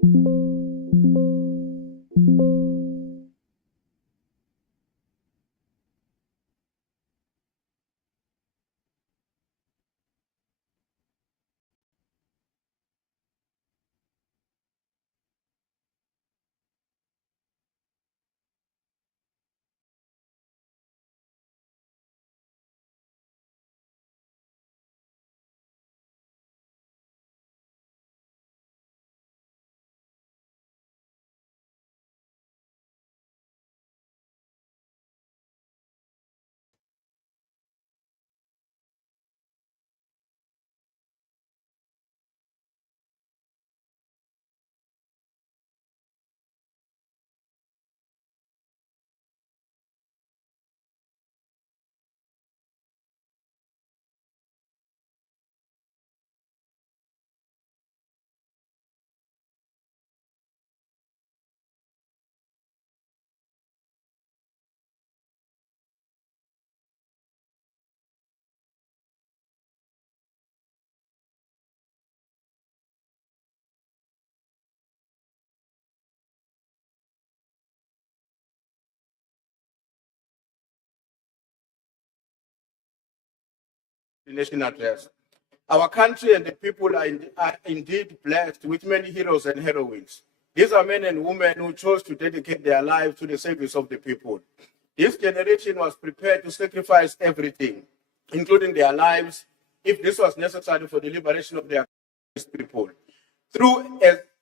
The nation address. Our country and the people are indeed blessed with many heroes and heroines. These are men and women who chose to dedicate their lives to the service of the people. This generation was prepared to sacrifice everything, including their lives, if this was necessary for the liberation of their people.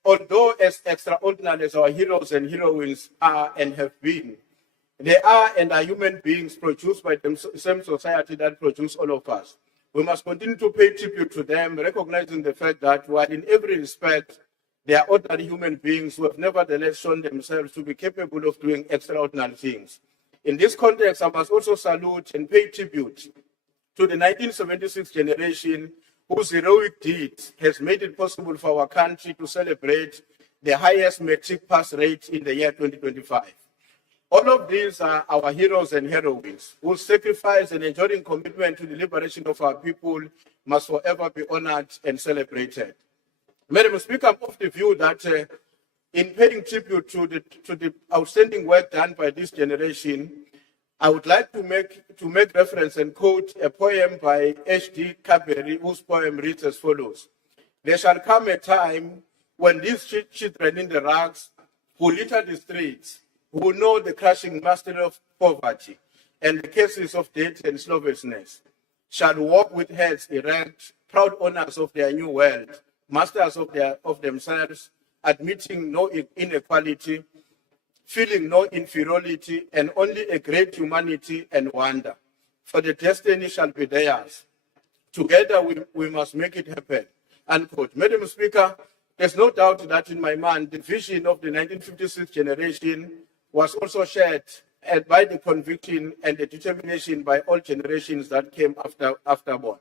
Although as extraordinary as our heroes and heroines are and have been, they are and are human beings produced by the same society that produced all of us. We must continue to pay tribute to them, recognizing the fact that while in every respect, they are ordinary human beings who have nevertheless shown themselves to be capable of doing extraordinary things. In this context, I must also salute and pay tribute to the 1976 generation whose heroic deeds has made it possible for our country to celebrate the highest matric pass rate in the year 2025. All of these are our heroes and heroines whose sacrifice and enduring commitment to the liberation of our people must forever be honored and celebrated. Madam Speaker, I'm of the view that in paying tribute to the outstanding work done by this generation, I would like to make reference and quote a poem by H.D. Carberry, whose poem reads as follows. There shall come a time when these children in the ranks who litter the streets, who know the crushing mastery of poverty and the cases of debt and slovenliness, shall walk with heads erect, proud owners of their new world, masters of themselves, admitting no inequality, feeling no inferiority, and only a great humanity and wonder. For the destiny shall be theirs. Together we must make it happen. Unquote. Madam Speaker, there's no doubt that in my mind, the vision of the 1956 generation was also shared by the conviction and the determination by all generations that came afterward.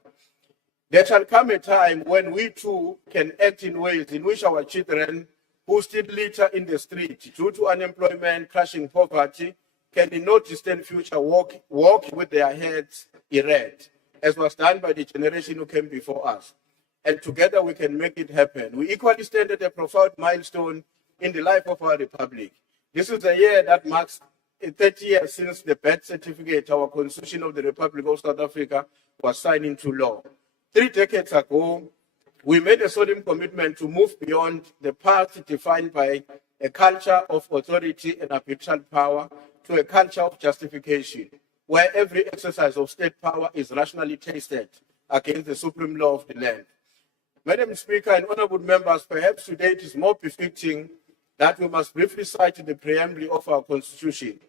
There shall come a time when we too can act in ways in which our children who still litter in the street due to unemployment, crushing poverty, can in no distant future walk with their heads erect, as was done by the generation who came before us. And together we can make it happen. We equally stand at a profound milestone in the life of our republic. This is the year that marks 30 years since the birth certificate, our Constitution of the Republic of South Africa, was signed into law. 3 decades ago, we made a solemn commitment to move beyond the path defined by a culture of authority and arbitral power to a culture of justification, where every exercise of state power is rationally tested against the supreme law of the land. Madam Speaker and honorable members, perhaps today it is more befitting that we must briefly cite the preamble of our Constitution,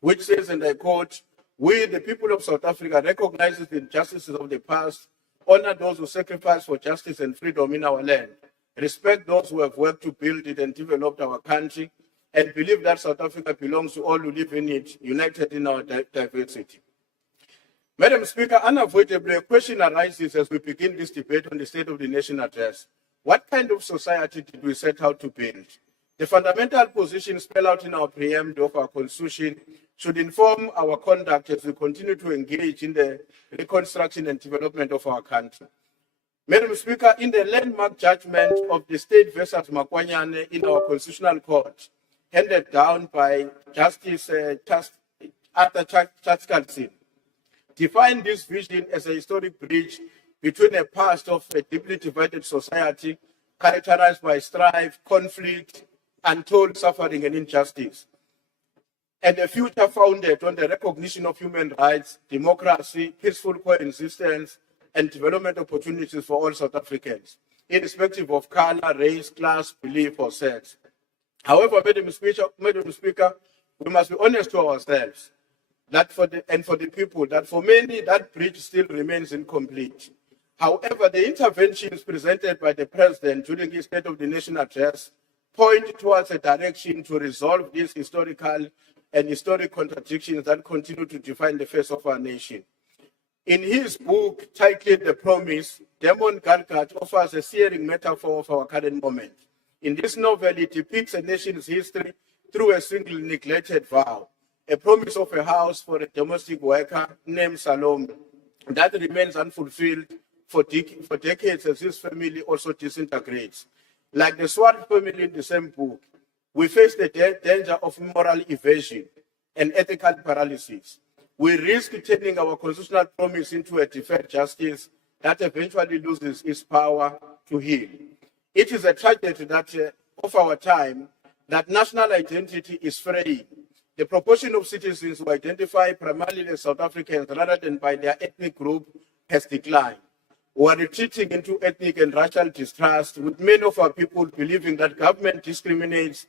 which says, and I quote, "We, the people of South Africa, recognize the injustices of the past, honor those who sacrifice for justice and freedom in our land, respect those who have worked to build it and develop our country, and believe that South Africa belongs to all who live in it, united in our diversity." Madam Speaker, unavoidably a question arises as we begin this debate on the State of the Nation address. What kind of society did we set out to build? The fundamental positions spelled out in our preamble of our Constitution should inform our conduct as we continue to engage in the reconstruction and development of our country. Madam Speaker, in the landmark judgment of the State versus Makwanyane in our Constitutional Court, handed down by Justice Arthur Chatskalsin, defined this vision as a historic bridge between a past of a deeply divided society characterized by strife, conflict, untold suffering and injustice, and a future founded on the recognition of human rights, democracy, peaceful coexistence, and development opportunities for all South Africans, irrespective of color, race, class, belief, or sex. However, Madam Speaker, we must be honest to ourselves that for the people, that for many, that bridge still remains incomplete. However, the interventions presented by the President during his State of the Nation address point towards a direction to resolve these historical and historic contradictions that continue to define the face of our nation. In his book titled The Promise, Damon Galgat offers a searing metaphor of our current moment. In this novel, it depicts a nation's history through a single neglected vow, a promise of a house for a domestic worker named Salome that remains unfulfilled for decades as his family also disintegrates. Like the Swart family in the same book, we face the danger of moral evasion and ethical paralysis. We risk turning our constitutional promise into a deferred justice that eventually loses its power to heal. It is a tragedy that of our time that national identity is fraying. The proportion of citizens who identify primarily as South Africans rather than by their ethnic group has declined. We are retreating into ethnic and racial distrust, with many of our people believing that government discriminates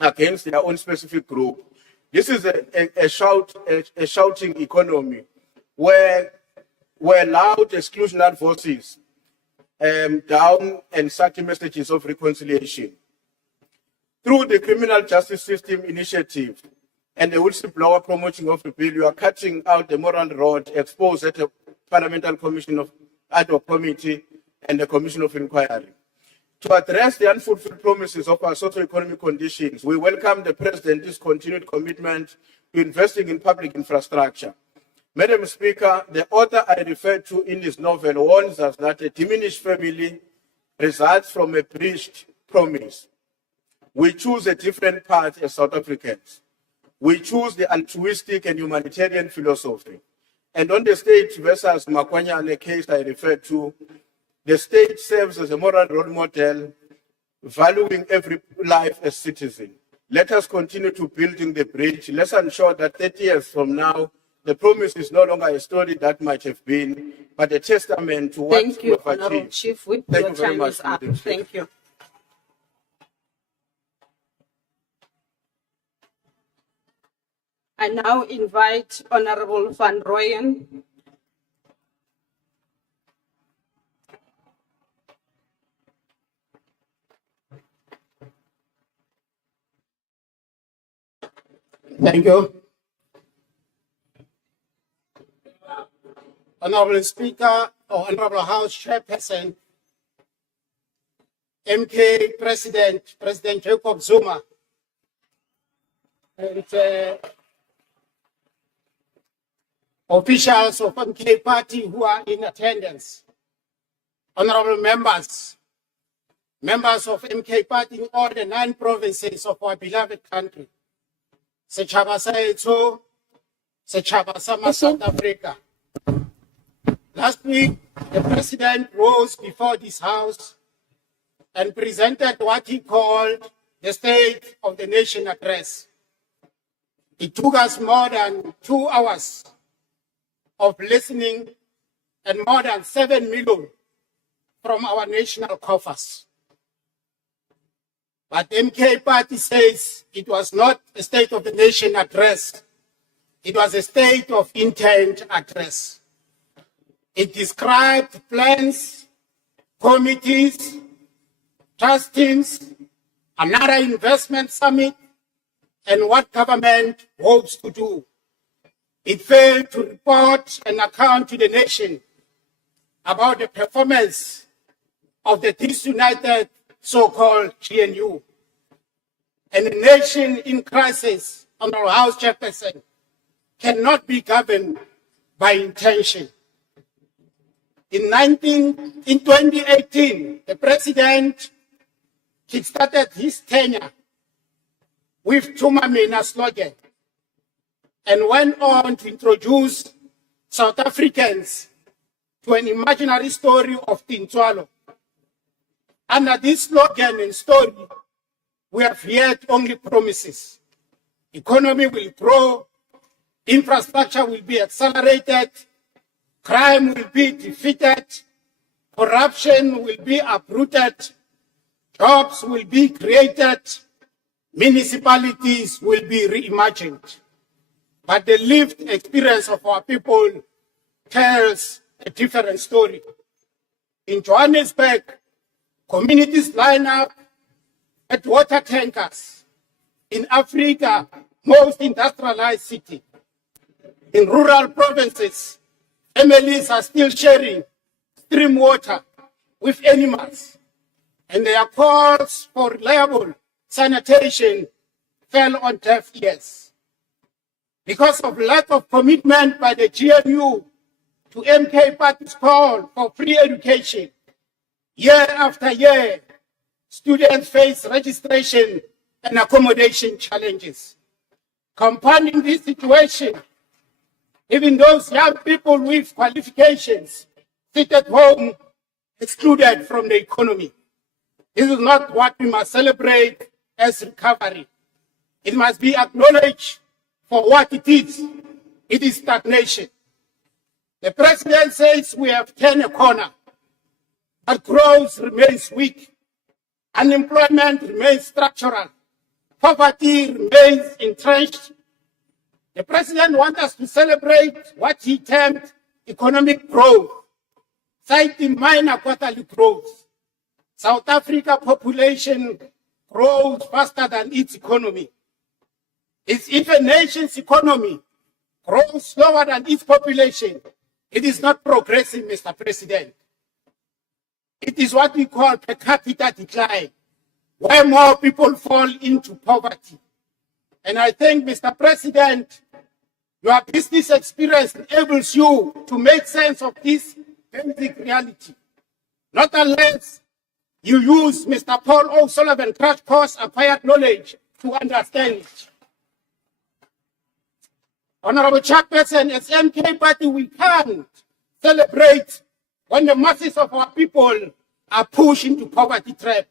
against their own specific group. This is a shouting economy where loud exclusionary voices down and such messages of reconciliation. Through the criminal justice system initiative and the whistleblower promoting of the bill, you are cutting out the moral rod exposed at a parliamentary commission of ad hoc committee and the commission of inquiry. To address the unfulfilled promises of our socio-economic conditions, we welcome the President's continued commitment to investing in public infrastructure. Madam Speaker, the author I referred to in this novel warns us that a diminished family results from a breached promise. We choose a different path as South Africans. We choose the altruistic and humanitarian philosophy. And on the State versus Makwanyane case I referred to, the state serves as a moral role model, valuing every life as citizen. Let us continue to building the bridge. Let's ensure that 30 years from now, the promise is no longer a story that might have been, but a testament to what Thank you, Honorable Chief Whip. Your time is up. Thank you. I now invite Honorable Van Rooyen. Thank you. Honorable Speaker, or Honorable House Chairperson, MK President Jacob Zuma, and officials of MK Party who are in attendance, honorable members of MK Party in all the 9 provinces of our beloved country, Setjhaba sa heso, Setjhaba sa South Africa. Last week, the President rose before this House and presented what he called the State of the Nation address. It took us more than 2 hours of listening and more than 7 million from our national coffers. But the MK Party says it was not a State of the Nation address. It was a State of Intent address. It described plans, committees, trust teams, another investment summit, and what government hopes to do. It failed to report and account to the nation about the performance of the disunited so-called GNU. And a nation in crisis, Honorable House Chairperson, cannot be governed by intention. In 2018, the president kickstarted his tenure with Tumamina slogan and went on to introduce South Africans to an imaginary story of Tintswalo. Under this slogan and story, we have heard only promises. Economy will grow, infrastructure will be accelerated, crime will be defeated, corruption will be uprooted, jobs will be created, municipalities will be reimagined. But the lived experience of our people tells a different story. In Johannesburg, communities line up at water tankers. In Africa, most industrialized city. In rural provinces, families are still sharing stream water with animals, and their calls for reliable sanitation fell on deaf ears. Because of lack of commitment by the GNU to MK Party's call for free education, year after year, students face registration and accommodation challenges. Compounding this situation, even those young people with qualifications sit at home excluded from the economy. This is not what we must celebrate as recovery. It must be acknowledged for what it is. It is stagnation. The president says we have turned a corner, but growth remains weak. Unemployment remains structural. Poverty remains entrenched. The president wants us to celebrate what he termed economic growth, citing minor quarterly growth. South Africa population grows faster than its economy. If a nation's economy grows slower than its population, it is not progressing, Mr. President. It is what we call per capita decline, where more people fall into poverty. And I think, Mr. President, your business experience enables you to make sense of this basic reality. Not unless you use Mr. Paul O'Sullivan crash course acquired knowledge to understand it. Honorable Chairperson, as MK Party, we can't celebrate when the masses of our people are pushed into poverty trap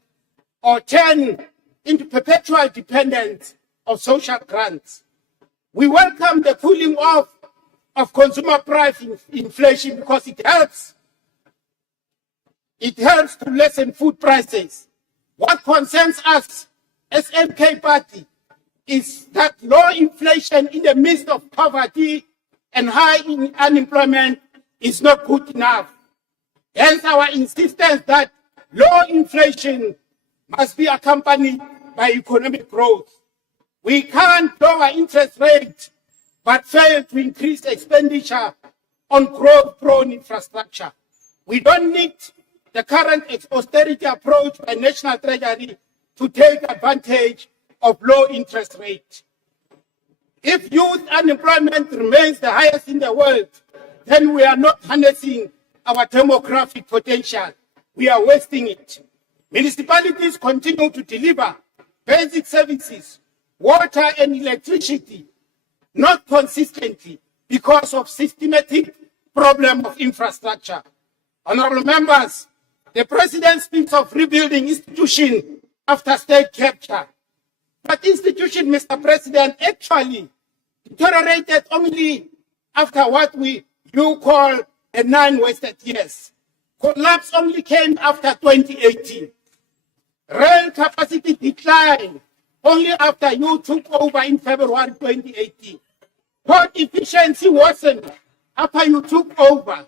or turn into perpetual dependence of social grants. We welcome the cooling off of consumer price inflation because it helps. It helps to lessen food prices. What concerns us as MK Party is that low inflation in the midst of poverty and high unemployment is not good enough. Hence our insistence that low inflation must be accompanied by economic growth. We can't lower interest rates but fail to increase expenditure on growth-prone infrastructure. We don't need the current austerity approach by National Treasury to take advantage of low interest rate. If youth unemployment remains the highest in the world, then we are not harnessing our demographic potential. We are wasting it. Municipalities continue to deliver basic services, water and electricity, not consistently because of systematic problem of infrastructure. Honorable members, the president speaks of rebuilding institution after state capture. But institution, Mr. President, actually deteriorated only after what you call the 9 wasted years. Collapse only came after 2018. Rail capacity declined only after you took over in February 2018. Port efficiency worsened after you took over.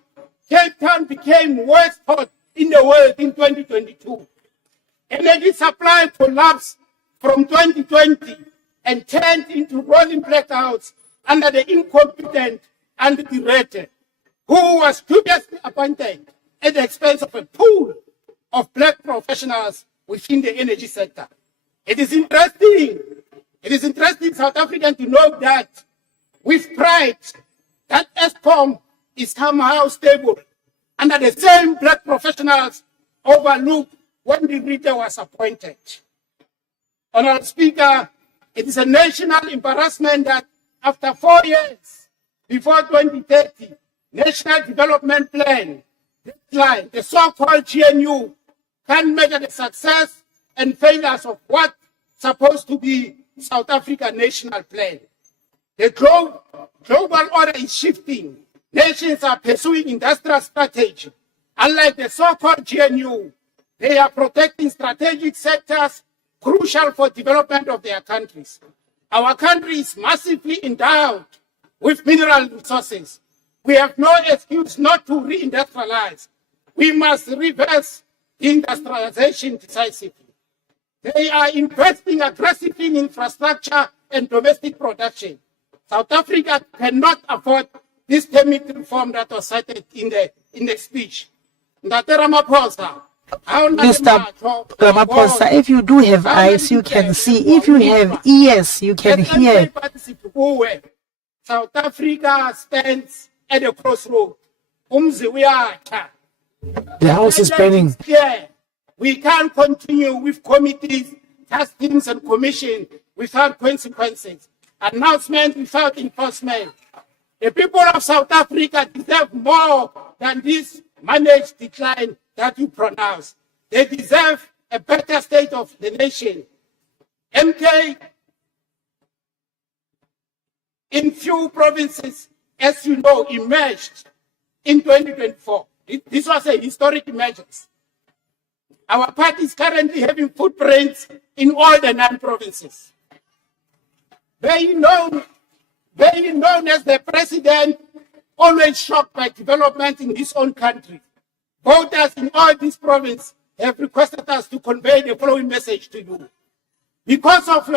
Cape Town became worst port in the world in 2022. Energy supply collapsed from 2020 and turned into rolling blackouts under the incompetent and the who was previously appointed at the expense of a pool of black professionals within the energy sector. It is interesting, South African, to know that with pride that ESCOM is somehow stable under the same black professionals overlooked when the leader was appointed. Honorable Speaker, it is a national embarrassment that after 4 years before 2030, National Development Plan, deadline, the so-called GNU, can measure the success and failures of what's supposed to be South Africa National Plan. The global order is shifting. Nations are pursuing industrial strategy. Unlike the so-called GNU, they are protecting strategic sectors crucial for development of their countries. Our country is massively endowed with mineral resources. We have no excuse not to reindustrialize. We must reverse industrialization decisively. They are investing aggressively in infrastructure and domestic production. South Africa cannot afford this permit reform that was cited in the speech. Mr. Ramaphosa, if you do have eyes, you can see. If you have ears, you can hear. South Africa stands at a crossroad. The house is burning. We can't continue with committees, task teams, and commission without consequences. Announcement without enforcement. The people of South Africa deserve more than this managed decline that you pronounce. They deserve a better state of the nation. MK, in few provinces, as you know, emerged in 2024. This was a historic emergence. Our party is currently having footprints in all the 9 provinces. Very known as the president, always shocked by development in his own country. Voters in all these provinces have requested us to convey the following message to you. Because of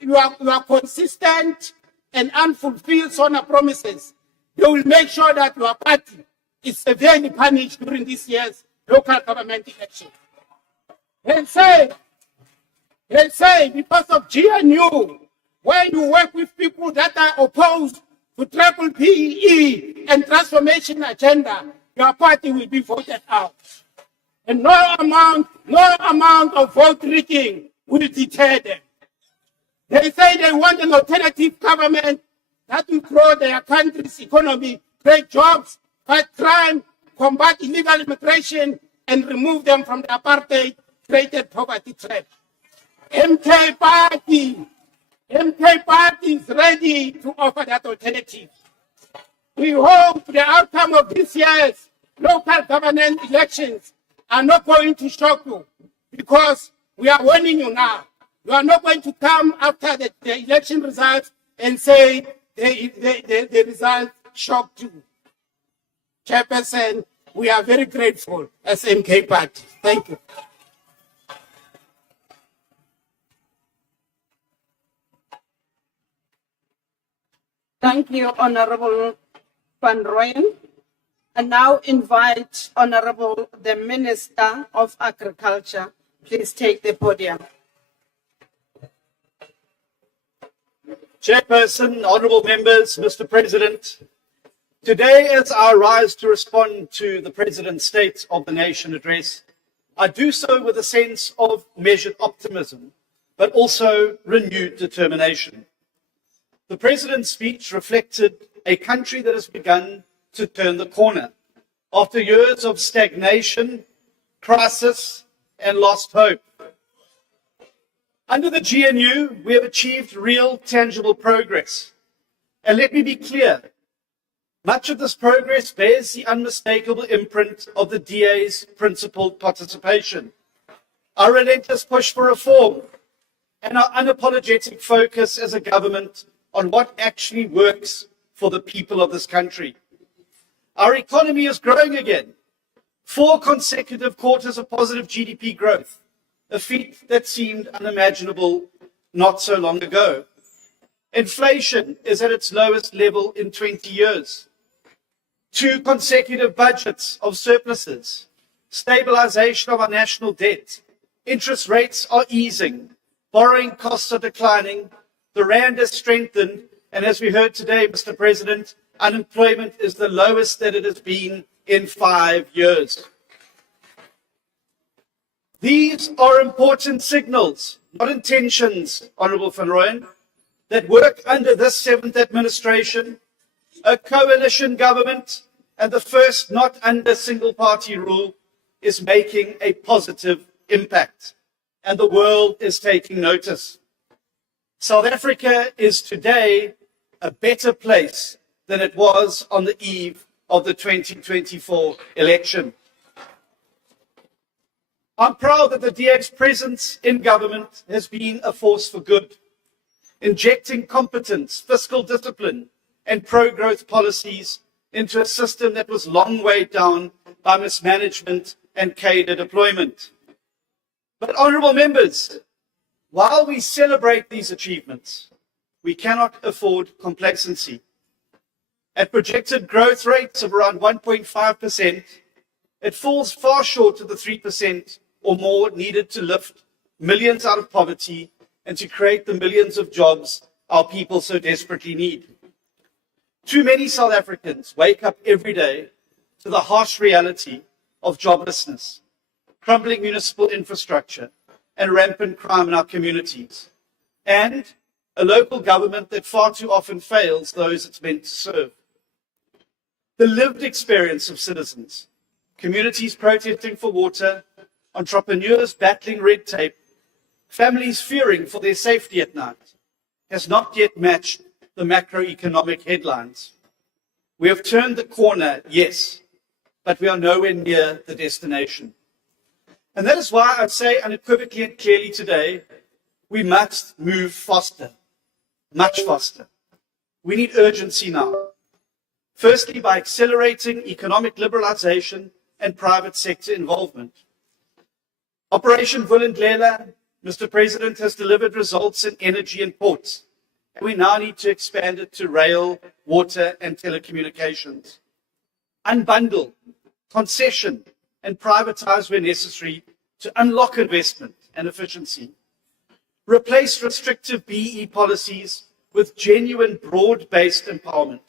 your consistent and unfulfilled SONA promises, they will make sure that your party is severely punished during this year's local government election. They say because of GNU, when you work with people that are opposed to triple PEE and transformation agenda, your party will be voted out. And no amount of vote rigging will deter them. They say they want an alternative government that will grow their country's economy, create jobs, fight crime, combat illegal immigration, and remove them from the apartheid-created poverty trap. MK Party is ready to offer that alternative. We hope the outcome of this year's local government elections are not going to shock you, because we are warning you now. You are not going to come after the election results and say the results shocked you. Chairperson, we are very grateful as MK Party. Thank you. Thank you, Honorable Van Rooyen. I now invite Honorable the Minister of Agriculture. Please take the podium. Chairperson, honourable members, Mr. President, today as I rise to respond to the President's State of the Nation address, I do so with a sense of measured optimism, but also renewed determination. The President's speech reflected a country that has begun to turn the corner after years of stagnation, crisis, and lost hope. Under the GNU, we have achieved real, tangible progress. And let me be clear, much of this progress bears the unmistakable imprint of the DA's principled participation, our relentless push for reform, and our unapologetic focus as a government on what actually works for the people of this country. Our economy is growing again. 4 consecutive quarters of positive GDP growth, a feat that seemed unimaginable not so long ago. Inflation is at its lowest level in 20 years. 2 consecutive budgets of surpluses, stabilization of our national debt, interest rates are easing, borrowing costs are declining, the rand has strengthened, and as we heard today, Mr. President, unemployment is the lowest that it has been in 5 years. These are important signals, not intentions, Honourable Van Rooyen, that work under this 7th administration, a coalition government, and the first not under single-party rule is making a positive impact, and the world is taking notice. South Africa is today a better place than it was on the eve of the 2024 election. I'm proud that the DA's presence in government has been a force for good, injecting competence, fiscal discipline, and pro-growth policies into a system that was long weighed down by mismanagement and cadre deployment. But, honourable members, while we celebrate these achievements, we cannot afford complacency. At projected growth rates of around 1.5%, it falls far short of the 3% or more needed to lift millions out of poverty and to create the millions of jobs our people so desperately need. Too many South Africans wake up every day to the harsh reality of joblessness, crumbling municipal infrastructure, and rampant crime in our communities, and a local government that far too often fails those it's meant to serve. The lived experience of citizens, communities protesting for water, entrepreneurs battling red tape, families fearing for their safety at night, has not yet matched the macroeconomic headlines. We have turned the corner, yes, but we are nowhere near the destination. And that is why I say unequivocally and clearly today, we must move faster, much faster. We need urgency now. Firstly, by accelerating economic liberalization and private sector involvement. Operation Vulindlela, Mr. President, has delivered results in energy and ports, and we now need to expand it to rail, water, and telecommunications. Unbundle, concession, and privatize where necessary to unlock investment and efficiency. Replace restrictive BE policies with genuine broad-based empowerment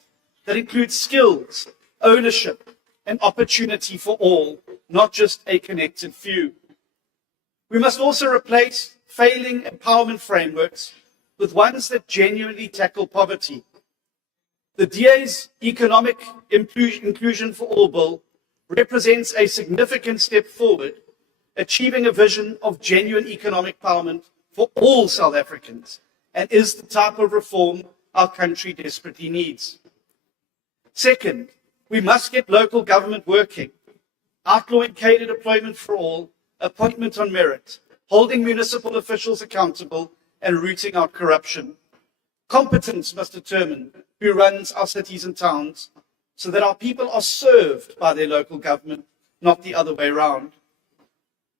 that includes skills, ownership, and opportunity for all, not just a connected few. We must also replace failing empowerment frameworks with ones that genuinely tackle poverty. The DA's Economic Inclusion for All Bill represents a significant step forward, achieving a vision of genuine economic empowerment for all South Africans, and is the type of reform our country desperately needs. Second, we must get local government working, outlawing cadre deployment for all, appointment on merit, holding municipal officials accountable, and rooting out corruption. Competence must determine who runs our cities and towns so that our people are served by their local government, not the other way around.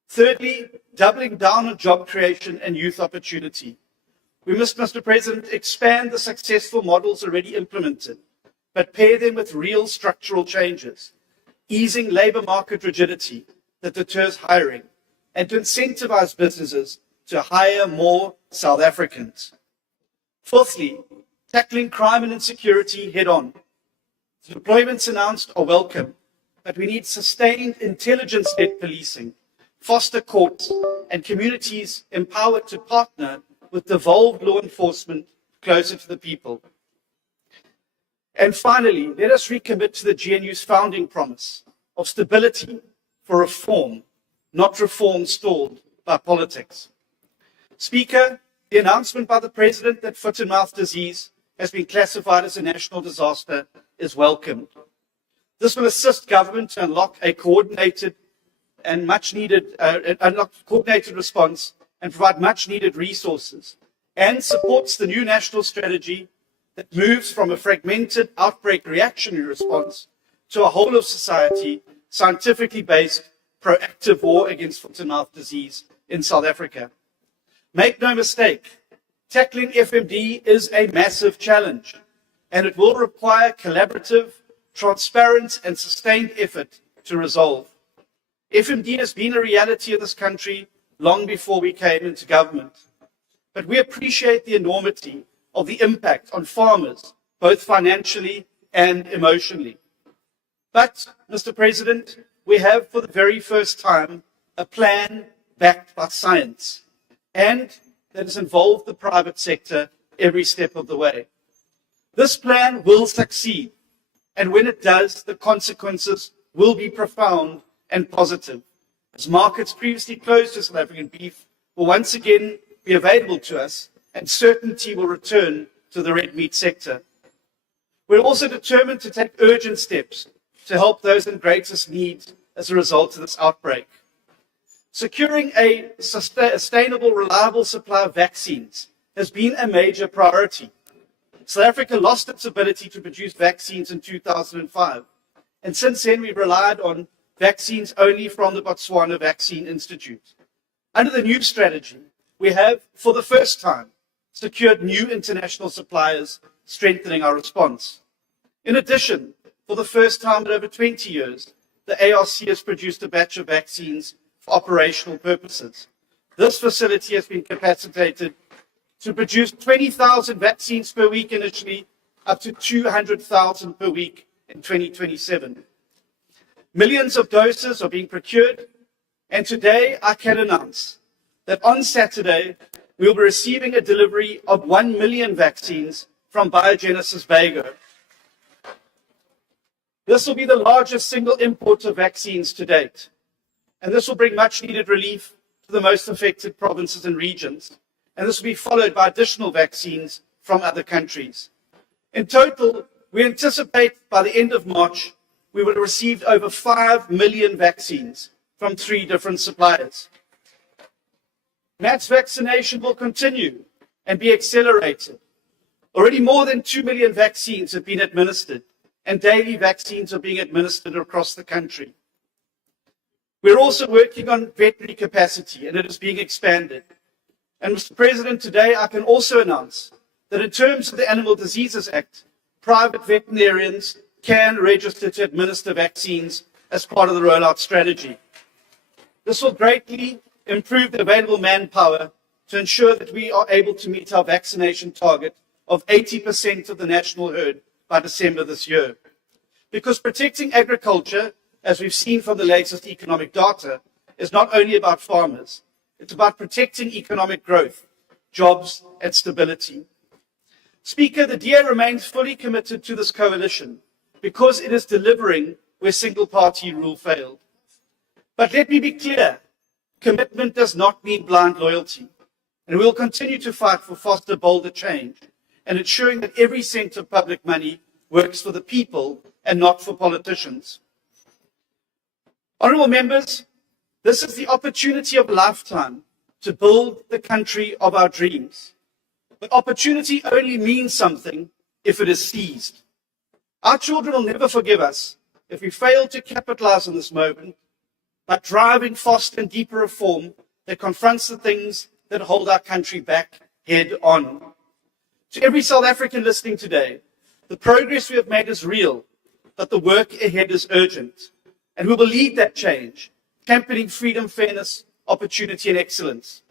Thirdly, doubling down on job creation and youth opportunity. We must, Mr. President, expand the successful models already implemented, but pair them with real structural changes, easing labour market rigidity that deters hiring, and to incentivize businesses to hire more South Africans. Fourthly, tackling crime and insecurity head-on. The deployments announced are welcome, but we need sustained intelligence-led policing, foster courts, and communities empowered to partner with devolved law enforcement closer to the people. And finally, let us recommit to the GNU's founding promise of stability for reform, not reform stalled by politics. Speaker, the announcement by the President that foot-and-mouth disease has been classified as a national disaster is welcomed. This will assist government to unlock a coordinated and much-needed response and provide much-needed resources, and supports the new national strategy that moves from a fragmented outbreak reactionary response to a whole-of-society, scientifically based, proactive war against foot-and-mouth disease in South Africa. Make no mistake, tackling FMD is a massive challenge, and it will require collaborative, transparent, and sustained effort to resolve. FMD has been a reality of this country long before we came into government, but we appreciate the enormity of the impact on farmers, both financially and emotionally. But, Mr. President, we have for the very first time a plan backed by science and that has involved the private sector every step of the way. This plan will succeed, and when it does, the consequences will be profound and positive, as markets previously closed to South African beef will once again be available to us, and certainty will return to the red meat sector. We're also determined to take urgent steps to help those in greatest need as a result of this outbreak. Securing a sustainable, reliable supply of vaccines has been a major priority. South Africa lost its ability to produce vaccines in 2005, and since then we've relied on vaccines only from the Botswana Vaccine Institute. Under the new strategy, we have, for the first time, secured new international suppliers, strengthening our response. In addition, for the first time in over 20 years, the ARC has produced a batch of vaccines for operational purposes. This facility has been capacitated to produce 20,000 vaccines per week initially, up to 200,000 per week in 2027. Millions of doses are being procured, and today I can announce that on Saturday, we will be receiving a delivery of 1 million vaccines from Biogenesis Bago. This will be the largest single import of vaccines to date, and this will bring much needed relief to the most affected provinces and regions, and this will be followed by additional vaccines from other countries. In total, we anticipate by the end of March, we will have received over 5 million vaccines from 3 different suppliers. Mass vaccination will continue and be accelerated. Already more than 2 million vaccines have been administered, and daily vaccines are being administered across the country. We're also working on veterinary capacity, and it is being expanded. And Mr. President, today I can also announce that in terms of the Animal Diseases Act, private veterinarians can register to administer vaccines as part of the rollout strategy. This will greatly improve the available manpower to ensure that we are able to meet our vaccination target of 80% of the national herd by December this year. Because protecting agriculture, as we've seen from the latest economic data, is not only about farmers, it's about protecting economic growth, jobs, and stability. Speaker, the DA remains fully committed to this coalition because it is delivering where single-party rule failed. But let me be clear, commitment does not mean blind loyalty, and we will continue to fight for faster, bolder change and ensuring that every cent of public money works for the people and not for politicians. Honourable members, this is the opportunity of a lifetime to build the country of our dreams. But opportunity only means something if it is seized. Our children will never forgive us if we fail to capitalize on this moment by driving faster and deeper reform that confronts the things that hold our country back head on. To every South African listening today, the progress we have made is real, but the work ahead is urgent. And we will lead that change, championing freedom, fairness, opportunity, and excellence.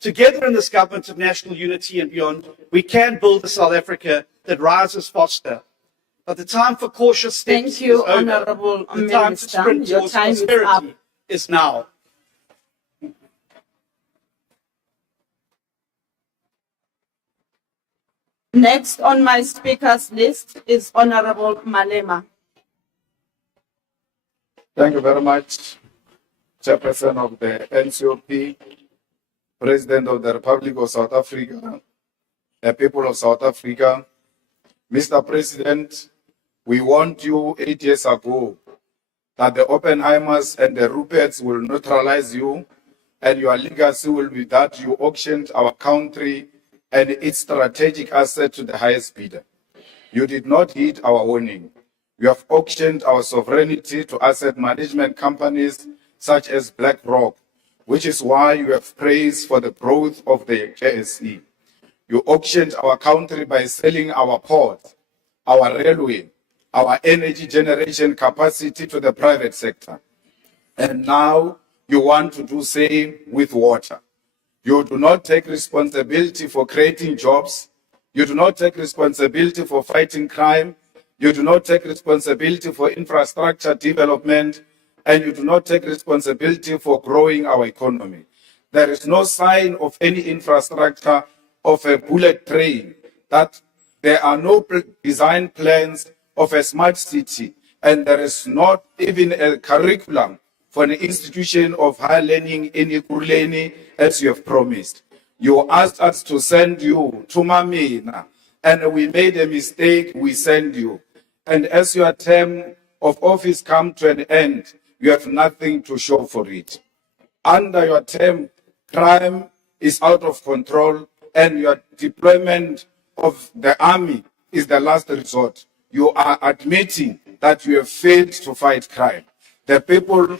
Together in this government of national unity and beyond, we can build a South Africa that rises faster. But the time for cautious steps Thank you, is over. Honourable The time to Minister. sprint Your towards time is up. prosperity is now. Next on my speakers list is Honourable Malema. Thank you very much, Chairperson of the NCOP, President of the Republic of South Africa, the people of South Africa. Mr. President, we warned you 8 years ago that the Oppenheimers and the Ruperts will neutralize you, and your legacy will be that you auctioned our country and its strategic asset to the highest bidder. You did not heed our warning. You have auctioned our sovereignty to asset management companies such as BlackRock, which is why you have praised for the growth of the JSE. You auctioned our country by selling our port, our railway, our energy generation capacity to the private sector. And now you want to do the same with water. You do not take responsibility for creating jobs. You do not take responsibility for fighting crime, You do not take responsibility for infrastructure development, and you do not take responsibility for growing our economy. There is no sign of any infrastructure of a bullet train, that there are no design plans of a smart city, and there is not even a curriculum for an institution of higher learning in Ikuruleni as you have promised. You asked us to send you to Mamina, and we made a mistake, we send you. And as your term of office come to an end, you have nothing to show for it. Under your term, crime is out of control, and your deployment of the army is the last resort. You are admitting that you have failed to fight crime. The people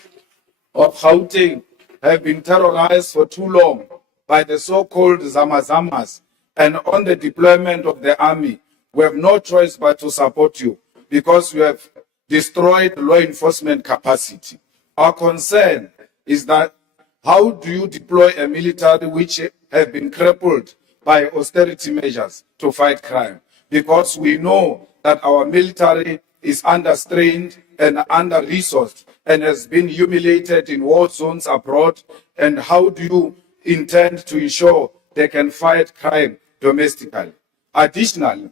of Gauteng have been terrorized for too long by the so-called Zamazamas, and on the deployment of the army, we have no choice but to support you because you have destroyed law enforcement capacity. Our concern is that how do you deploy a military which have been crippled by austerity measures to fight crime? Because we know that our military is understrained and under-resourced and has been humiliated in war zones abroad. And how do you intend to ensure they can fight crime domestically? Additionally,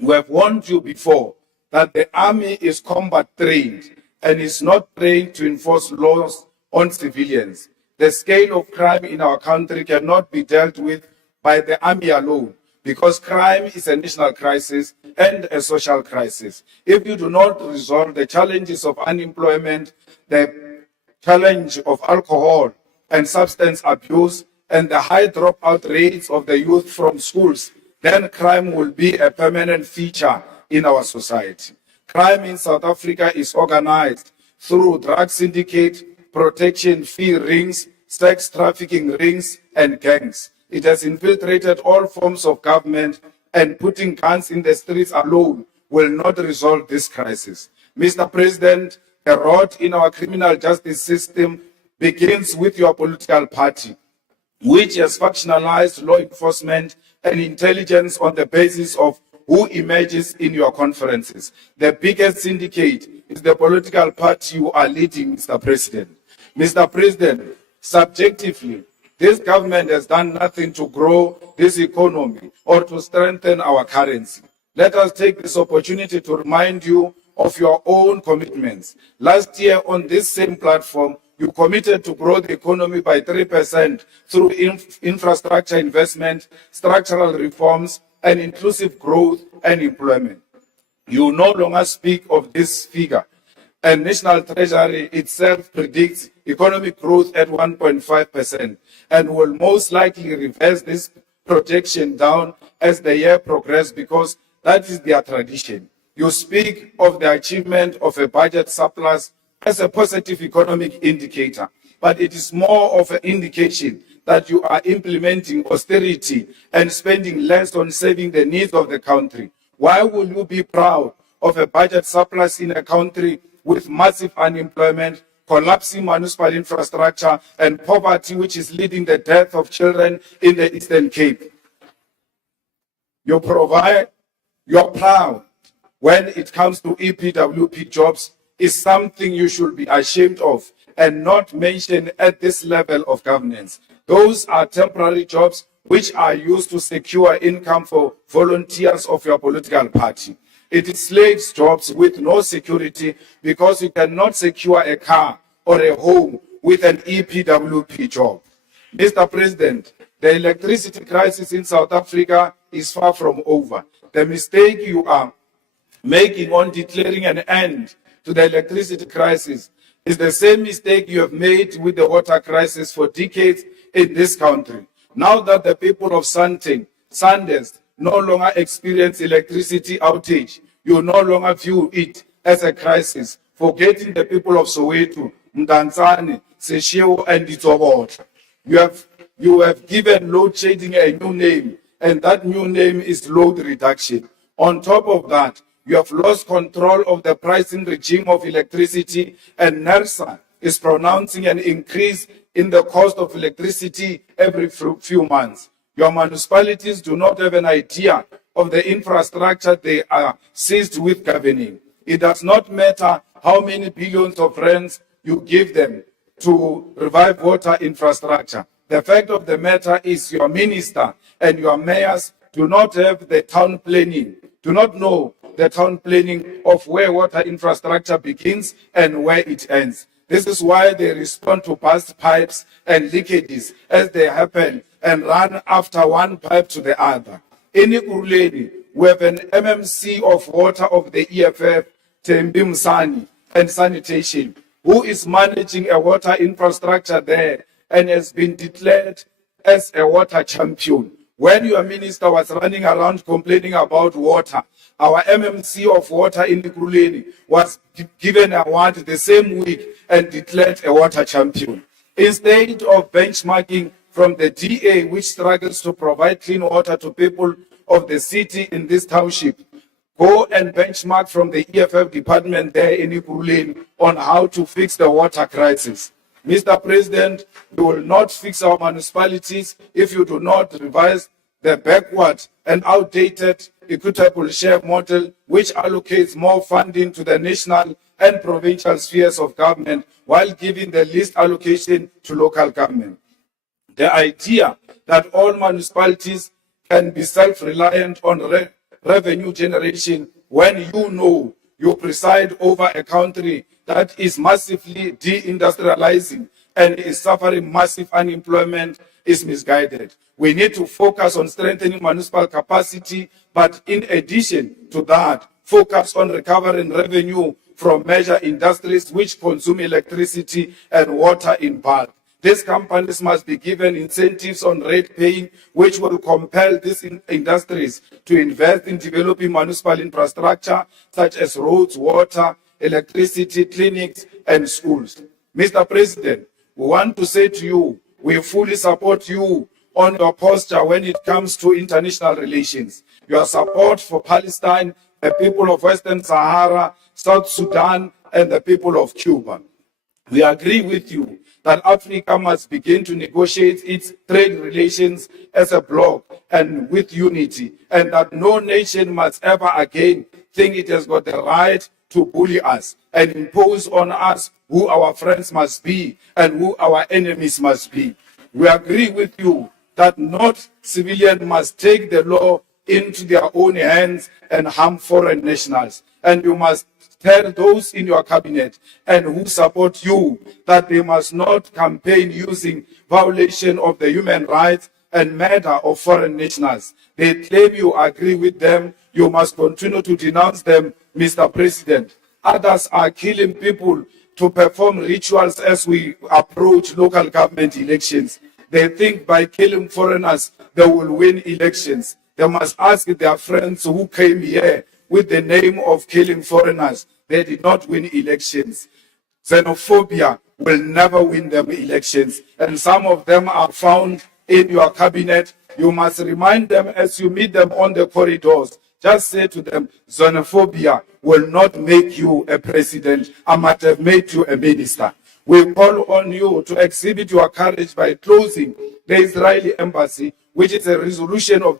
we have warned you before that the army is combat trained and is not trained to enforce laws on civilians. The scale of crime in our country cannot be dealt with by the army alone, because crime is a national crisis and a social crisis. If you do not resolve the challenges of unemployment, the challenge of alcohol and substance abuse, and the high dropout rates of the youth from schools, then crime will be a permanent feature in our society. Crime in South Africa is organized through drug syndicate, protection fee rings, sex trafficking rings, and gangs. It has infiltrated all forms of government, and putting guns in the streets alone will not resolve this crisis. Mr. President, the rot in our criminal justice system begins with your political party, which has factionalized law enforcement and intelligence on the basis of who emerges in your conferences. The biggest syndicate is the political party you are leading, Mr. President. Mr. President, subjectively, this government has done nothing to grow this economy or to strengthen our currency. Let us take this opportunity to remind you of your own commitments. Last year on this same platform, you committed to grow the economy by 3% through infrastructure investment, structural reforms, and inclusive growth and employment. You no longer speak of this figure, and National Treasury itself predicts economic growth at 1.5% and will most likely reverse this projection down as the year progresses, because that is their tradition. You speak of the achievement of a budget surplus as a positive economic indicator, but it is more of an indication that you are implementing austerity and spending less on saving the needs of the country. Why will you be proud of a budget surplus in a country with massive unemployment, collapsing municipal infrastructure, and poverty, which is leading the death of children in the Eastern Cape? You're proud when it comes to EPWP jobs is something you should be ashamed of and not mention at this level of governance. Those are temporary jobs which are used to secure income for volunteers of your political party. It is slaves jobs with no security, because you cannot secure a car or a home with an EPWP job. Mr. President, the electricity crisis in South Africa is far from over. The mistake you are making on declaring an end to the electricity crisis is the same mistake you have made with the water crisis for decades in this country. Now that the people of Sanders no longer experience electricity outage, you no longer view it as a crisis, forgetting the people of Soweto, Mdantsane, Seshego, and Ditsobot. You have given load shedding a new name, and that new name is load reduction. On top of that, you have lost control of the pricing regime of electricity, and NERSA is pronouncing an increase in the cost of electricity every few months. Your municipalities do not have an idea of the infrastructure they are seized with governing. It does not matter how many billions of rands you give them to revive water infrastructure. The fact of the matter is your minister and your mayors do not have the town planning, do not know the town planning of where water infrastructure begins and where it ends. This is why they respond to burst pipes and leakages as they happen and run after one pipe to the other. In Ikuruleni, we have an MMC of water of the EFF, Tembi Msani, and sanitation, who is managing a water infrastructure there and has been declared as a water champion. When your minister was running around complaining about water, our MMC of water in Ikuruleni was given an award the same week and declared a water champion. Instead of benchmarking from the DA, which struggles to provide clean water to people of the city in this township, go and benchmark from the EFF department there in Ikuruleni on how to fix the water crisis. Mr. President, you will not fix our municipalities if you do not revise the backward and outdated equitable share model, which allocates more funding to the national and provincial spheres of government while giving the least allocation to local government. The idea that all municipalities can be self-reliant on revenue generation when you know you preside over a country that is massively deindustrializing and is suffering massive unemployment is misguided. We need to focus on strengthening municipal capacity, but in addition to that, focus on recovering revenue from major industries which consume electricity and water in bulk. These companies must be given incentives on rate paying, which will compel these industries to invest in developing municipal infrastructure such as roads, water, electricity, clinics, and schools. Mr. President, we want to say to you, we fully support you on your posture when it comes to international relations. Your support for Palestine, the people of Western Sahara, South Sudan, and the people of Cuba. We agree with you that Africa must begin to negotiate its trade relations as a bloc and with unity, and that no nation must ever again think it has got the right to bully us and impose on us who our friends must be and who our enemies must be. We agree with you that not civilians must take the law into their own hands and harm foreign nationals. And you must tell those in your cabinet and who support you that they must not campaign using violation of the human rights and murder of foreign nationals. They claim you agree with them. You must continue to denounce them, Mr. President. Others are killing people to perform rituals as we approach local government elections. They think by killing foreigners, they will win elections. They must ask their friends who came here with the name of killing foreigners. They did not win elections. Xenophobia will never win them elections. And some of them are found in your cabinet. You must remind them as you meet them on the corridors. Just say to them, xenophobia will not make you a president. I might have made you a minister. We call on you to exhibit your courage by closing the Israeli embassy, which is a resolution of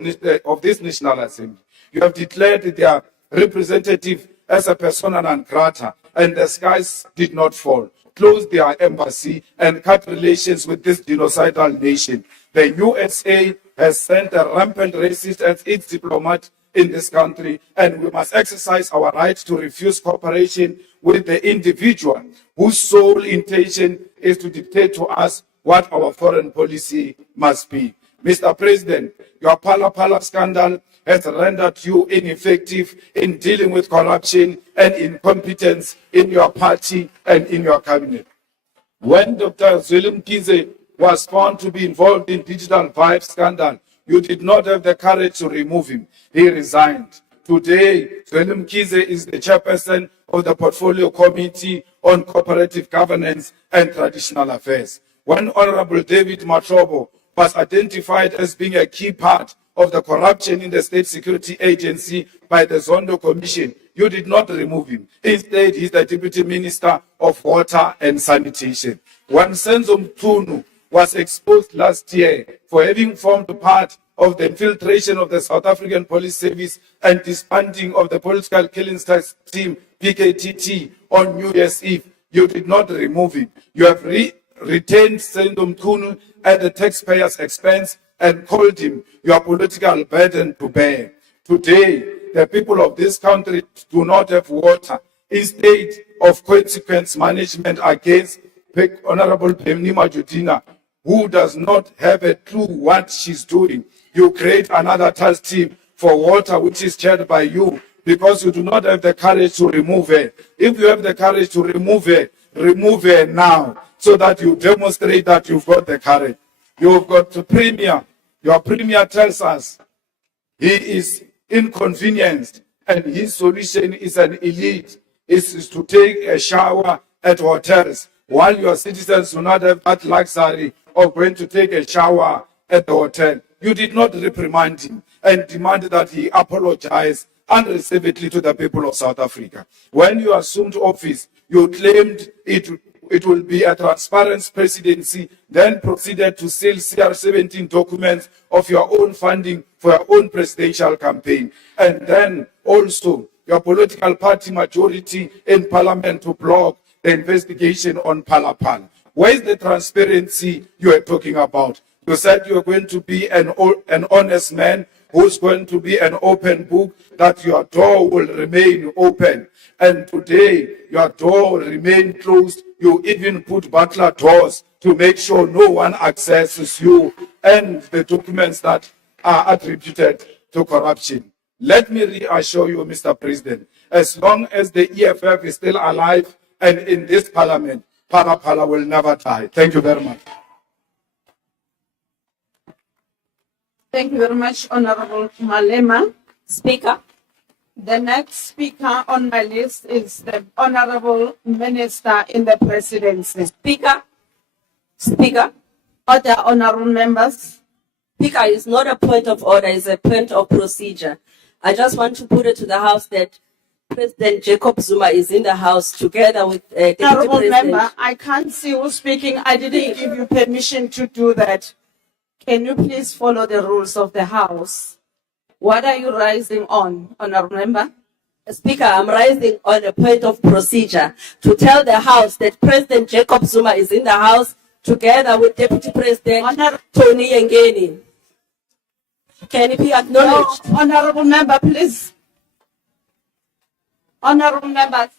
this National Assembly. You have declared their representative as a persona non grata, and the skies did not fall. Close their embassy and cut relations with this genocidal nation. The USA has sent a rampant racist as its diplomat in this country, and we must exercise our right to refuse cooperation with the individual whose sole intention is to dictate to us what our foreign policy must be. Mr. President, your Pala scandal has rendered you ineffective in dealing with corruption and incompetence in your party and in your cabinet. When Dr. Zweli Mkhize was found to be involved in digital vibe scandal, you did not have the courage to remove him. He resigned. Today, Zweli Mkhize is the chairperson of the Portfolio Committee on Cooperative Governance and Traditional Affairs. When Honorable David.M was identified as being a key part of the corruption in the State Security Agency by the Zondo Commission, you did not remove him. Instead, he's the Deputy Minister of Water and Sanitation. When Senzo Mtunu was exposed last year for having formed part of the infiltration of the South African Police Service and disbanding of the political killings task team, PKTT, on New Year's Eve. You did not remove it. You have retained Sendom Kunu at the taxpayer's expense and called him your political burden to bear. Today, the people of this country do not have water. Instead of consequence management against Honorable Pemni Majudina, who does not have a clue what she's doing, you create another task team for water, which is chaired by you, because you do not have the courage to remove her. If you have the courage to remove her now, so that you demonstrate that you've got the courage. You've got the premier. Your premier tells us he is inconvenienced and his solution is an elite, is to take a shower at hotels, while your citizens do not have that luxury of going to take a shower at the hotel. You did not reprimand him and demanded that he apologize unreservedly to the people of South Africa. When you assumed office, you claimed it will be a transparent presidency, then proceeded to seal CR17 documents of your own funding for your own presidential campaign. And then also your political party majority in parliament to block the investigation on Palapal. Where is the transparency you are talking about? You said you are going to be an honest man who's going to be an open book, that your door will remain open. And today, your door will remain closed. You even put butler doors to make sure no one accesses you and the documents that are attributed to corruption. Let me reassure you, Mr. President, as long as the EFF is still alive and in this parliament, Pala will never die. Thank you very much. Thank you very much, Honorable Malema. Speaker. The next speaker on my list is the Honorable Minister in the Presidency. Speaker. Speaker. Order, honorable members. Speaker, is not a point of order, it's a point of procedure. I just want to put it to the House that President Jacob Zuma is in the House together with Deputy Honorable President. member, I can't see who's speaking. I didn't give you permission to do that. Can you please follow the rules of the House? What are you rising on, honorable member? Speaker, I'm rising on a point of procedure to tell the House that President Jacob Zuma is in the House together with Deputy President Tony Yengeni. Can it be acknowledged? No, honorable member, please. Honorable members.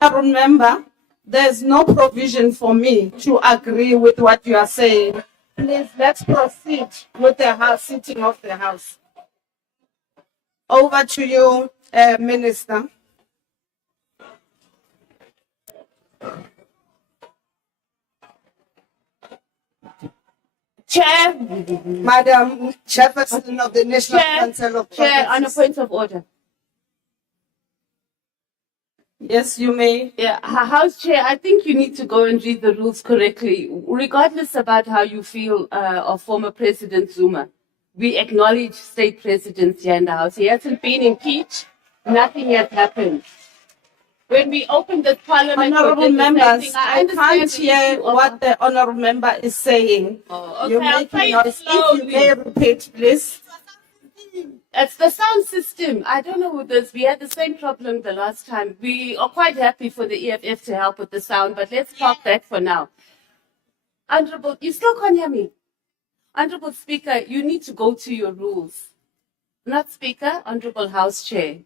Honorable member, there's no provision for me to agree with what you are saying. Please, let's proceed with the House sitting of the House. Over to you, Minister. Chair, Madam Chairperson of the National Chair, Council of Chair, on a Provinces. point of order. Yes, you may. Yeah, House Chair, I think you need to go and read the rules correctly, regardless about how you feel of former President Zuma. We acknowledge state presidents here in the House. He hasn't been impeached. Nothing has happened. When we opened the parliament, Honorable members, I can't understand the hear issue of- what the honorable member is saying. Oh, okay, You're I'll making play it noise. If you slowly. may repeat, please. It's the sound system. I don't know who this. We had the same problem the last time. We are quite happy for the EFF to help with the sound, but let's park that for now. Honorable, you still can't hear me. Honorable Speaker, you need to go to your rules. Not Speaker, Honorable House Chair.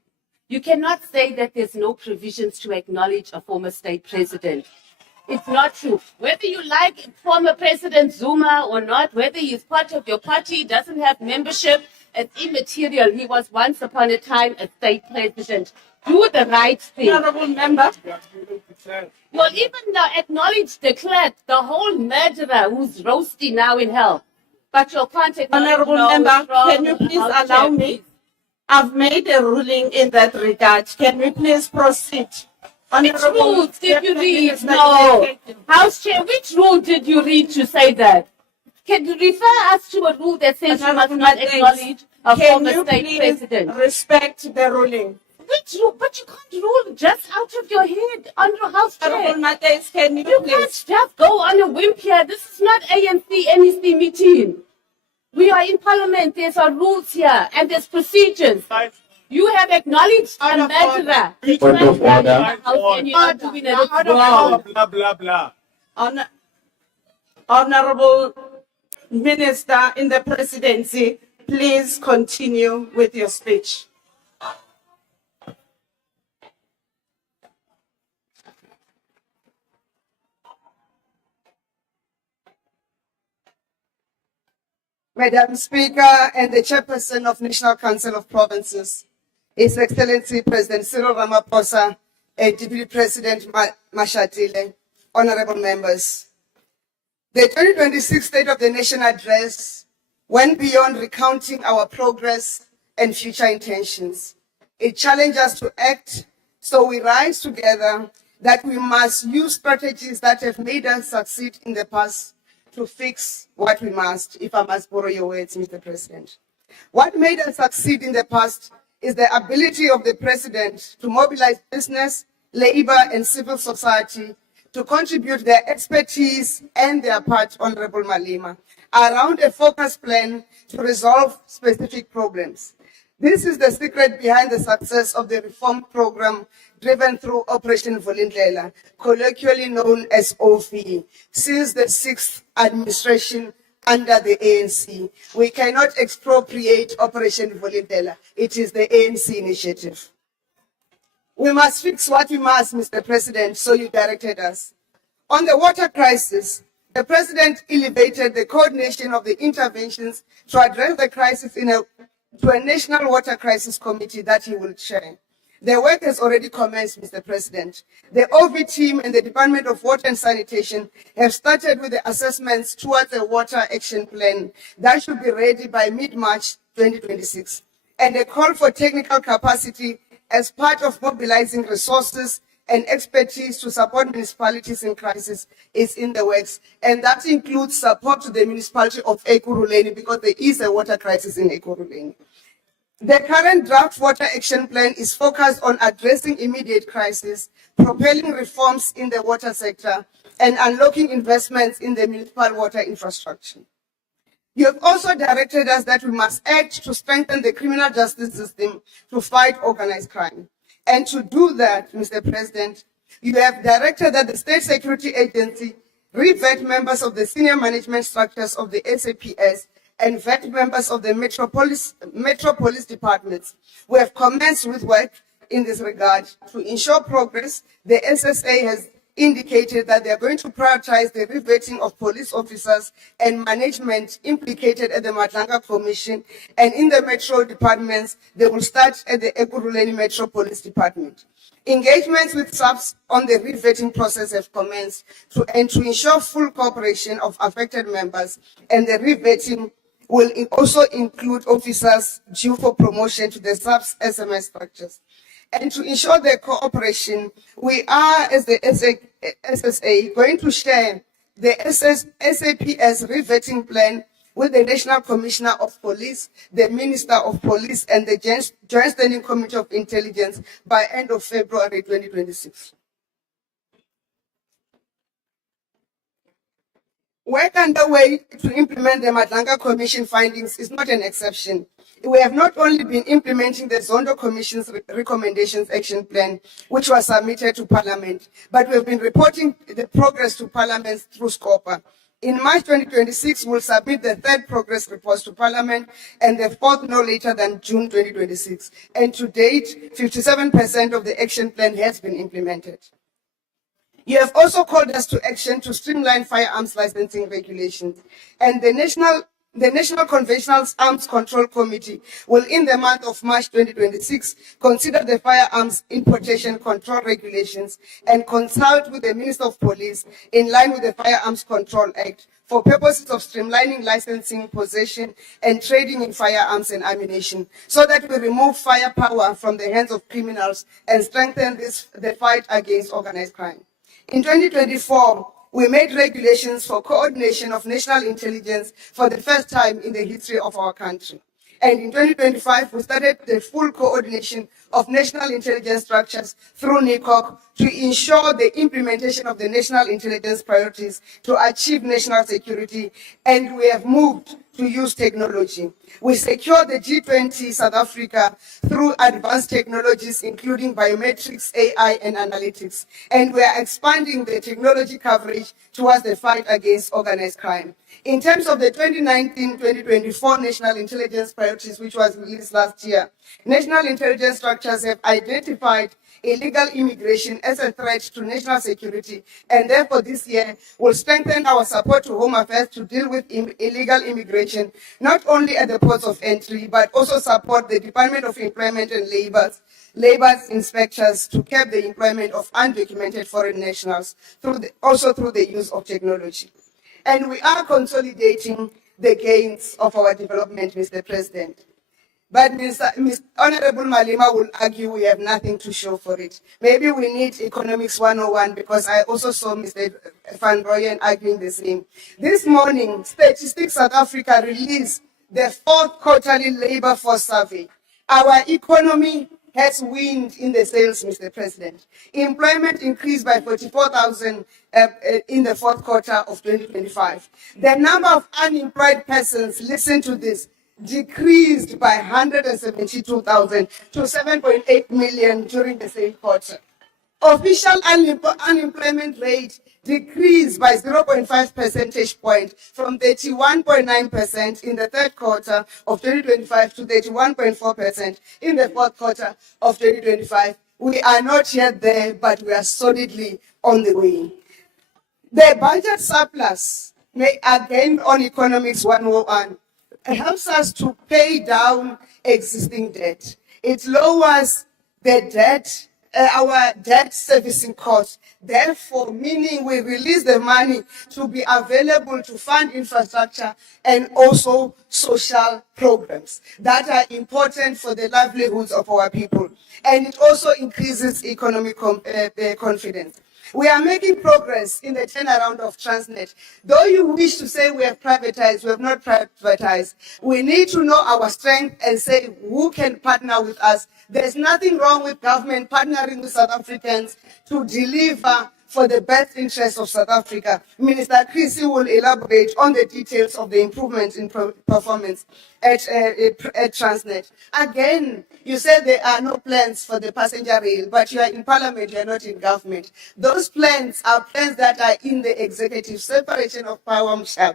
You cannot say that there's no provisions to acknowledge a former state president. It's not true. Whether you like former President Zuma or not, whether he's part of your party, doesn't have membership, it's immaterial. He was once upon a time a state president. Do the right thing. Honorable member. Well, even now acknowledge the clerk, the whole murderer who's roasting now in hell. But you can't acknowledge. Honorable no, member, it's wrong. can you please House allow Chair, me? please. I've made a ruling in that regard. Can we please proceed? Which Honorable rule did you Deputy read? Minister, No. House Chair, which rule did you read to say that? Can you refer us to a rule that says you must Honorable not members, acknowledge a can former you state please president? respect the ruling? Which rule? But you can't rule just out of your head, Honorable House Chair. Honorable Mates, can you You can't please? just go on a whim here. This is not ANC NEC meeting. We are in Parliament. There's our rules here and there's procedures. You have acknowledged a murderer. Point of order. And you are doing it Blah, wrong. blah, blah, blah. Honorable Minister in the Presidency, please continue with your speech. Madam Speaker and the Chairperson of National Council of Provinces, His Excellency President Cyril Ramaphosa and Deputy President Mashatile, honorable members. The 2026 State of the Nation address went beyond recounting our progress and future intentions. It challenged us to act, so we rise together that we must use strategies that have made us succeed in the past to fix what we must, if I must borrow your words, Mr. President. What made us succeed in the past is the ability of the President to mobilize business, labor, and civil society to contribute their expertise and their part, Honorable Malema, around a focused plan to resolve specific problems. This is the secret behind the success of the reform program driven through Operation Vulindlela, colloquially known as OVE, since the 6th administration under the ANC. We cannot expropriate Operation Vulindlela. It is the ANC initiative. We must fix what we must, Mr. President, so you directed us. On the water crisis, the President elevated the coordination of the interventions to address the crisis to a National Water Crisis Committee that he will chair. The work has already commenced, Mr. President. The OV team and the Department of Water and Sanitation have started with the assessments towards a water action plan that should be ready by mid-March 2026, and a call for technical capacity as part of mobilizing resources and expertise to support municipalities in crisis is in the works, and that includes support to the municipality of Ekurhuleni because there is a water crisis in Ekurhuleni. The current draft water action plan is focused on addressing immediate crisis, propelling reforms in the water sector, and unlocking investments in the municipal water infrastructure. You have also directed us that we must act to strengthen the criminal justice system to fight organized crime. And to do that, Mr. President, you have directed that the State Security Agency re-vet members of the senior management structures of the SAPS and vet members of the Metro Police departments. We have commenced with work in this regard. To ensure progress, the SSA has indicated that they are going to prioritize the revetting of police officers and management implicated at the Madlanga Commission, and in the Metro departments, they will start at the Ekurhuleni Metro Police Department. Engagements with SAPS on the revetting process have commenced to ensure full cooperation of affected members, and the revetting will also include officers due for promotion to the SAPS SMS structures. And to ensure their cooperation, we are, as the SSA, going to share the SAPS revetting plan with the National Commissioner of Police, the Minister of Police, and the Joint Standing Committee of Intelligence by end of February 2026. Work underway to implement the Madlanga Commission findings is not an exception. We have not only been implementing the Zondo Commission's recommendations action plan, which was submitted to Parliament, but we have been reporting the progress to Parliament through SCOPA. In March 2026, we'll submit the third progress report to Parliament and the fourth no later than June 2026. And to date, 57% of the action plan has been implemented. You have also called us to action to streamline firearms licensing regulations, and the National Conventional Arms Control Committee will, in the month of March 2026, consider the firearms importation control regulations and consult with the Minister of Police in line with the Firearms Control Act for purposes of streamlining licensing, possession, and trading in firearms and ammunition, so that we remove firepower from the hands of criminals and strengthen the fight against organized crime. In 2024, we made regulations for coordination of national intelligence for the first time in the history of our country. And in 2025, we started the full coordination of national intelligence structures through NICOC to ensure the implementation of the national intelligence priorities to achieve national security. And we have moved to use technology. We secured the G20 South Africa through advanced technologies, including biometrics, AI, and analytics. And we are expanding the technology coverage towards the fight against organized crime. In terms of the 2019-2024 National Intelligence Priorities, which was released last year, national intelligence structures have identified illegal immigration as a threat to national security, and therefore this year will strengthen our support to Home Affairs to deal with illegal immigration, not only at the ports of entry, but also support the Department of Employment and Labor's inspectors to curb the employment of undocumented foreign nationals, also through the use of technology. And we are consolidating the gains of our development, Mr. President. But Honorable Malema will argue we have nothing to show for it. Maybe we need Economics 101, because I also saw Mr. Van Rooyen arguing the same. This morning, Statistics South Africa released the 4th quarterly labor force survey. Our economy has wind in the sails, Mr. President. Employment increased by 44,000 in the 4th quarter of 2025. The number of unemployed persons, listen to this, decreased by 172,000 to 7.8 million during the same quarter. Official unemployment rate decreased by 0.5 percentage point from 31.9% in the 3rd quarter of 2025 to 31.4% in the 4th quarter of 2025. We are not yet there, but we are solidly on the way. The budget surplus, again on Economics 101, helps us to pay down existing debt. It lowers the debt, our debt servicing cost. Therefore, meaning we release the money to be available to fund infrastructure and also social programs that are important for the livelihoods of our people. And it also increases economic confidence. We are making progress in the turnaround of Transnet. Though you wish to say we have privatized, we have not privatized. We need to know our strength and say who can partner with us. There's nothing wrong with government partnering with South Africans to deliver for the best interests of South Africa. Minister Chrissy will elaborate on the details of the improvements in performance at Transnet. Again, you said there are no plans for the passenger rail, but you are in Parliament, you are not in government. Those plans are plans that are in the executive, separation of power, Mshab.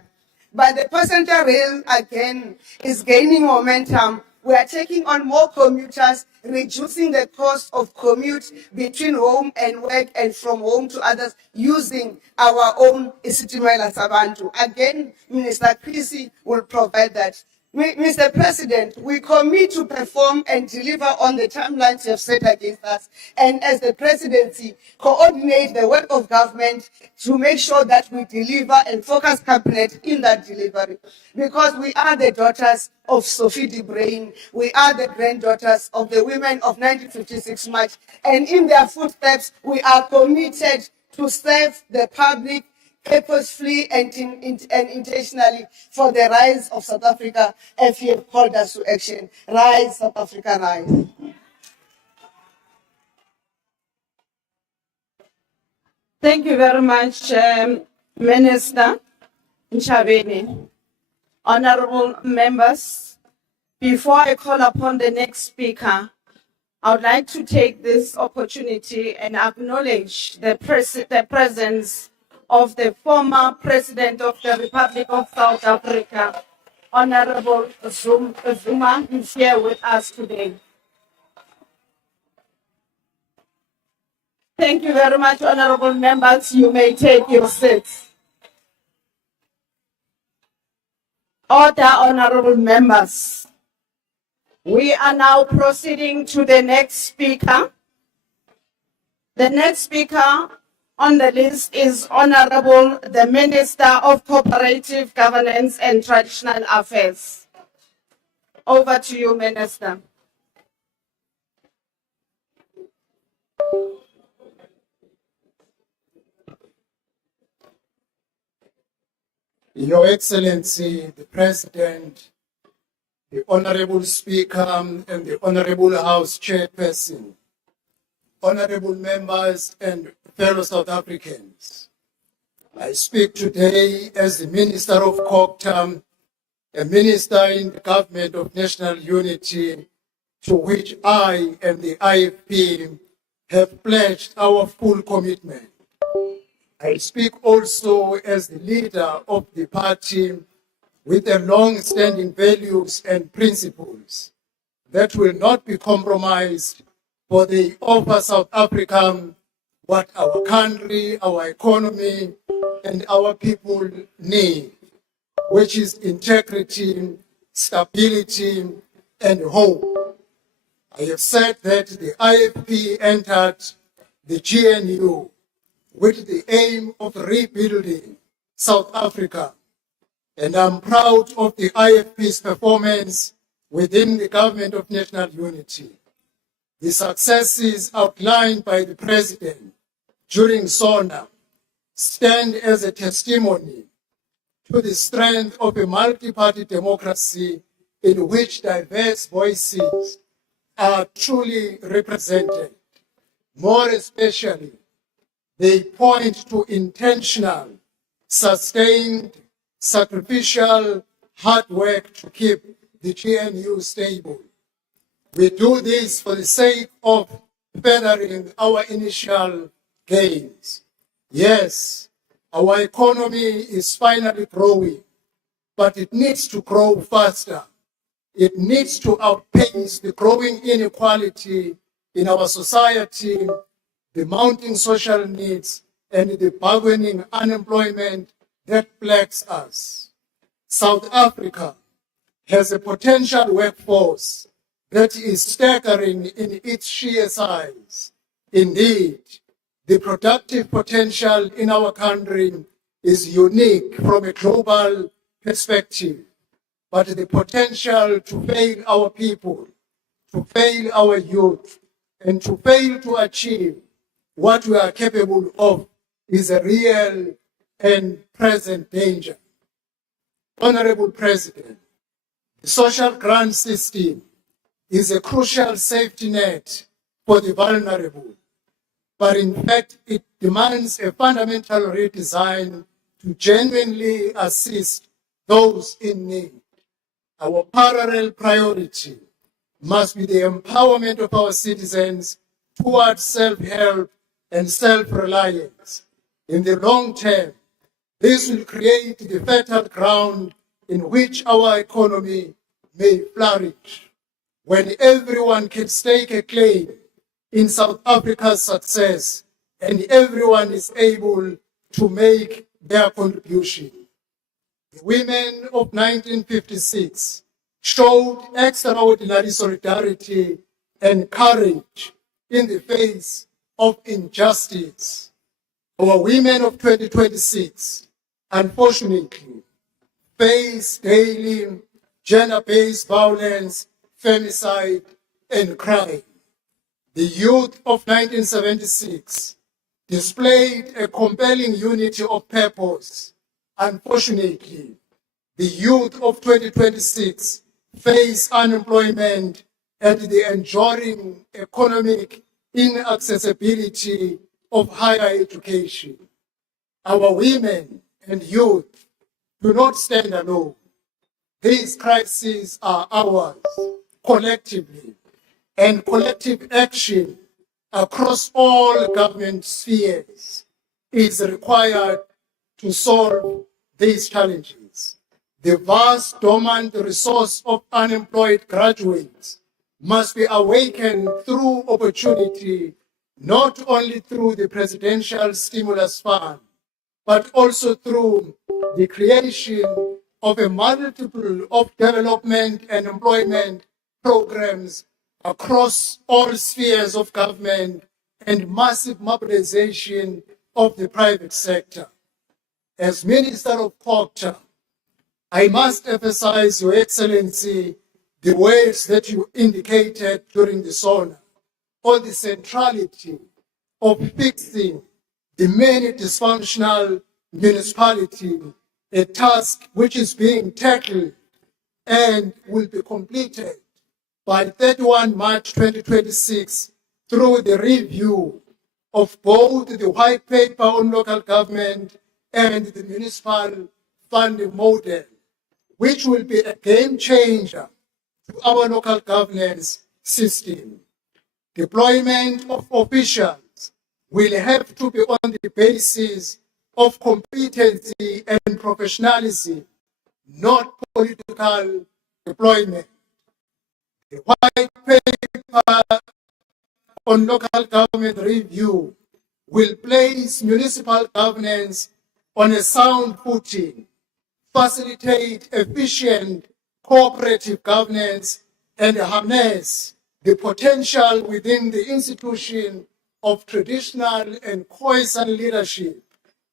But the passenger rail, again, is gaining momentum. We are taking on more commuters, reducing the cost of commute between home and work and from home to others using our own Isitimela Sabantu. Again, Minister Chrissy will provide that. Mr. President, we commit to perform and deliver on the timelines you have set against us, and as the presidency, coordinate the work of government to make sure that we deliver and focus cabinet in that delivery. Because we are the daughters of Sophie de Bruyn, we are the granddaughters of the women of 1956 March, and in their footsteps, we are committed to serve the public purposefully and intentionally for the rise of South Africa, as you have called us to action. Rise, South Africa, rise. Thank you very much, Minister Nchabeni. Honorable members, before I call upon the next speaker, I would like to take this opportunity and acknowledge the presence of the former President of the Republic of South Africa, Honorable Zuma, who is here with us today. Thank you very much, honorable members. You may take your seats. Order, honorable members. We are now proceeding to the next speaker. The next speaker on the list is Honorable the Minister of Cooperative Governance and Traditional Affairs. Over to you, Minister. Your Excellency, the President, the Honorable Speaker and the Honorable House Chairperson, honorable members and fellow South Africans. I speak today as the Minister of COGTA, a minister in the Government of National Unity, to which I and the IFP have pledged our full commitment. I speak also as the leader of the party with the long-standing values and principles that will not be compromised, for they offer South Africa what our country, our economy, and our people need, which is integrity, stability, and hope. I have said that the IFP entered the GNU with the aim of rebuilding South Africa, and I'm proud of the IFP's performance within the Government of National Unity. The successes outlined by the President during SONA stand as a testimony to the strength of a multi-party democracy in which diverse voices are truly represented. More especially, they point to intentional, sustained, sacrificial, hard work to keep the GNU stable. We do this for the sake of furthering our initial gains. Yes, our economy is finally growing, but it needs to grow faster. It needs to outpace the growing inequality in our society, the mounting social needs, and the bargaining unemployment that plagues us. South Africa has a potential workforce that is staggering in its sheer size. Indeed, the productive potential in our country is unique from a global perspective, but the potential to fail our people, to fail our youth, and to fail to achieve what we are capable of is a real and present danger. Honorable President, the social grant system is a crucial safety net for the vulnerable, but in fact, it demands a fundamental redesign to genuinely assist those in need. Our parallel priority must be the empowerment of our citizens towards self-help and self-reliance. In the long term, this will create the fertile ground in which our economy may flourish. When everyone can stake a claim in South Africa's success and everyone is able to make their contribution. The women of 1956 showed extraordinary solidarity and courage in the face of injustice. Our women of 2026, unfortunately, face daily gender-based violence, femicide, and crime. The youth of 1976 displayed a compelling unity of purpose. Unfortunately, the youth of 2026 face unemployment and the enduring economic inaccessibility of higher education. Our women and youth do not stand alone. These crises are ours collectively, and collective action across all government spheres is required to solve these challenges. The vast dormant resource of unemployed graduates must be awakened through opportunity, not only through the Presidential Stimulus Fund, but also through the creation of a multiple of development and employment programs across all spheres of government and massive mobilization of the private sector. As Minister of COGTA, I must emphasize, Your Excellency, the ways that you indicated during the SONA on the centrality of fixing the many dysfunctional municipalities, a task which is being tackled and will be completed by 31 March 2026 through the review of both the white paper on local government and the municipal funding model, which will be a game changer to our local governance system. Deployment of officials will have to be on the basis of competency and professionalism, not political deployment. The white paper on local government review will place municipal governance on a sound footing, facilitate efficient cooperative governance, and harness the potential within the institution of traditional and cohesion leadership,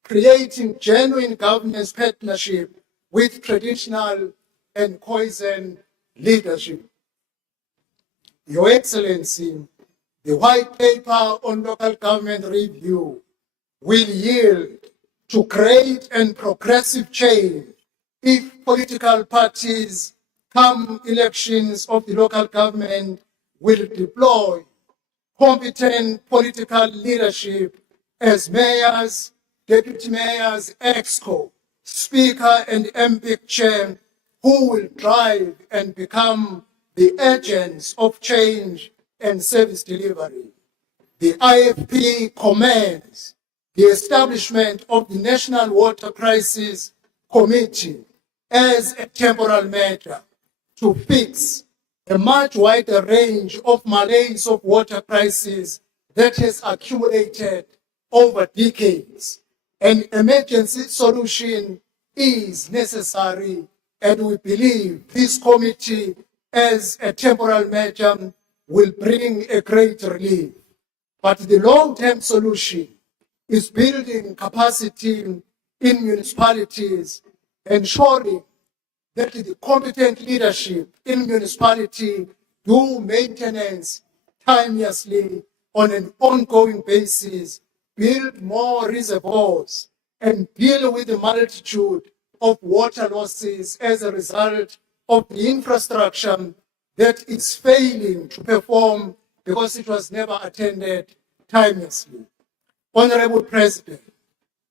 creating genuine governance partnership with traditional and cohesion leadership. Your Excellency, the white paper on local government review will yield to great and progressive change if political parties come elections of the local government will deploy competent political leadership as mayors, deputy mayors, exco, speaker and MP chair, who will drive and become the agents of change and service delivery. The IFP commends the establishment of the National Water Crisis Committee as a temporal measure to fix a much wider range of malaise of water crisis that has accumulated over decades. An emergency solution is necessary, and we believe this committee as a temporal measure will bring a great relief. But the long-term solution is building capacity in municipalities, ensuring that the competent leadership in municipality do maintenance timelessly on an ongoing basis, build more reservoirs, and deal with the multitude of water losses as a result of the infrastructure that is failing to perform because it was never attended timelessly. Honorable President,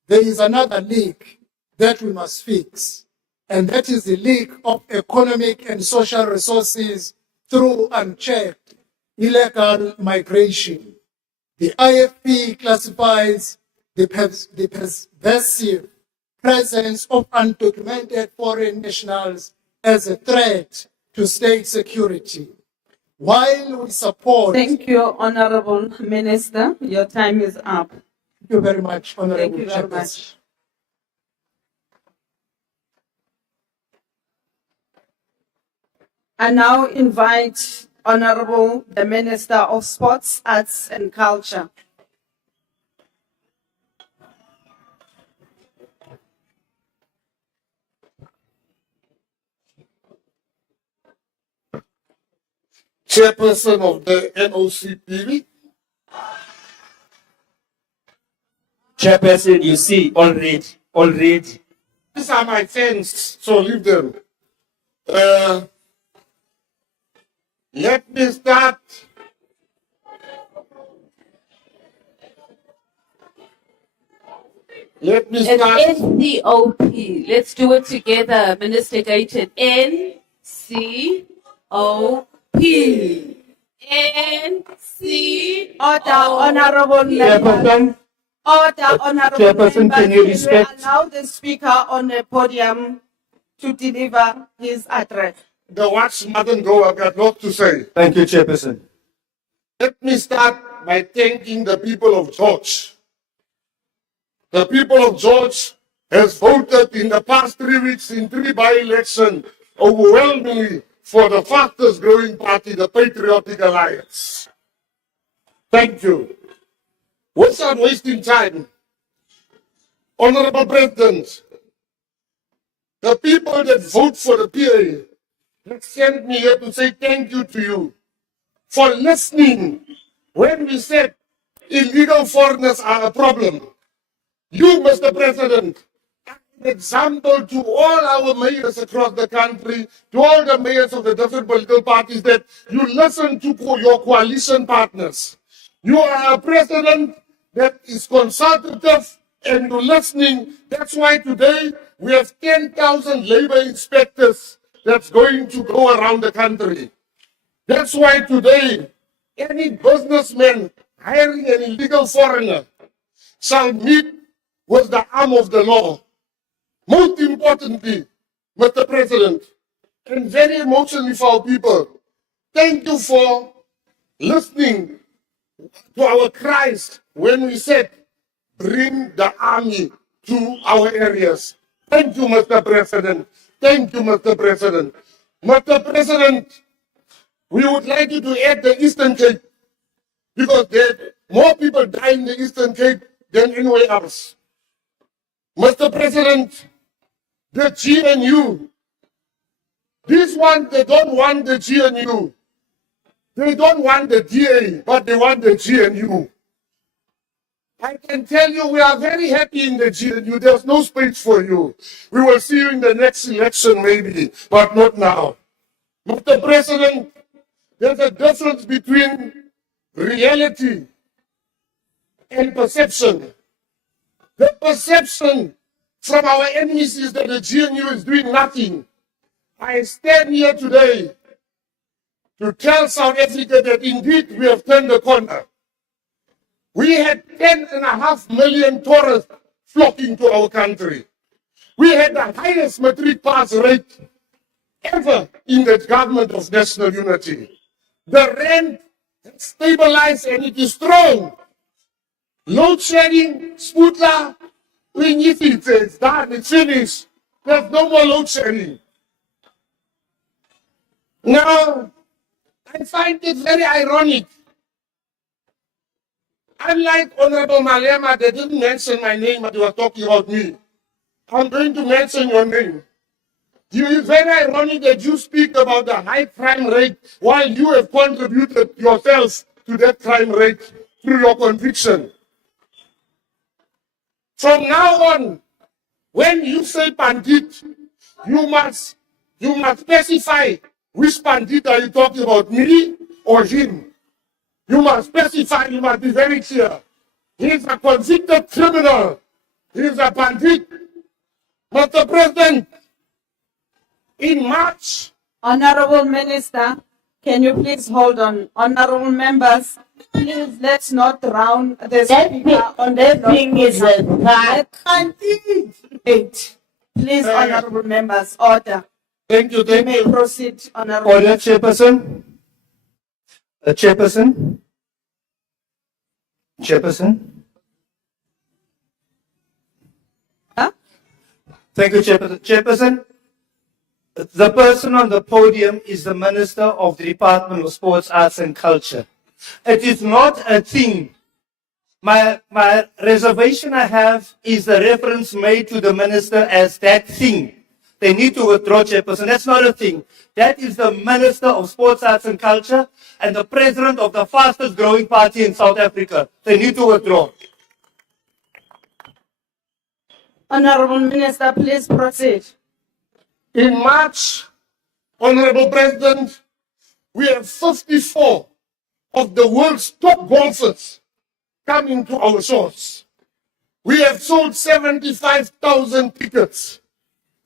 there is another leak that we must fix, and that is the leak of economic and social resources through unchecked illegal migration. The IFP classifies the pervasive presence of undocumented foreign nationals as a threat to state security. While we support... Thank you, Honorable Minister. Your time is up. Thank you very much, Honorable Thank you very Chairperson. much. I now invite Honorable the Minister of Sports, Arts and Culture. Chairperson of the NOCPV. Chairperson, you see, already. These are my friends, so leave them. Let me start. Let me It's start. NCOP. Let's do it together, Minister Gayton. NCOP. NC. Order, Honorable Member. Chairperson, Order, Honorable Chairperson, Member. can you we respect- allow the speaker on the podium to deliver his address? The watch mustn't go, I've got lot to say. thank you, Chairperson. Let me start by thanking the people of George. The people of George has voted in the past 3 weeks in 3 by-elections overwhelmingly for the fastest growing party, the Patriotic Alliance. Thank you. Without wasting time, Honorable President, the people that vote for the PA have sent me here to say thank you to you for listening when we said illegal foreigners are a problem. You, Mr. President, are example to all our mayors across the country, to all the mayors of the different political parties, that you listen to your coalition partners. You are a president that is consultative and you're listening. That's why today we have 10,000 labor inspectors that's going to go around the country. That's why today any businessman hiring an illegal foreigner shall meet with the arm of the law. Most importantly, Mr. President, and very emotionally for our people, thank you for listening to our cries when we said, bring the army to our areas. Thank you, Mr. President. Thank you, Mr. President. Mr. President, we would like you to add the Eastern Cape, because there are more people die in the Eastern Cape than anywhere else. Mr. President, the GNU, these ones, they don't want the GNU. They don't want the DA, but they want the GNU. I can tell you we are very happy in the GNU. There's no space for you. We will see you in the next election maybe, but not now. Mr. President, there's a difference between reality and perception. The perception from our enemies is that the GNU is doing nothing. I stand here today to tell South Africa that indeed we have turned the corner. We had 10.5 million tourists flocking to our country. We had the highest matric pass rate ever in the government of national unity. The rand has stabilized and it is strong. Load shedding, Sputla, it's done, it's finished. There's no more load shedding. Now, I find it very ironic. Unlike Honorable Malema, they didn't mention my name, but they were talking about me. I'm going to mention your name. It is very ironic that you speak about the high crime rate while you have contributed yourselves to that crime rate through your conviction. From now on, when you say bandit, you must specify which bandit are you talking about, me or him. You must specify, you must be very clear. He is a convicted criminal. He is a bandit. Mr. President, in March. Honorable Minister, can you please hold on? Honorable members, please let's not drown the speaker on the thing is a fact. Please, honorable members, order. Thank you, You thank may you. proceed, honorable. Order, Chairperson. Chairperson. Chairperson. Huh? Thank you, Chairperson. Chairperson, the person on the podium is the Minister of the Department of Sports, Arts and Culture. It is not a thing. My reservation I have is the reference made to the Minister as that thing. They need to withdraw, Chairperson. That's not a thing. That is the Minister of Sports, Arts and Culture and the President of the fastest growing party in South Africa. They need to withdraw. Honorable Minister, please proceed. In March, Honorable President, we have 54 of the world's top golfers coming to our shores. We have sold 75,000 tickets.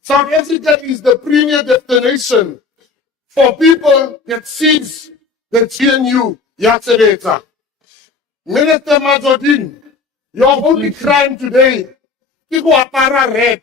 South Africa is the premier destination for people that sees the GNU Yatsebeta. Minister Mazodin, your only crime today, people are para-red,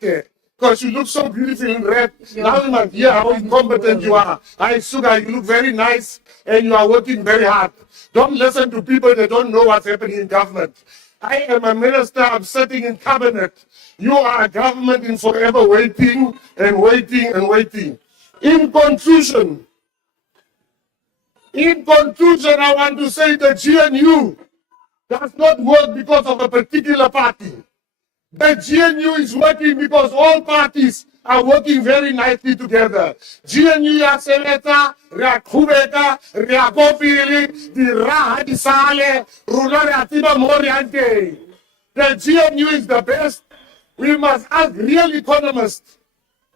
because you look so beautiful in red. Now you must hear how incompetent you are. I sugar, you look very nice and you are working very hard. Don't listen to people that don't know what's happening in government. I am a minister, I'm sitting in cabinet. You are a government in forever waiting and waiting and waiting. In conclusion, I want to say the GNU does not work because of a particular party. The GNU is working because all parties are working very nicely together. GNU yasebenza, reaqhubeka, reaqopile, di raha di sale, rona re a tseba mo re yang teng. The GNU is the best. We must ask real economists,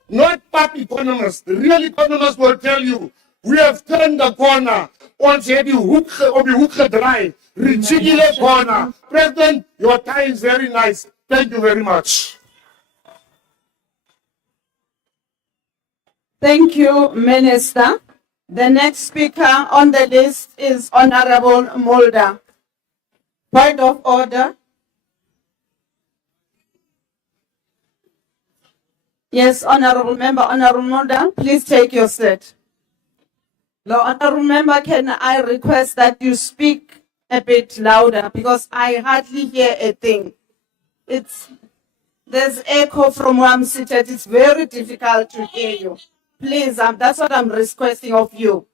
not pop economists. The real economists will tell you, we have turned the corner. Ons het die hoek gedraai. Ridiculous corner. President, your tie is very nice. Thank you very much. Thank you, Minister. The next speaker on the list is Honorable Mulder. Point of order. Yes, Honorable Member, Honorable Mulder, please take your seat. Now, Honorable Member, can I request that you speak a bit louder because I hardly hear a thing. There's echo from where I'm seated. It's very difficult to hear you. Please, that's what I'm requesting of you.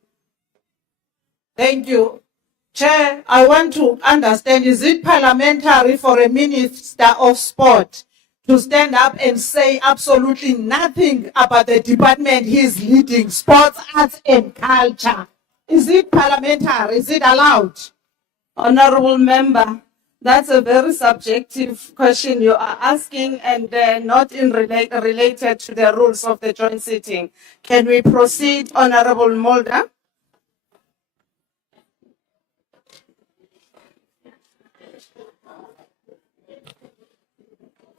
Thank you. Chair, I want to understand, is it parliamentary for a Minister of Sport to stand up and say absolutely nothing about the department he's leading, sports, arts and culture? Is it parliamentary? Is it allowed? Honorable Member, that's a very subjective question you are asking and not related to the rules of the joint sitting. Can we proceed, Honorable Mulder?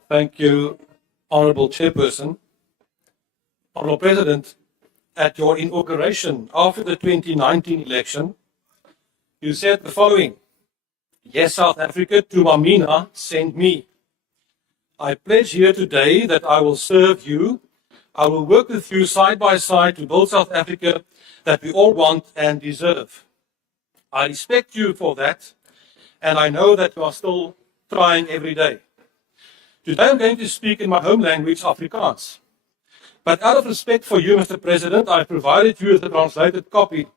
Thank you, Honourable Chairperson. Honourable President, at your inauguration after the 2019 election, you said the following: "Yes, South Africa, to Mamina, send me. I pledge here today that I will serve you. I will work with you side by side to build South Africa that we all want and deserve." I respect you for that, and I know that you are still trying every day. Today I'm going to speak in my home language, Afrikaans. But out of respect for you, Mr. President, I provided you with a translated copy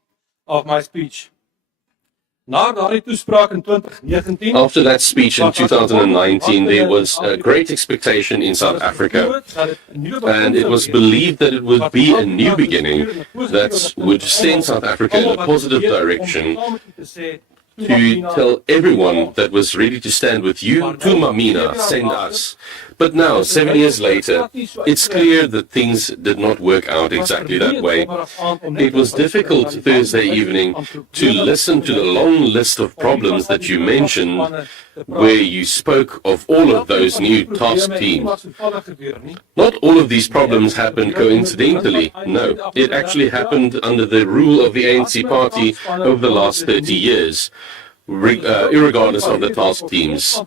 of my speech. After that speech in 2019, there was a great expectation in South Africa, and it was believed that it would be a new beginning that would send South Africa in a positive direction, to tell everyone that was ready to stand with you, to Mamina, send us. But now, 7 years later, it's clear that things did not work out exactly that way. It was difficult Thursday evening to listen to the long list of problems that you mentioned, where you spoke of all of those new task teams. Not all of these problems happened coincidentally. No, it actually happened under the rule of the ANC party over the last 30 years. Irregardless of the task teams,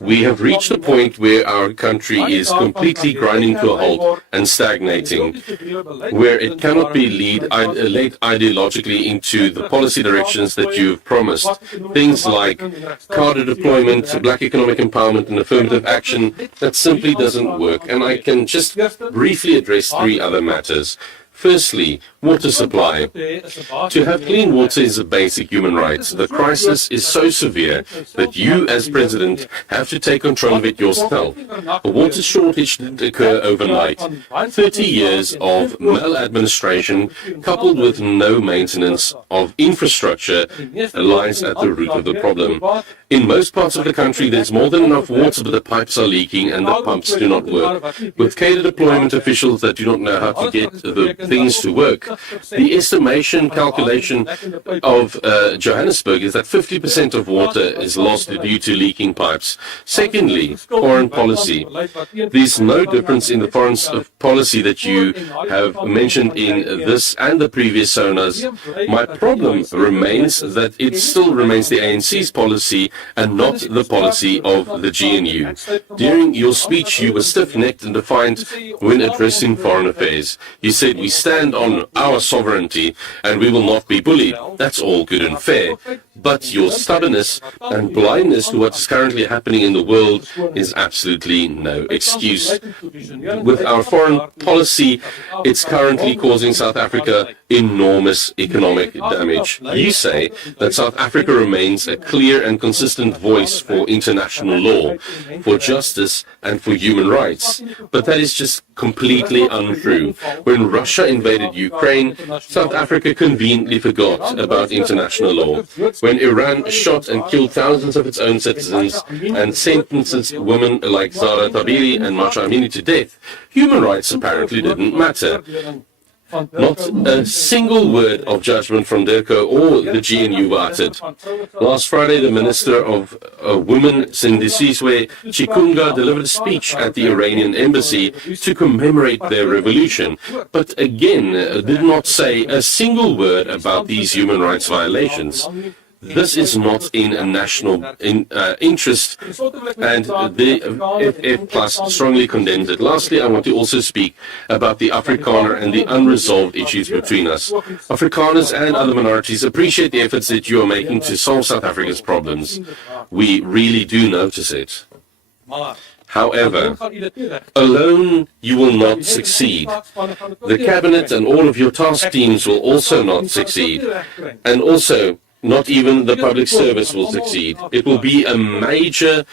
we have reached a point where our country is completely grinding to a halt and stagnating, where it cannot be led ideologically into the policy directions that you've promised. Things like cadre deployment, black economic empowerment and affirmative action, that simply doesn't work. And I can just briefly address three other matters. Firstly, water supply. To have clean water is a basic human right. The crisis is so severe that you, as president, have to take control of it yourself. A water shortage didn't occur overnight. 30 years of maladministration, coupled with no maintenance of infrastructure, lies at the root of the problem. In most parts of the country, there's more than enough water, but the pipes are leaking and the pumps do not work. With cadre deployment officials that do not know how to get the things to work, the estimation calculation of Johannesburg is that 50% of water is lost due to leaking pipes. Secondly, foreign policy. There's no difference in the foreign policy that you have mentioned in this and the previous sonars. My problem remains that it still remains the ANC's policy and not the policy of the GNU. During your speech, you were stiff-necked and defiant when addressing foreign affairs. You said, "We stand on our sovereignty and we will not be bullied." That's all good and fair. But your stubbornness and blindness to what's currently happening in the world is absolutely no excuse. With our foreign policy, it's currently causing South Africa enormous economic damage. You say that South Africa remains a clear and consistent voice for international law, for justice and for human rights. But that is just completely untrue. When Russia invaded Ukraine, South Africa conveniently forgot about international law. When when Iran shot and killed thousands of its own citizens and sentences women like Zara Tabiri and Masha Amini to death, human rights apparently didn't matter. Not a single word of judgment from DERCO or the GNU were uttered. Last Friday, the Minister of Women, Sindisiswe Chikunga, delivered a speech at the Iranian embassy to commemorate their revolution, but again did not say a single word about these human rights violations. This is not in a national interest, and the FF Plus strongly condemns it. Lastly, I want to also speak about the Afrikaner and the unresolved issues between us. Afrikaners and other minorities appreciate the efforts that you are making to solve South Africa's problems. We really do notice it. However, alone you will not succeed. The cabinet and all of your task teams will also not succeed. And also, not even the public service will succeed. It will be a major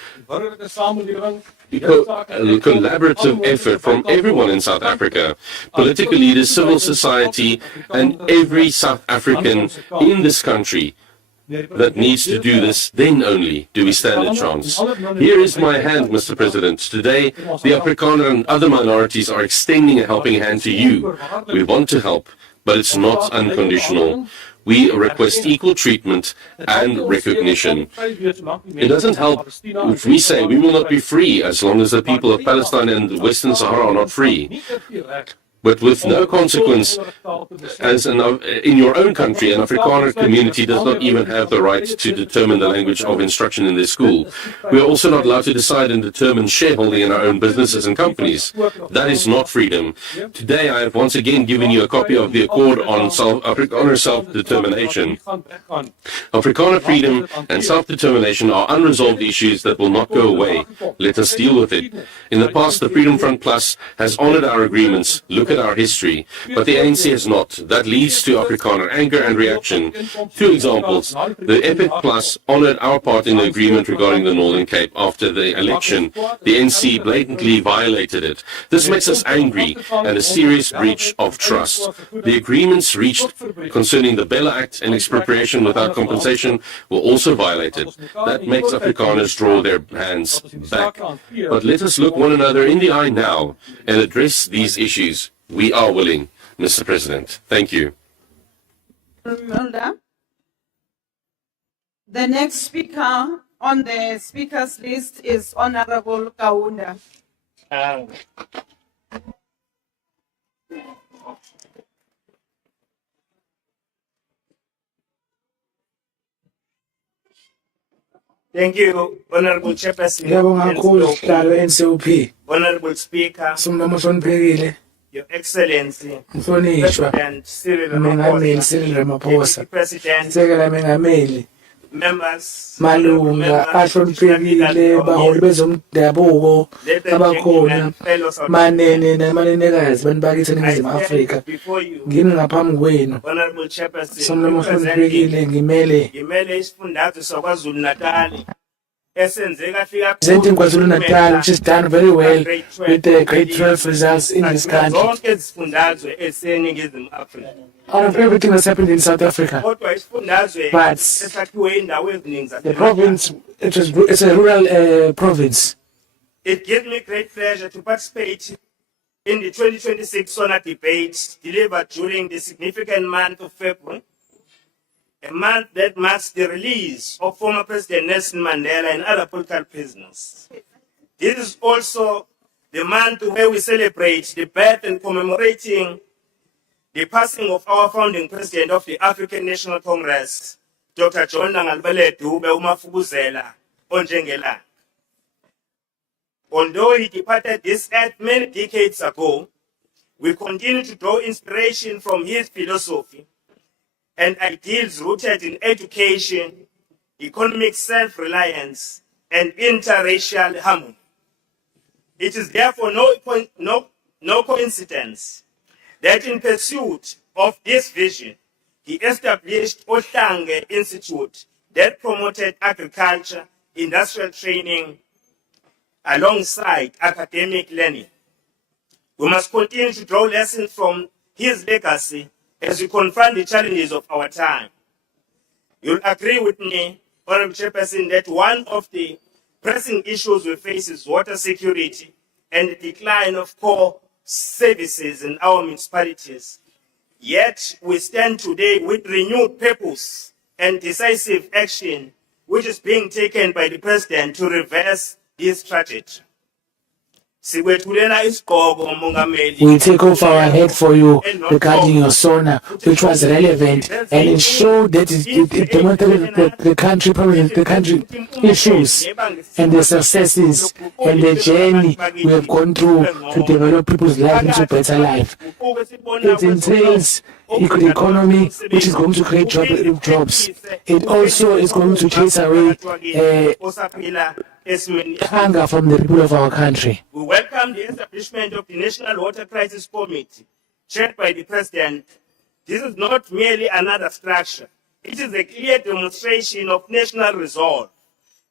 collaborative effort from everyone in South Africa, political leaders, civil society, and every South African in this country that needs to do this. Then only do we stand a chance. Here is my hand, Mr. President. Today, the Afrikaner and other minorities are extending a helping hand to you. We want to help, but it's not unconditional. We request equal treatment and recognition. It doesn't help if we say we will not be free as long as the people of Palestine and the Western Sahara are not free. But with no consequence, as in your own country, an Afrikaner community does not even have the right to determine the language of instruction in their school. We are also not allowed to decide and determine shareholding in our own businesses and companies. That is not freedom. Today, I have once again given you a copy of the Accord on Afrikaner Self-Determination. Afrikaner freedom and self-determination are unresolved issues that will not go away. Let us deal with it. In the past, the Freedom Front Plus has honored our agreements. Look at our history, but the ANC has not. That leads to Afrikaner anger and reaction. Two examples. The FF Plus honored our part in the agreement regarding the Northern Cape after the election. The ANC blatantly violated it. This makes us angry and a serious breach of trust. The agreements reached concerning the Bella Act and expropriation without compensation were also violated. That makes Afrikaners draw their hands back. But let us look one another in the eye now and address these issues. We are willing, Mr. President. Thank you. The next speaker on the speakers list is Honorable Kaunda. Thank you, Honorable Chairperson. Honorable Speaker, Your Excellency, President Cyril Ramaphosa, President, members, malunga ahloniphekile baholi bezomdabuko abakhona manene namanenekazi bantu bakithi eNingizimu Afrika ngimi ngaphambi kwenu Honorable Chairperson, somlomo ohloniphekile ngimele isifundazwe saKwaZulu Natal esenzeka fika presenting KwaZulu Natal, which is done very well with the great 12 results in this country. zonke izifundazwe eseNingizimu Afrika. Out of everything that's happened in South Africa, Kodwa isifundazwe but esakhiwe indawo eziningi the province, it's a rural province. It gives me great pleasure to participate in the 2026 SONA debate delivered during the significant month of February, a month that marks the release of former President Nelson Mandela and other political prisoners. This is also the month where we celebrate the birth and commemorating the passing of our founding president of the African National Congress, Dr. John Nangalibele Dube Umafukuzela Onjengelanga. Although he departed this earth many decades ago, we continue to draw inspiration from his philosophy and ideals rooted in education, economic self-reliance, and interracial harmony. It is therefore no coincidence that in pursuit of this vision, he established Ohlange Institute that promoted agriculture, industrial training, alongside academic learning. We must continue to draw lessons from his legacy as we confront the challenges of our time. You'll agree with me, Honorable Chairperson, that one of the pressing issues we face is water security and the decline of core services in our municipalities. Yet we stand today with renewed purpose and decisive action, which is being taken by the President to reverse this tragedy. We take off our head for you regarding your SONA, which was relevant, and it showed that it demonstrated the country problems, the country issues, and the successes, and the journey we have gone through to develop people's life into a better life. It entails the economy, which is going to create jobs. It also is going to chase away hunger from the people of our country. We welcome the establishment of the National Water Crisis Committee, chaired by the President. This is not merely another structure. It is a clear demonstration of national resolve.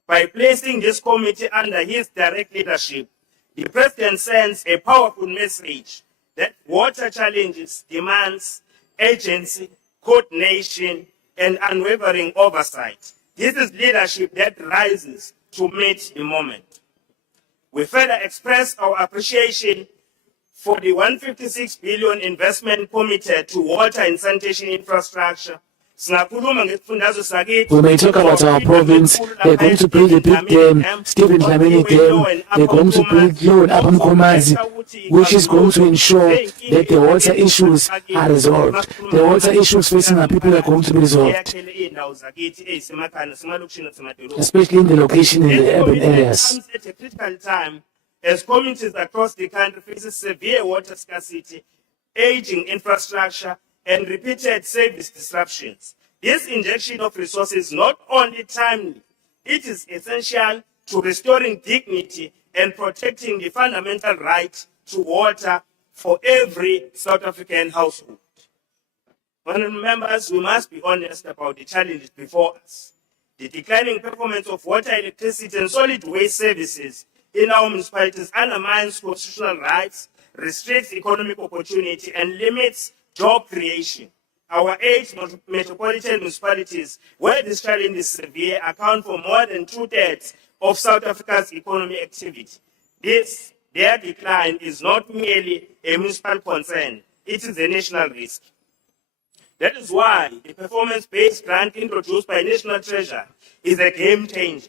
By placing this committee under his direct leadership, the President sends a powerful message that water challenges demands agency, coordination, and unwavering oversight. This is leadership that rises to meet the moment. We further express our appreciation for the 156 billion investment committed to water and sanitation infrastructure. We may talk about our province. They're going to build a big dam, Stephen Dlamini Dam. They're going to build Low and Upper Mkomazi, which is going to ensure that the water issues are resolved. The water issues facing our people are going to be resolved, especially in the location in the urban areas. At a critical time, as communities across the country face severe water scarcity, aging infrastructure, and repeated service disruptions. This injection of resources is not only timely, it is essential to restoring dignity and protecting the fundamental right to water for every South African household. Honourable members, we must be honest about the challenges before us. The declining performance of water, electricity, and solid waste services in our municipalities undermines constitutional rights, restricts economic opportunity, and limits job creation. Our 8 metropolitan municipalities, where this challenge is severe, account for more than 2/3 of South Africa's economic activity. Their decline is not merely a municipal concern, it is a national risk. That is why the performance-based grant introduced by National Treasury is a game changer.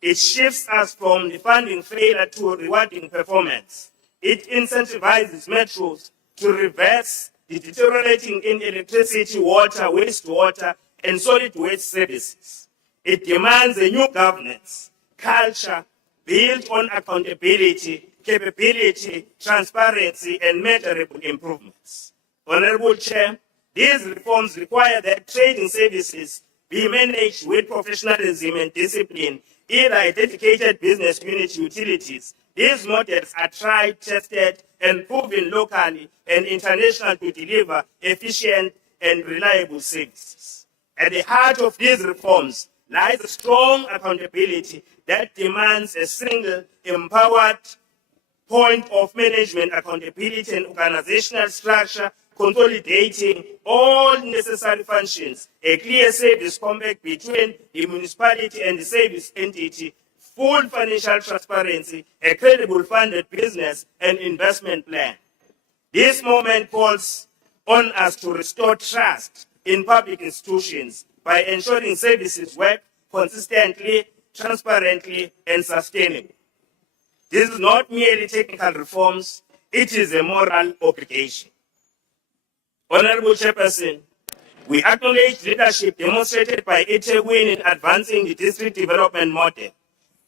It shifts us from the funding failure to rewarding performance. It incentivizes metros to reverse the deteriorating in electricity, water, wastewater, and solid waste services. It demands a new governance, culture built on accountability, capability, transparency, and measurable improvements. Honorable Chair, these reforms require that trading services be managed with professionalism and discipline, either a dedicated business unit utilities. These models are tried, tested, and proven locally and internationally to deliver efficient and reliable services. At the heart of these reforms lies a strong accountability that demands a single, empowered point of management accountability and organizational structure, consolidating all necessary functions, a clear service compact between the municipality and the service entity, full financial transparency, a credible funded business and investment plan. This moment calls on us to restore trust in public institutions by ensuring services work consistently, transparently, and sustainably. This is not merely technical reforms, it is a moral obligation. Honorable Chairperson, we acknowledge leadership demonstrated by eThekwini in advancing the district development model.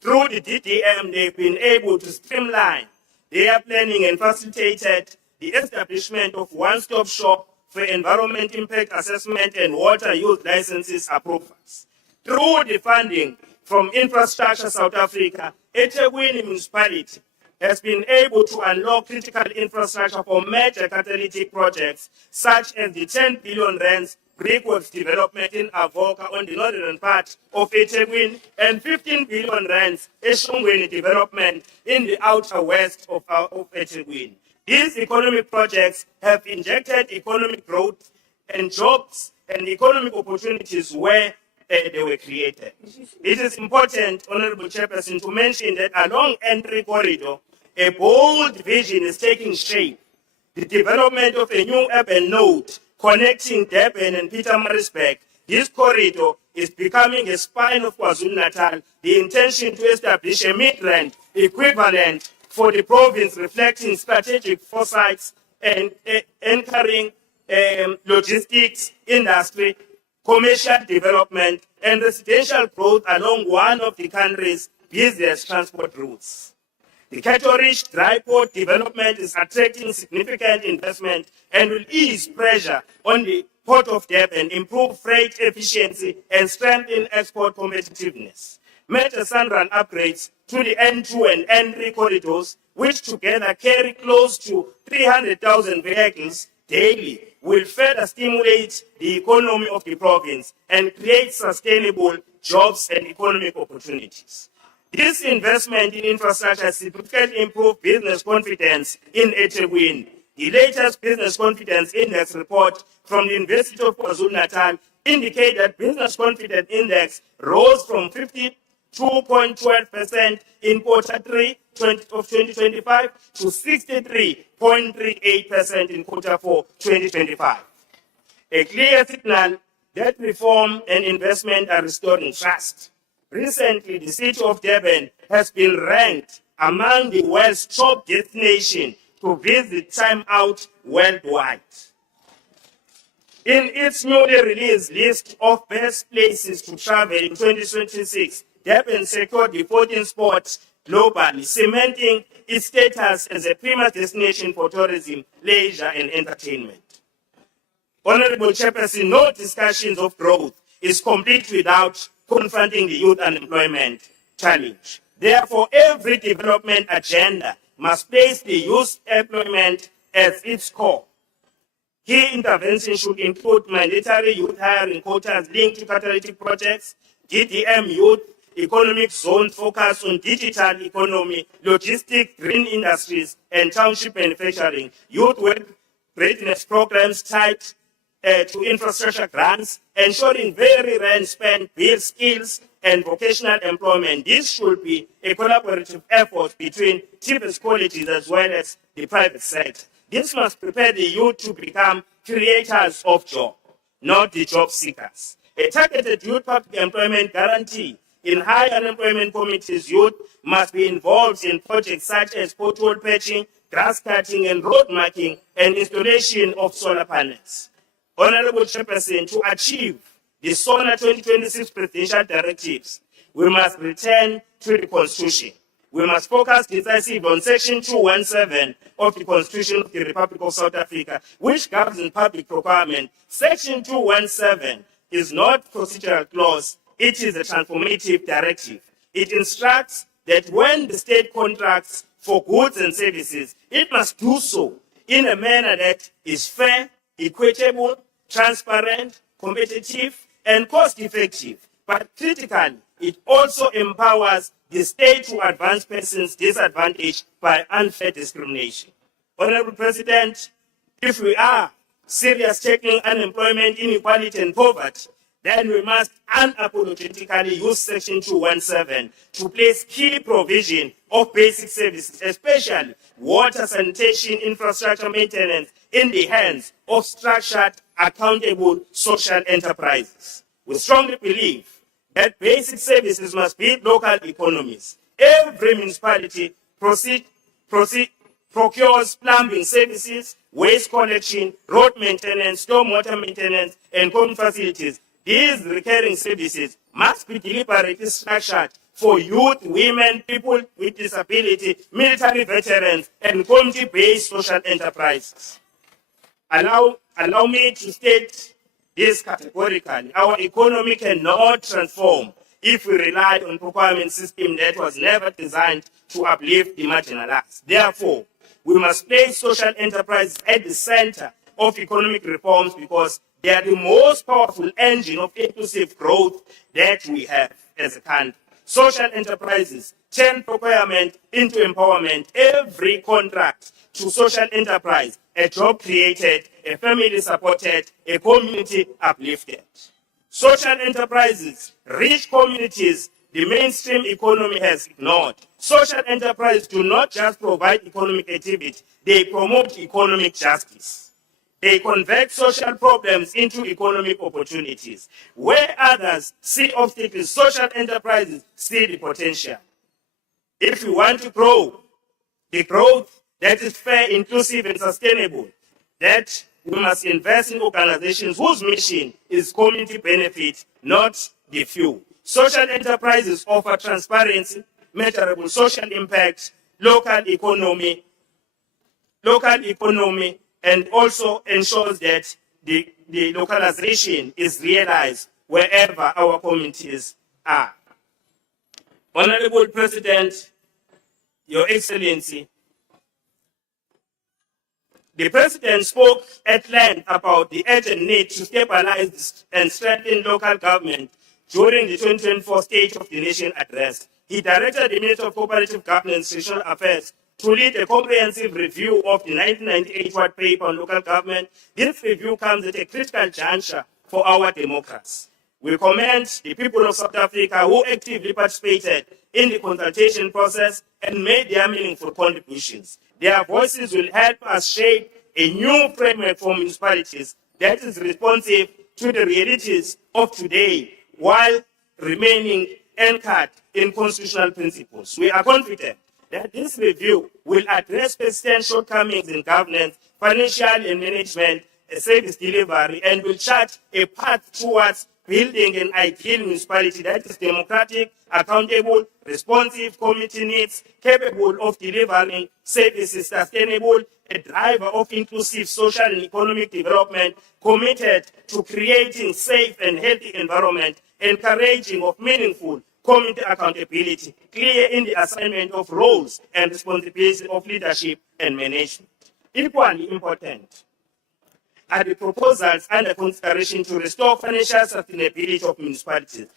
Through the DDM, they've been able to streamline their planning and facilitated the establishment of one-stop shop for environment impact assessment and water use licenses approvals. Through the funding from Infrastructure South Africa, eThekwini municipality has been able to unlock critical infrastructure for major catalytic projects, such as the 10 billion rands brickworks development in Avoca on the northern part of eThekwini and 15 billion rands eShongweni development in the outer west of eThekwini. These economic projects have injected economic growth and jobs and economic opportunities where they were created. It is important, Honorable Chairperson, to mention that along Entry Corridor, a bold vision is taking shape. The development of a new urban node connecting Durban and Pietermaritzburg. This corridor is becoming a spine of KwaZulu-Natal. The intention to establish a Midrand equivalent for the province, reflecting strategic foresights and anchoring logistics, industry, commercial development, and residential growth along one of the country's busiest transport routes. The Cato-Ridge dry port development is attracting significant investment and will ease pressure on the Port of Durban, improve freight efficiency, and strengthen export competitiveness. Major Sunrun upgrades to the N2 and N3 corridors, which together carry close to 300,000 vehicles daily, will further stimulate the economy of the province and create sustainable jobs and economic opportunities. This investment in infrastructure significantly improves business confidence in eThekwini. The latest Business Confidence Index report from the University of KwaZulu-Natal indicates that Business Confidence Index rose from 52.12% in Q3 of 2025 to 63.38% in Q4 2025. A clear signal that reform and investment are restoring trust. Recently, the city of Durban has been ranked among the world's top destinations to visit time out worldwide. In its newly released list of best places to travel in 2026, Durban secured the 14th spot globally, cementing its status as a premier destination for tourism, leisure, and entertainment. Honorable Chairperson, no discussions of growth is complete without confronting the youth unemployment challenge. Therefore, every development agenda must place the youth employment as its core. Key interventions should include mandatory youth hiring quotas linked to catalytic projects, David.M youth economic zone focus on digital economy, logistics, green industries, and township manufacturing, youth work readiness programs tied to infrastructure grants, ensuring very rent spend build skills and vocational employment. This should be a collaborative effort between TVET's colleges as well as the private sector. This must prepare the youth to become creators of jobs, not the job seekers. A targeted youth public employment guarantee in high unemployment communities, youth must be involved in projects such as pothole patching, grass cutting, and road marking, and installation of solar panels. Honorable Chairperson, to achieve the SONA 2026 presidential directives, we must return to the Constitution. We must focus decisively on Section 217 of the Constitution of the Republic of South Africa, which governs public procurement. Section 217 is not a procedural clause, it is a transformative directive. It instructs that when the state contracts for goods and services, it must do so in a manner that is fair, equitable, transparent, competitive, and cost-effective. But critically, it also empowers the state to advance persons disadvantaged by unfair discrimination. Honorable President, if we are serious tackling unemployment, inequality, and poverty, then we must unapologetically use Section 217 to place key provision of basic services, especially water, sanitation, infrastructure maintenance, in the hands of structured, accountable social enterprises. We strongly believe that basic services must be local economies. Every municipality procures plumbing services, waste collection, road maintenance, stormwater maintenance, and common facilities. These recurring services must be deliberately structured for youth, women, people with disability, military veterans, and community-based social enterprises. Allow me to state this categorically. Our economy cannot transform if we rely on a procurement system that was never designed to uplift the marginalized. Therefore, we must place social enterprises at the center of economic reforms because they are the most powerful engine of inclusive growth that we have as a country. Social enterprises turn procurement into empowerment. Every contract to social enterprise, a job created, a family supported, a community uplifted. social enterprises, rich communities, the mainstream economy has ignored. Social enterprises do not just provide economic activity, they promote economic justice. They convert social problems into economic opportunities. Where others see obstacles, social enterprises see the potential. If we want to grow, the growth that is fair, inclusive, and sustainable, that we must invest in organizations whose mission is community benefit, not the few. Social enterprises offer transparency, measurable social impact, local economy, and also ensures that the localization is realized wherever our communities are. Honorable President, Your Excellency, the President spoke at length about the urgent need to stabilize and strengthen local government during the 2024 State of the Nation address. He directed the Minister of Cooperative Governance and Social Affairs to lead a comprehensive review of the 1998 White Paper on local government. This review comes at a critical juncture for our democracy. We commend the people of South Africa who actively participated in the consultation process and made their meaningful contributions. Their voices will help us shape a new framework for municipalities that is responsive to the realities of today while remaining anchored in constitutional principles. We are confident that this review will address persistent shortcomings in governance, financial and management, service delivery, and will chart a path towards building an ideal municipality that is democratic, accountable, responsive, community needs, capable of delivering services, sustainable, a driver of inclusive social and economic development, committed to creating safe and healthy environment, encouraging of meaningful community accountability, clear in the assignment of roles and responsibilities of leadership and management. Equally important are the proposals under consideration to restore financial sustainability of municipalities.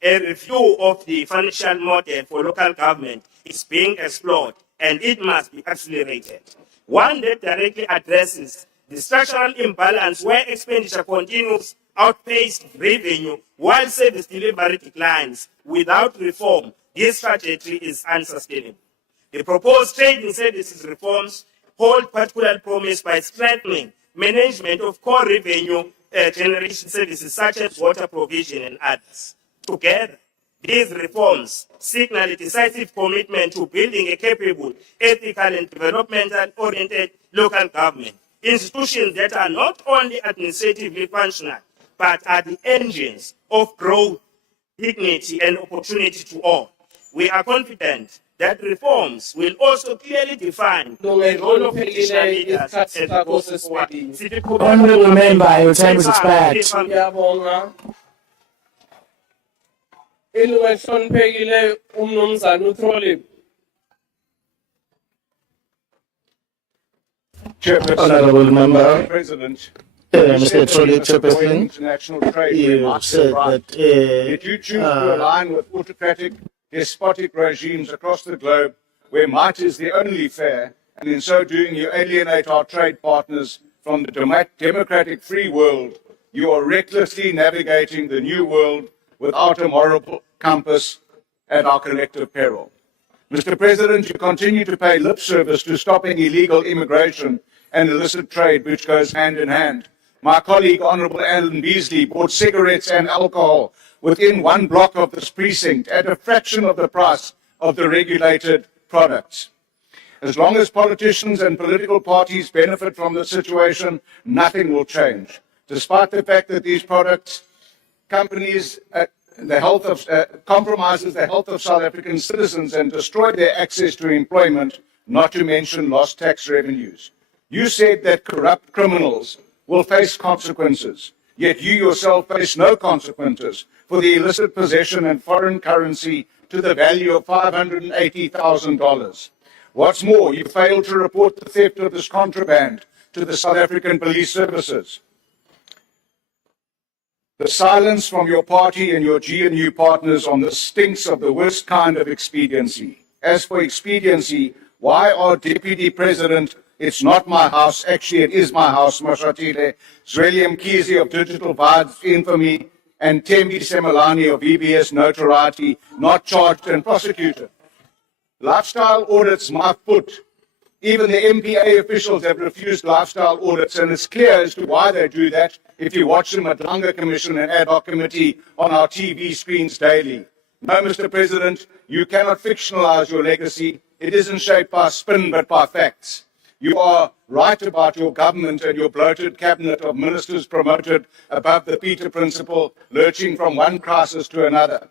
A review of the financial model for local government is being explored and it must be accelerated. One that directly addresses the structural imbalance where expenditure continues outpaced revenue while service delivery declines. Without reform, this trajectory is unsustainable. The proposed trade in services reforms hold particular promise by strengthening management of core revenue generation services such as water provision and others. Together, these reforms signal a decisive commitment to building a capable, ethical, and developmental-oriented local government, institutions that are not only administratively functional, but are the engines of growth, dignity, and opportunity to all. We are confident that reforms will also clearly define the role of traditional leaders as we go forward. Honorable member, your time is expired. Ngiyabonga. Ilungu elihloniphekile umnumzana uThrolip. Honorable member, President, Mr. Trolley, Chairperson, international trade you said that Did you choose to align with autocratic, despotic regimes across the globe where might is the only fair, and in so doing you alienate our trade partners from the democratic free world? You are recklessly navigating the new world without a moral compass at our collective peril. Mr. President, you continue to pay lip service to stopping illegal immigration and illicit trade, which goes hand in hand. My colleague, Honorable Alan Beasley, bought cigarettes and alcohol within one block of this precinct at a fraction of the price of the regulated products. As long as politicians and political parties benefit from the situation, nothing will change. Despite the fact that these products, companies, compromises the health of South African citizens and destroy their access to employment, not to mention lost tax revenues. You said that corrupt criminals will face consequences, yet you yourself face no consequences for the illicit possession and foreign currency to the value of $580,000. What's more, you failed to report the theft of this contraband to the South African Police Services. The silence from your party and your GNU partners on the stinks of the worst kind of expediency. As for expediency, why are Deputy President, it's not my house, actually it is my house, Mashatile, Zweli Mkhize of Digital Vides infamy, and Tembi Semelani of EBS Notoriety not charged and prosecuted. Lifestyle audits mark foot. Even the MPA officials have refused lifestyle audits, and it's clear as to why they do that if you watch them at Langer Commission and Ad Hoc Committee on our TV screens daily. No, Mr. President, you cannot fictionalize your legacy. It isn't shaped by spin, but by facts. You are right about your government and your bloated cabinet of ministers promoted above the Peter principle, lurching from one crisis to another.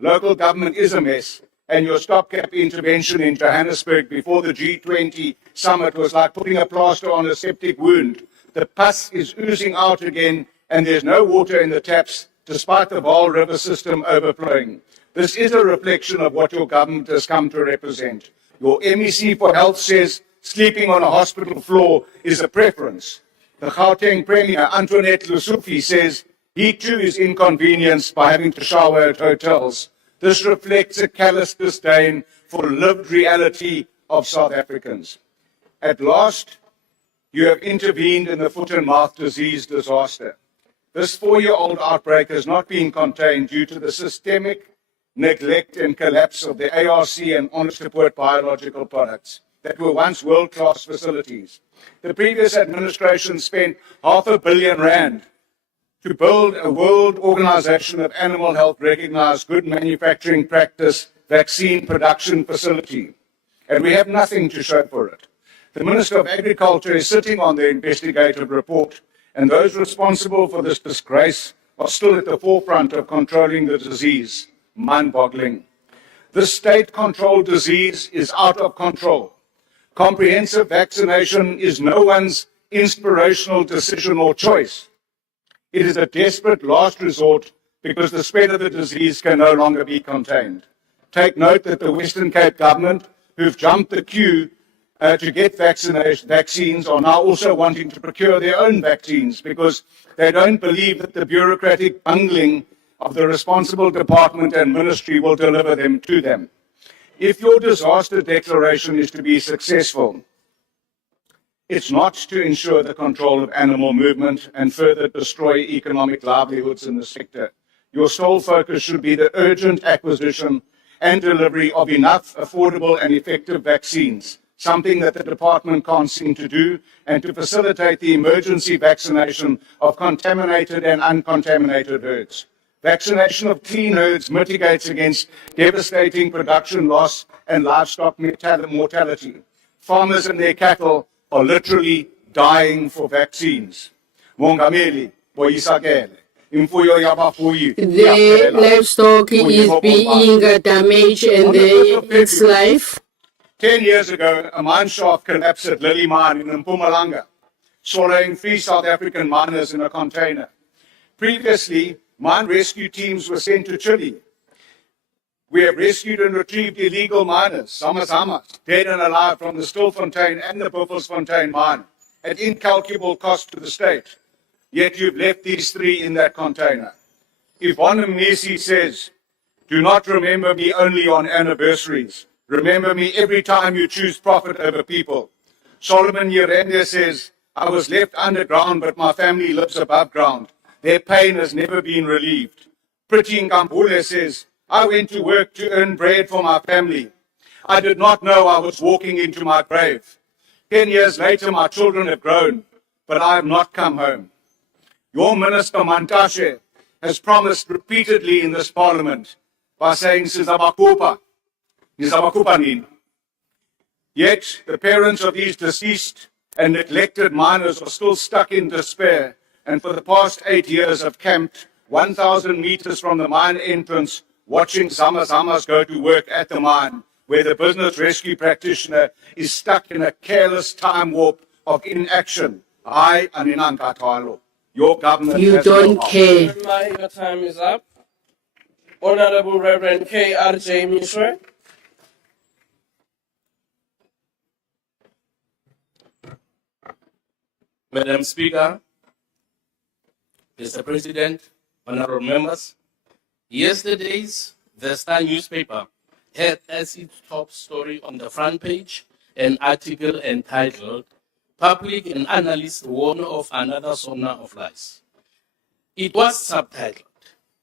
Local government is a mess, and your stopgap intervention in Johannesburg before the G20 summit was like putting a plaster on a septic wound. The pus is oozing out again, and there's no water in the taps, despite the Vaal River system overflowing. This is a reflection of what your government has come to represent. Your MEC for Health says sleeping on a hospital floor is a preference. The Gauteng Premier, Antoinette Lusufi, says he too is inconvenienced by having to shower at hotels. This reflects a callous disdain for lived reality of South Africans. At last, you have intervened in the foot and mouth disease disaster. This 4-year-old outbreak has not been contained due to the systemic neglect and collapse of the ARC and Honest Report biological products that were once world-class facilities. The previous administration spent R500 million to build a world organization of animal health recognized good manufacturing practice vaccine production facility, and we have nothing to show for it. The Minister of Agriculture is sitting on the investigative report, and those responsible for this disgrace are still at the forefront of controlling the disease. Mind-boggling. This state-controlled disease is out of control. Comprehensive vaccination is no one's inspirational decision or choice. It is a desperate last resort because the spread of the disease can no longer be contained. Take note that the Western Cape government, who've jumped the queue to get vaccines, are now also wanting to procure their own vaccines because they don't believe that the bureaucratic bungling of the responsible department and ministry will deliver them to them. If your disaster declaration is to be successful, it's not to ensure the control of animal movement and further destroy economic livelihoods in the sector. Your sole focus should be the urgent acquisition and delivery of enough affordable and effective vaccines, something that the department can't seem to do, and to facilitate the emergency vaccination of contaminated and uncontaminated herds. Vaccination of clean herds mitigates against devastating production loss and livestock mortality. Farmers and their cattle are literally dying for vaccines. Mongameli, boyisakele. The livestock is being damaged and its life. 10 years ago, a mine shaft collapsed at Lily Mine in Mpumalanga, swallowing 3 South African miners in a container. Previously, mine rescue teams were sent to Chile. We have rescued and retrieved illegal miners, Zamazamas, dead and alive from the Stilfontein and the Buffelsfontein mine, at incalculable cost to the state. Yet you've left these 3 in that container. Yvonne Mnisi says, do not remember me only on anniversaries. Remember me every time you choose profit over people. Solomon Yerende says, I was left underground, but my family lives above ground. Their pain has never been relieved. Priti Nkambule says, I went to work to earn bread for my family. I did not know I was walking into my grave. 10 years later, my children have grown, but I have not come home. Your Minister Mantashe has promised repeatedly in this parliament by saying, Sizabakupa, Nizabakupa nini. Yet, the parents of these deceased and neglected miners are still stuck in despair, and for the past 8 years have camped 1,000 meters from the mine entrance, watching Zamazamas go to work at the mine, where the business rescue practitioner is stuck in a careless time warp of inaction. I, Aninanka Talo, your government You has don't no care. Your time is up. Honorable Reverend K.R.J. Mishwe. Madam Speaker, Mr. President, honorable members, yesterday's The Star newspaper had as its top story on the front page an article entitled Public and Analysts Warn of Another Summer of Lies. It was subtitled,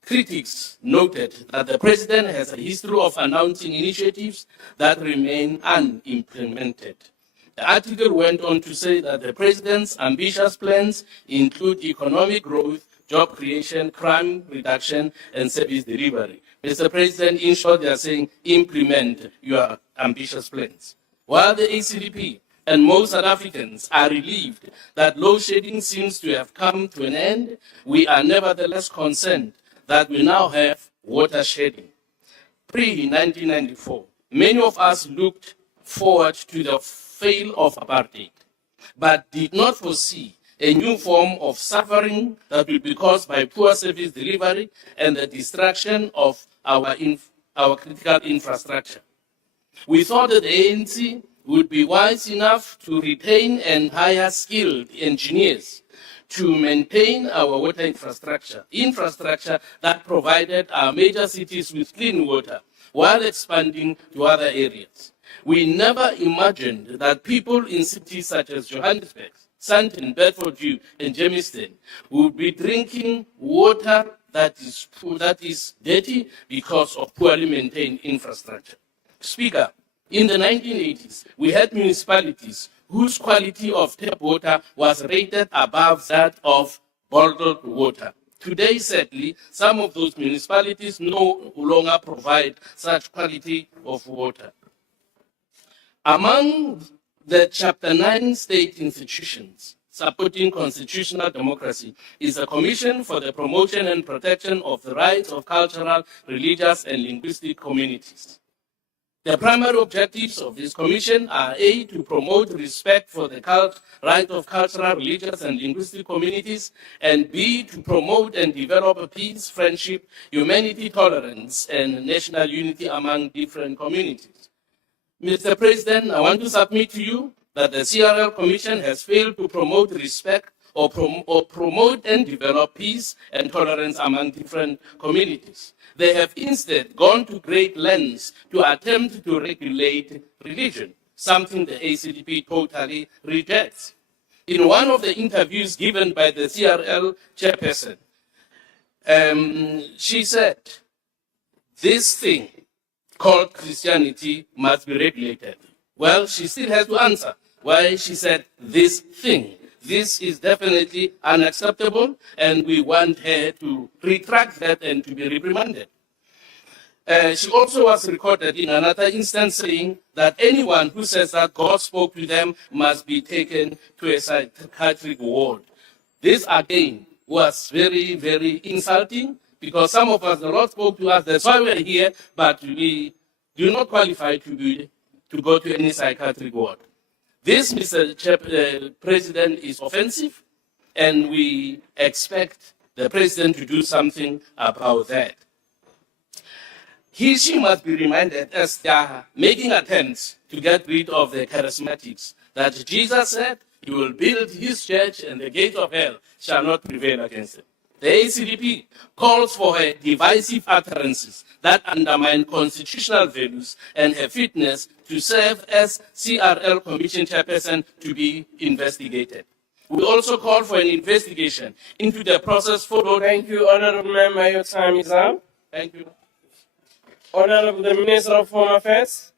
Critics noted that the president has a history of announcing initiatives that remain unimplemented. The article went on to say that the president's ambitious plans include economic growth, job creation, crime reduction, and service delivery. Mr. President, in short, they are saying implement your ambitious plans. While the ACDP and most South Africans are relieved that load shedding seems to have come to an end, we are nevertheless concerned that we now have water shedding. Pre-1994, many of us looked forward to the fall of apartheid, but did not foresee a new form of suffering that will be caused by poor service delivery and the destruction of our critical infrastructure. We thought that the ANC would be wise enough to retain and hire skilled engineers to maintain our water infrastructure that provided our major cities with clean water while expanding to other areas. We never imagined that people in cities such as Johannesburg, Sandton, Bedfordview, and Germiston would be drinking water that is dirty because of poorly maintained infrastructure. Speaker, in the 1980s, we had municipalities whose quality of tap water was rated above that of bottled water. Today, sadly, some of those municipalities no longer provide such quality of water. Among the Chapter 9 state institutions supporting constitutional democracy is the Commission for the Promotion and Protection of the Rights of Cultural, Religious, and Linguistic Communities. The primary objectives of this commission are A, to promote respect for the right of cultural, religious, and linguistic communities, and B, to promote and develop peace, friendship, humanity, tolerance, and national unity among different communities. Mr. President, I want to submit to you that the CRL Commission has failed to promote respect or promote and develop peace and tolerance among different communities. They have instead gone to great lengths to attempt to regulate religion, something the ACDP totally rejects. In one of the interviews given by the CRL chairperson, she said, this thing called Christianity must be regulated. Well, she still has to answer why she said this thing. This is definitely unacceptable, and we want her to retract that and to be reprimanded. She also was recorded in another instance saying that anyone who says that God spoke to them must be taken to a psychiatric ward. This, again, was very, very insulting, because some of us, the Lord spoke to us, that's why we're here, but we do not qualify to go to any psychiatric ward. This, Mr. President, is offensive, and we expect the President to do something about that. She must be reminded, as they are making attempts to get rid of the charismatics, that Jesus said he will build his church and the gate of hell shall not prevail against it. The ACDP calls for her divisive utterances that undermine constitutional values and her fitness to serve as CRL Commission Chairperson to be investigated. We also call for an investigation into the process followed. Thank you, Honorable Member. Your time is up. Thank you. Honorable the Minister of Home Affairs.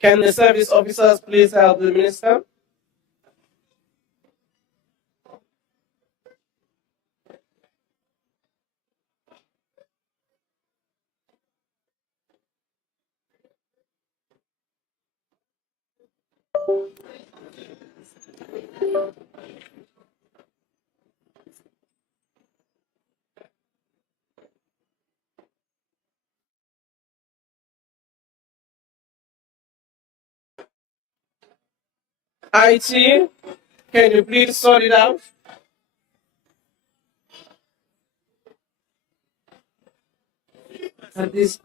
Can the service officers please help the Minister? IT, can you please sort it out? At this,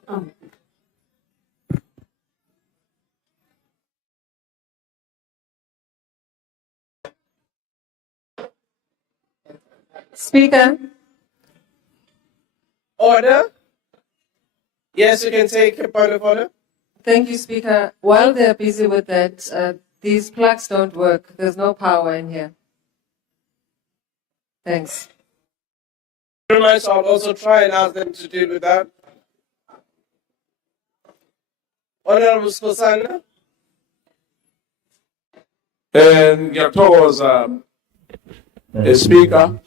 Speaker. Order. Yes, you can take a point of order. Thank you, Speaker. While they're busy with that, these plugs don't work. There's no power in here. Thanks. Very much. I'll also try and ask them to deal with that. Honorable Skosana. Ngiyathokoza Speaker.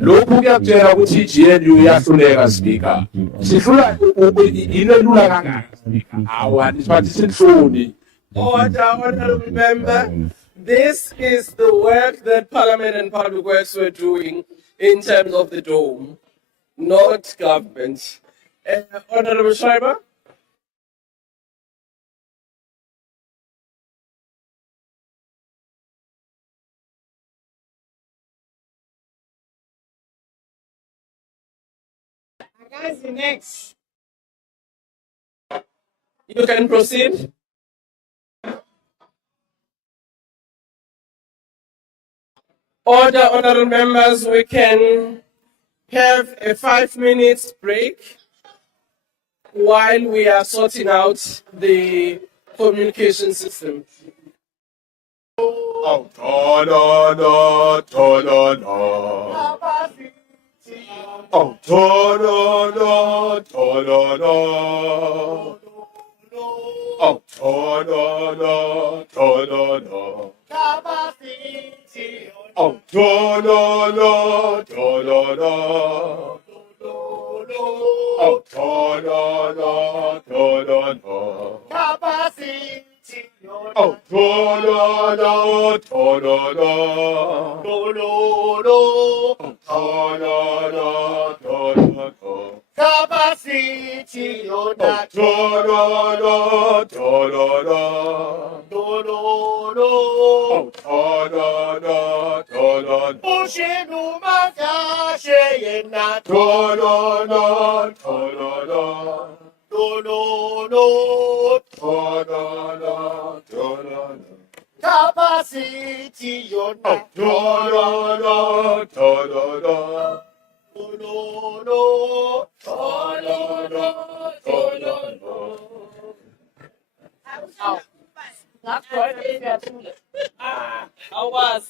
Lokhu kuyakutshela ukuthi GNU iyahluleka Speaker. Sihlula into elula kangaka Speaker. Awa nisibathi sinhluni. Order, honorable member. This is the work that Parliament and Public Works were doing in terms of the dome, not government. Honorable Schreiber. Next. You can proceed. Order, honorable members, we can have a 5 minutes break while we are sorting out the communication system. Oh, ta-da-da, ta-da-da. Oh, ta-da-da, ta-da-da. Oh, ta-da-da, ta-da-da. Oh, ta-da-da, ta-da-da. Oh, ta-da-da, ta-da-da. Oh, ta-da-da, ta-da-da. Oh, ta-da-da, ta-da-da. Capacity, Oh, ta-da-da, ta-da-da. Oh, ta-da-da, ta-da-da. Ushinu makashe yena. Ta-da-da, ta-da-da. Ta-da-da, ta-da-da. Capacity, yona. Ta-da-da, ta-da-da. I was.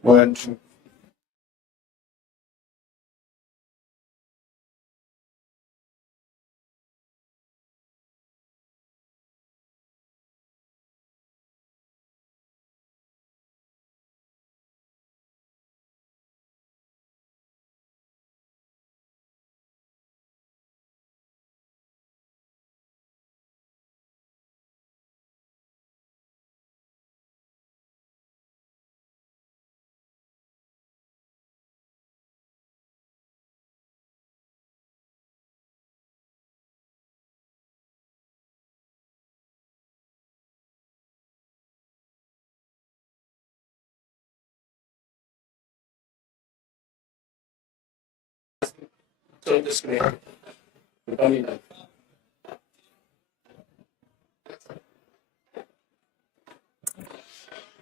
One, two. So this way.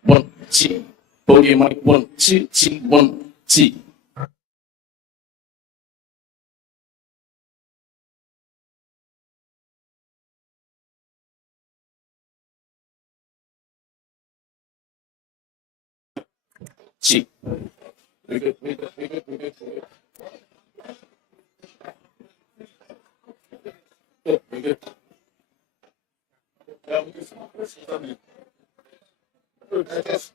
One, two. Podium mic. 1, 2, 2, 1, 2. Two. We good, we good, we good, we good, we good. Good, we good. Test.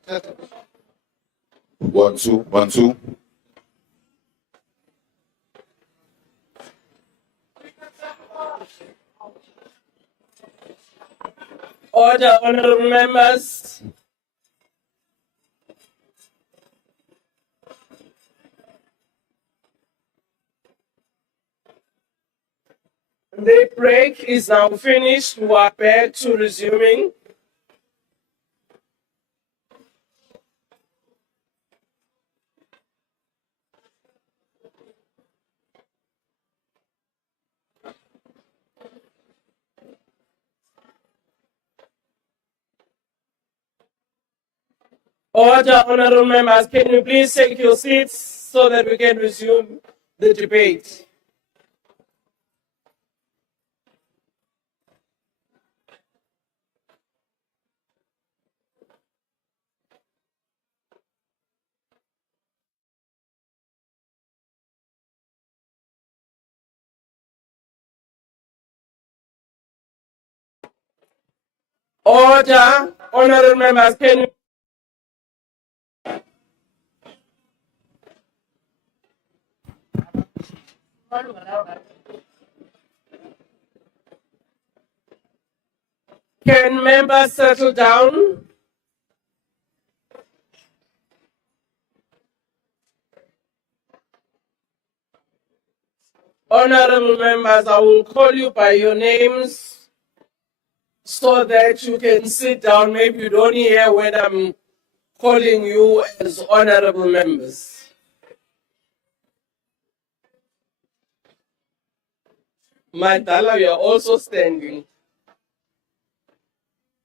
1, 2, 1, 2. Order, honorable members. The break is now finished. We are back to resuming. Order, honorable members, can you please take your seats so that we can resume the debate? Order, honorable members, can you Can members settle down? Honorable members, I will call you by your names so that you can sit down. Maybe you don't hear when I'm calling you as honorable members. Mandala, you are also standing.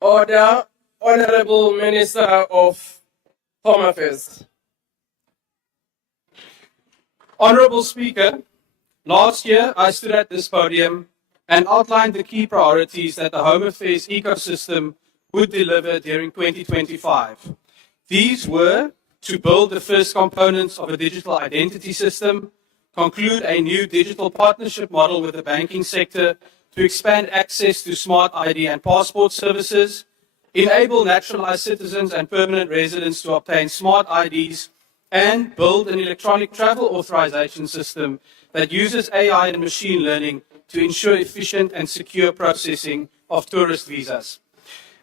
Order, Honorable Minister of Home Affairs. Honorable Speaker, last year I stood at this podium and outlined the key priorities that the Home Affairs ecosystem would deliver during 2025. These were to build the first components of a digital identity system, conclude a new digital partnership model with the banking sector to expand access to smart ID and passport services, enable naturalized citizens and permanent residents to obtain smart IDs, and build an electronic travel authorization system that uses AI and machine learning to ensure efficient and secure processing of tourist visas.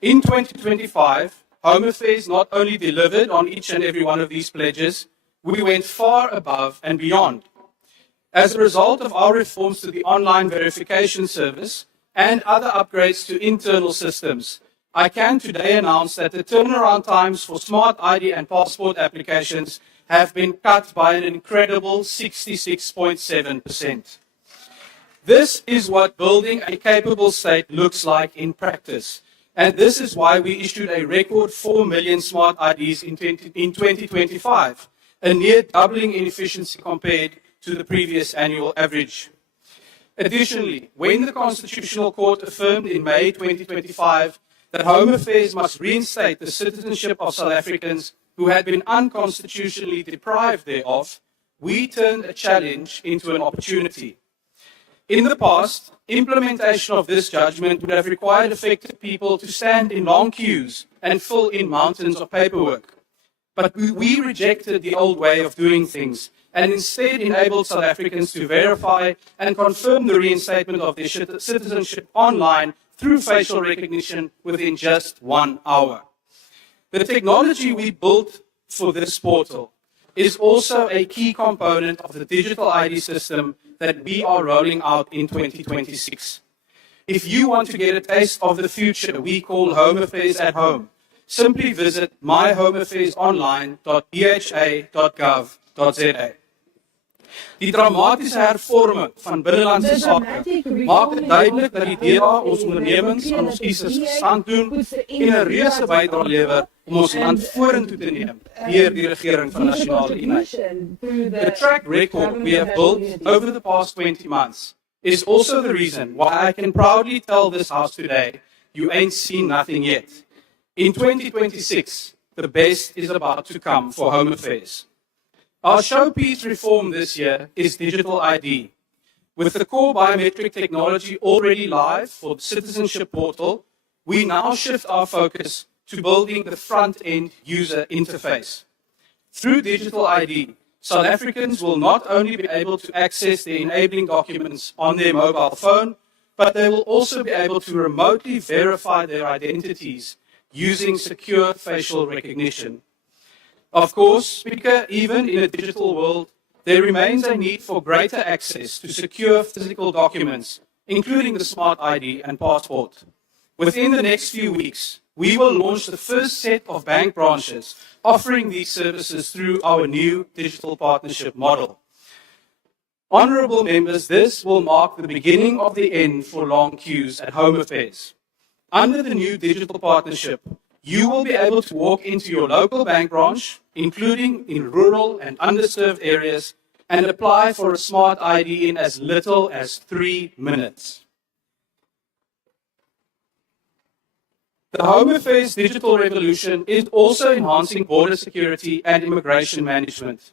In 2025, Home Affairs not only delivered on each and every one of these pledges, we went far above and beyond. As a result of our reforms to the online verification service and other upgrades to internal systems, I can today announce that the turnaround times for smart ID and passport applications have been cut by an incredible 66.7%. This is what building a capable state looks like in practice. And this is why we issued a record 4 million smart IDs in 2025, a near doubling in efficiency compared to the previous annual average. Additionally, when the Constitutional Court affirmed in May 2025 that Home Affairs must reinstate the citizenship of South Africans who had been unconstitutionally deprived thereof, we turned a challenge into an opportunity. In the past, implementation of this judgment would have required affected people to stand in long queues and fill in mountains of paperwork. But we rejected the old way of doing things and instead enabled South Africans to verify and confirm the reinstatement of their citizenship online through facial recognition within just 1 hour. The technology we built for this portal is also a key component of the digital ID system that we are rolling out in 2026. If you want to get a taste of the future we call Home Affairs at Home, simply visit myhomeaffairsonline.dha.gov.za. Die dramatiese hervorming van binnelandse sake maak dit duidelik dat die DA ons ondernemings aan ons kiesers gestand doen en 'n reuse bydrae lewer om ons land vorentoe te neem deur die regering van nasionale eenheid. The track record we have built over the past 20 months is also the reason why I can proudly tell this House today, you ain't seen nothing yet. In 2026, the best is about to come for Home Affairs. Our showpiece reform this year is digital ID. With the core biometric technology already live for the citizenship portal, we now shift our focus to building the front-end user interface. Through digital ID, South Africans will not only be able to access the enabling documents on their mobile phone, but they will also be able to remotely verify their identities using secure facial recognition. Of course, Speaker, even in a digital world, there remains a need for greater access to secure physical documents, including the smart ID and passport. Within the next few weeks, we will launch the first set of bank branches offering these services through our new digital partnership model. Honourable members, this will mark the beginning of the end for long queues at Home Affairs. Under the new digital partnership, you will be able to walk into your local bank branch, including in rural and underserved areas, and apply for a smart ID in as little as 3 minutes. The Home Affairs digital revolution is also enhancing border security and immigration management.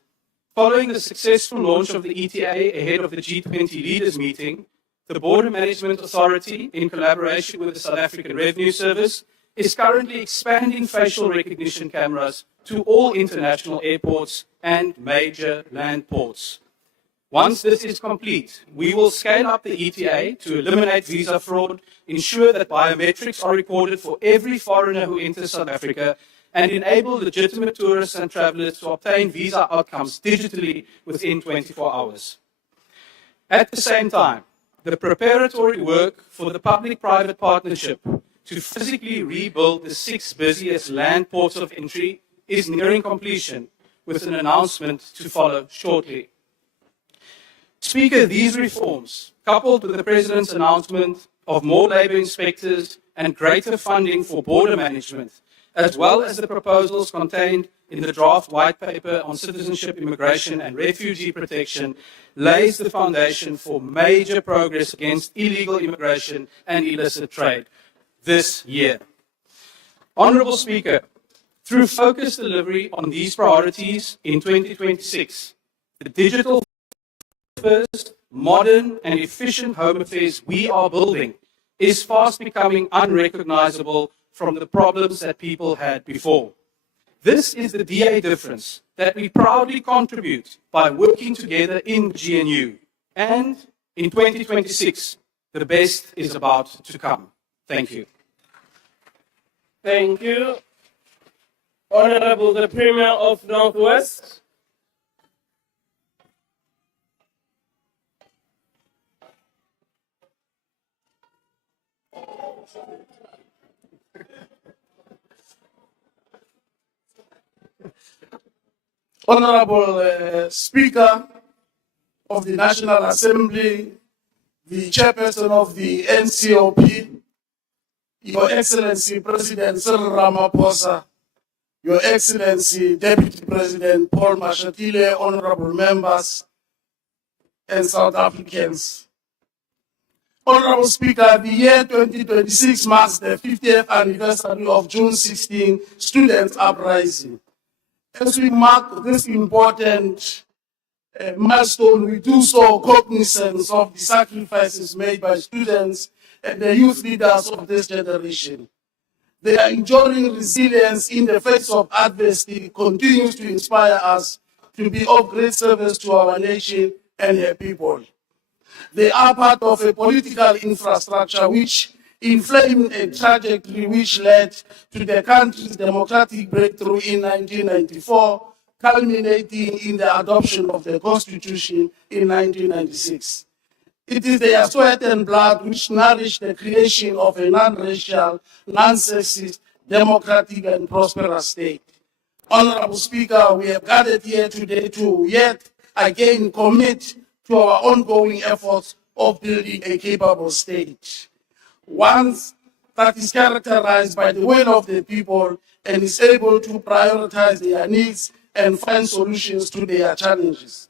Following the successful launch of the ETA ahead of the G20 leaders meeting, the Border Management Authority, in collaboration with the South African Revenue Service, is currently expanding facial recognition cameras to all international airports and major land ports. Once this is complete, we will scale up the ETA to eliminate visa fraud, ensure that biometrics are recorded for every foreigner who enters South Africa, and enable legitimate tourists and travelers to obtain visa outcomes digitally within 24 hours. At the same time, the preparatory work for the public-private partnership to physically rebuild the 6 busiest land ports of entry is nearing completion, with an announcement to follow shortly. Speaker, these reforms, coupled with the President's announcement of more labour inspectors and greater funding for border management, as well as the proposals contained in the draft white paper on citizenship, immigration and refugee protection, lays the foundation for major progress against illegal immigration and illicit trade this year. Honourable Speaker, through focused delivery on these priorities in 2026, the digital first, modern and efficient Home Affairs we are building is fast becoming unrecognizable from the problems that people had before. This is the DA difference that we proudly contribute by working together in GNU. And in 2026, the best is about to come. Thank you. Thank you. Honorable the Premier of Northwest. Honorable Speaker of the National Assembly, the Chairperson of the NCOP, Your Excellency President Cyril Ramaphosa, Your Excellency Deputy President Paul Mashatile, honorable members, and South Africans. Honorable Speaker, the year 2026 marks the 50th anniversary of June 16 Students' Uprising. As we mark this important milestone, we do so cognizant of the sacrifices made by students and the youth leaders of this generation. Their enduring resilience in the face of adversity continues to inspire us to be of great service to our nation and her people. They are part of a political infrastructure which inflamed a trajectory which led to the country's democratic breakthrough in 1994, culminating in the adoption of the Constitution in 1996. It is their sweat and blood which nourished the creation of a non-racial, non-sexist, democratic and prosperous state. Honorable Speaker, we have gathered here today to yet again commit to our ongoing efforts of building a capable state, one that is characterized by the will of the people and is able to prioritize their needs and find solutions to their challenges.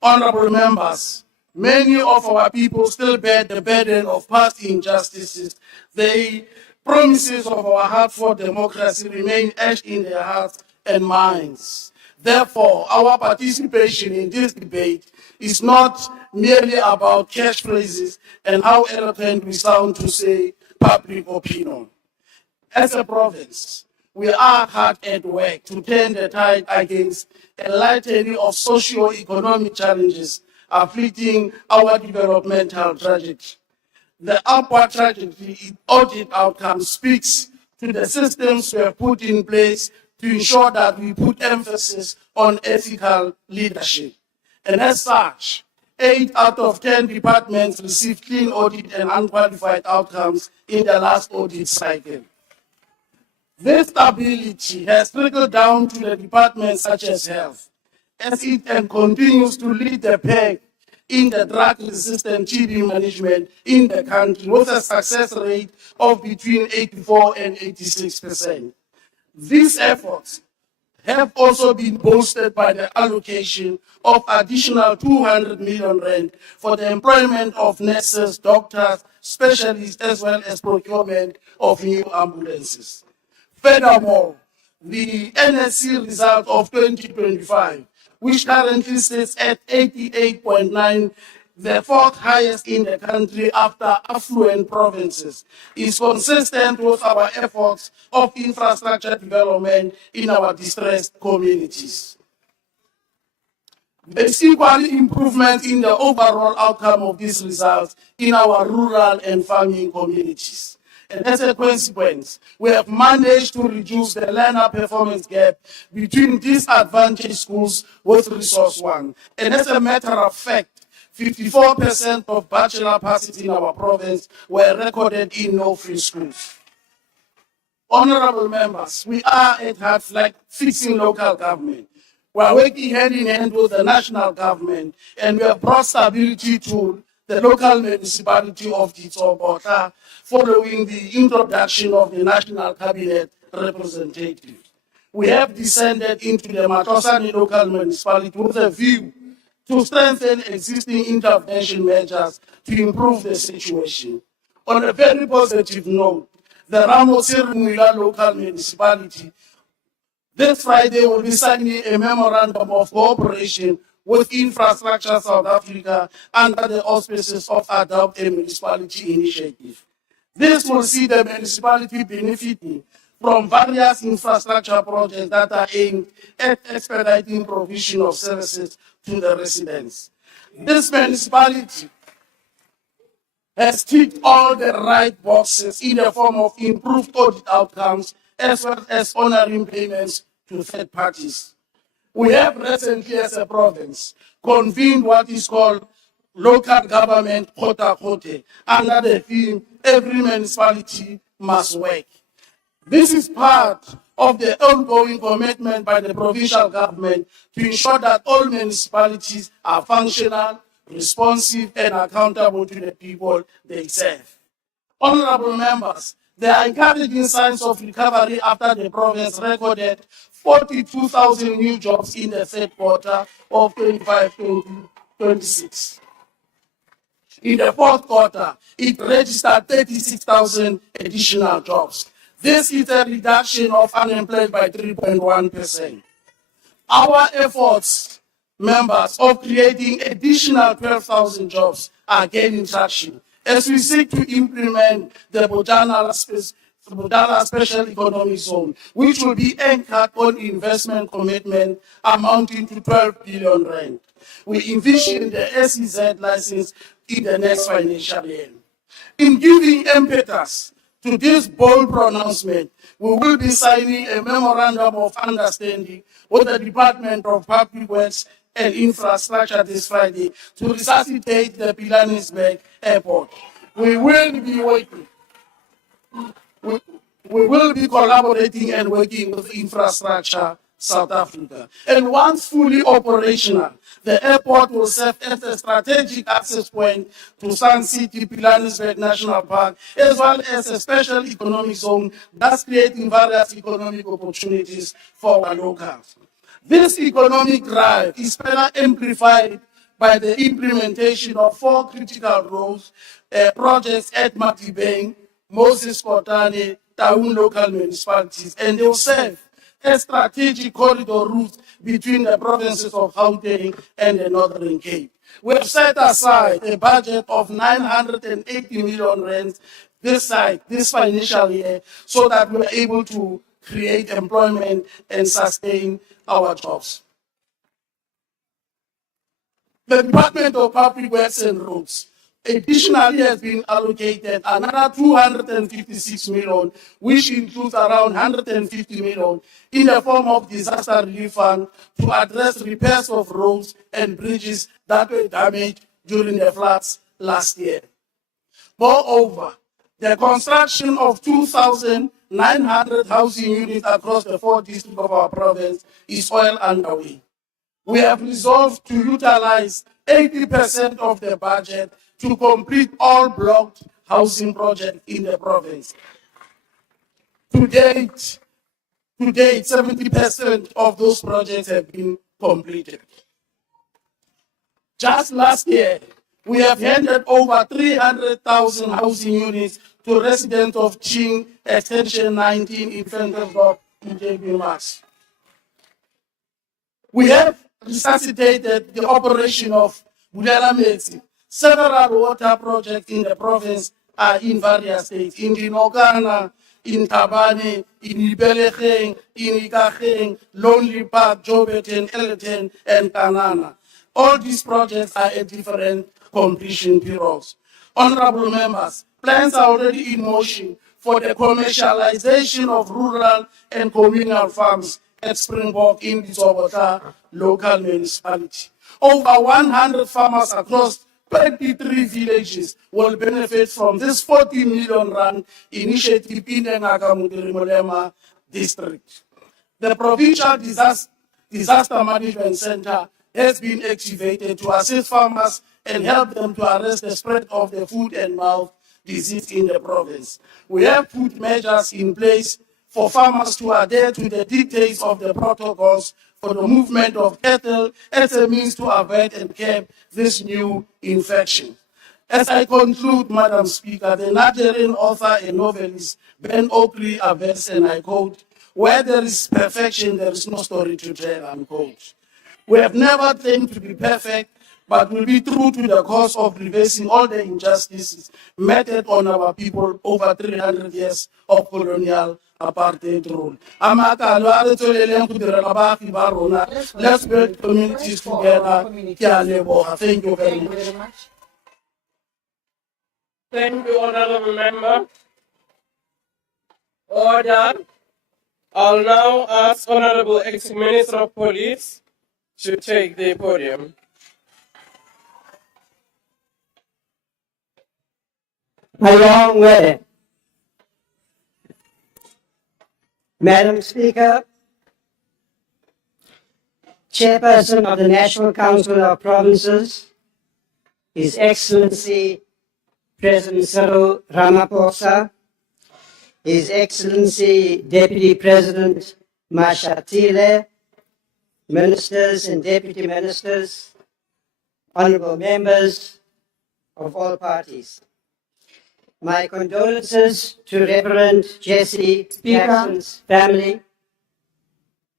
Honorable members, many of our people still bear the burden of past injustices. The promises of our hard-fought democracy remain etched in their hearts and minds. Therefore, our participation in this debate is not merely about catchphrases and how eloquent we sound to say public opinion. As a province, we are hard at work to turn the tide against a lightening of socio-economic challenges afflicting our developmental trajectory. The upward trajectory in audit outcome speaks to the systems we have put in place to ensure that we put emphasis on ethical leadership. And as such, 8 out of 10 departments received clean audit and unqualified outcomes in the last audit cycle. This stability has trickled down to the departments such as health, as it continues to lead the pack in the drug-resistant TB management in the country with a success rate of between 84 and 86%. These efforts have also been boosted by the allocation of additional 200 million rand for the employment of nurses, doctors, specialists, as well as procurement of new ambulances. Furthermore, the NSC result of 2025, which currently sits at 88.9, the fourth highest in the country after affluent provinces, is consistent with our efforts of infrastructure development in our distressed communities. There is equally improvement in the overall outcome of these results in our rural and farming communities. And as a consequence, we have managed to reduce the learner performance gap between disadvantaged schools with Resource 1. And as a matter of fact, 54% of bachelor passes in our province were recorded in no-free schools. Honorable members, we are at heart like fixing local government. We are working hand in hand with the national government, and we have brought stability to the local municipality of Ditsobota following the introduction of the National Cabinet representative. We have descended into the Matosani local municipality with a view to strengthen existing intervention measures to improve the situation. On a very positive note, the Ramosirumila local municipality this Friday will be signing a memorandum of cooperation with Infrastructure South Africa under the auspices of Adopt a Municipality initiative. This will see the municipality benefiting from various infrastructure projects that are aimed at expediting provision of services to the residents. This municipality has ticked all the right boxes in the form of improved audit outcomes as well as honoring payments to third parties. We have recently, as a province, convened what is called local government Kota under the theme, every municipality must work. This is part of the ongoing commitment by the provincial government to ensure that all municipalities are functional, responsive, and accountable to the people they serve. Honorable members, there are encouraging signs of recovery after the province recorded 42,000 new jobs in the third quarter of 25-26. In the fourth quarter, it registered 36,000 additional jobs. This is a reduction of unemployment by 3.1%. Our efforts, members, of creating additional 12,000 jobs are gaining traction as we seek to implement the Bojana Special Economic Zone, which will be anchored on investment commitment amounting to 12 billion rand. We envision the SEZ license in the next financial year. In giving impetus to this bold pronouncement, we will be signing a memorandum of understanding with the Department of Public Works and Infrastructure this Friday to resuscitate the Pilanesberg Airport. We will be collaborating and working with Infrastructure South Africa. And once fully operational, the airport will serve as a strategic access point to Sun City, Pilanesberg National Park, as well as a special economic zone, thus creating various economic opportunities for our locals. This economic drive is further amplified by the implementation of 4 critical roads projects at Matibeng, Moses Kotane, Taung local municipalities, and they will serve as strategic corridor routes between the provinces of Gauteng and the Northern Cape. We have set aside a budget of 980 million rand this financial year so that we are able to create employment and sustain our jobs. The Department of Public Works and Roads additionally has been allocated another 256 million, which includes around 150 million in the form of disaster relief fund to address repairs of roads and bridges that were damaged during the floods last year. Moreover, the construction of 2,900 housing units across the 4 districts of our province is well underway. We have resolved to utilize 80% of the budget to complete all blocked housing projects in the province. To date, 70% of those projects have been completed. Just last year, we have handed over 300,000 housing units to residents of Ching Extension 19 in Ventersdorp in JB Max. We have resuscitated the operation of Bulela Metsi. Several water projects in the province are in various states, in Dinokana, in Tabane, in Ibelecheng, in Ikacheng, Lonely Park, Joburg, Elton, and Kanana. All these projects are at different completion periods. Honorable members, plans are already in motion for the commercialization of rural and communal farms at Springbok in the Sobota local municipality. Over 100 farmers across 23 villages will benefit from this 40 million rand initiative in the Ngaka district. The Provincial Disaster Management Center has been activated to assist farmers and help them to arrest the spread of the foot and mouth disease in the province. We have put measures in place for farmers to adhere to the dictates of the protocols for the movement of cattle as a means to avoid and curb this new infection. As I conclude, Madam Speaker, the Nigerian author and novelist Ben Oakley avers, and I quote, "Where there is perfection, there is no story to tell," unquote. We have never claimed to be perfect, but will be true to the cause of reversing all the injustices meted on our people over 300 years of colonial apartheid rule. Let's build communities together. Thank you very much. Thank you, Honorable Member. Order. I'll now ask Honorable Ex-Minister of Police to take the podium. Along with it. Madam Speaker, Chairperson of the National Council of Provinces, His Excellency President Cyril Ramaphosa, His Excellency Deputy President Mashatile, Ministers and Deputy Ministers, Honorable Members of all parties. My condolences to Reverend Jesse Jackson's family.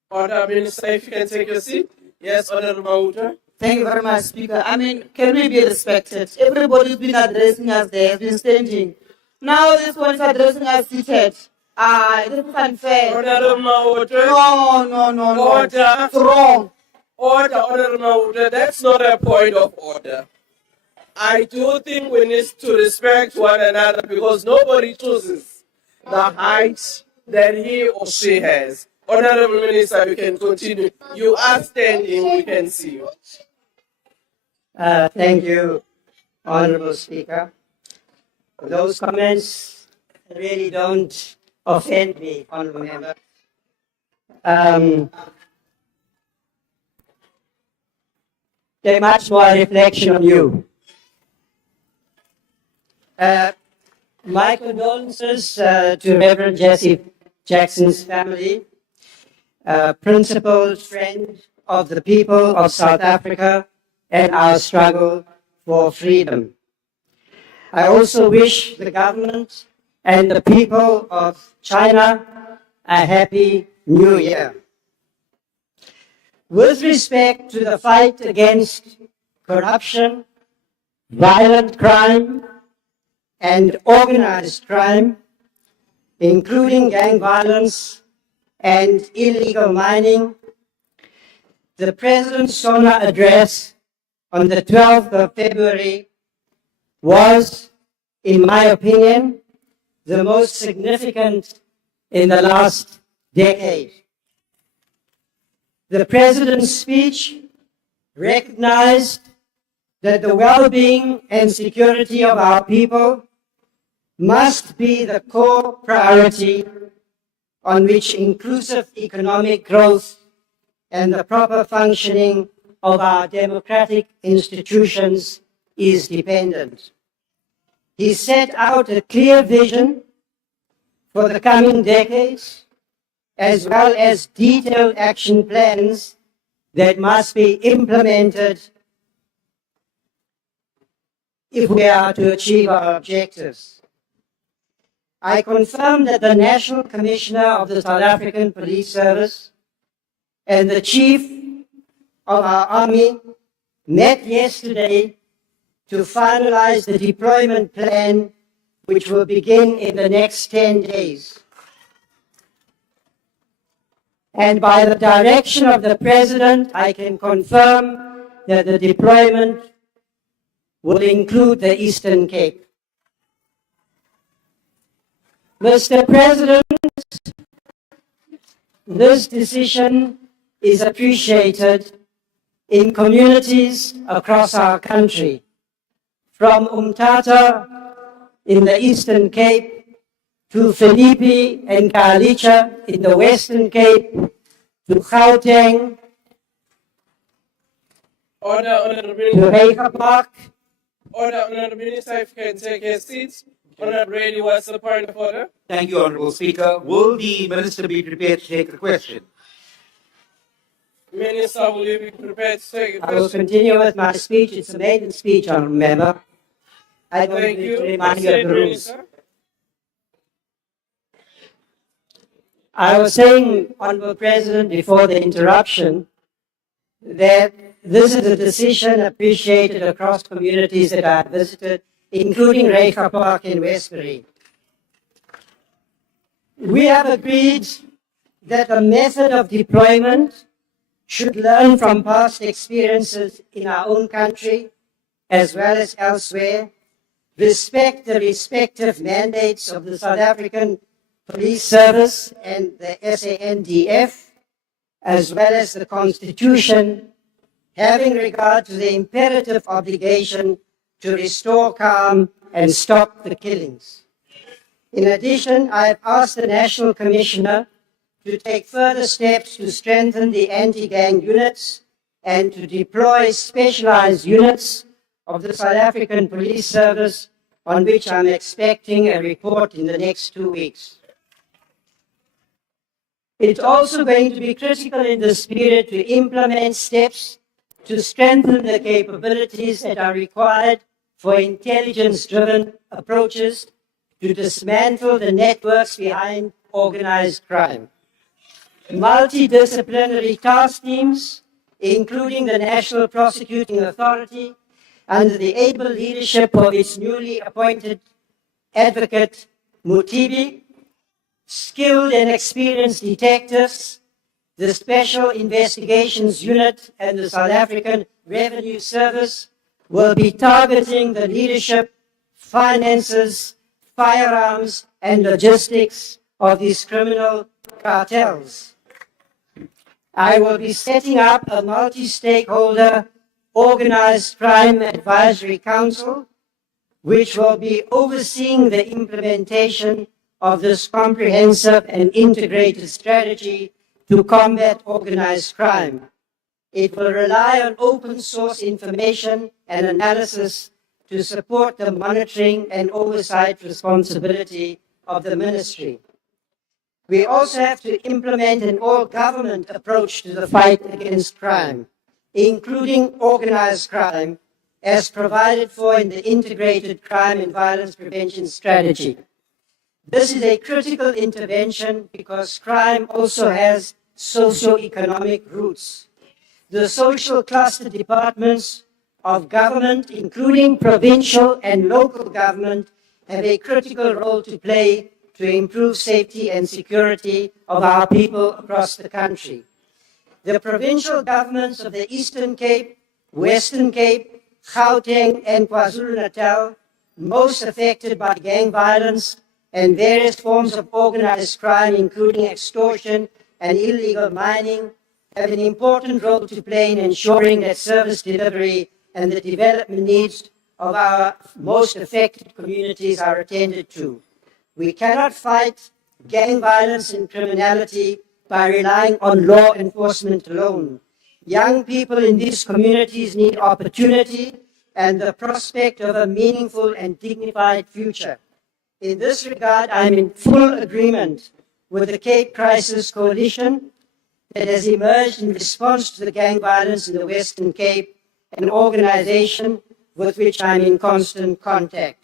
Order, Minister, if you can take your seat. Yes, Honorable Mauta. Thank you very much, Speaker. I mean, can we be respected? Everybody's been addressing us there, has been standing. Now this one is addressing us seated. This is unfair. Honorable Mauta. No. Order. It's wrong. Order, Honorable Mauta. That's not a point of order. I do think we need to respect one another because nobody chooses the height that he or she has. Honorable Minister, you can continue. You are standing, we can see you. Thank you, Honorable Speaker. Those comments really don't offend me, Honorable Member. They're much more a reflection on you. My condolences to Reverend Jesse Jackson's family, principal friend of the people of South Africa and our struggle for freedom. I also wish the government and the people of China a happy new year. With respect to the fight against corruption, violent crime, and organized crime, including gang violence and illegal mining, the President's SONA address on the 12th of February was, in my opinion, the most significant in the last decade. The President's speech recognized that the well-being and security of our people must be the core priority on which inclusive economic growth and the proper functioning of our democratic institutions is dependent. He set out a clear vision for the coming decades, as well as detailed action plans that must be implemented if we are to achieve our objectives. I confirm that the National Commissioner of the South African Police Service and the Chief of our Army met yesterday to finalize the deployment plan, which will begin in the next 10 days. And by the direction of the President, I can confirm that the deployment will include the Eastern Cape. Mr. President, this decision is appreciated in communities across our country, from Umtata in the Eastern Cape to Philippi and Khayelitsha in the Western Cape to Gauteng Order, Honorable to Minister. Regenbach. Order, Honorable Minister, if you can take your seats. Honorable Brady, what's the point of order? Thank you, Honourable Speaker. Will the Minister be prepared to take the question? Minister, will you be prepared to take a I will question? continue with my speech. It's a maiden speech, Honourable Member. I don't Thank need you. to remind you of Proceed, the rules. Minister. I was saying, Honourable President, before the interruption, that this is a decision appreciated across communities that I have visited, including Reicha Park in Westbury. We have agreed that the method of deployment should learn from past experiences in our own country as well as elsewhere, respect the respective mandates of the South African Police Service and the SANDF, as well as the Constitution, having regard to the imperative obligation to restore calm and stop the killings. In addition, I have asked the National Commissioner to take further steps to strengthen the anti-gang units and to deploy specialized units of the South African Police Service, on which I'm expecting a report in the next 2 weeks. It's also going to be critical in this period to implement steps to strengthen the capabilities that are required for intelligence-driven approaches to dismantle the networks behind organized crime. Multidisciplinary task teams, including the National Prosecuting Authority, under the able leadership of its newly appointed advocate Mutibi, skilled and experienced detectives, the Special Investigations Unit and the South African Revenue Service will be targeting the leadership, finances, firearms, and logistics of these criminal cartels. I will be setting up a multi-stakeholder organized crime advisory council, which will be overseeing the implementation of this comprehensive and integrated strategy to combat organized crime. It will rely on open source information and analysis to support the monitoring and oversight responsibility of the ministry. We also have to implement an all-government approach to the fight against crime, including organized crime, as provided for in the Integrated Crime and Violence Prevention Strategy. This is a critical intervention because crime also has socio-economic roots. The social cluster departments of government, including provincial and local government, have a critical role to play to improve safety and security of our people across the country. The provincial governments of the Eastern Cape, Western Cape, Gauteng, and KwaZulu-Natal, most affected by gang violence and various forms of organized crime, including extortion and illegal mining, have an important role to play in ensuring that service delivery and the development needs of our most affected communities are attended to. We cannot fight gang violence and criminality by relying on law enforcement alone. Young people in these communities need opportunity and the prospect of a meaningful and dignified future. In this regard, I am in full agreement with the Cape Crisis Coalition that has emerged in response to the gang violence in the Western Cape, an organization with which I am in constant contact.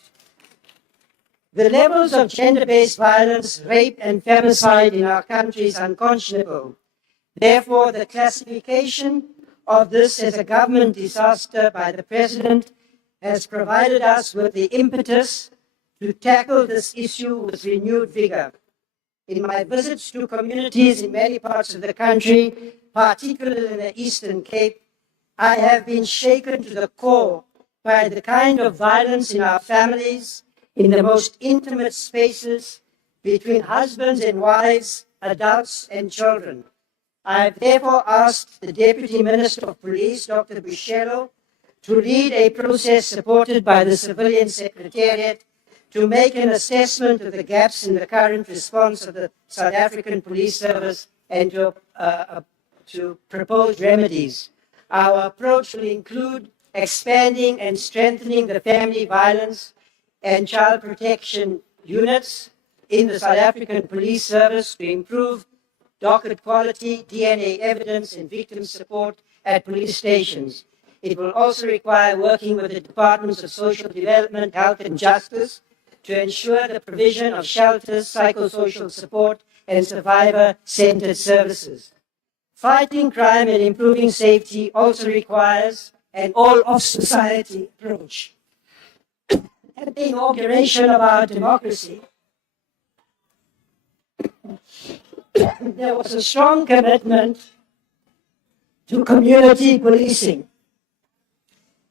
The levels of gender-based violence, rape, and femicide in our country is unconscionable. Therefore, the classification of this as a government disaster by the President has provided us with the impetus to tackle this issue with renewed vigor. In my visits to communities in many parts of the country, particularly in the Eastern Cape, I have been shaken to the core by the kind of violence in our families, in the most intimate spaces between husbands and wives, adults and children. I have therefore asked the Deputy Minister of Police, Dr. Bushello, to lead a process supported by the Civilian Secretariat to make an assessment of the gaps in the current response of the South African Police Service and to propose remedies. Our approach will include expanding and strengthening the family violence and child protection units in the South African Police Service to improve docket quality, DNA evidence, and victim support at police stations. It will also require working with the Departments of Social Development, Health and Justice to ensure the provision of shelters, psychosocial support, and survivor-centered services. Fighting crime and improving safety also requires an all-of-society approach. At the inauguration of our democracy, there was a strong commitment to community policing.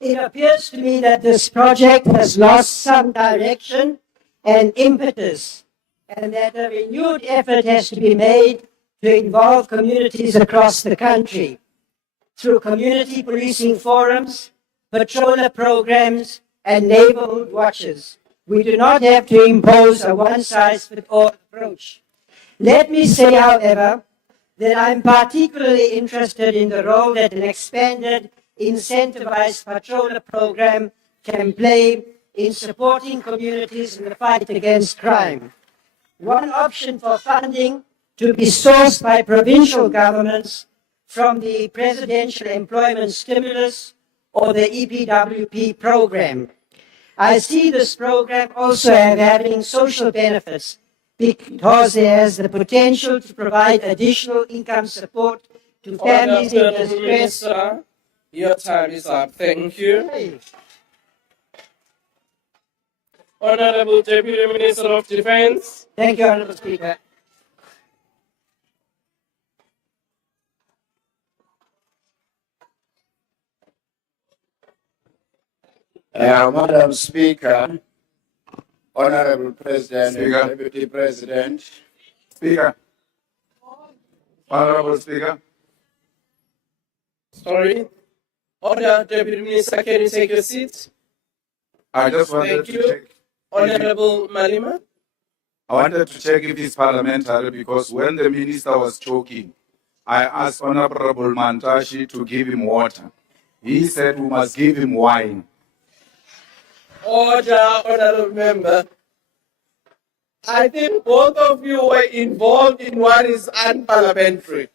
It appears to me that this project has lost some direction and impetus, and that a renewed effort has to be made to involve communities across the country through community policing forums, patroller programs, and neighborhood watches. We do not have to impose a one-size-fits-all approach. Let me say, however, that I'm particularly interested in the role that an expanded, incentivized patroller program can play in supporting communities in the fight against crime. One option for funding to be sourced by provincial governments from the Presidential Employment Stimulus or the EPWP program. I see this program also as having social benefits because it has the potential to provide additional income support to families in Honourable distress. Minister, your time is up. Thank you. Honourable Deputy Minister of Defence. Thank you, Honourable Speaker. Madam Speaker, Honorable President, Speaker. and Deputy President. Speaker. Honorable Speaker. Sorry. Order, Deputy Minister, can you take your seat? I just wanted Thank to you. check. Honourable Malima. I wanted to check if it's parliamentary because when the minister was talking, I asked Honorable Mantashi to give him water. He said we must give him wine. Order, Honourable Member. I think both of you were involved in what is unparliamentary.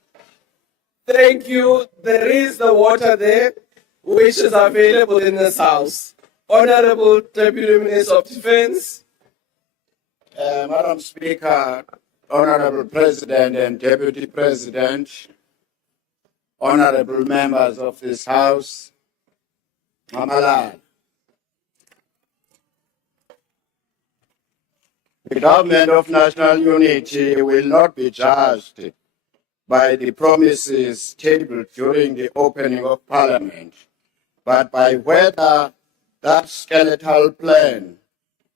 Thank you. There is the water there, which is available in this house. Honourable Deputy Minister of Defence. Madam Speaker, Honorable President and Deputy President, honorable members of this House, Mamalal. The government of national unity will not be judged by the promises tabled during the opening of Parliament, but by whether that skeletal plan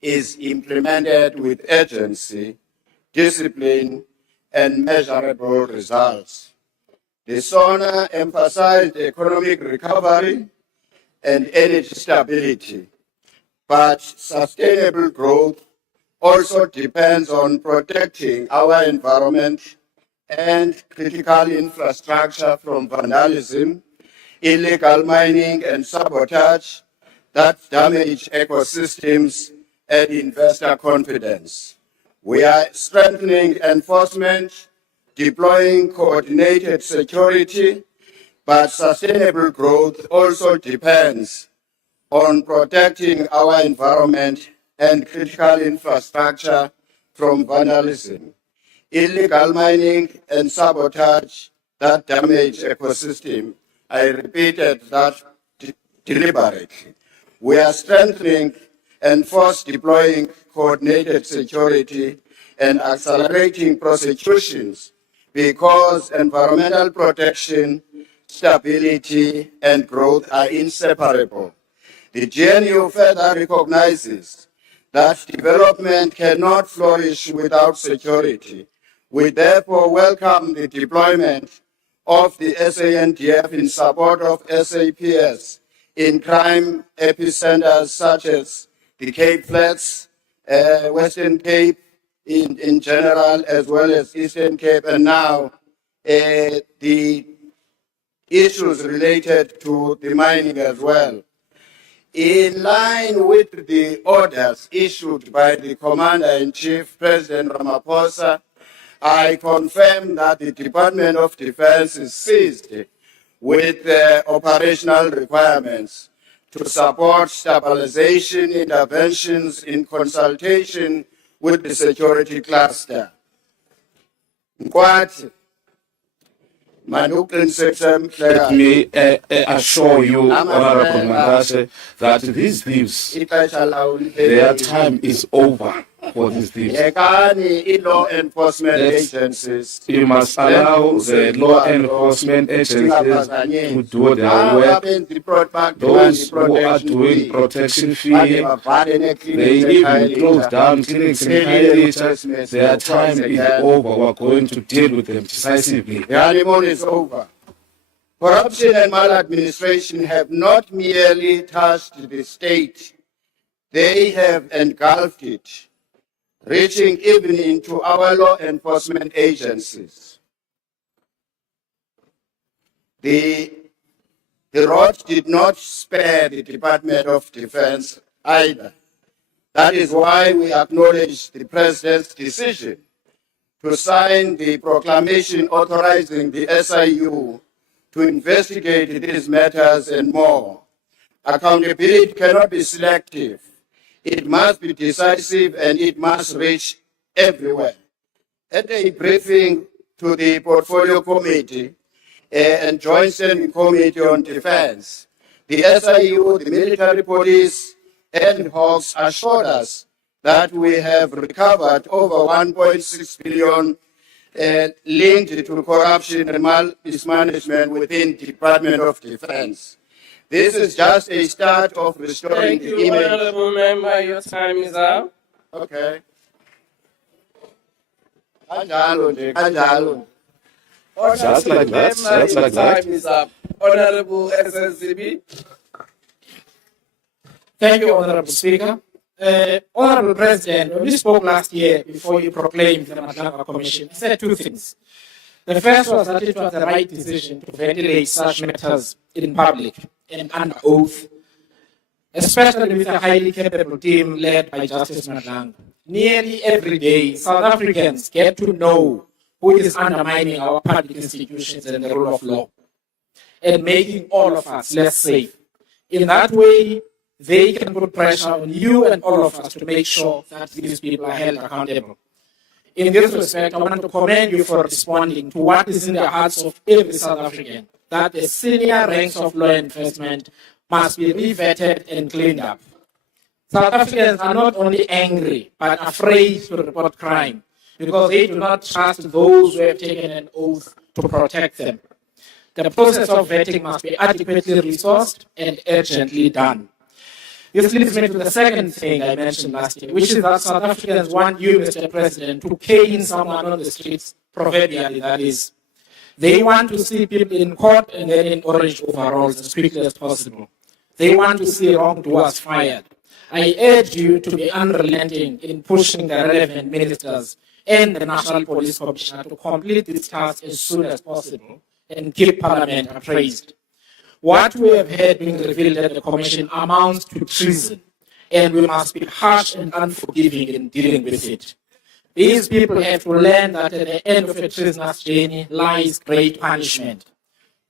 is implemented with urgency, discipline, and measurable results. The SONA emphasized economic recovery and energy stability, but sustainable growth also depends on protecting our environment and critical infrastructure from vandalism, illegal mining, and sabotage that damage ecosystems and investor confidence. We are strengthening enforcement, deploying coordinated security, but sustainable growth also depends on protecting our environment and critical infrastructure from vandalism, illegal mining, and sabotage that damage ecosystem. I repeated that deliberately. We are strengthening and force deploying coordinated security and accelerating prosecutions because environmental protection, stability, and growth are inseparable. The GNU further recognizes that development cannot flourish without security. We therefore welcome the deployment of the SANDF in support of SAPS in crime epicenters such as the Cape Flats, Western Cape in general, as well as Eastern Cape, and now the issues related to the mining as well. In line with the orders issued by the Commander-in-Chief, President Ramaphosa, I confirm that the Department of Defense is seized with operational requirements to support stabilization interventions in consultation with the security cluster. Let me assure you, Honorable Mandase, that these thieves, their time is over for these thieves. Law enforcement agencies. You must allow the law enforcement agencies to do their work. Those who are doing protection fee, they even close down clinics and palliators. Their time is over. We're going to deal with them decisively. The honeymoon is over. Corruption and maladministration have not merely touched the state, they have engulfed it, reaching even into our law enforcement agencies. The rod did not spare the Department of Defense either. That is why we acknowledge the President's decision to sign the proclamation authorizing the SIU to investigate these matters and more. Accountability cannot be selective. It must be decisive and it must reach everywhere. At a briefing to the Portfolio Committee and Joint Standing Committee on Defense, the SIU, the military police, and Hawks assured us that we have recovered over 1.6 billion linked to corruption and mismanagement within the Department of Defense. This is just a start of restoring the image. Thank you, Honorable Member. Your time is up. Okay. Just like that, just like that. Time is up. Honorable SSCB. Thank you, Honorable Speaker. Honorable President, when you spoke last year before you proclaimed the Madlanga Commission, you said two things. The first was that it was the right decision to ventilate such matters in public and under oath, especially with a highly capable team led by Justice Madlanga. Nearly every day, South Africans get to know who is undermining our public institutions and the rule of law and making all of us less safe. In that way, they can put pressure on you and all of us to make sure that these people are held accountable. In this respect, I want to commend you for responding to what is in the hearts of every South African, that the senior ranks of law enforcement must be revetted and cleaned up. South Africans are not only angry, but afraid to report crime because they do not trust those who have taken an oath to protect them. The process of vetting must be adequately resourced and urgently done. This leads me to the second thing I mentioned last year, which is that South Africans want you, Mr. President, to cane someone on the streets, proverbially that is. They want to see people in court and then in orange overalls as quickly as possible. They want to see wrongdoers fired. I urge you to be unrelenting in pushing the relevant ministers and the National Police Commissioner to complete this task as soon as possible and keep Parliament appraised. What we have heard being revealed at the Commission amounts to treason, and we must be harsh and unforgiving in dealing with it. These people have to learn that at the end of a treasonous journey lies great punishment.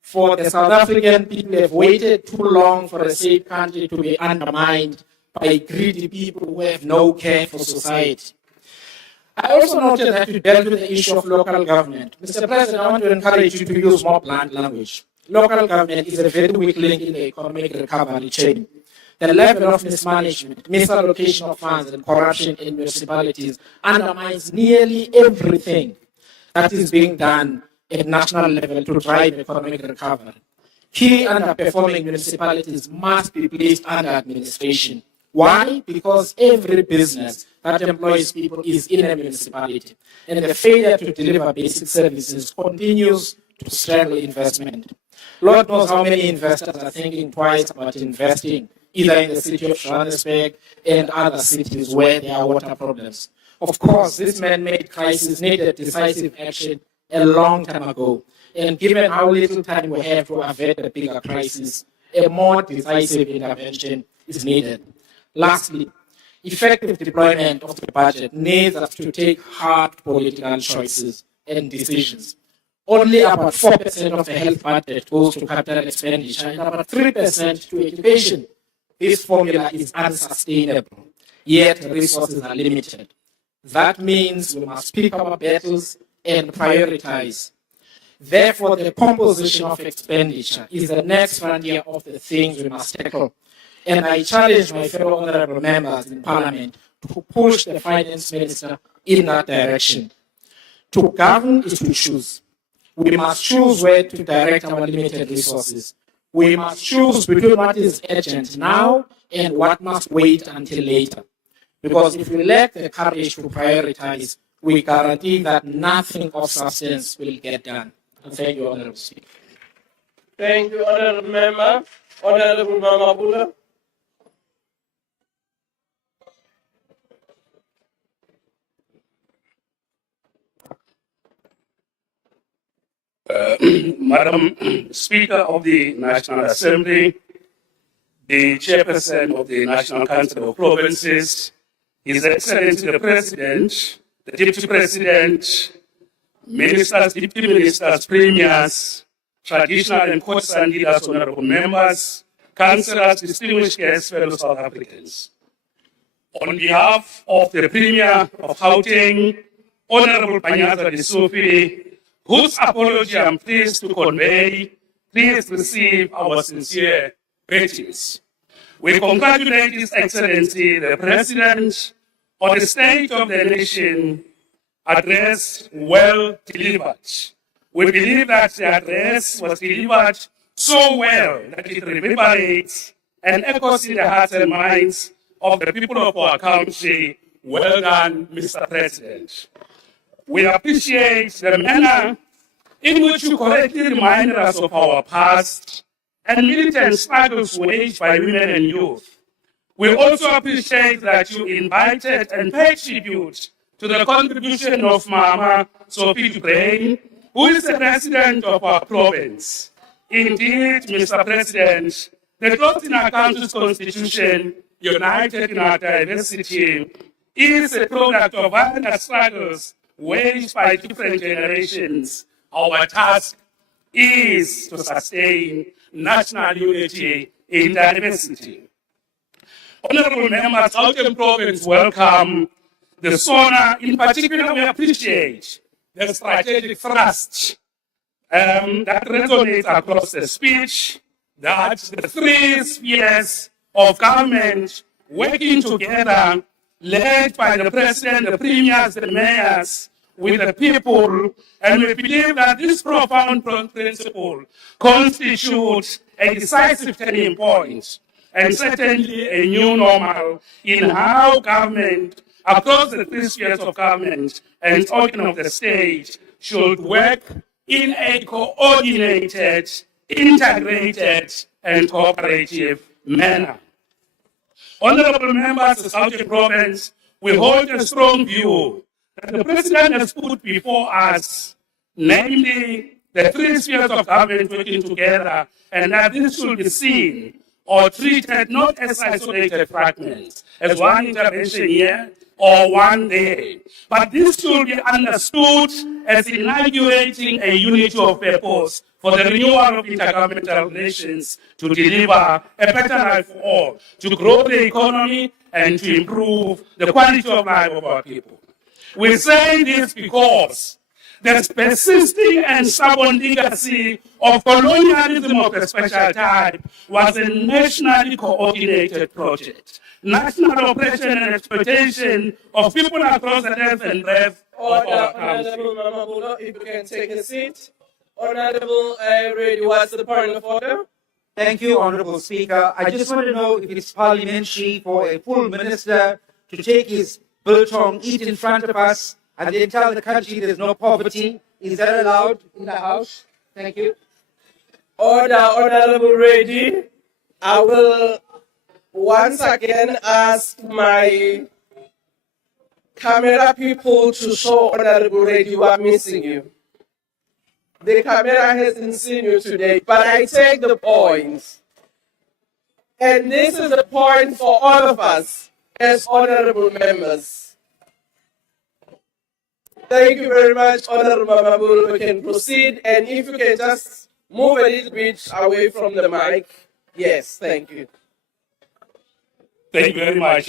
For the South African people have waited too long for a safe country to be undermined by greedy people who have no care for society. I also noted that you dealt with the issue of local government. Mr. President, I want to encourage you to use more blunt language. Local government is a very weak link in the economic recovery chain. The level of mismanagement, misallocation of funds, and corruption in municipalities undermines nearly everything that is being done at national level to drive economic recovery. Key underperforming municipalities must be placed under administration. Why? Because every business that employs people is in a municipality, and the failure to deliver basic services continues to strangle investment. Lord knows how many investors are thinking twice about investing either in the city of Johannesburg and other cities where there are water problems. Of course, this man-made crisis needed decisive action a long time ago, and given how little time we have to avert a bigger crisis, a more decisive intervention is needed. Lastly, effective deployment of the budget needs us to take hard political choices and decisions. Only about 4% of the health budget goes to capital expenditure and about 3% to education. This formula is unsustainable, yet resources are limited. That means we must pick our battles and prioritize. Therefore, the composition of expenditure is the next frontier of the things we must tackle. And I challenge my fellow honorable members in Parliament to push the Finance Minister in that direction. To govern is to choose. We must choose where to direct our limited resources. We must choose between what is urgent now and what must wait until later. Because if we lack the courage to prioritize, we guarantee that nothing of substance will get done. And thank you, Honorable Speaker. Thank you, Honorable Member. Honorable Mama Bula. Madam Speaker of the National Assembly, the Chairperson of the National Council of Provinces, His Excellency the President, the Deputy President, Ministers, Deputy Ministers, Premiers, traditional and courtesan leaders, honorable members, councillors, distinguished guests, fellow South Africans. On behalf of the Premier of Gauteng, Honorable Panyaza Lesufi, whose apology I'm pleased to convey, please receive our sincere greetings. We congratulate His Excellency the President on the State of the Nation address well delivered. We believe that the address was delivered so well that it reverberates and echoes in the hearts and minds of the people of our country. Well done, Mr. President. We appreciate the manner in which you correctly reminded us of our past and militant struggles waged by women and youth. We also appreciate that you invited and paid tribute to the contribution of Mama Sophie Brain, who is the resident of our province. Indeed, Mr. President, the growth in our country's constitution, united in our diversity, is a product of violent struggles waged by different generations. Our task is to sustain national unity in diversity. Honorable members, Gauteng Province welcome the SONA. In particular, we appreciate the strategic thrust that resonates across the speech, that the 3 spheres of government working together, led by the president, the premiers, the mayors, with the people, and we believe that this profound principle constitutes a decisive turning point and certainly a new normal in how government, across the three spheres of government and organ of the state, should work in a coordinated, integrated, and cooperative manner. Honorable members of the Southern Province, we hold a strong view that the President has put before us, namely the three spheres of government working together, and that this should be seen or treated not as isolated fragments, as one intervention here or one there, but this should be understood as inaugurating a unity of purpose for the renewal of intergovernmental relations to deliver a better life for all, to grow the economy and to improve the quality of life of our people. We say this because the persisting and stubborn legacy of colonialism of a special type was a nationally coordinated project. National oppression and exploitation of people across the length and breadth of our country. Honorable Mamabulo, if you can take a seat. Honorable Reddy, what's the point of order? Thank you, Honorable Speaker. I just want to know if it is parliamentary for a full minister to take his biltong, eat in front of us, and then tell the country there's no poverty. Is that allowed in the House? Thank you. Order, Honorable Reddy. I will once again ask my camera people to show Honorable Reddy who are missing you. The camera hasn't seen you today, but I take the point. And this is the point for all of us as honorable members. Thank you very much, Honorable Mamabul. We can proceed, and if you can just move a little bit away from the mic. Yes, thank you. Thank you very much.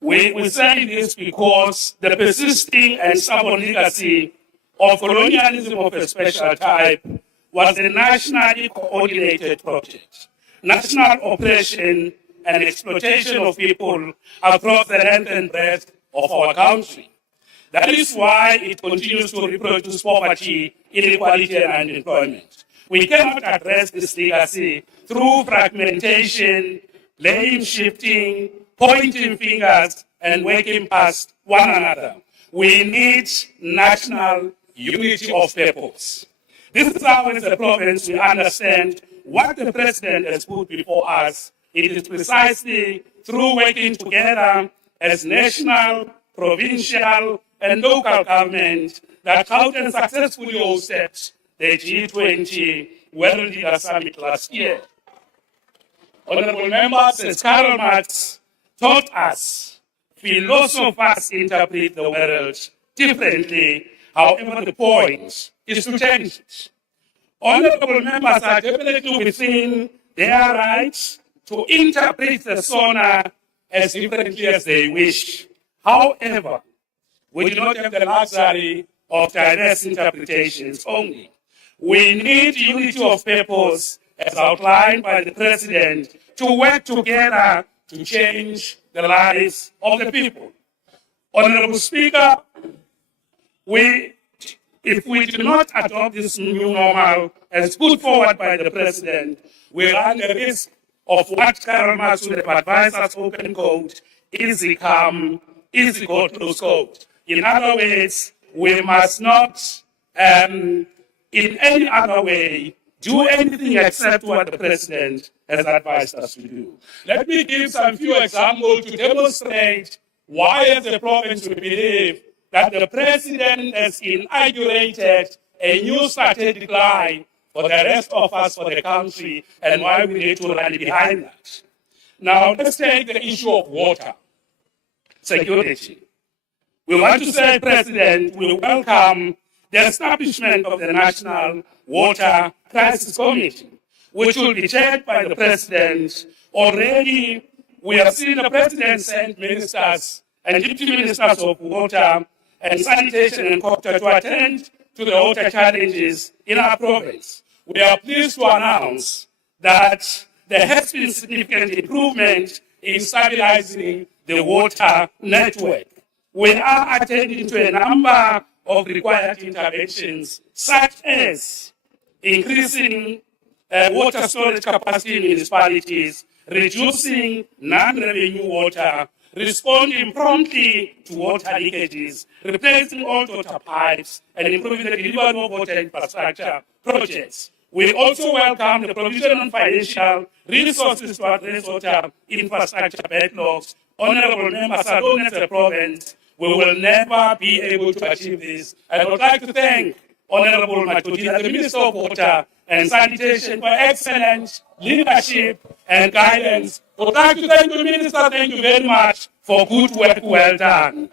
We say this because the persisting and stubborn legacy of colonialism of a special type was a nationally coordinated project. National oppression and exploitation of people across the length and breadth of our country. That is why it continues to reproduce poverty, inequality, and unemployment. We cannot address this legacy through fragmentation, blame shifting, pointing fingers, and working past one another. We need national unity of purpose. This is how, as a province, we understand what the President has put before us. It is precisely through working together as national, provincial, and local government that Gauteng successfully hosted the G20 World Leader Summit last year. Honorable members, as Karl Marx taught us, philosophers interpret the world differently. However, the point is to change it. Honorable members are definitely within their rights to interpret the SONA as differently as they wish. However, we do not have the luxury of diverse interpretations only. We need unity of purpose, as outlined by the President, to work together to change the lives of the people. Honorable Speaker, if we do not adopt this new normal as put forward by the President, we run the risk of what Karl Marx would have advised us open code, easy come, easy go, close code. In other words, we must not, in any other way, do anything except what the President has advised us to do. Let me give some few examples to demonstrate why, as a province, we believe that the President has inaugurated a new strategic line for the rest of us, for the country, and why we need to rally behind that. Now, let's take the issue of water security. We want to say, President, we welcome the establishment of the National Water Crisis Committee, which will be chaired by the President. Already, we have seen the President send ministers and deputy ministers of water and sanitation and culture to attend to the water challenges in our province. We are pleased to announce that there has been significant improvement in stabilizing the water network. We are attending to a number of required interventions, such as increasing water storage capacity in municipalities, reducing non-revenue water, responding promptly to water leakages, replacing old water pipes, and improving the delivery of water infrastructure projects. We also welcome the provision of financial resources to address water infrastructure backlogs. Honorable members, alone as a province, we will never be able to achieve this. I would like to thank Honorable Matutila, the Minister of Water and Sanitation, for excellent leadership and guidance. I would like to thank the Minister, thank you very much for good work well done.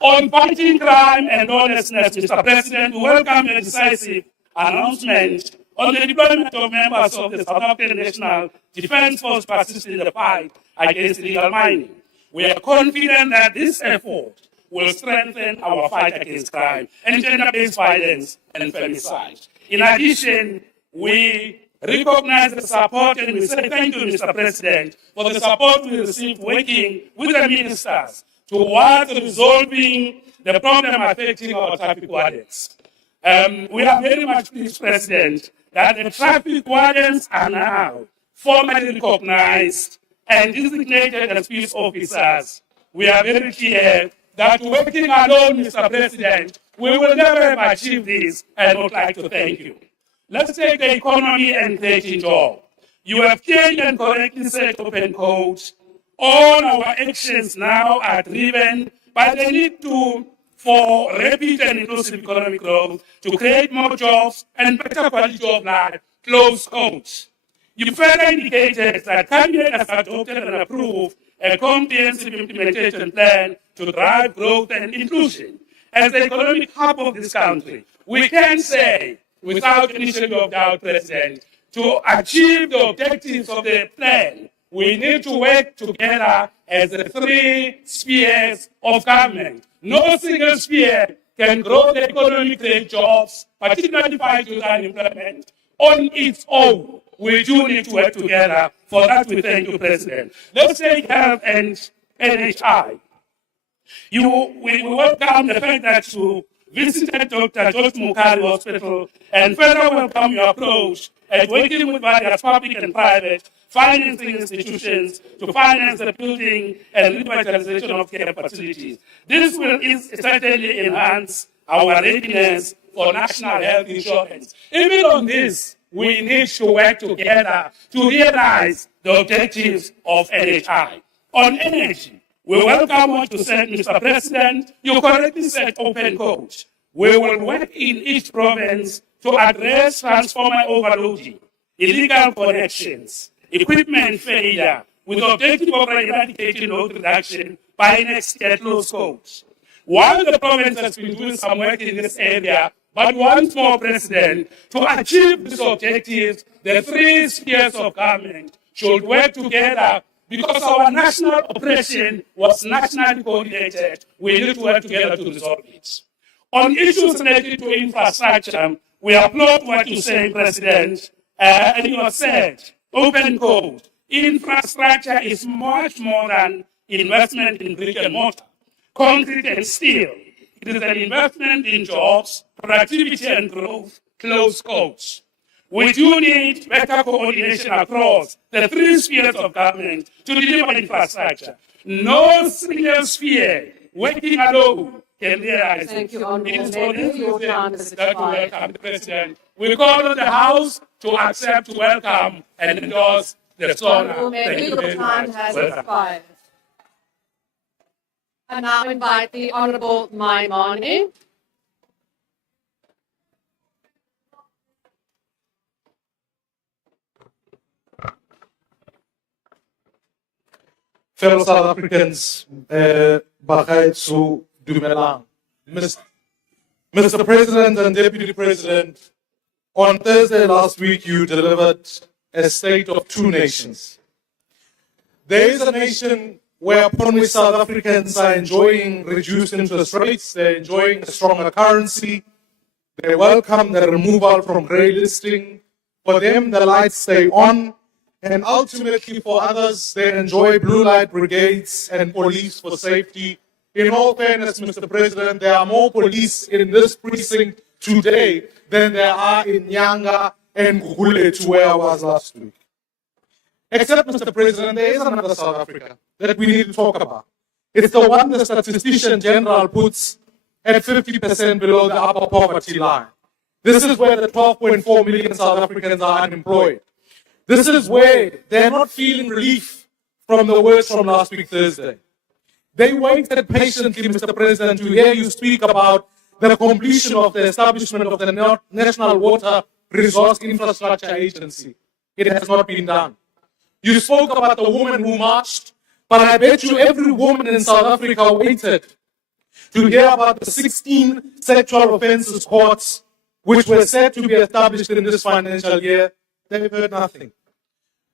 On fighting crime and lawlessness, Mr. President, we welcome your decisive announcement on the deployment of members of the South African National Defence Force to assist in the fight against illegal mining. We are confident that this effort will strengthen our fight against crime and gender-based violence and femicide. In addition, we recognize the support and we say thank you, Mr. President, for the support we received working with the ministers towards resolving the problem affecting our traffic wardens. We are very much pleased, President, that the traffic wardens are now formally recognized and designated as peace officers. We are very clear that working alone, Mr. President, we will never have achieved this, and I would like to thank you. Let's take the economy and creating jobs. You have changed and correctly set open codes. All our actions now are driven by the need for rapid and inclusive economic growth to create more jobs and better quality of life, close quotes. You further indicated that Cabinet has adopted and approved a comprehensive implementation plan to drive growth and inclusion. As the economic hub of this country, we can say, without any shadow of doubt, President, to achieve the objectives of the plan, we need to work together as the three spheres of government. No single sphere can grow the economy, create jobs, particularly fight youth unemployment on its own. We do need to work together. For that, we thank you, President. Let's take health and NHI. We welcome the fact that you visited Dr. George Mukari Hospital and further welcome your approach at working with various public and private financing institutions to finance the building and revitalization of care facilities. This will certainly enhance our readiness for national health insurance. Even on this, we need to work together to realize the objectives of NHI. On energy, we welcome what you said, Mr. President. You correctly said open codes. We will work in each province to address transformer overloading, illegal connections, equipment failure, with the objective of eradicating load reduction by next year close codes. While the province has been doing some work in this area, but once more, President, to achieve these objectives, the three spheres of government should work together because our national operation was nationally coordinated. We need to work together to resolve it. On issues related to infrastructure, we applaud what you say, President, and you have said, open code. Infrastructure is much more than investment in brick and mortar, concrete and steel. It is an investment in jobs, productivity and growth, close quotes. We do need better coordination across the three spheres of government to deliver infrastructure. No single sphere working alone can realize Thank it. you, Honourable It is for Member. this Your time reason has that we expired. welcome the President. We call on the House to accept, welcome, and endorse the Honourable SONA. Member, Thank you your very time much. has Welcome. expired. I now invite the Honourable Maimane. Fellow South Africans, Bagaitsu Dumelang. Mr. President and Deputy President, on Thursday last week you delivered a state of two nations. There is a nation whereupon we South Africans are enjoying reduced interest rates, they're enjoying a stronger currency, they welcome the removal from grey listing, For them, the lights stay on, and ultimately for others, they enjoy blue light brigades and police for safety. In all fairness, Mr. President, there are more police in this precinct today than there are in Nyanga and Gugulethu, where I was last week. Except, Mr. President, there is another South Africa that we need to talk about. It's the one the statistician general puts at 50% below the upper poverty line. This is where the 12.4 million South Africans are unemployed. This is where they're not feeling relief from the words from last week Thursday. They waited patiently, Mr. President, to hear you speak about the completion of the establishment of the National Water Resource Infrastructure Agency. It has not been done. You spoke about the woman who marched, but I bet you every woman in South Africa waited to hear about the 16 sexual offences courts which were said to be established in this financial year. They've heard nothing.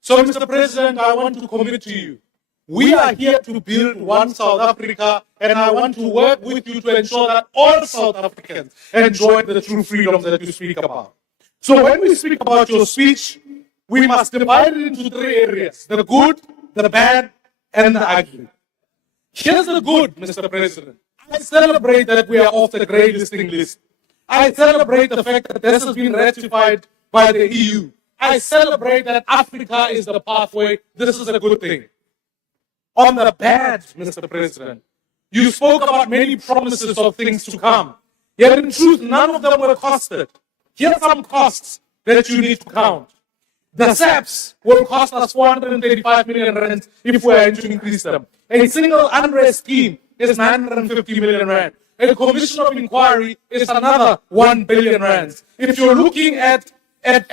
So, Mr. President, I want to commit to you. We are here to build one South Africa, and I want to work with you to ensure that all South Africans enjoy the true freedoms that you speak about. So when we speak about your speech, we must divide it into 3 areas: the good, the bad, and the ugly. Here's the good, Mr. President. I celebrate that we are off the grey listing list. I celebrate the fact that this has been ratified by the EU. I celebrate that Africa is the pathway. This is a good thing. On the bad, Mr. President, you spoke about many promises of things to come. Yet in truth, none of them were costed. Here are some costs that you need to count. The SAPs will cost us 435 million rand if we are to increase them. A single unrest scheme is 950 million rand. A commission of inquiry is another 1 billion rand. If you're looking at an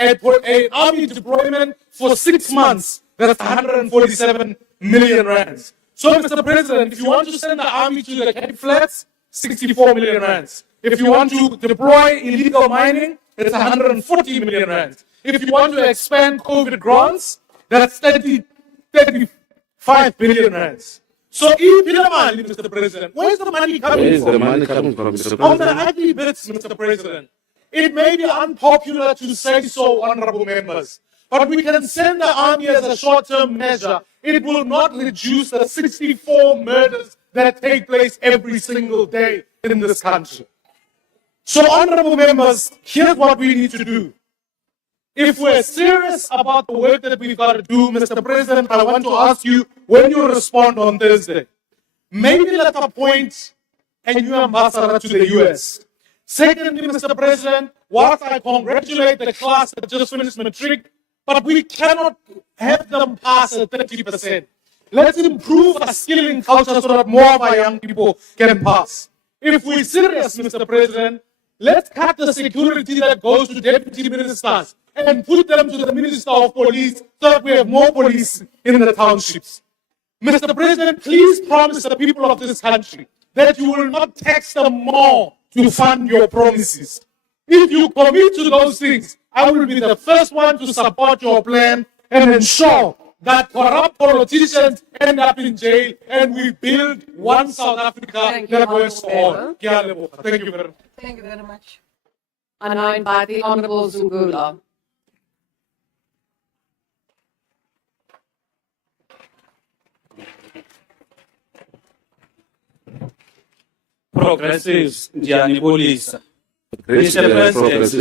army deployment for 6 months, that's 147 million rands. So, Mr. President, if you want to send the army to the Cape Flats, 64 million rands. If you want to deploy illegal mining, it's 140 million rands. If you want to expand COVID grants, that's 35 billion rands. So, Mr. President, where's the money coming from? Where is the money coming from, Mr. President? On the ugly bits, Mr. President, it may be unpopular to say so, honorable members, but we can send the army as a short-term measure. It will not reduce the 64 murders that take place every single day in this country. So, honorable members, here's what we need to do. If we're serious about the work that we've got to do, Mr. President, I want to ask you, when you respond on Thursday, maybe let a point a new ambassador to the US. Secondly, Mr. President, whilst I congratulate the class that just finished matric, but we cannot have them pass at 30%. Let's improve our skilling culture so that more of our young people can pass. If we're serious, Mr. President, let's cut the security that goes to deputy ministers and put them to the Minister of Police so that we have more police in the townships. Mr. President, please promise the people of this country that you will not tax them more to fund your promises. If you commit to those things, I will be the first one to support your plan and ensure that corrupt politicians end up in jail and we build one South Africa that works for all. Thank you very much. Thank you very much. I now invite the Honourable Zungula. Progressives, Ndiyanibulisa. Mr. President,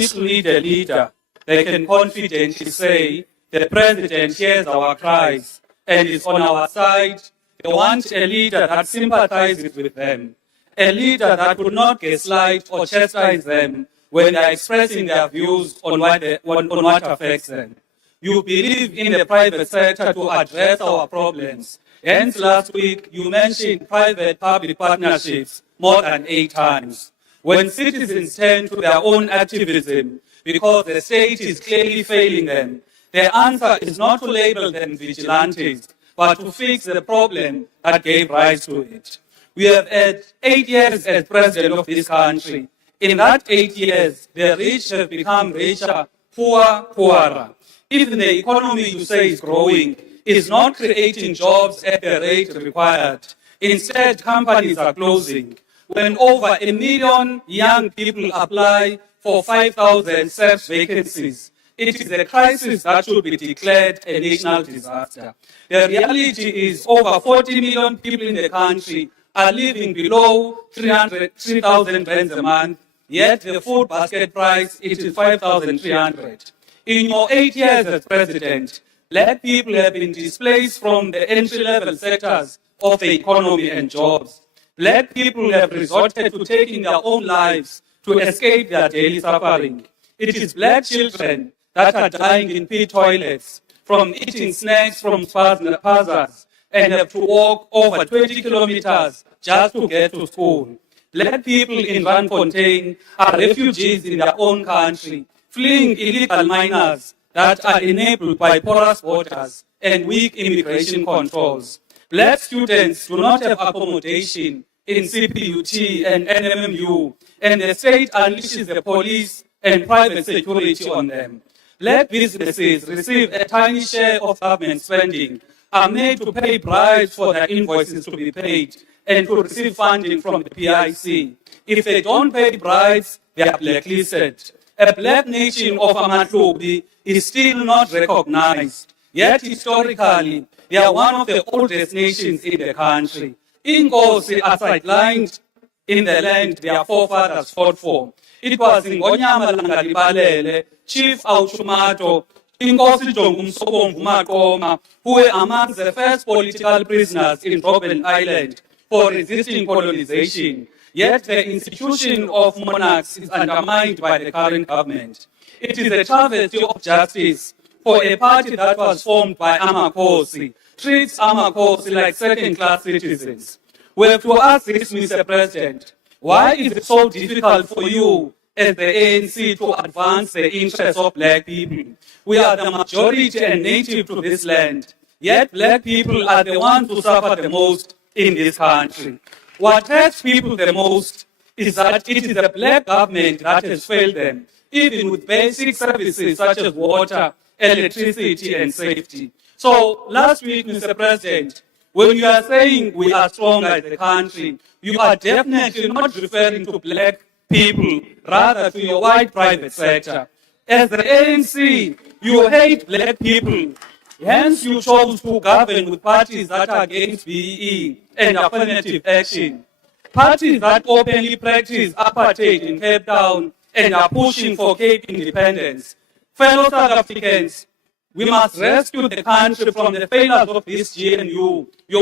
if we need a leader, they can confidently say the President hears our cries and is on our side. They want a leader that sympathizes with them, a leader that will not gaslight or chastise them when they are expressing their views on what affects them. You believe in the private sector to address our problems. Hence, last week, you mentioned private-public partnerships more than 8 times. When citizens turn to their own activism because the state is clearly failing them, the answer is not to label them vigilantes, but to fix the problem that gave rise to it. We have had 8 years as president of this country. In that 8 years, the rich have become richer, poor, poorer. Even the economy you say is growing is not creating jobs at the rate required. Instead, companies are closing. When over 1 million young people apply for 5,000 SAPS vacancies, It is a crisis that should be declared a national disaster. The reality is over 40 million people in the country are living below 3,000 rands a month, yet the food basket price it is 5,300. In your 8 years as president, black people have been displaced from the entry-level sectors of the economy and jobs. Black people have resorted to taking their own lives to escape their daily suffering. It is black children that are dying in pit toilets from eating snacks from spazas and have to walk over 20 kilometers just to get to school. Black people in Randfontein are refugees in their own country, fleeing illegal miners that are enabled by porous borders and weak immigration controls. Black students do not have accommodation in CPUT and NMMU, and the state unleashes the police and private security on them. Black businesses receive a tiny share of government spending, are made to pay bribes for their invoices to be paid, and to receive funding from the PIC. If they don't pay bribes, they are blacklisted. A black nation of Amatlobi is still not recognized, yet historically, they are one of the oldest nations in the country. Inkosi are sidelined in the land their forefathers fought for. It was in Ngonyama Langalibalele, Chief Auchumato, Inkosi Jongumsobomvu Makoma, who were among the first political prisoners in Robben Island for resisting colonization. Yet the institution of monarchs is undermined by the current government. It is a travesty of justice for a party that was formed by Amakosi, treats Amakosi like second-class citizens. We have to ask this, Mr. President, why is it so difficult for you as the ANC to advance the interests of black people? We are the majority and native to this land, yet black people are the ones who suffer the most in this country. What hurts people the most is that it is the black government that has failed them, even with basic services such as water, electricity, and safety. So last week, Mr. President, when you are saying we are strong as a country, you are definitely not referring to black people, rather to your white private sector. As the ANC, you hate black people. Hence, you chose to govern with parties that are against BEE and affirmative action. Parties that openly practice apartheid in Cape Town and are pushing for Cape independence. Fellow South Africans, we must rescue the country from the failures of this GNU. They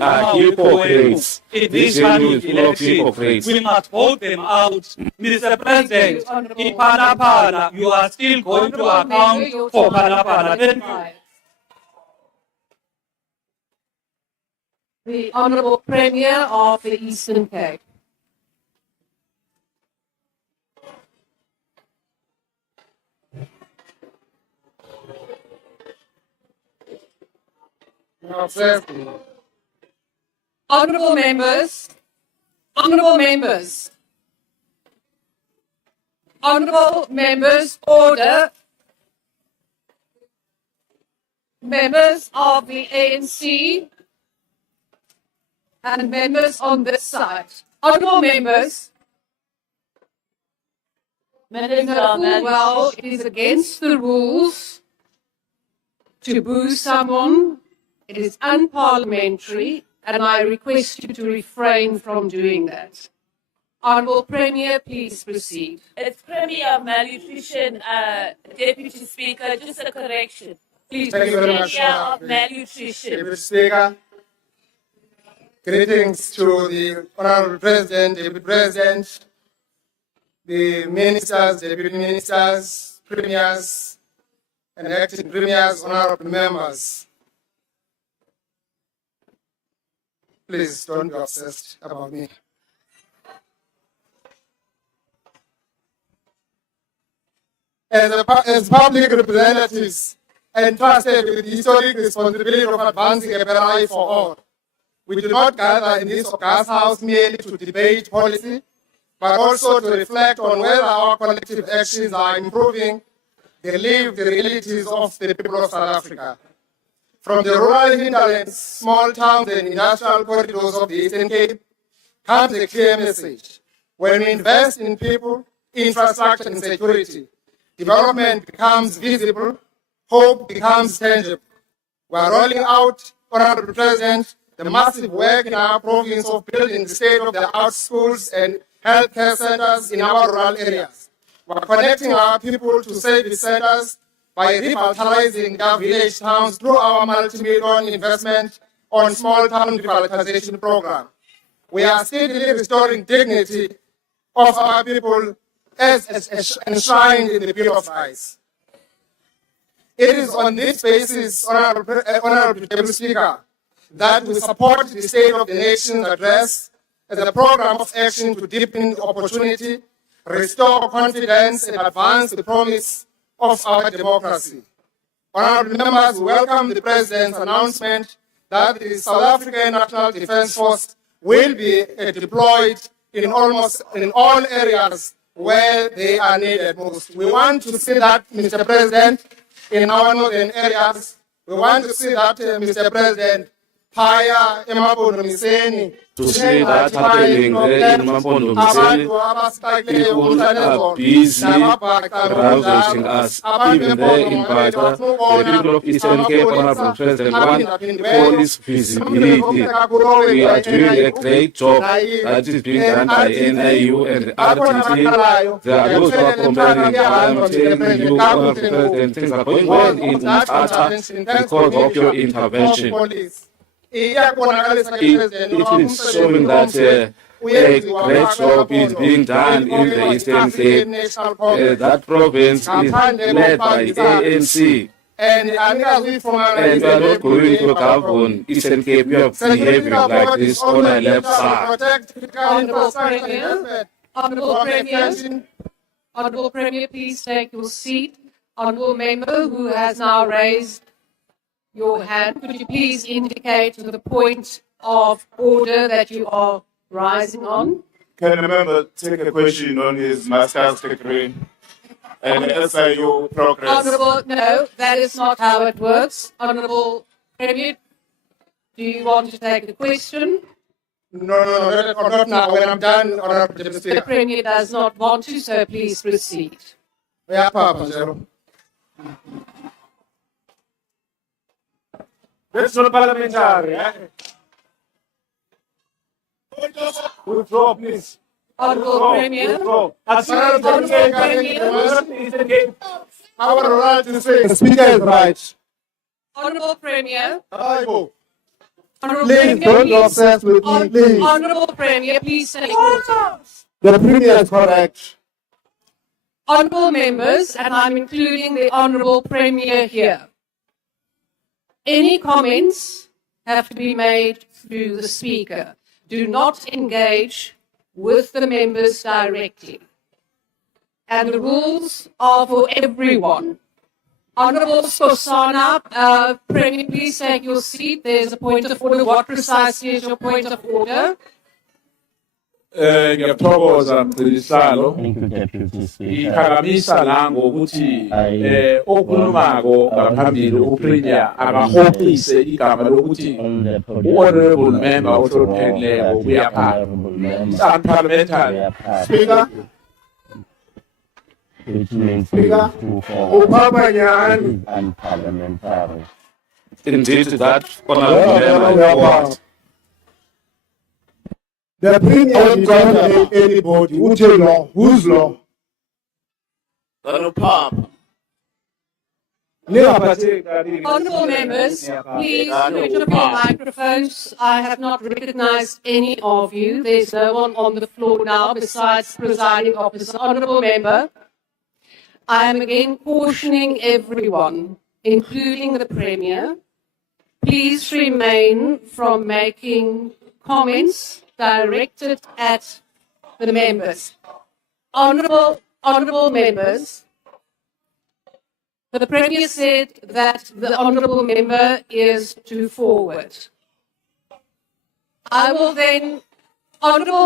are hypocrites. This GNU is full of hypocrites. We must vote them out. Mr. President, in Palapala, you are still going to account for Palapala. The Honourable Premier of the Eastern Cape. Honourable members, honourable members, honourable members, order. Members of the ANC and members on this side. Honourable members, well, it is against the rules to boo someone. It is unparliamentary, and I request you to refrain from doing that. Honourable Premier, please proceed. It's Premier of Malnutrition, Deputy Speaker, just a correction. Please. Thank you very much. Premier of Malnutrition. Deputy Speaker, greetings to the Honourable President, Deputy President, the Ministers, Deputy Ministers, Premiers, and Acting Premiers, Honourable Members. Please don't be obsessed about me. As public representatives entrusted with the historic responsibility of advancing a better life for all, we do not gather in this august house merely to debate policy, but also to reflect on whether our collective actions are improving the lived realities of the people of South Africa. From the rural hinterlands, small towns and industrial corridors of the Eastern Cape comes a clear message. When we invest in people, infrastructure and security. Development becomes visible, hope becomes tangible. We are rolling out, Honorable President, the massive work in our province of building the state-of-the-art schools and healthcare centers in our rural areas. We are connecting our people to service centers by revitalizing their village towns through our multi-million investment on small town revitalization program. We are steadily restoring dignity of our people as enshrined in the Bill of Rights. It is on this basis, Honorable Deputy Speaker, that we support the State of the Nation address as a program of action to deepen opportunity, restore confidence, and advance the promise of our democracy. Honorable members, welcome the President's announcement that the South African National Defence Force will be deployed in all areas where they are needed most. We want to see that, Mr. President, in our northern areas. We want to see that, Mr. President, Paya, Emaponomiseni, to see that happening there in Mampondomiseni. People are busy ravaging us. Even there in Bata, the people of Eastern Cape, Honorable President, want police visibility. We are doing a great job that is being done by NIU and the RTT. There are those who are complaining. I'm telling you, Honorable President, things are going well in Bata because of your intervention. It is showing that a great job is being done in the Eastern Cape. That province is led by ANC. And we are not going to govern Eastern Cape. You are behaving like this on a left side. Honourable Premier, please take your seat. Honourable Member who has now raised your hand, could you please indicate the point of order that you are rising on? Can a member take a question on his master's degree and answer your progress? Honourable, no, that is not how it works. Honourable Premier, do you want to take the question? No, not now. When I'm done, Honourable Deputy Speaker. The Premier does not want to, so please proceed. Yeah, Papa, Zero. That's not parliamentary. Withdraw, please. Honourable Premier. Honourable Premier. Our right to say. The Speaker is right. Honourable Premier. Honourable Premier, don't be obsessed with me, please. Honourable Premier, please take your seat. The Premier is correct. Honourable members, and I'm including the Honourable Premier here. Any comments have to be made through the Speaker. Do not engage with the members directly. And the rules are for everyone. Honourable Sosana, Premier, please take your seat. There's a point of order. What precisely is your point of order? Ngiyathokoza mgcinihlalo iphakamisa la ngokuthi okhulumako ngaphambili uPremier akahopise igama lokuthi honorable member ohloniphekileko kuyaphala. It's unparliamentary. Speaker. Which means unparliamentary. Indeed, that Honorable Member. The Premier don't anybody. Who's law? Whose law? The Pop. Honourable members, please switch off your microphones. I have not recognised any of you. There's no one on the floor now besides presiding officer. Honourable member, I am again cautioning everyone, including the Premier, please remain from making comments directed at the members. Honourable members, the Premier said that the Honourable Member is to forward. Honourable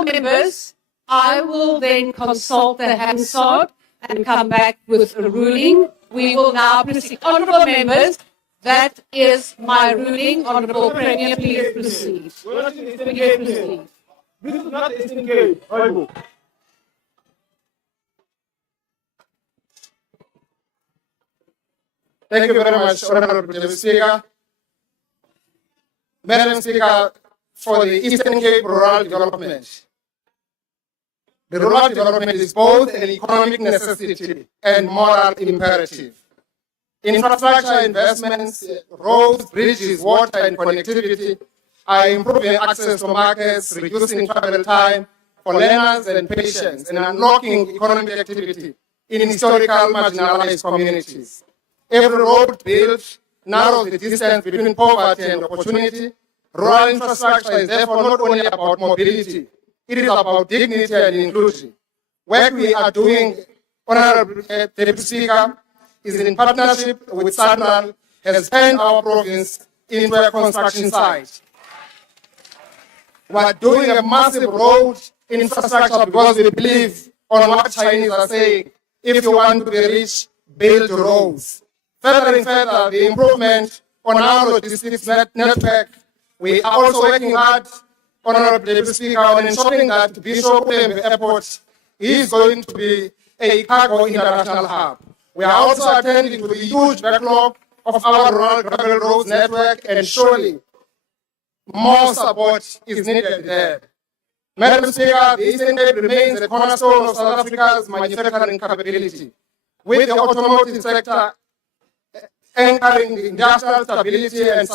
members, I will then consult the Hansard and come back with a ruling. We will now proceed. Honourable members, that is my ruling. Honourable Premier, please proceed. Please proceed. This is not Eastern Cape. Thank you very much, Honorable Deputy Speaker. Madam Speaker, for the Eastern Cape rural development. The rural development is both an economic necessity and moral imperative. Infrastructure investments, roads, bridges, water, and connectivity are improving access to markets, reducing travel time for learners and patients, and unlocking economic activity in historical marginalized communities. Every road built narrows the distance between poverty and opportunity. Rural infrastructure is therefore not only about mobility, it is about dignity and inclusion. Work we are doing, Honorable Deputy Speaker, is in partnership with Central, has turned our province into a construction site. We are doing a massive road infrastructure because we believe on what Chinese are saying, if you want to be rich, build roads. Further, the improvement on our logistics network, we are also working hard, Honorable Deputy Speaker, on ensuring that Bishop Airport is going to be a cargo international hub. We are also attending to the huge backlog of our rural gravel roads network, and surely more support is needed there. Madam Speaker, the Eastern Cape remains the cornerstone of South Africa's manufacturing capability, with the automotive sector anchoring the industrial stability and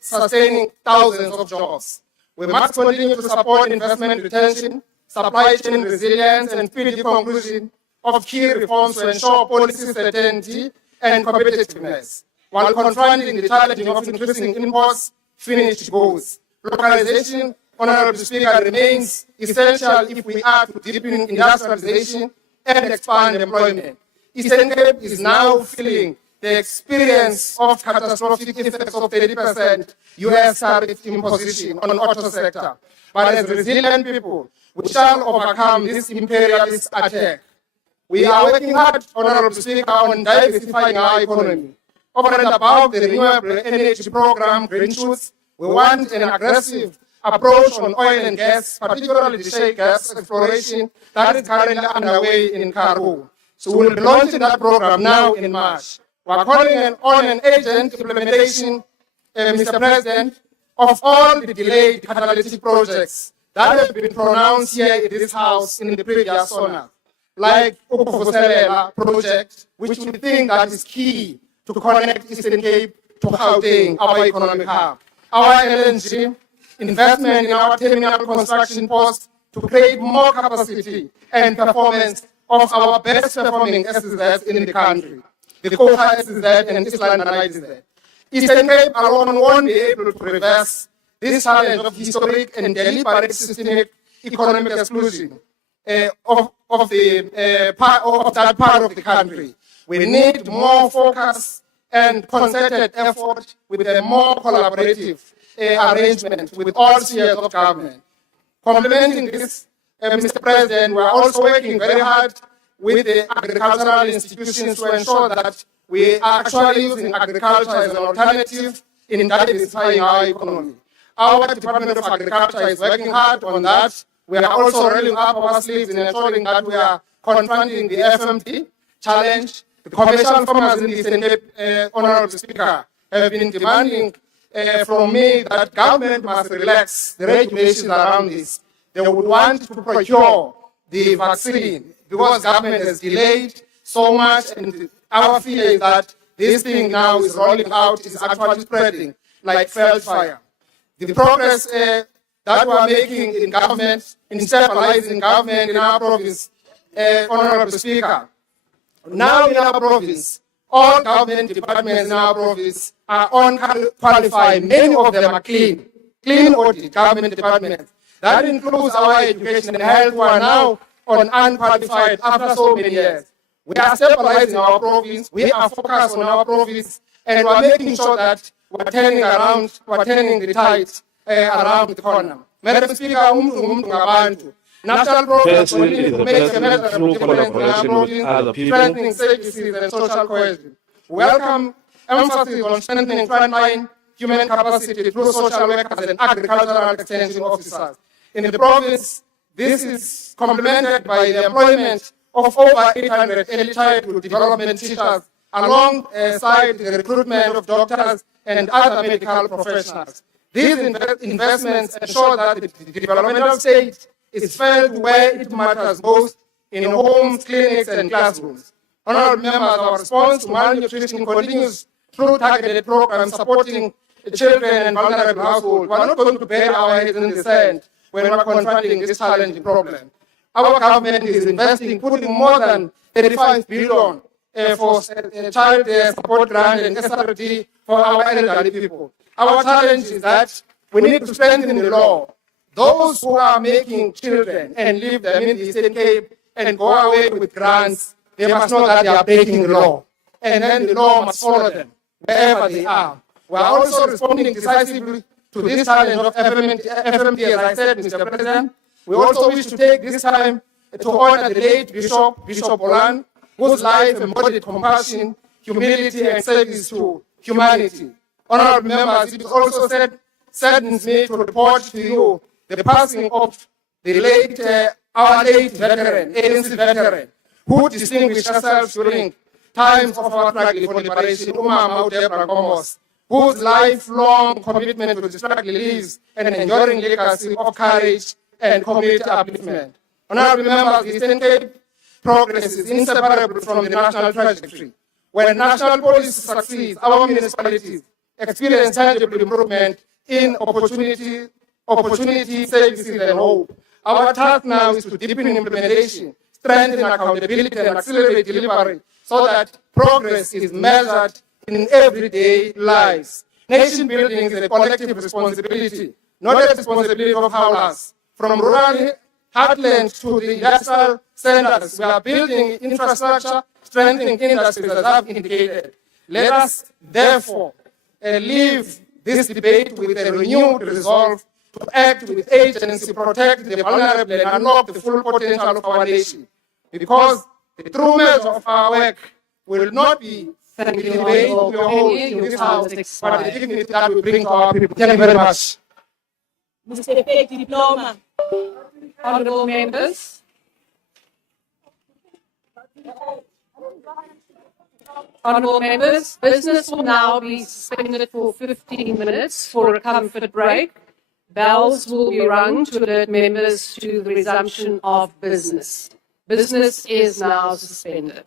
sustaining thousands of jobs. We must continue to support investment retention, supply chain resilience, and speedy conclusion of key reforms to ensure policy certainty and competitiveness, while confronting the challenge of increasing imports, finished goods. Localization, Honorable Speaker, remains essential if we are to deepen industrialization and expand employment. Eastern Cape is now feeling the experience of catastrophic effects of 30% US tariff imposition on the auto sector. But as resilient people, we shall overcome this imperialist attack. We are working hard, Honorable Speaker, on diversifying our economy. Over and above the renewable energy program, Green Shoots, we want an aggressive approach on oil and gas, particularly the shale gas exploration that is currently underway in Karoo. So we will be launching that program now in March. We are calling on an urgent implementation, Mr. President, of all the delayed catalytic projects that have been pronounced here in this House in the previous SONA, like Ukuvuselela project, which we think that is key to connect Eastern Cape to Gauteng, our economic hub. Our LNG, investment in our terminal construction post to create more capacity and performance of our best performing SZs in the country, the Koha SZ and Island SZ. Eastern Cape alone won't be able to reverse this challenge of historic and deliberate systemic economic exclusion of that part of the country. We need more focus and concerted effort with a more collaborative arrangement with all spheres of government. Complementing this, Mr. President, we are also working very hard with the agricultural institutions to ensure that we are actually using agriculture as an alternative in diversifying our economy. Our Department of Agriculture is working hard on that. We are also rolling up our sleeves in ensuring that we are confronting the FMT challenge. The commercial farmers in the Eastern Cape, Honorable Speaker, have been demanding from me that government must relax the regulations around this. They would want to procure the vaccine because government has delayed so much, and our fear is that this thing now is rolling out, is actually spreading like wildfire. The progress that we are making in government, in stabilizing government in our province, Honorable Speaker, now in our province, all government departments in our province are unqualified. Many of them are clean audit government departments. That includes our education and health, who are now on unqualified after so many years. We are stabilizing our province, we are focused on our province, and we are making sure that we are turning the tides around the corner. Madam Speaker, national programs continue to make a measurable difference in our province, strengthening services and social cohesion. Welcome emphasis on strengthening frontline human capacity through social workers and agricultural extension officers. In the province, this is complemented by the employment of over 800 early childhood development teachers alongside the recruitment of doctors and other medical professionals. These investments ensure that the developmental stage is felt where it matters most, in homes, clinics, and classrooms. Honorable members, our response to malnutrition continues through targeted programs supporting children and vulnerable households. We are not going to bury our heads in the sand when we are confronting this challenging problem. Our government is investing, putting more than 35 billion for child support grant and SRD for our elderly people. Our challenge is that we need to strengthen the law. Those who are making children and leave them in the Eastern Cape and go away with grants, they must know that they are breaking the law. And then the law must follow them wherever they are. We are also responding decisively to this challenge of FMD, as I said, Mr. President. We also wish to take this time to honor the late Bishop Olan, whose life embodied compassion, humility, and service to humanity. Honorable members, it is also saddens me to report to you the passing of our late veteran, ANC veteran, who distinguished herself during times of our struggle for liberation, Umama Deborah Gomos, whose lifelong commitment to the struggle leaves an enduring legacy of courage and community upliftment. Honorable members, the Eastern Cape progress is inseparable from the national trajectory. When national policy succeeds, our municipalities experience tangible improvement in opportunity, services, and hope. Our task now is to deepen implementation, strengthen accountability, and accelerate delivery so that progress is measured in everyday lives. Nation building is a collective responsibility, not a responsibility of howlers. From rural heartlands to the industrial centers, we are building infrastructure, strengthening industries, as I've indicated. Let us, therefore, leave this debate with a renewed resolve to act with agency, protect the vulnerable, and unlock the full potential of our nation. Because the true measure of our work will not be the debate we hold in this house, but the dignity that we bring to our people. Thank you very much. Mr. Effect Diploma. Honourable members. Honourable members, business will now be suspended for 15 minutes for a comfort break. Bells will be rung to alert members to the resumption of business. Business is now suspended.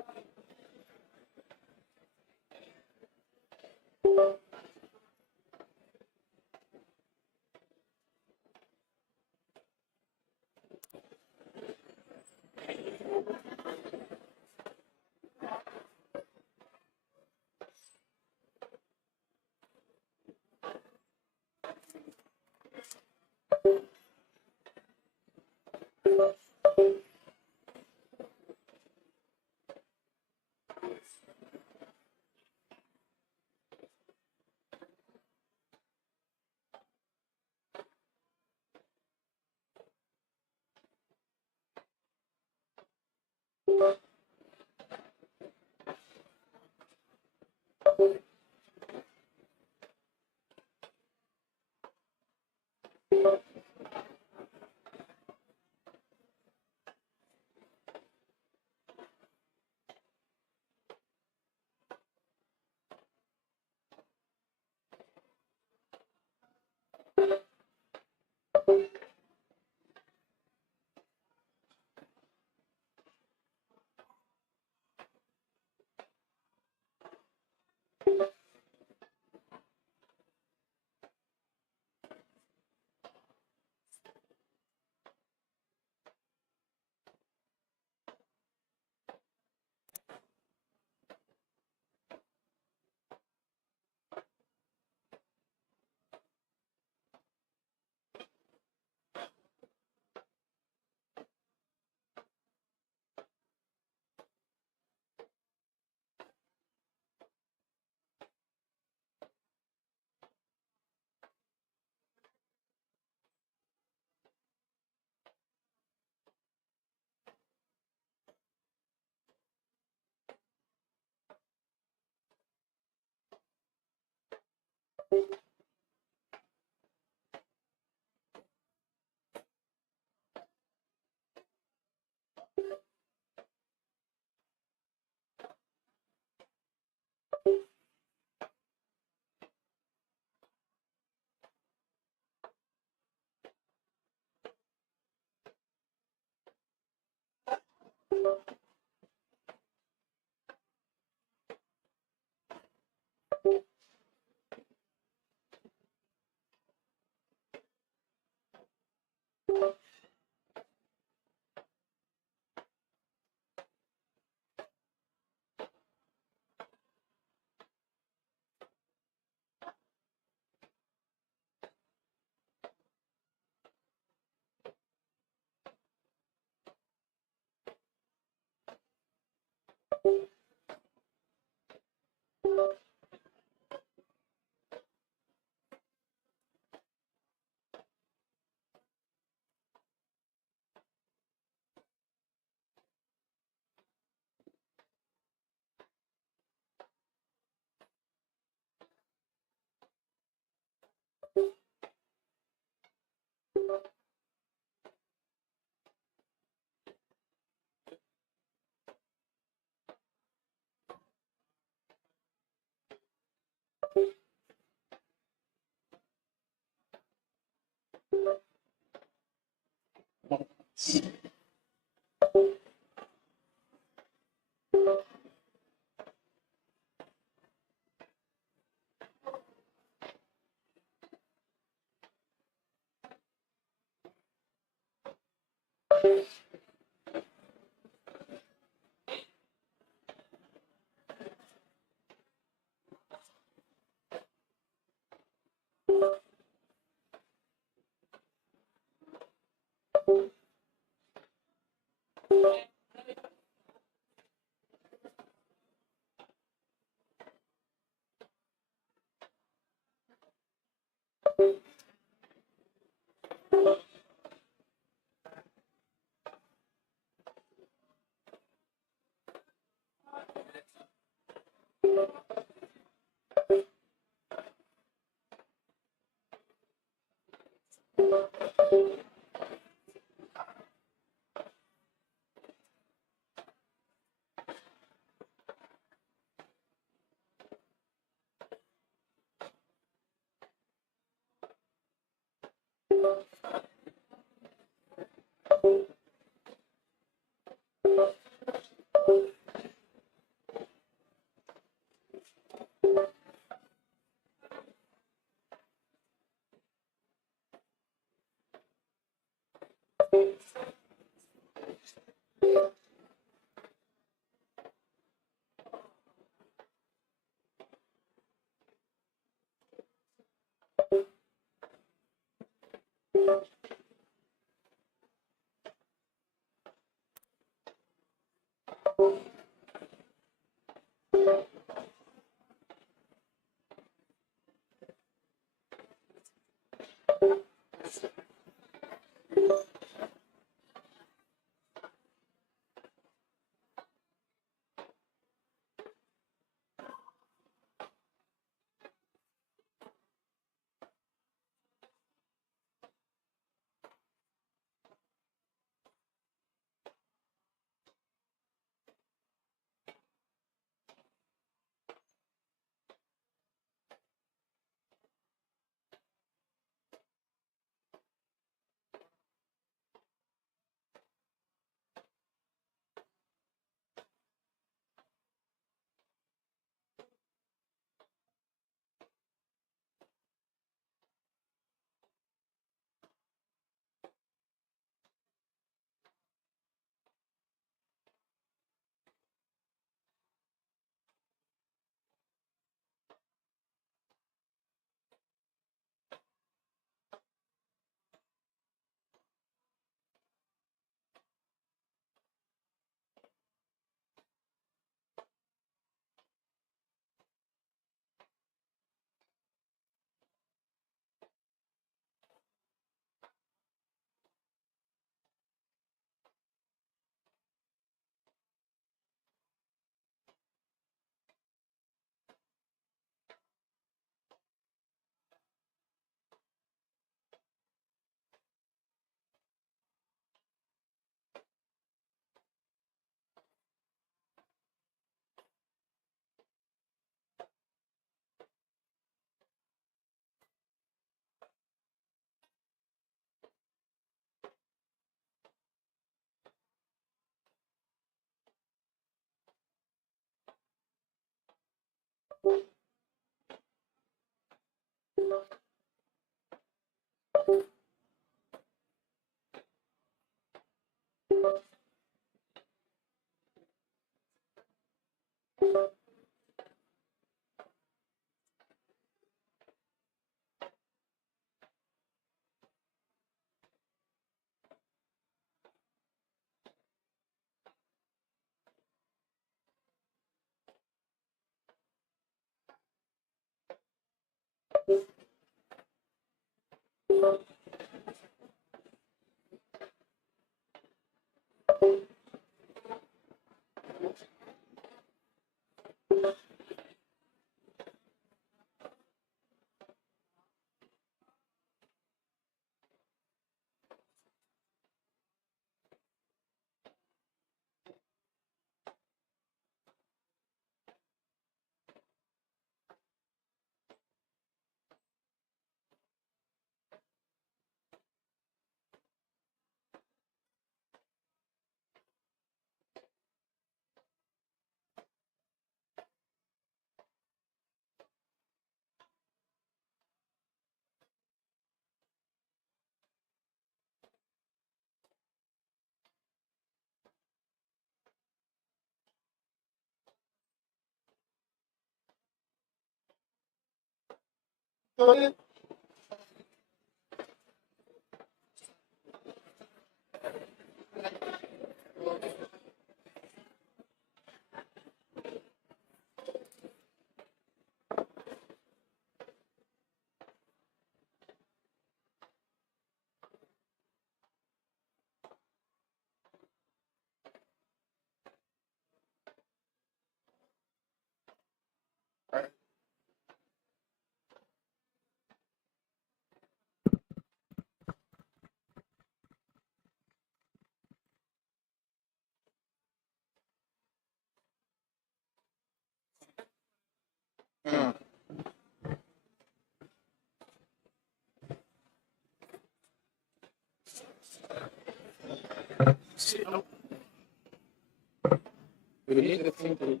We need the thing to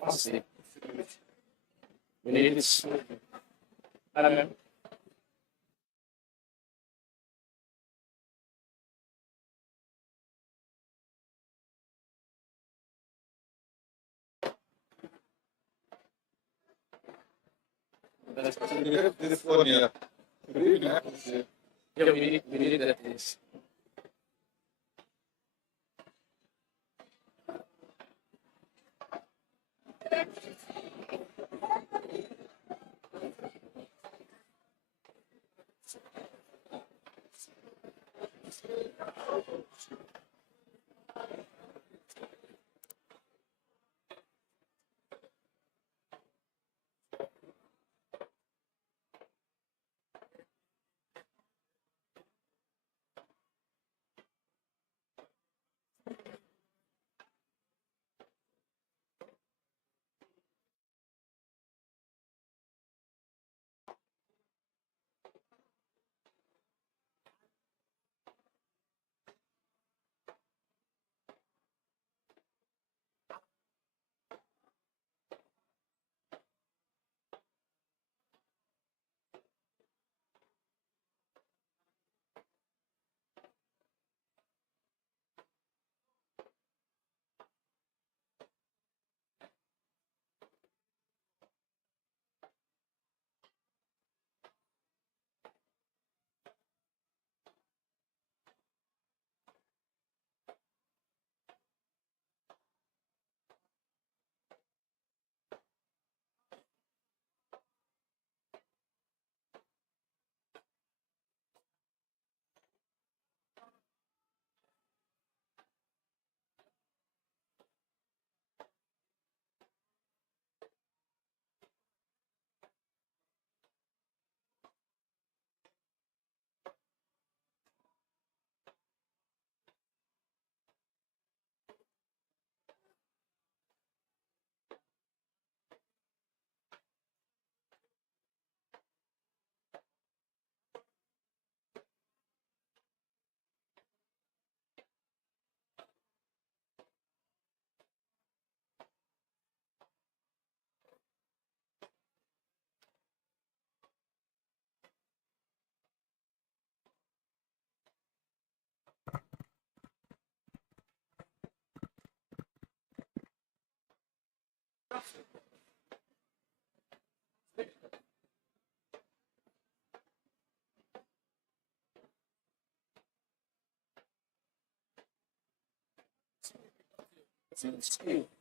fast it. We need it. Madam. That's this one here. Yeah, we need that is.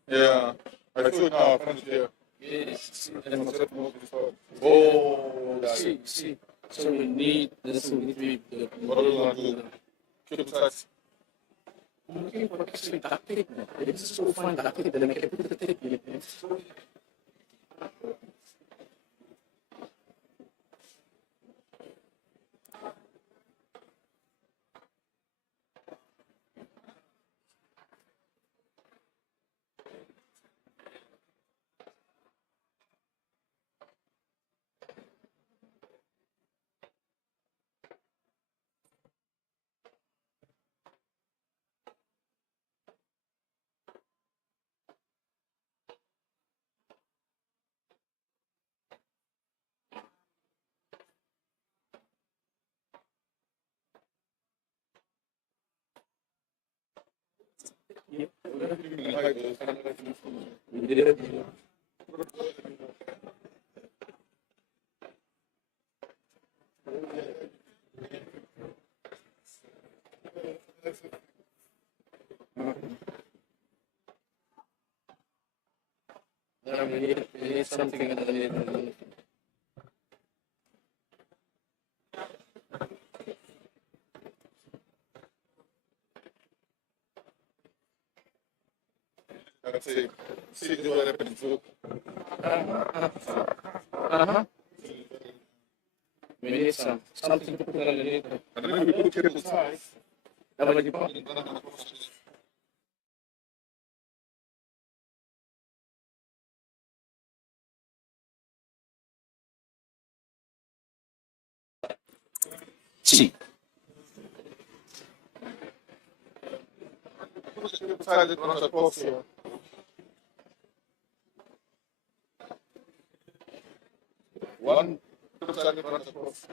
Yeah, I saw it now, I found it here. Yes. Oh, See. So we need this. We need to be. What do you want to do? Keep it tight. I'm looking for a sweet duct tape. It's so fun duct tape. Then I can put the tape in it. We need something in the That's it. See what happens. We need something to put underneath. And then we put cable ties. See. Put the cable ties that runs across here. One cable tie that runs across.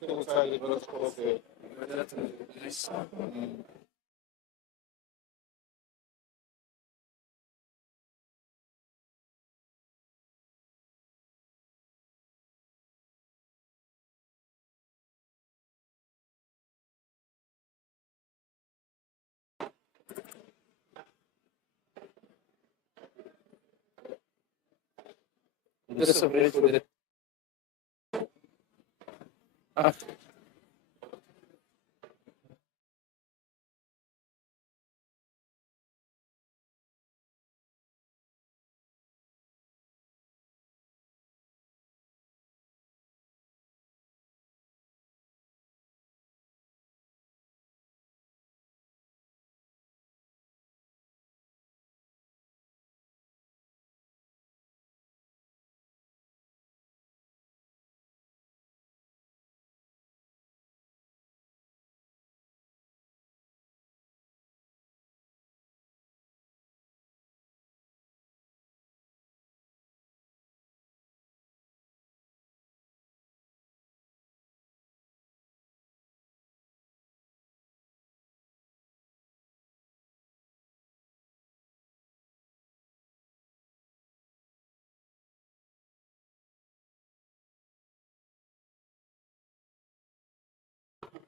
Cable tie that runs across there. This is a very good.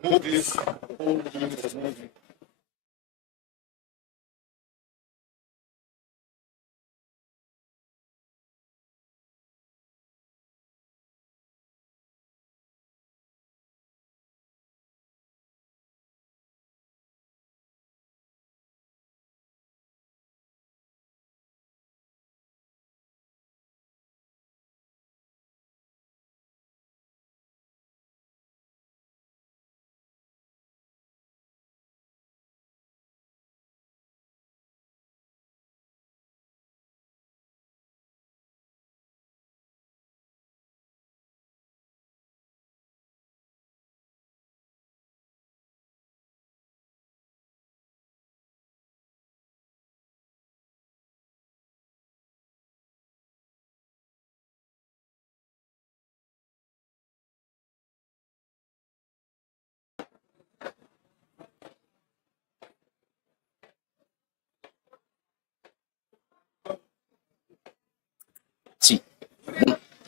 Move this whole unit is moving.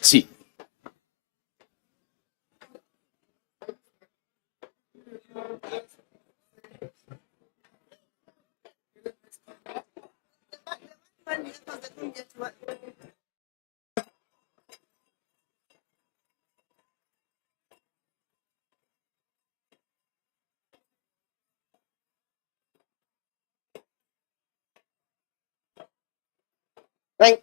See. Thank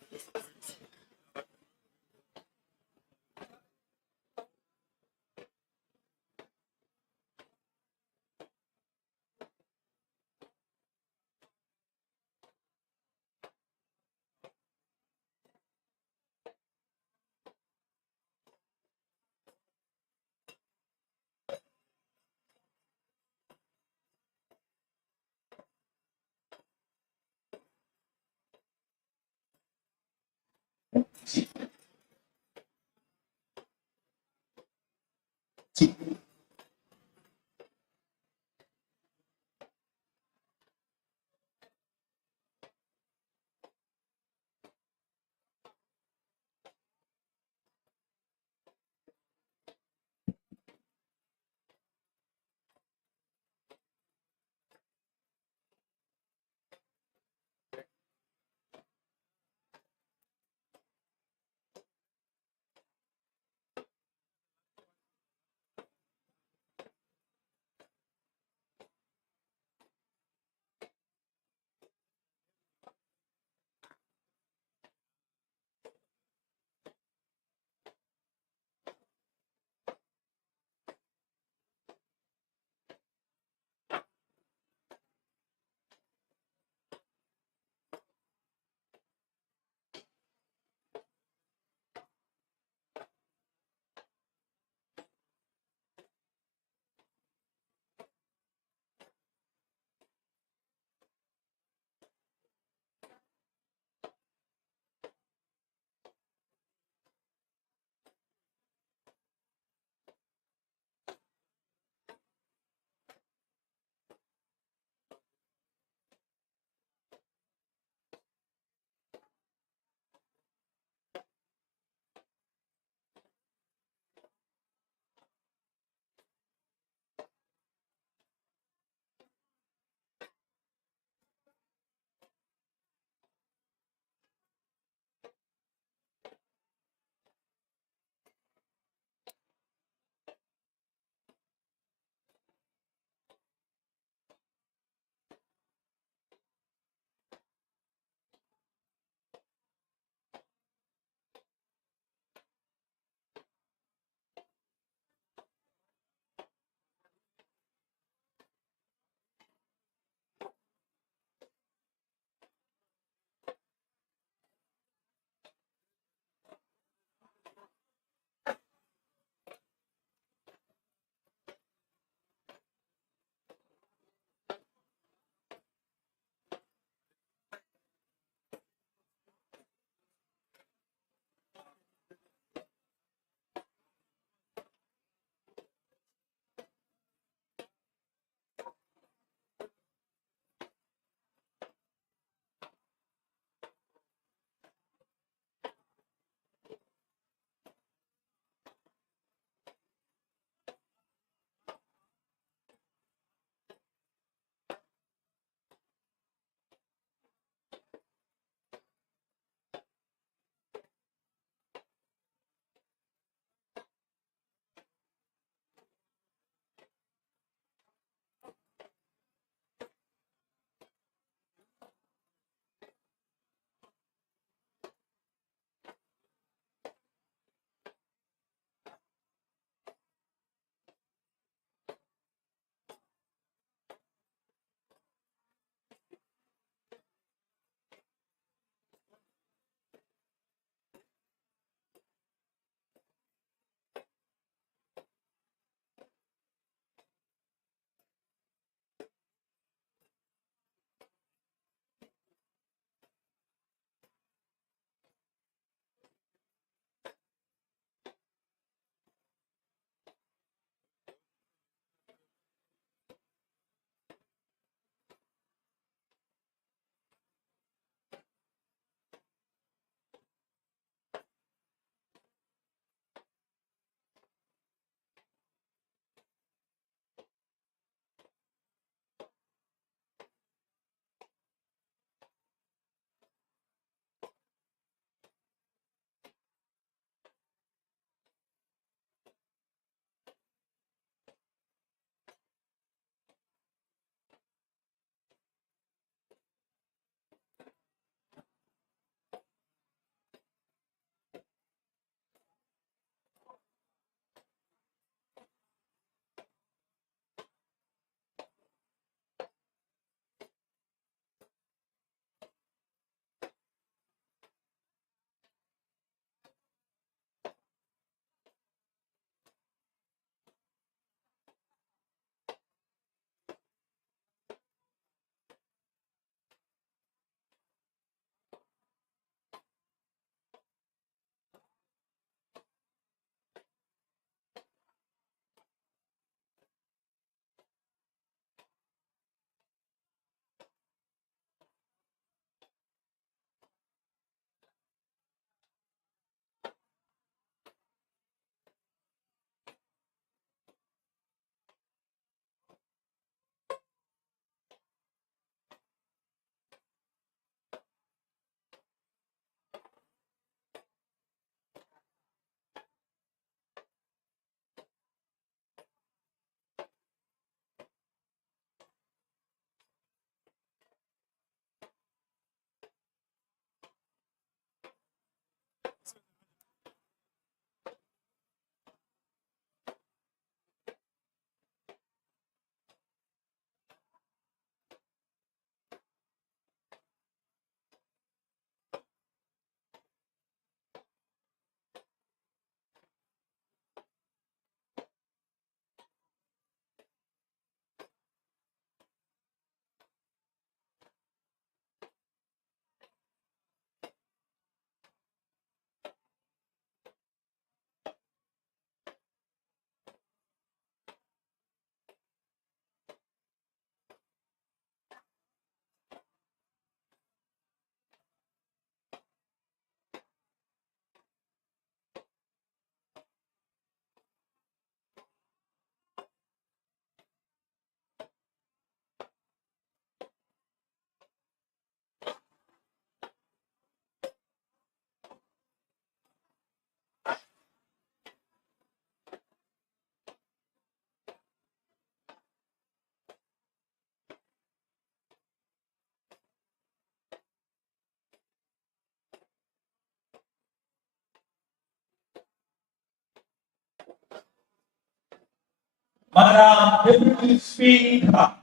Madam Deputy Speaker,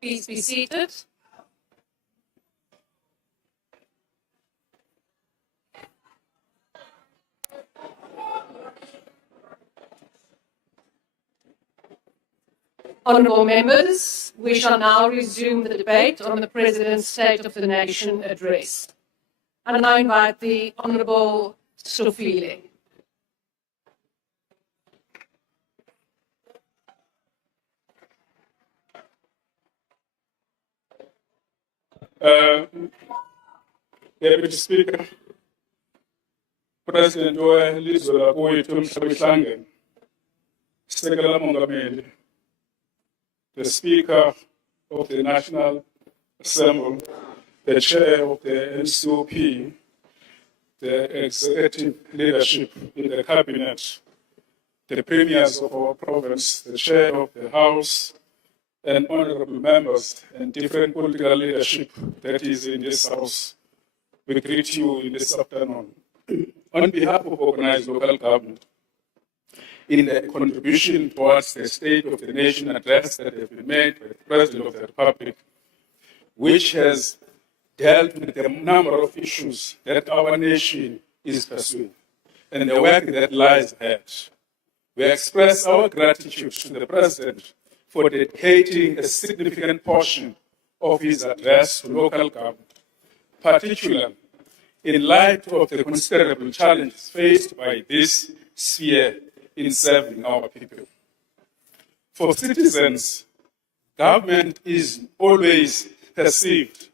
please be seated. Honourable members, we shall now resume the debate on the President's State of the Nation address. And I now invite the Honourable Stofile. Deputy Speaker, President welizwe lakwethu emhlaba ihlangene, Sekela Mongameli, the Speaker of the National Assembly, the Chair of the NCOP, the executive leadership in the Cabinet, the Premiers of our province, the Chair of the House, and honorable members and different political leadership that is in this House. We greet you in this afternoon. On behalf of organized local government, in the contribution towards the State of the Nation address that has been made by the President of the Republic, which has dealt with a number of issues that our nation is pursuing and the work that lies ahead. We express our gratitude to the President for dedicating a significant portion of his address to local government, particularly in light of the considerable challenges faced by this sphere in serving our people. For citizens, government is always perceived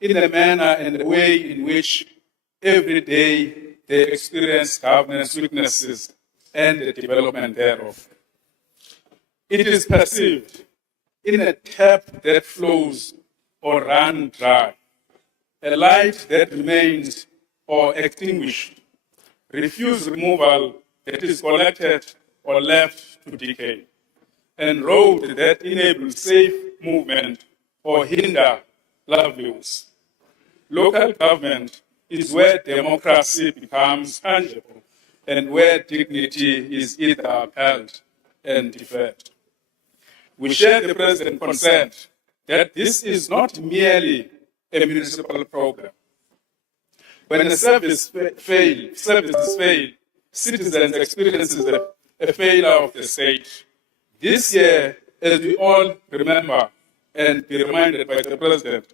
in a manner and a way in which every day they experience governance weaknesses and the development thereof. It is perceived in a tap that flows or runs dry, a light that remains or extinguished, refuse removal that is collected or left to decay, and road that enables safe movement or hinder livelihoods. Local government is where democracy becomes tangible and where dignity is either upheld and deferred. We share the President's concern that this is not merely a municipal program. When a services fail, citizens experience a failure of the state. This year, as we all remember and be reminded by the President,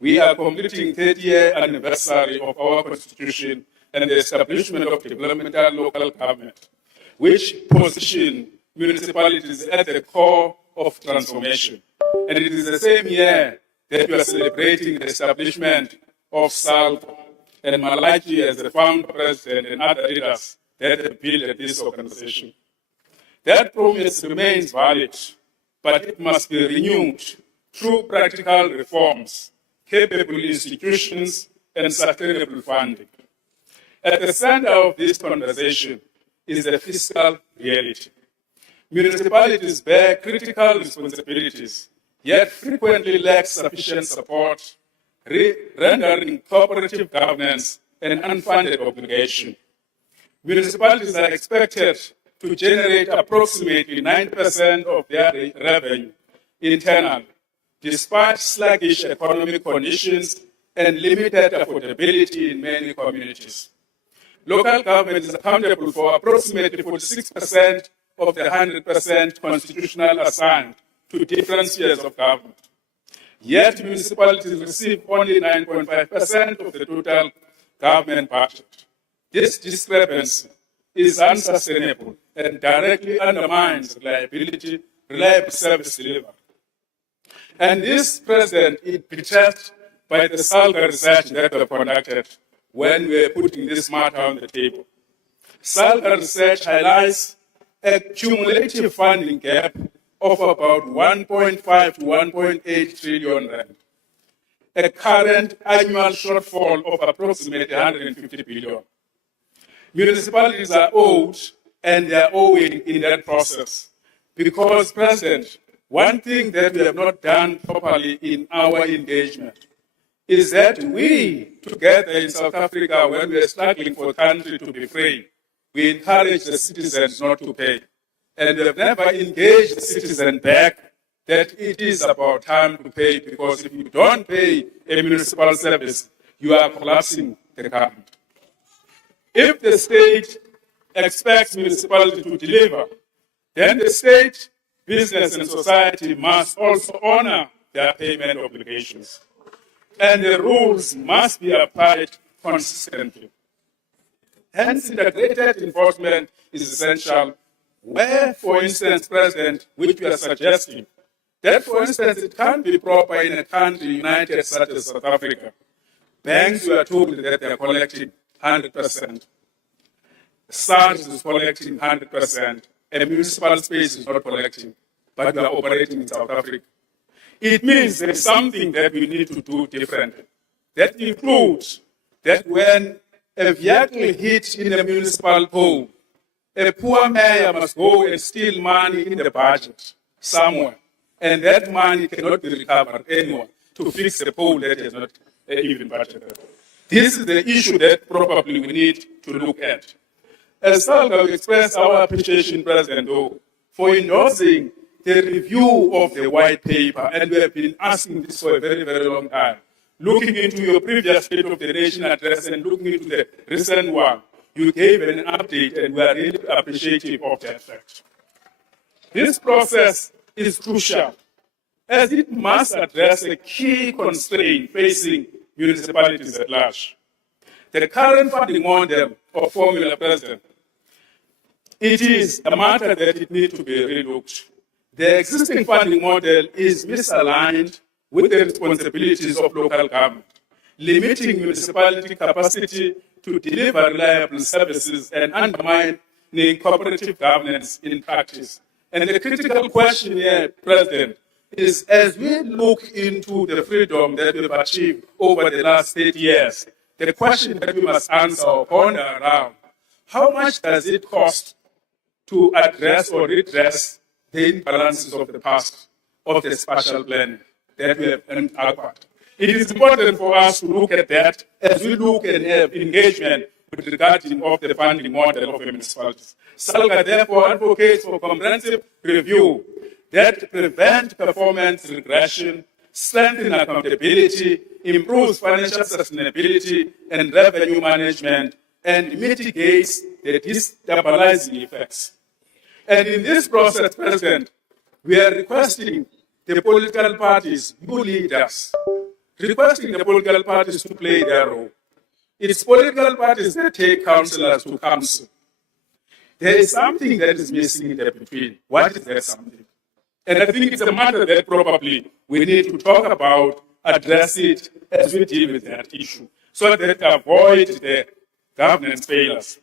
we are completing 30th anniversary of our Constitution and the establishment of developmental local government, which position municipalities at the core of transformation. And it is the same year that we are celebrating the establishment of SALCO and Malachi as the founder president and other leaders that have built this organization. That promise remains valid, but it must be renewed through practical reforms, capable institutions, and sustainable funding. At the center of this conversation is the fiscal reality. Municipalities bear critical responsibilities, yet frequently lack sufficient support, rendering cooperative governance an unfunded obligation. Municipalities are expected to generate approximately 9% of their revenue internally, despite sluggish economic conditions and limited affordability in many communities. Local government is accountable for approximately 46% of the 100% constitutional assigned to different spheres of government. Yet municipalities receive only 9.5% of the total government budget. This discrepancy is unsustainable and directly undermines reliable service delivery. And this, President, is betrayed by the SALCO research that we conducted when we were putting this matter on the table. SALCO research highlights a cumulative funding gap of about 1.5 to 1.8 trillion rand, a current annual shortfall of approximately 150 billion. Municipalities are owed, and they are owing in that process. Because, President, one thing that we have not done properly in our engagement is that we, together in South Africa, when we are struggling for the country to be free, we encourage the citizens not to pay. And we have never engaged the citizen back that it is about time to pay, because if you don't pay a municipal service, you are collapsing the government. If the state expects municipality to deliver, then the state, business, and society must also honor their payment obligations. And the rules must be applied consistently. Hence, integrated enforcement is essential, where, for instance, President, which we are suggesting, that, for instance, it can't be proper in a country united such as South Africa. Banks were told that they are collecting 100%. SARS is collecting 100%, and municipal space is not collecting, but we are operating in South Africa. It means there is something that we need to do differently. That includes that when a vehicle hits in a municipal pole, a poor mayor must go and steal money in the budget somewhere, and that money cannot be recovered anywhere to fix the pole that is not even budgeted. This is the issue that probably we need to look at. As SALGA, we express our appreciation, President O, for endorsing the review of the white paper, and we have been asking this for a very, very long time. Looking into your previous State of the Nation address and looking into the recent one, you gave an update, and we are really appreciative of that fact. This process is crucial, as it must address a key constraint facing municipalities at large. The current funding model of Formula, President, it is a matter that it needs to be relooked. The existing funding model is misaligned with the responsibilities of local government, limiting municipality capacity to deliver reliable services and undermining cooperative governance in practice. And the critical question here, President, is as we look into the freedom that we've achieved over the last 8 years, the question that we must answer or ponder around, how much does it cost to address or redress the imbalances of the past of the spatial planning that we have acquired? It is important for us to look at that as we look and have engagement with regard to the funding model of municipalities. SALGA therefore advocates for comprehensive review that prevents performance regression, strengthens accountability, improves financial sustainability and revenue management, and mitigates the destabilizing effects. And in this process, President, we are requesting the political parties, you leaders, requesting the political parties to play their role. It's political parties that take councillors to council. There is something that is missing in the between. What is that something? And I think it's a matter that probably we need to talk about, address it as we deal with that issue, so that we avoid the governance failures.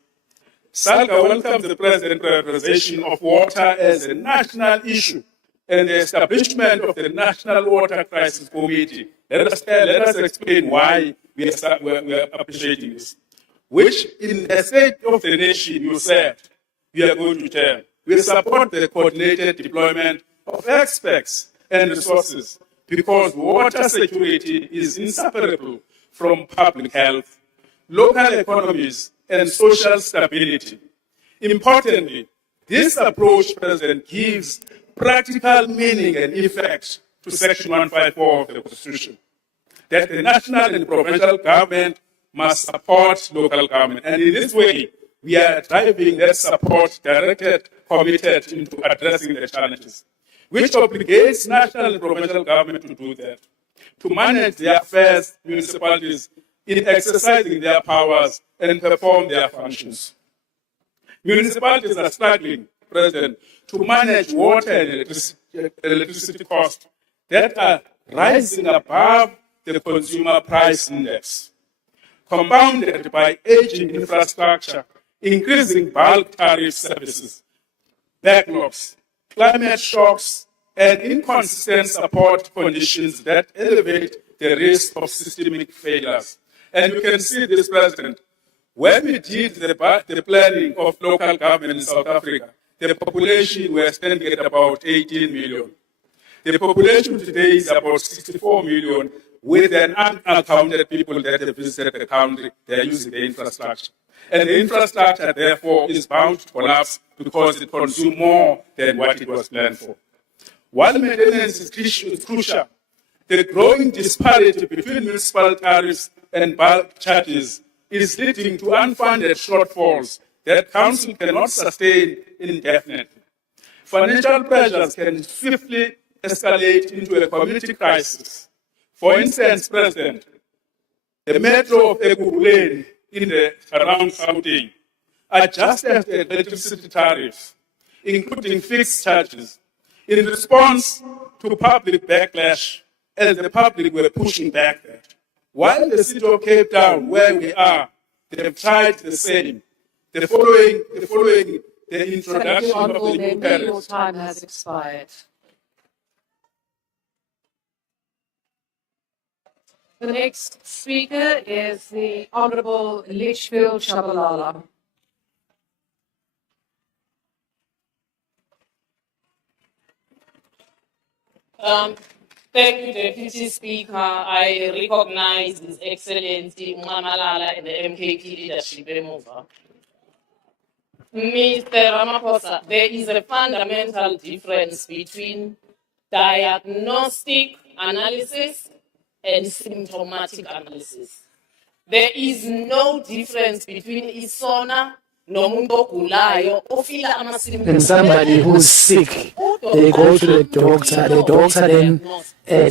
SALGA welcomes the President's prioritization of water as a national issue and the establishment of the National Water Crisis Committee. Let us explain why we are appreciating this. Which, in the State of the Nation, you said, we are going to tell. We support the coordinated deployment of experts and resources because water security is inseparable from public health, local economies, and social stability. Importantly, this approach, President, gives practical meaning and effect to Section 154 of the Constitution, that the national and provincial government must support local government. And in this way, we are driving that support directed, committed into addressing the challenges, which obligates national and provincial government to do that, to manage their affairs, municipalities, in exercising their powers and perform their functions. Municipalities are struggling, President, to manage water and electricity costs that are rising above the consumer price index, compounded by aging infrastructure, increasing bulk tariff services, backlogs, climate shocks, and inconsistent support conditions that elevate the risk of systemic failures. And you can see this, President. When we did the planning of local government in South Africa, the population was standing at about 18 million. The population today is about 64 million, with an unaccounted people that have visited the country. They are using the infrastructure. And the infrastructure, therefore, is bound to collapse because it consumes more than what it was planned for. While maintenance is crucial, the growing disparity between municipal tariffs and bulk charges is leading to unfunded shortfalls that council cannot sustain indefinitely. Financial pressures can swiftly escalate into a community crisis. For instance, President, the metro of Ekurhuleni in the around Gauteng adjusted the electricity tariffs, including fixed charges, in response to public backlash, as the public were pushing back that. While the city of Cape Town, where we are, they have tried the same. The following the introduction of the new Your tariffs. time has expired. The next speaker is the Honourable Litchfield Shabalala. Thank you, Deputy Speaker. I recognize His Excellency Mwamalala and the MKP leadership. Mr. Ramaphosa, there is a fundamental difference between diagnostic analysis and symptomatic analysis. There is no difference between ISONA and somebody who's sick, they go to the doctor then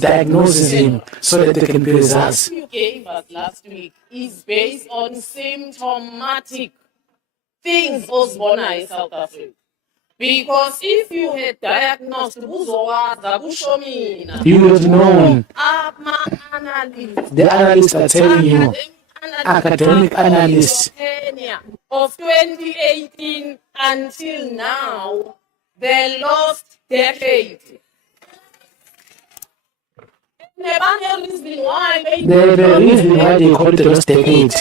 diagnoses him so that they can be results. You gave us last week is based on symptomatic things Osborna in South Africa. Because if you had diagnosed You would have known. The analysts are telling you, academic analysts. Of 2018 until now, the lost decade. The reason why they call it the lost decade.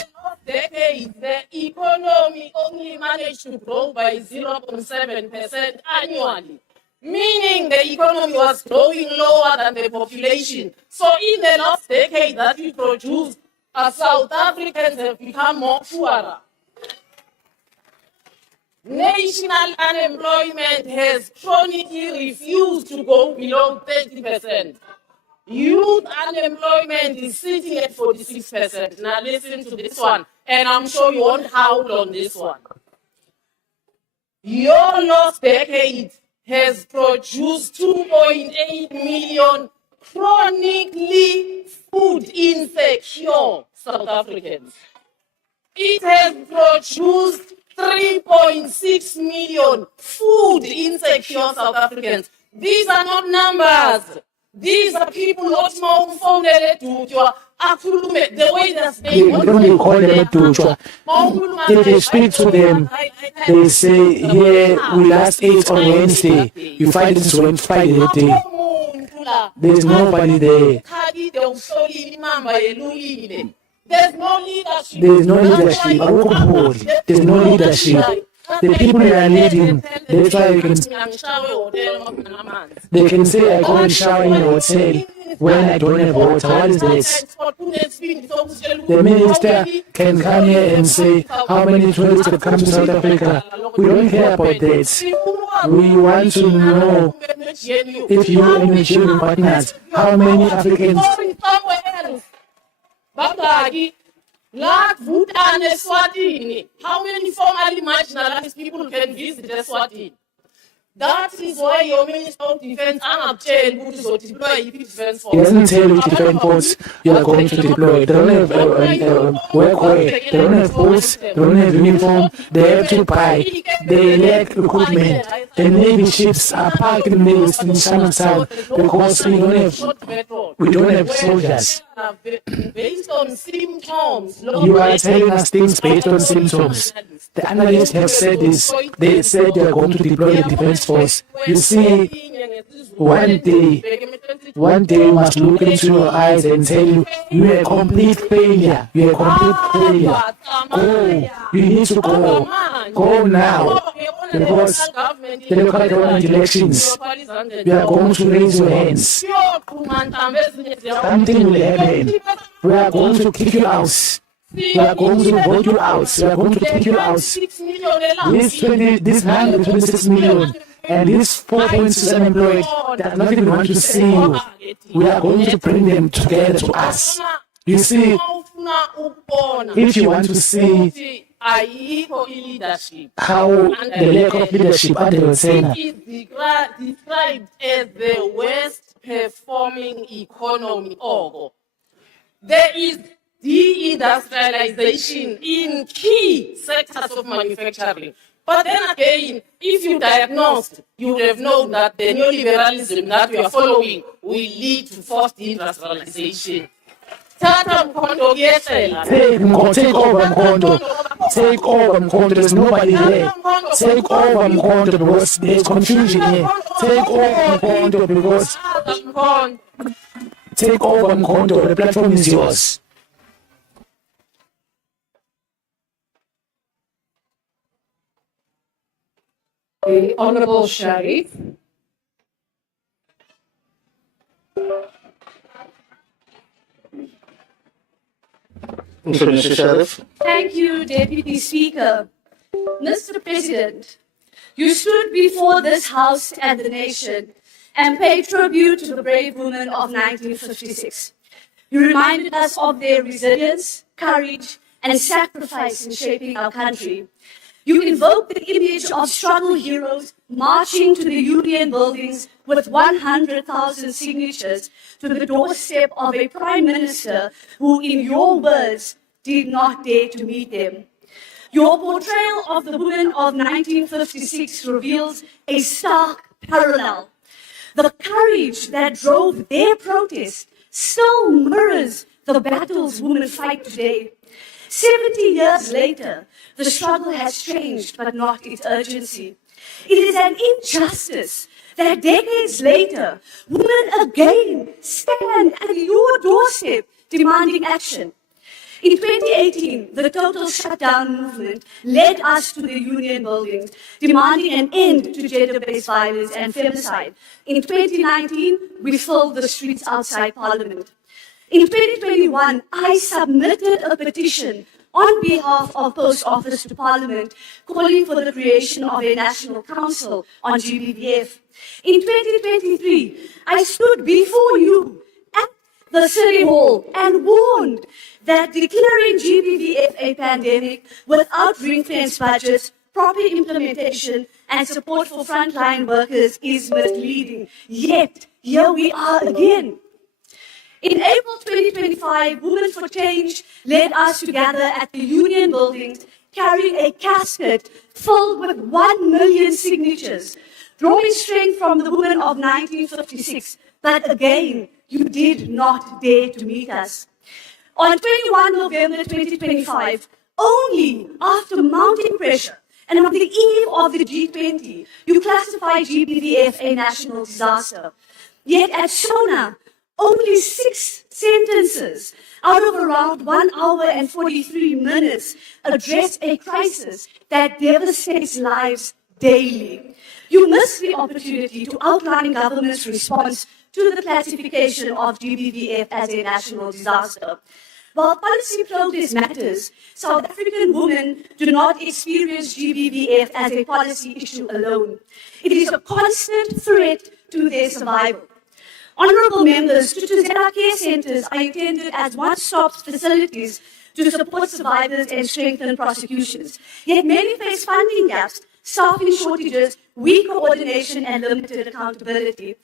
The economy only managed to grow by 0.7% annually, meaning the economy was growing lower than the population. So in the last decade that we produced, South Africans have become more poorer. National unemployment has chronically refused to go below 30%. Youth unemployment is sitting at 46%. Now listen to this one, and I'm sure you won't howl on this one. Your last decade has produced 2.8 million chronically food insecure South Africans. It has produced 3.6 million food insecure South Africans. These are not numbers. These are people not more founded to the way that they don't call them to if they speak to them, they say, yeah, we last ate on Wednesday. You find this one Friday day. There's nobody there. There's no leadership. There's no leadership. There's no leadership. The people that are leading, that's why they can say I go and shower in a hotel when I don't have water. What is this? The minister can come here and say how many tourists have come to South Africa. We don't care about that. We want to know if you and your children partners, how many Africans. Eswatini. How many formerly marginalized people can visit Eswatini? That is why your Minister of Defense to deploy defense force. He doesn't tell which defense force you are going to deploy. They don't have workwear, they don't have boots, they don't have uniform, they have to buy, they lack equipment. The Navy ships are parked in the Channel South because we don't have soldiers. Based on symptoms. You are telling us things based on symptoms. The analysts have said this. They said they are going to deploy the defense force. You see, one day you must look into your eyes and tell you, you're a complete failure. You're a complete failure. Go. You need to go. Go now. Because the local government elections, you are going to raise your hands. Something will happen. We are going to kick you out. We are going to vote you out. We are going to kick you out. This 126 million and this 4.6 unemployed does not even want to see you. We are going to bring them together to us. You see, if you want to see how the lack of leadership under your tenure is described as the worst performing economy. There is deindustrialization in key sectors of manufacturing. But then again, if you diagnosed, you would have known that the neoliberalism that we are following will lead to forced industrialization. Take over Mkondo. Take over Mkondo. There's nobody there. Take over Mkondo because there's confusion here. Take over Mkondo because... Take over Mkondo. The platform is yours. The Honourable Sharif. Thank you, Deputy Speaker. Mr. President, you stood before this House and the nation and paid tribute to the brave women of 1956. You reminded us of their resilience, courage, and sacrifice in shaping our country. You invoked the image of struggle heroes marching to the Union buildings with 100,000 signatures to the doorstep of a Prime Minister who, in your words, did not dare to meet them. Your portrayal of the women of 1956 reveals a stark parallel. The courage that drove their protest still mirrors the battles women fight today. 70 years later, the struggle has changed, but not its urgency. It is an injustice that decades later, women again stand at your doorstep demanding action. In 2018, the total shutdown movement led us to the Union buildings, demanding an end to gender-based violence and femicide. In 2019, we filled the streets outside Parliament. In 2021, I submitted a petition on behalf of Post Office to Parliament calling for the creation of a National Council on GBVF. In 2023, I stood before you at the City Hall and warned that declaring GBVF a pandemic without ring-fenced budgets, proper implementation, and support for frontline workers is misleading. Yet, here we are again. In April 2025, Women for Change led us to gather at the Union buildings carrying a casket filled with 1 million signatures, drawing strength from the women of 1956. But again, you did not dare to meet us. On 21 November 2025, only after mounting pressure and on the eve of the G20, you classified GBVF a national disaster. Yet at SONA, only 6 sentences out of around 1 hour and 43 minutes address a crisis that devastates lives daily. You missed the opportunity to outline government's response to the classification of GBVF as a national disaster. While policy progress matters, South African women do not experience GBVF as a policy issue alone. It is a constant threat to their survival. Honourable members, Tutuzela care centres are intended as one-stop facilities to support survivors and strengthen prosecutions. Yet many face funding gaps, staffing shortages, weak coordination and limited accountability.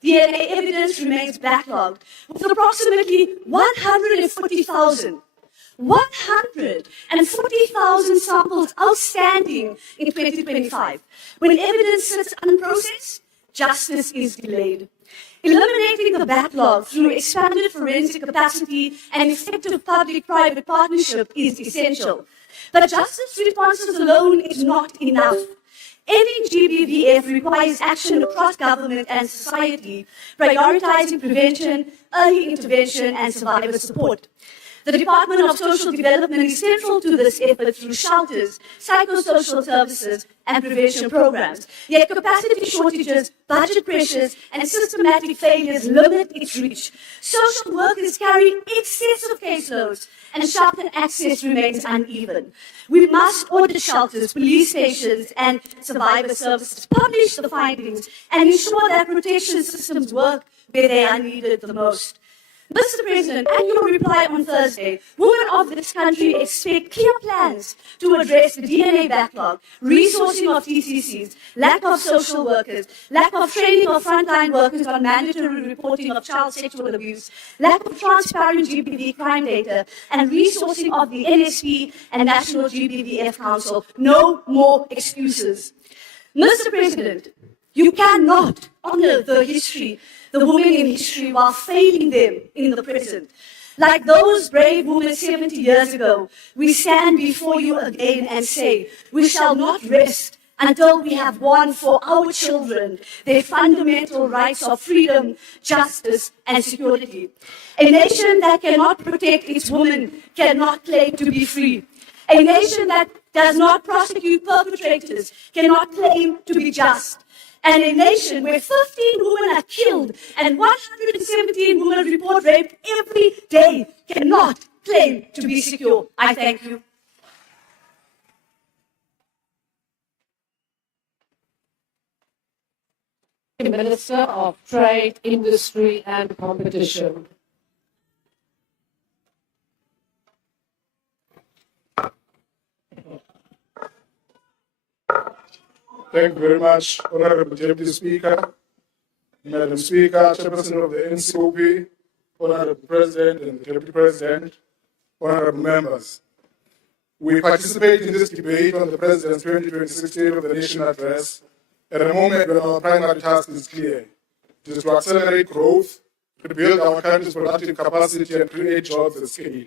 DNA evidence remains backlogged, with approximately 140,000 samples outstanding in 2025. When evidence sits unprocessed, justice is delayed. Eliminating the backlog through expanded forensic capacity and effective public-private partnership is essential. But justice responses alone is not enough. Ending GBVF requires action across government and society, prioritizing prevention, early intervention, and survivor support. The Department of Social Development is central to this effort through shelters, psychosocial services, and prevention programs. Yet capacity shortages, budget pressures, and systematic failures limit its reach. Social workers carry excessive caseloads, and shelter access remains uneven. We must audit shelters, police stations, and survivor services, publish the findings, and ensure that protection systems work where they are needed the most. Mr. President, at your reply on Thursday, women of this country expect clear plans to address the DNA backlog, resourcing of TCCs, lack of social workers, lack of training of frontline workers on mandatory reporting of child sexual abuse, lack of transparent GBV crime data, and resourcing of the NSP and National GBVF Council. No more excuses. Mr. President, you cannot honor the women in history while failing them in the present. Like those brave women 70 years ago, we stand before you again and say, we shall not rest until we have won for our children their fundamental rights of freedom, justice, and security. A nation that cannot protect its women cannot claim to be free. A nation that does not prosecute perpetrators cannot claim to be just. And a nation where 15 women are killed and 117 women report rape every day cannot claim to be secure. I thank you. Minister of Trade, Industry and Competition. Thank you very much, Honorable Deputy Speaker, Madam Speaker, Chairperson of the NCOP, Honorable President and Deputy President, Honorable Members. We participate in this debate on the President's 2026 State of the Nation address at a moment when our primary task is clear. It is to accelerate growth, to build our country's productive capacity and create jobs at scale.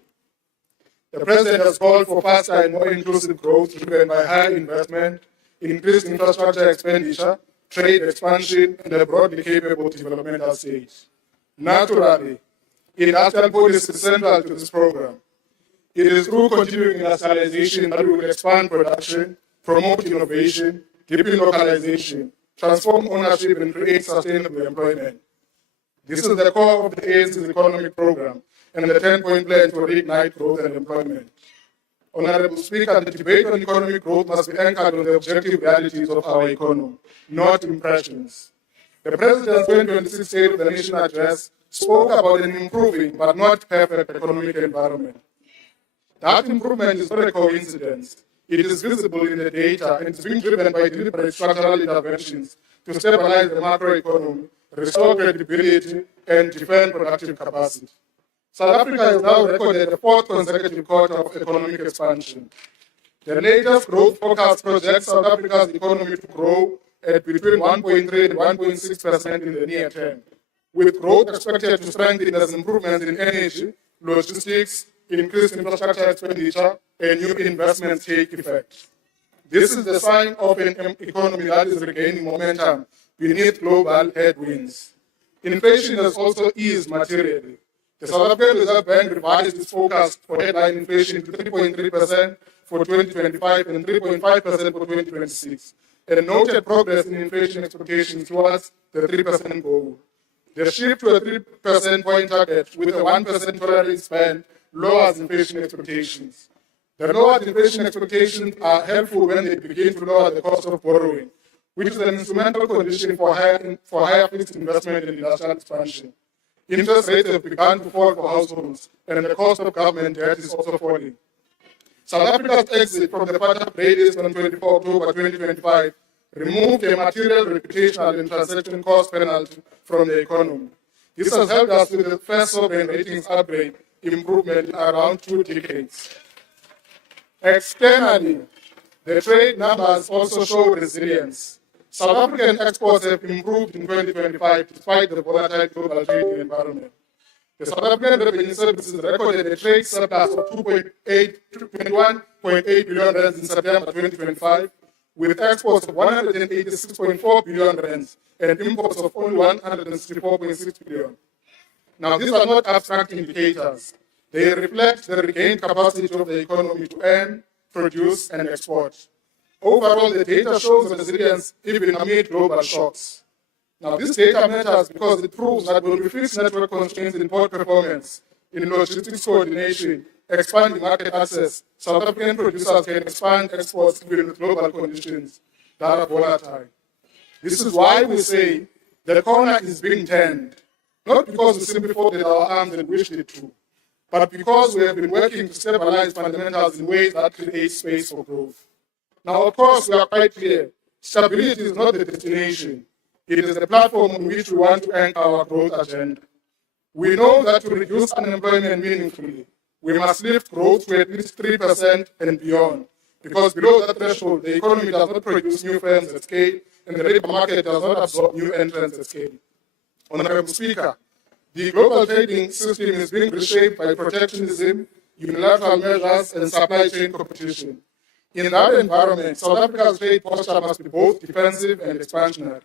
The President has called for faster and more inclusive growth driven by higher investment, increased infrastructure expenditure, trade expansion, and a broadly capable developmental state. Naturally, industrial policy is central to this program. It is through continuing industrialization that we will expand production, promote innovation, deepen localization, transform ownership, and create sustainable employment. This is the core of the ANC's economic program and the 10-point plan to reignite growth and employment. Honorable Speaker, the debate on economic growth must be anchored on the objective realities of our economy, not impressions. The President's 2026 State of the Nation address spoke about an improving but not perfect economic environment. That improvement is not a coincidence. It is visible in the data and it's being driven by deliberate structural interventions to stabilize the macroeconomy, restore credibility, and defend productive capacity. South Africa has now recorded the fourth consecutive quarter of economic expansion. The latest growth forecast projects South Africa's economy to grow at between 1.3 and 1.6% in the near term, with growth expected to strengthen as improvements in energy, logistics, increased infrastructure expenditure, and new investments take effect. This is the sign of an economy that is regaining momentum beneath global headwinds. Inflation has also eased materially. The South African Reserve Bank revised its forecast for headline inflation to 3.3% for 2025 and 3.5% for 2026, and noted progress in inflation expectations towards the 3% goal. The shift to a 3% point target with a 1% tolerance band lowers inflation expectations. The lowered inflation expectations are helpful when they begin to lower the cost of borrowing, which is an instrumental condition for higher fixed investment and industrial expansion. Interest rates have begun to fall for households, and the cost of government debt is also falling. South Africa's exit from the FATF raiders on 24 October 2025 removed a material, reputational, and transaction cost penalty from the economy. This has helped us with the first sovereign ratings upgrade improvement in around 2 decades. Externally, the trade numbers also show resilience. South African exports have improved in 2025 despite the volatile global trading environment. The South African Revenue Services recorded a trade surplus of 21.8 billion rands in September 2025, with exports of 186.4 billion rands and imports of only 164.6 billion. Now, these are not abstract indicators. They reflect the regained capacity of the economy to earn, produce, and export. Overall, the data shows resilience even amid global shocks. Now, this data matters because it proves that when we fix network constraints in port performance, in logistics coordination, expanding market access, South African producers can expand exports even with global conditions that are volatile. This is why we say the corner is being turned, not because we simply folded our arms and wished it to, but because we have been working to stabilize fundamentals in ways that create space for growth. Now, of course, we are quite clear. Stability is not the destination. It is the platform on which we want to anchor our growth agenda. We know that to reduce unemployment meaningfully, we must lift growth to at least 3% and beyond, because below that threshold, the economy does not produce new firms at scale, and the labor market does not absorb new entrants at scale. Honorable Speaker, the global trading system is being reshaped by protectionism, unilateral measures, and supply chain competition. In that environment, South Africa's trade posture must be both defensive and expansionary.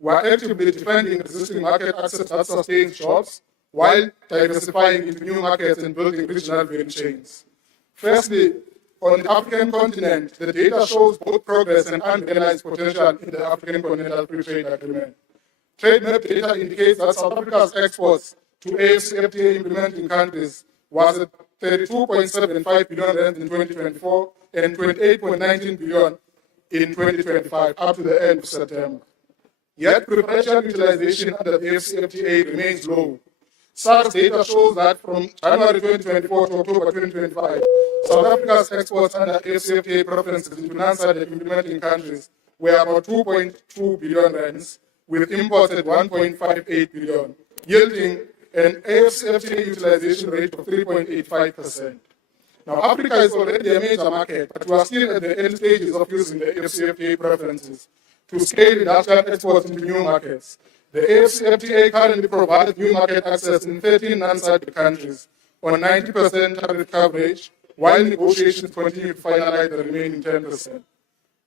We are actively defending existing market access that sustains jobs, while diversifying into new markets and building regional value chains. Firstly, on the African continent, the data shows both progress and unrealized potential in the African Continental Free Trade Agreement. Trade map data indicates that South Africa's exports to AfCFTA implementing countries was at 32.75 billion rand in 2024 and 28.19 billion in 2025 up to the end of September. Yet preferential utilization under the AfCFTA remains low. SARS data shows that from January 2024 to October 2025, South Africa's exports under AfCFTA preferences into non-SADC implementing countries were about 2.2 billion rands, with imports at 1.58 billion, yielding an AfCFTA utilization rate of 3.85%. Now, Africa is already a major market, but we are still at the early stages of using the AfCFTA preferences to scale industrial exports into new markets. The AfCFTA currently provides new market access in 13 non-SADC countries on 90% tariff coverage, while negotiations continue to finalize the remaining 10%.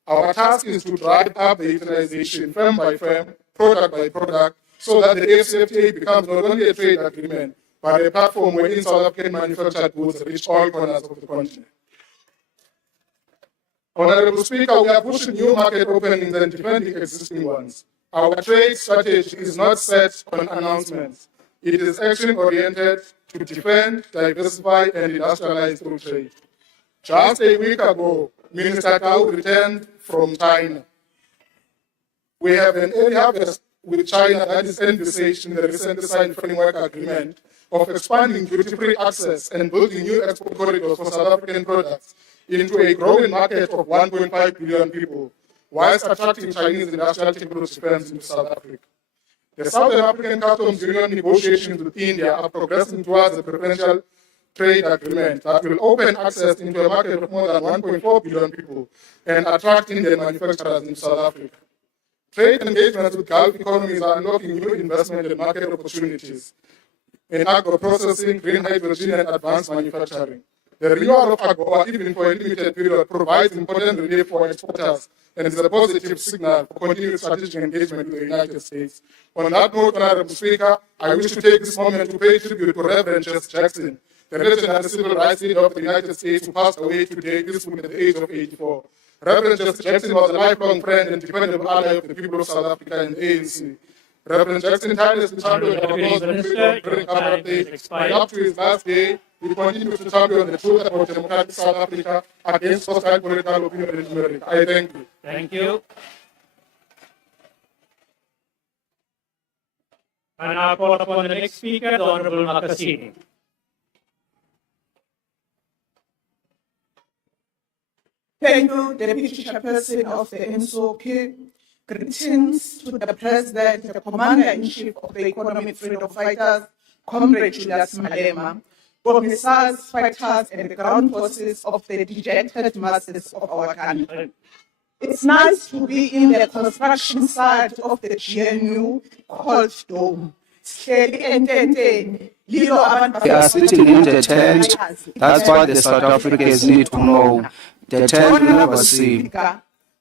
Our task is to drive up the utilization firm by firm, product by product, so that the AfCFTA becomes not only a trade agreement, but a platform wherein South African manufactured goods reach all corners of the continent. Honorable Speaker, we are pushing new market openings and defending existing ones. Our trade strategy is not set on announcements. It is action-oriented to defend, diversify, and industrialize through trade. Just a week ago, Minister Tau returned from China. We have an early harvest with China that is envisaged in the recently signed framework agreement of expanding duty-free access and building new export corridors for South African products into a growing market of 1.5 billion people, whilst attracting Chinese industrial technology firms into South Africa. The Southern African Customs Union negotiations with India are progressing towards a preferential trade agreement that will open access into a market of more than 1.4 billion people and attract Indian manufacturers into South Africa. Trade engagements with Gulf economies are unlocking new investment and market opportunities in agro-processing, green hydrogen, and advanced manufacturing. The renewal of AGOA, even for a limited period, provides important relief for exporters and is a positive signal for continued strategic engagement with the United States. On that note, Honorable Speaker, I wish to take this moment to pay tribute to Reverend Jesse Jackson, the legendary civil rights leader of the United States who passed away today peacefully at the age of 84. Reverend Jesse Jackson was a lifelong friend and dependable ally of the people of South Africa and the ANC. Reverend Jackson tirelessly championed the cause of freedom during apartheid, and up to his last day, he continues to champion the truth about democratic South Africa against hostile political opinion in America. I thank you. Thank you. And I call upon the next speaker, the Honorable Makasini. Thank you, Deputy Chairperson of the NSOP. Greetings to the President, the Commander-in-Chief of the Economic Freedom Fighters, Comrade Julius Malema, Commissars, fighters, and the ground forces of the dejected masses of our country. It's nice to be in the construction site of the GNU called Dome. We are sitting in the tent. That's why the South Africans need to know. The tent will never see.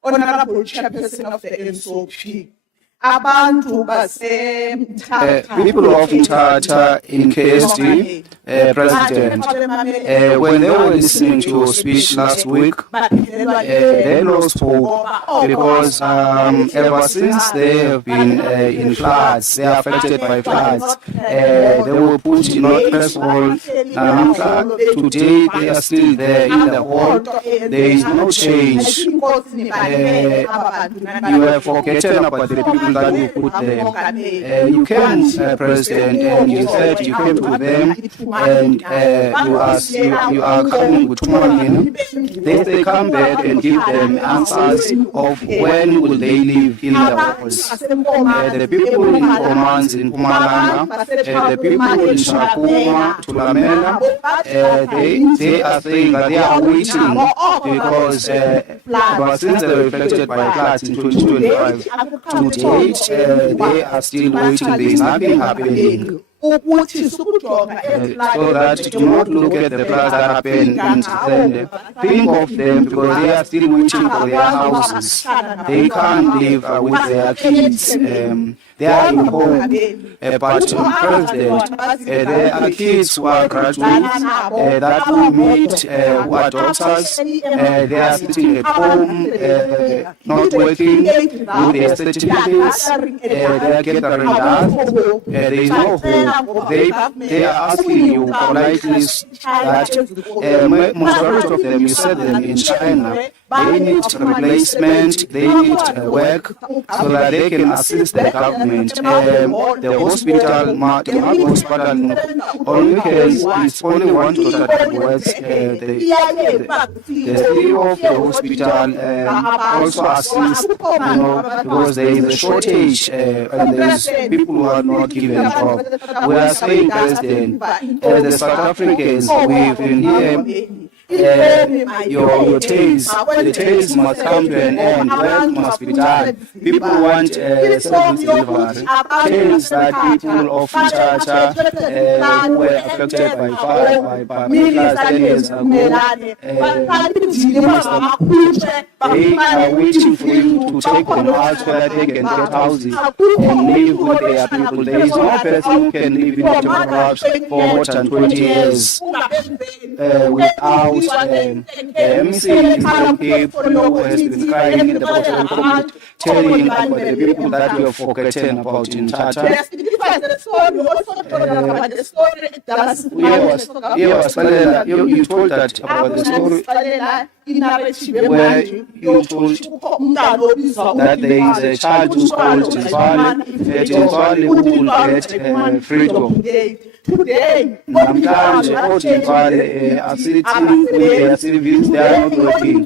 Honorable Chairperson of the NSOP. Abantu baseMthatha. People of Mthatha in KSD, President, when they were listening to your speech last week, they lost hope because ever since they have been in floods, they are affected by floods. They were put in North Crestwall, today they are still there in the hall. There is no change. You have forgotten about the people that you put there. You came, President, and you said you came to them and you are coming with 2 million. Then they come back and give them answers of when will they live in the halls. The people in Komans in Pumalanga, the people in Shakuma, Tulamela, they are saying that they are waiting because since they were affected by floods in 2025, to date, they are still waiting. There is nothing happening. So that do not look at the floods that happen in Tsende. Think of them because they are still waiting for their houses. They can't live with their kids. They are in home. But President, there are kids who are graduates that we meet who are doctors. They are sitting at home, not working with their certificates. They are getting dust. There is no hope. They are asking you politely that majority of them, you said them in China, they need replacement, they need work so that they can assist the government. The hospital, on weekends, it's only one total that works. The CEO of the hospital also assists, because there is a shortage and there is people who are not given a job. We are saying, President, as the South Africans, we've been here. Your the tales must come to an end. Work must be done. People want service delivery. Tales that people of Mthatha were affected by floods 10 years ago. They are waiting for you to take them out so that they can get houses and live with their people. There is no person who can live in the house for more than 20 years without the MC is who has been crying in the bottom comment, telling about the people that we have forgotten about in Mthatha. You told that about the story where you told that there is a child who's called Timbali who will get freedom. Today, namhlanje oOtimbali civils they are not working.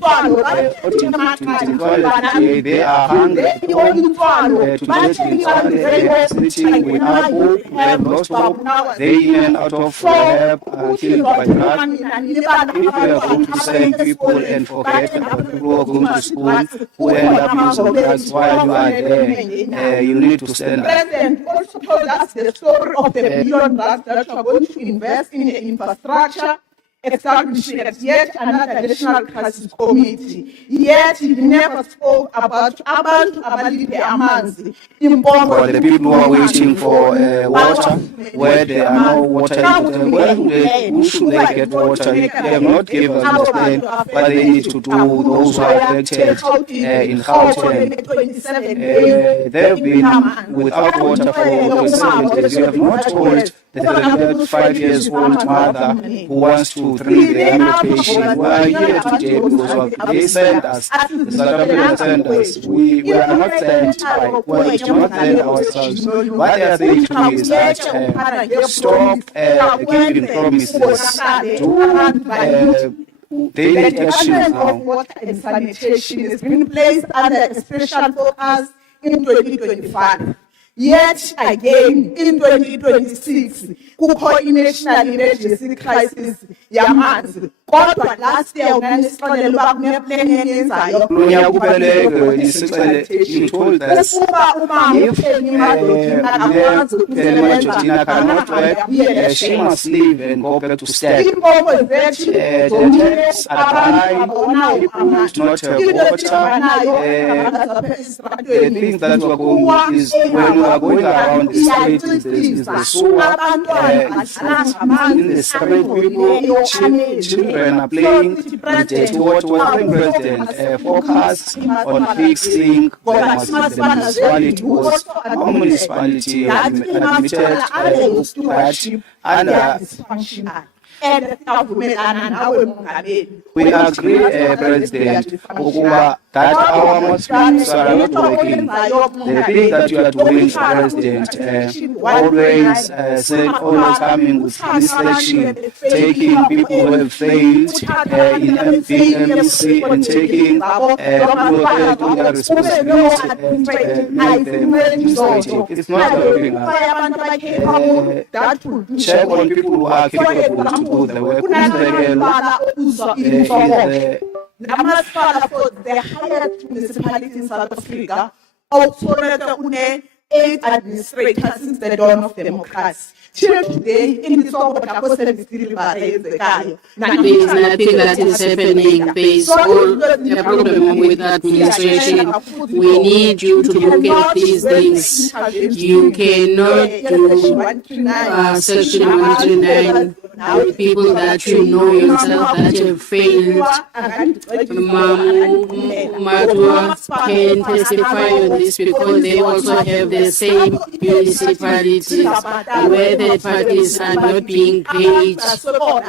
They are hungry. They are sitting without hope. They have lost hope. They even out of help are killed by blood. If you are going to send people and forget about people who are going to school who end up using drugs while you are there, you need to stand up. President also told us the story of the $1 billion that you are going to invest in the infrastructure, establishing yet another national crisis committee. Yet he never spoke about Abantu Abalite Amanzi. For the people who are waiting for water, where there are no water, who should they get water? They have not given us the plan, but they need to do those who are affected in Gauteng. They have been without water for 27 days. You have not told the 5 years old mother who wants to treat the younger patient who are here today because of they sent us, the South Africans sent us. We are not sent by, we do not send ourselves. What they are saying to me is that stop giving promises to they need actions now. Water and sanitation has been placed under a special focus in 2025. Yet again, in 2026, kukho i-national emergency crisis yamanzi kodwa last year unanisixelela uba kuneplan eniyenzayo kulo nyaka upheleyo nisixele you told us ukuba umama if uPenny Madodina akakwazi Penny Madodina cannot work, she must leave and go back to step. iimbobo zethu The zomile taps are abangabonayo high, people do not have into water. esibanayo The things that we are going is when we are going around the street, is the sewer, in the street, people, children are playing with dirty water. When President focused on fixing the municipality admitted that under and siyavumelana nawe mongameli we agree, President, that our mosques are not working. The thing that you are doing, President, always always coming with legislation, taking people who have failed in MC and taking their responsibility and make them legislative. It's not helping us. Check on people who are capable to do the work. Namasipala for the highest municipality in South Africa, also une 8 administrators since the dawn of democracy. Till today, in the top of the service delivery, There is nothing that is happening. There is all a problem with administration. We need you to look at these things. You cannot do Section 139 with people that you know yourself that have failed. Madua can testify on this because they also have the same municipalities where third parties are not being paid.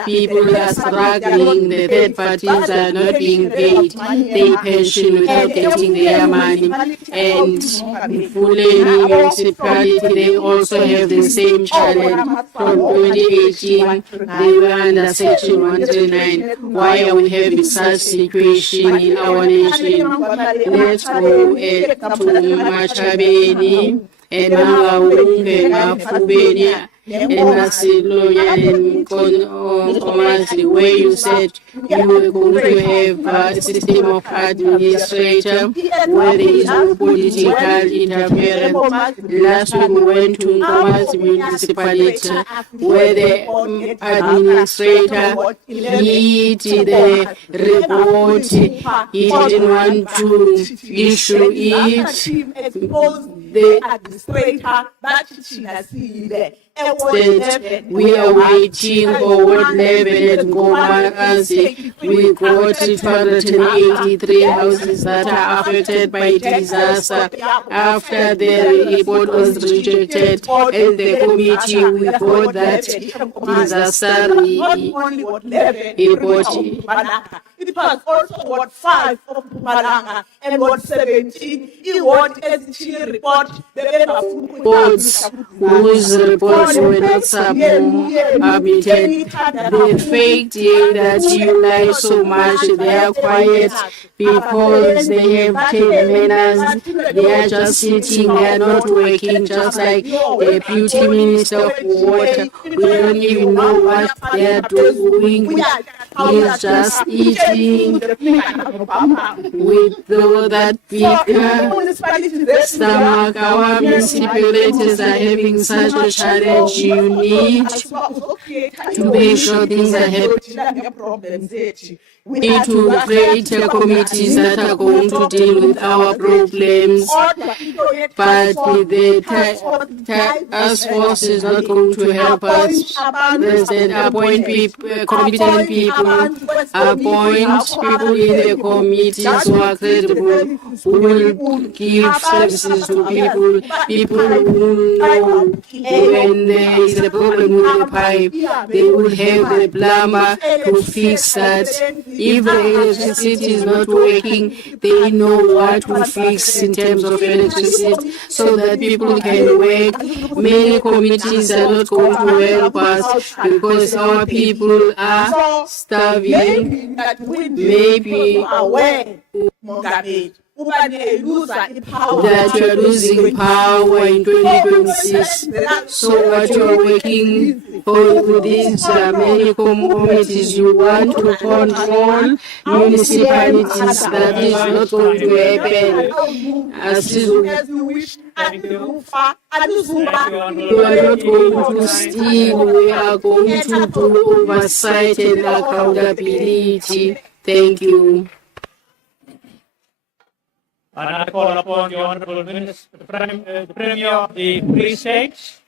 People are struggling, the third parties are not being paid. They pension without getting their money. And Fulani municipality, they also have the same challenge. From 2018, they were under Section 139. Why are we having such situation in our nation? Let's go to Machabeni and Mangaunge, Mafubeni, and Masiloya and Komasi, where you said you were going to have a system of administrator where there is no political interference. Last week we went to Komasi municipality where the administrator he did the report, he didn't want to issue it. The administrator, but she that we are waiting for what level at Ngomakazi. We got 283 houses that are affected by disaster. After the report was rejected and the committee, we got that disaster report. It was also Ward 5 of Mpumalanga and Ward 17. In Ward 18 report, the boards whose reports were not submitted. The fact that you lie so much, they are quiet because they have 10 manners. They are just sitting, they are not working, just like the Deputy Minister of Water. We don't even know what they are doing. He is just eating with that big stomach. Our municipalities are having such a challenge. You need to make sure things are happening. We need to create committees that are going to deal with our problems, but the task force is not going to help us. President, appoint people, competent people, appoint people in the committees who are credible, who will give services to people who know when there is a problem with the pipe, they will have the plumber to fix that. If the electricity is not working, they know what to fix in terms of electricity so that people can work. Many committees are not going to help us because our people are starving. Maybe that you are losing power in 2026. So what you are working for these many communities, you want to control municipalities. That is not going to happen. We are not going to steal. We are going to do oversight and accountability. Thank you. And I call upon the Honourable Minister, the Premier of the Free State.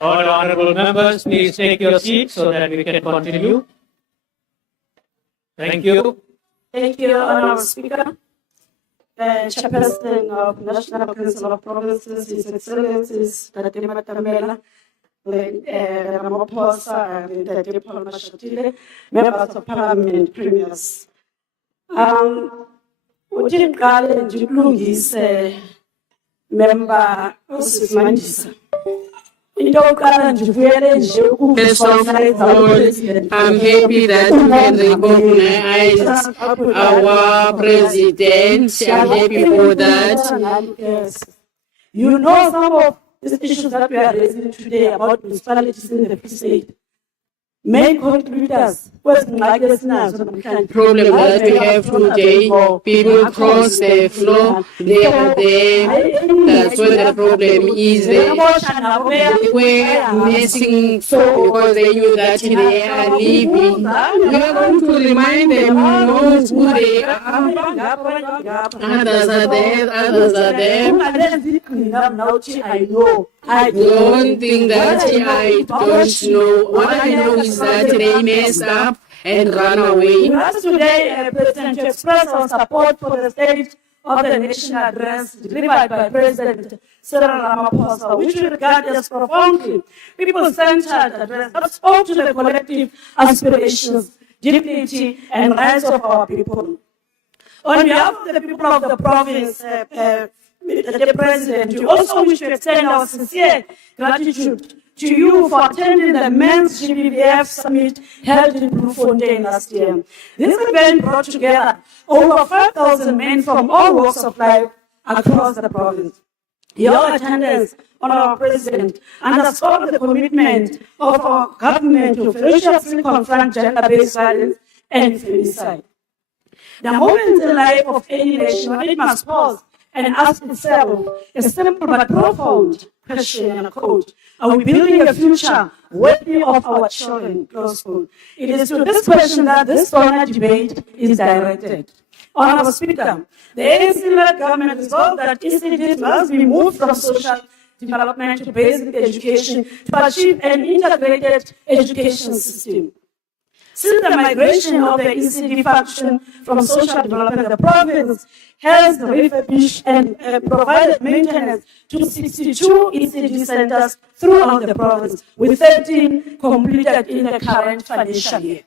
All honourable members, please take your seats so that we can continue. Thank you. Thank you, Honourable Speaker. Chairperson of National Council of Provinces, His Excellencies, David.M, Ramaphosa, and David Mashatile, members of Parliament, premiers. Utinqale ndilungise member uSizimandisa. First of all, I'm happy that we can recognize our president. I'm happy for that. You know some of these issues that we are raising today about municipalities in the Free State. Main contributors, problem that we have today, people cross the floor, they are there, that's where the problem is. They were missing because they knew that they are leaving. We are going to remind them, know who they are. Others are there, others are there. I don't think that I don't know. What I know is that they messed up and run away. We asked today, President, to express our support for the State of the Nation address delivered by President Cyril Ramaphosa, which we regard as profoundly people-centered address that spoke to the collective aspirations, dignity, and rights of our people. On behalf of the people of the province, Mr. President, we also wish to extend our sincere gratitude to you for attending the Men's GBVF Summit held in Bloemfontein last year. This event brought together over 5,000 men from all walks of life across the province. Your attendance, Honourable President, underscored the commitment of our government to ferociously confront gender-based violence and femicide. The moment in the life of any nation when it must pause and ask itself a simple but profound question and a quote: are we building a future worthy of our children? Close quote. It is to this question that this solemn debate is directed. Honourable Speaker, the ANC-led government resolved that ECDs must be moved from social development to basic education to achieve an integrated education system. Since the migration of the ECD function from social development, the province has refurbished and provided maintenance to 62 ECD centers throughout the province, with 13 completed in the current financial year.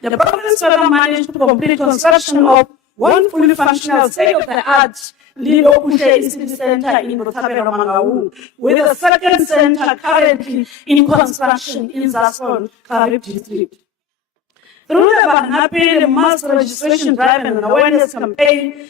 The province further managed to complete construction of one fully functional state-of-the-art Lido Kushe ECD Center in Botshabelo, with a second center currently in construction in Zasol, Karib District. Through the Barnaby mass registration drive and awareness campaign,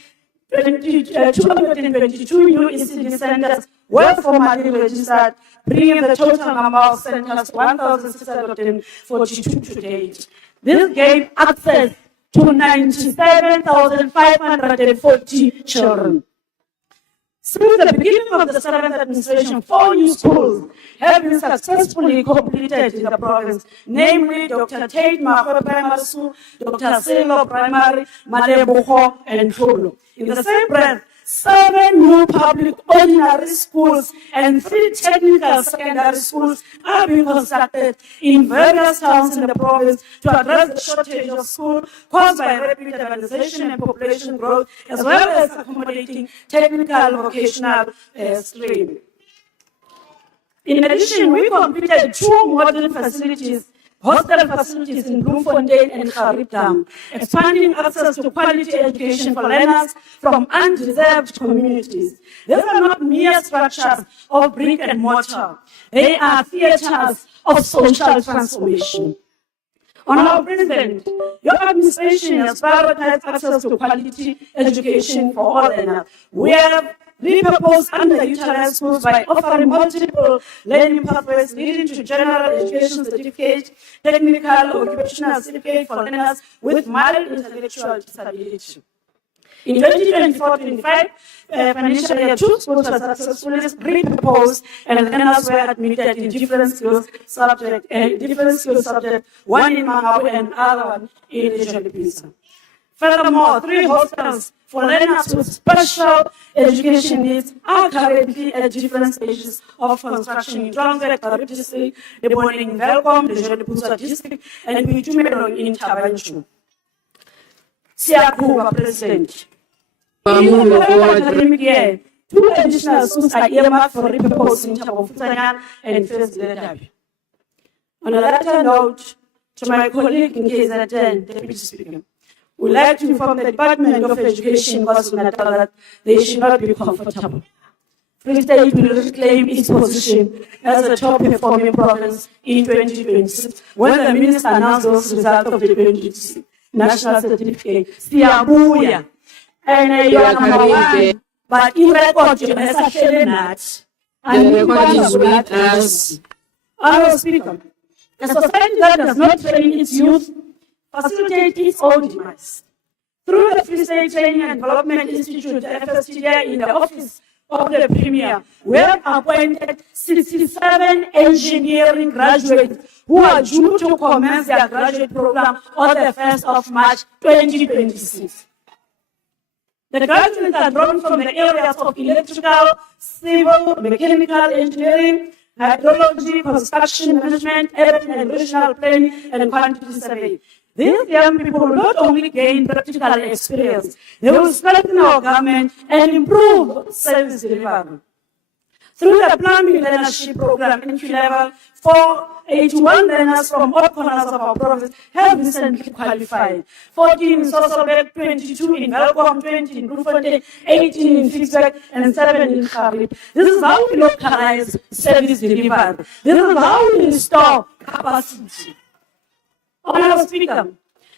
222 new ECD centers were formally registered, bringing the total number of centers to 1,642 to date. This gave access to 97,540 children. Since the beginning of the 7th administration, 4 new schools have been successfully completed in the province, namely Dr. Tate Mahwe Primary School, Dr. Silo Primary, Maleboho, and Tolo. In the same breath, 7 new public ordinary schools and 3 technical secondary schools are being constructed in various towns in the province to address the shortage of schools caused by rapid urbanization and population growth, as well as accommodating technical vocational stream. In addition, we completed 2 modern facilities hostel facilities in Bloemfontein and Charibdam, expanding access to quality education for learners from undeserved communities. These are not mere structures of brick and mortar. They are theaters of social transformation. Honorable President, your administration has prioritized access to quality education for all learners. We have repurposed underutilized schools by offering multiple learning pathways leading to general education certificate, technical or occupational certificate for learners with mild intellectual disability. In 2024-25 financial year, 2 schools were successfully repurposed and learners were admitted in different skills subjects, one in Mangabu and other one in Ijolipisa. Furthermore, 3 hostels for learners with special education needs are currently at different stages of construction in Transvaal, Karib District, Deboning, Welkom, the Ijolipisa District, and Pichumelong in Tabanchu. Siyakuba, President. In the academic year, 2 additional schools are earmarked for repurposing Tabofutanya and First Lady. On a latter note, to my colleague in KZN, Deputy Speaker, we'd like to inform the Department of Education KwaZulu-Natal that they should not be comfortable. Free State will reclaim its position as a top-performing province in 2026 when the Minister announced those results of the 2026 National Certificate. Siyabuya. And you are number 1, but in record, you are actually not. And the record is with us. Honorable Speaker, a society that does not train its youth facilitate its own demise. Through the Free State Training and Development Institute, FSTI, in the office of the Premier, we have appointed 67 engineering graduates who are due to commence their graduate program on the 1st of March 2026. The graduates are drawn from the areas of electrical, civil, mechanical engineering, hydrology, construction management, urban and regional planning, and quantity survey. These young people will not only gain practical experience, they will strengthen our government and improve service delivery. Through the plumbing learnership program entry level, 481 learners from all corners of our province have recently qualified. 14 in Sosolbek, 22 in Welkom, 20 in Bloemfontein, 18 in Fitzburg, and 7 in Charib. This is how we localize service delivery. This is how we restore capacity. Honorable Speaker,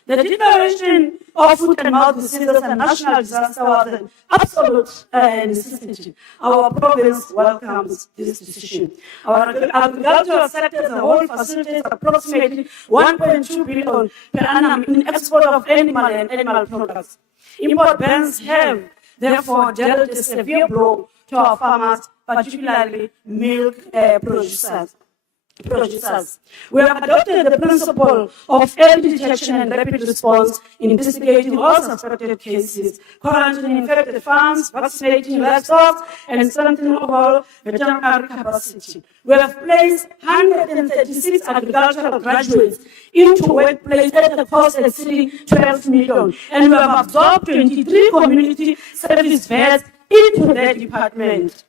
the declaration of food and mouth diseases and national disaster was an absolute necessity. Our province welcomes this decision. Our agricultural sector as a whole facilitates approximately 1.2 billion per annum in export of animal and animal products. Import bans have therefore dealt a severe blow to our farmers, particularly milk producers. We have adopted the principle of early detection and rapid response in investigating all suspected cases, quarantining infected farms, vaccinating livestock, and strengthening overall veterinary capacity. We have placed 136 agricultural graduates into workplace at a cost exceeding 12 million, and we have absorbed 23 community service vets into their department.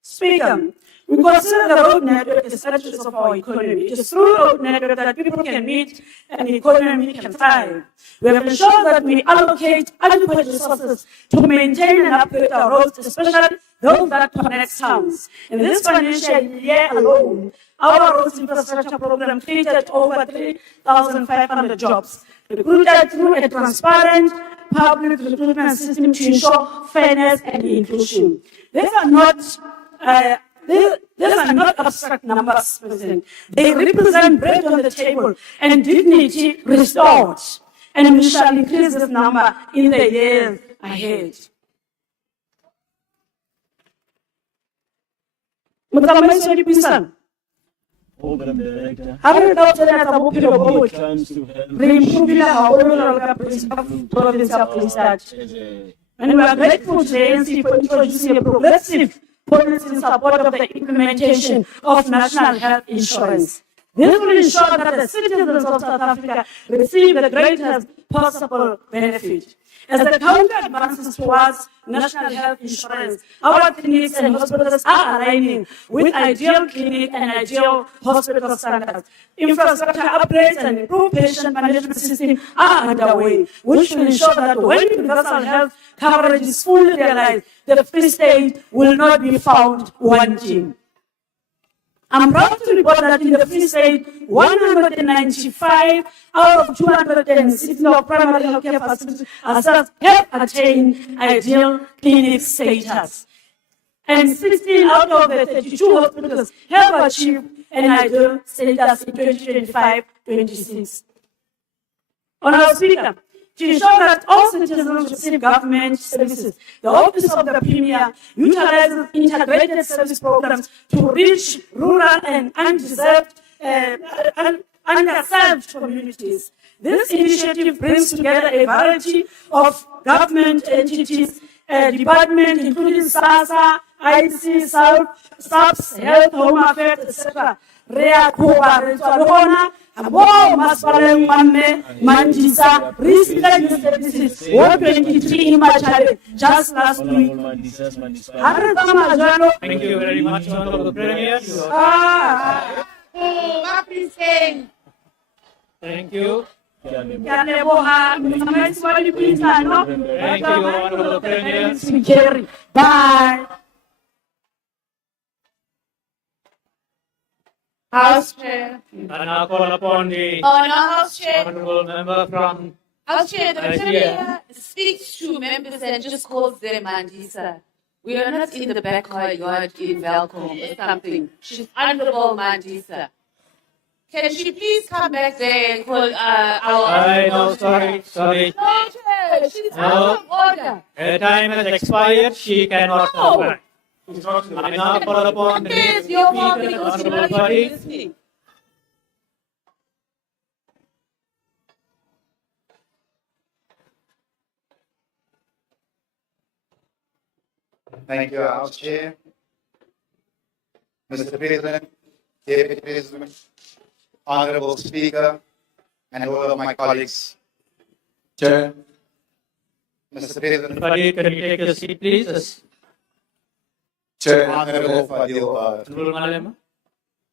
Speaker, we consider the road network as strategies of our economy. It is through road network that people can meet and the economy can thrive. We have ensured that we allocate adequate resources to maintain and upgrade our roads, especially those that connect towns. In this financial year alone, our roads infrastructure program created over 3,500 jobs, recruited through a transparent public recruitment system to ensure fairness and inclusion. These are not abstract numbers, President. They represent bread on the table and dignity restored. And we shall increase this number in the years ahead. Madam Director, How many doctors have when it comes to and we are grateful to the ANC for introducing a progressive policy in support of the implementation of national health insurance. This will ensure that the citizens of South Africa receive the greatest possible benefit. As the country advances towards national health insurance, our clinics and hospitals are aligning with ideal clinic and ideal hospital standards. Infrastructure upgrades and improved patient management system are underway, which will ensure that when universal health coverage is fully realized, the Free State will not be found wanting. I'm proud to report that in the Free State, 195 out of 260 of primary healthcare facilities have attained ideal clinic status. And 16 out of the 32 hospitals have achieved an ideal status in 2025-26. Honorable Speaker, to ensure that all citizens receive government services, the Office of the Premier utilizes integrated service programs to reach rural and underserved communities. This initiative brings together a variety of government entities, departments, including SASA, IC, SAPS, Health, Home Affairs, etc. Maspalang Mame, Mandisa, recently services, 123 in Machare, just last week. Thank you very much, Honorable Premier. Thank you. Thank you, Honorable Premier. Bye. House Chair. And now call upon the House Chair. Honorable Member from House Chair, the Premier speaks to members and just calls them Mandisa. We are not in the backyard in Velcom or something. She's Honorable Mandisa. Can she please come back there and call our... No, sorry. No, Chair, she's out of order. Her time has expired. She cannot come back. I now call upon the next speaker, Honorable Body. Thank you, House Chair. Mr. President, Deputy President, Honorable Speaker, and all of my colleagues. Chair. Mr. President. Body, can you take your seat, please? Chair. Honorable Fadil.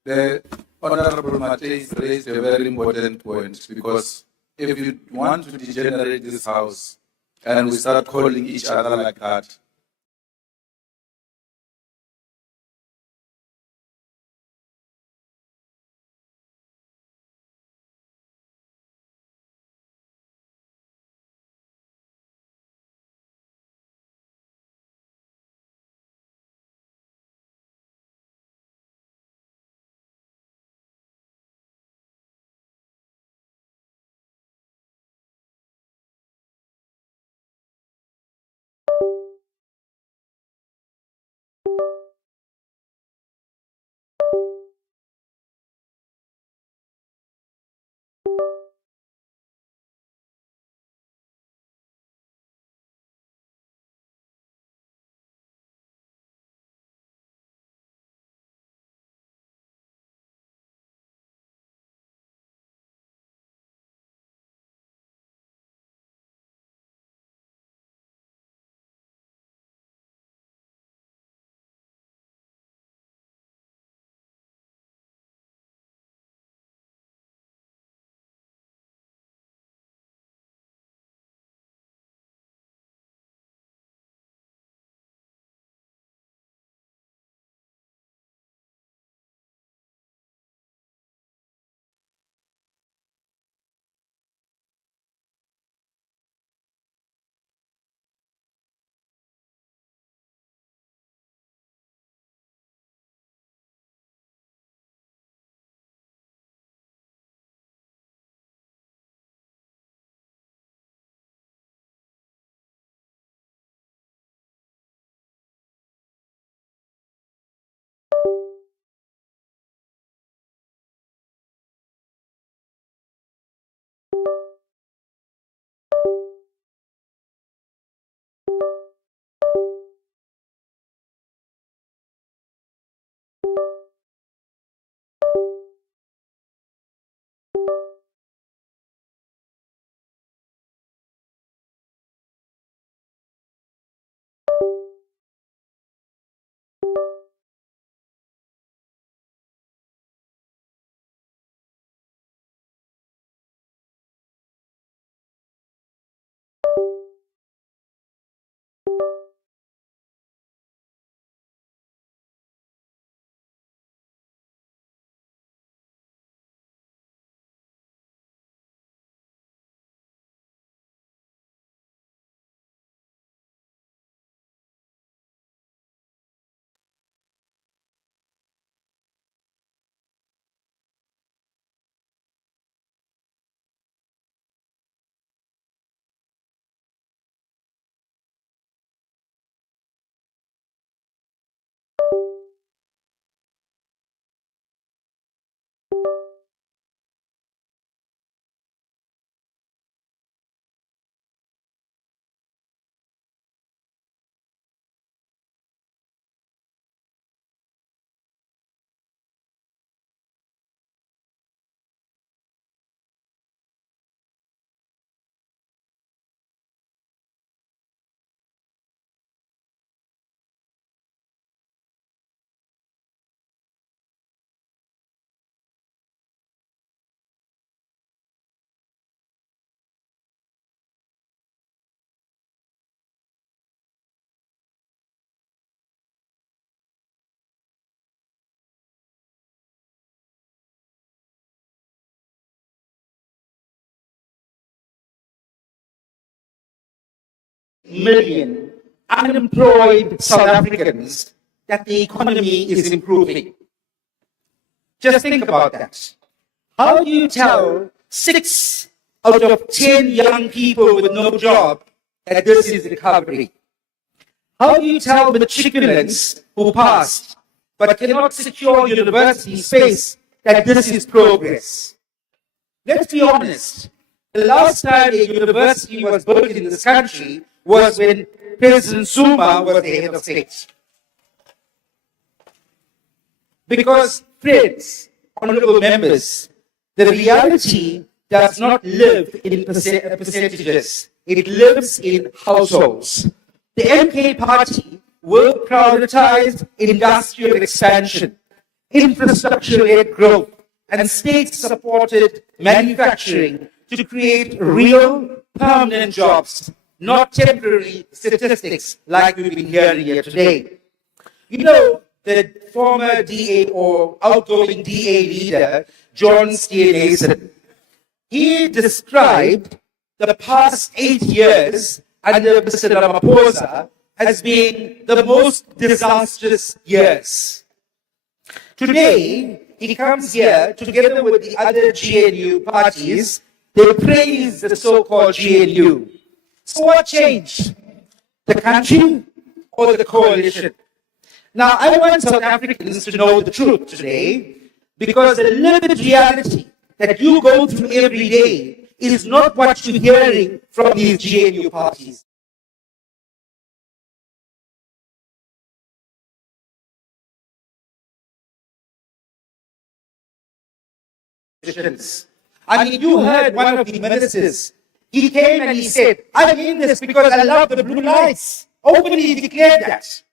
The Honorable Matei raised a very important point, because if you want to degenerate this house and we start calling each other like that, million unemployed South Africans that the economy is improving. Just think about that. How do you tell 6 out of 10 young people with no job that this is recovery? How do you tell matriculants who passed but cannot secure university space that this is progress? Let's be honest. The last time a university was built in this country was when President Zuma was the head of state. Because, friends, honorable members, the reality does not live in percentages. It lives in households. The MK party will prioritize industrial expansion, infrastructure-led growth, and state-supported manufacturing to create real, permanent jobs, not temporary statistics like we've been hearing here today. You know, the former DA or outgoing DA leader, John Steenhuisen, he described the past 8 years under Mr. Ramaphosa as being the most disastrous years. Today, he comes here together with the other GNU parties. They praise the so-called GNU. So what changed? The country or the coalition? Now, I want South Africans to know the truth today, because the limited reality that you go through every day is not what you're hearing from these GNU parties. I mean, you heard one of the ministers. He came and he said, I'm in this because I love the blue lights. Openly declared that.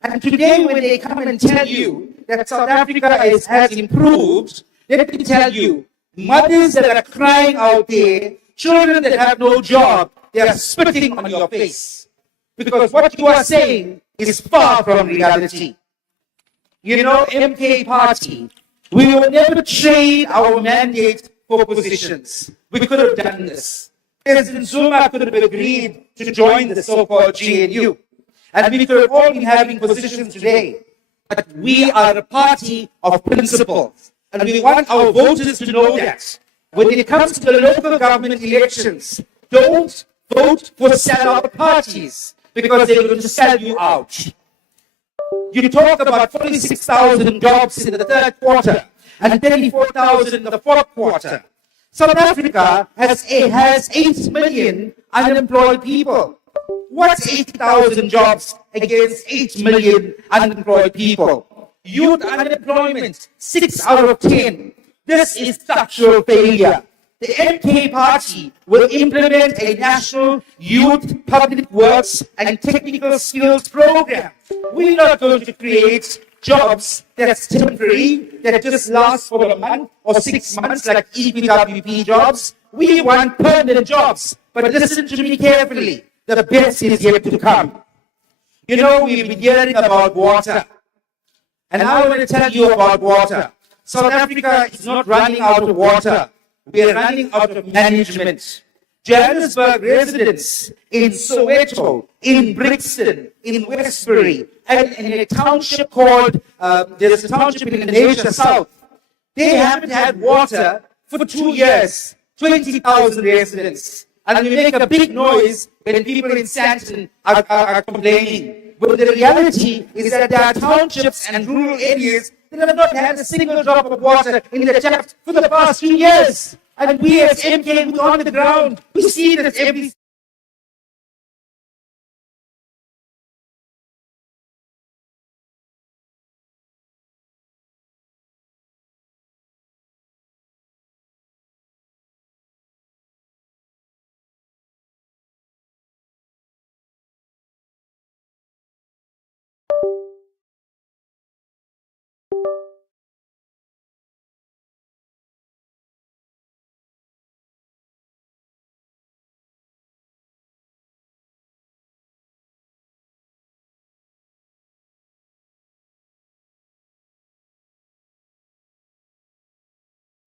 And today when they come and tell you that South Africa has improved, let me tell you, mothers that are crying out there, children that have no job, they are spitting on your face. Because what you are saying is far from reality. You know, MK party, we will never trade our mandate for positions. We could have done this. President Zuma could have agreed to join the so-called GNU. And we could have all been having positions today. But we are a party of principles. And we want our voters to know that. When it comes to the local government elections, don't vote for sellout parties, because they're going to sell you out. You talk about 46,000 jobs in the third quarter and 34,000 in the fourth quarter. South Africa has 8 million unemployed people. What's 80,000 jobs against 8 million unemployed people? Youth unemployment, 6 out of 10. This is structural failure. The MK party will implement a national youth public works and technical skills program. We're not going to create jobs that's temporary, that just lasts for a month or 6 months like EPWP jobs. We want permanent jobs. But listen to me carefully. The best is yet to come. You know, we've been hearing about water. And I want to tell you about water. South Africa is not running out of water. We are running out of management. Johannesburg residents in Soweto, in Brixton, in Westbury, and in a township called, there's a township in Indonesia South. They haven't had water for 2 years, 20,000 residents. And we make a big noise when people in Sandton are complaining. But the reality is that there are townships and rural areas They have not had a single drop of water in the taps for the past 2 years. And we as MK, who's on the ground, we see this every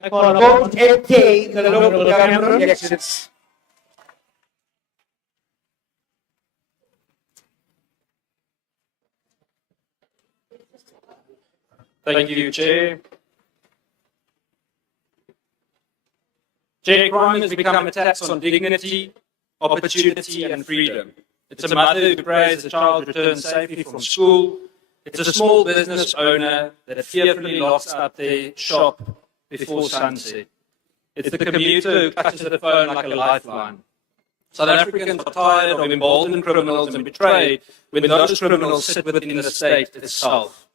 I call vote upon MK, the local Honorable government Cameron. elections. Thank you, Chair. Chair, crime has become a tax on dignity, opportunity, and freedom. It's a mother who prays a child returns safely from school. It's a small business owner that fearfully locks up their shop before sunset. It's the commuter who clutches the phone like a lifeline. South Africans are tired of emboldened criminals and betrayed when those criminals sit within the state itself.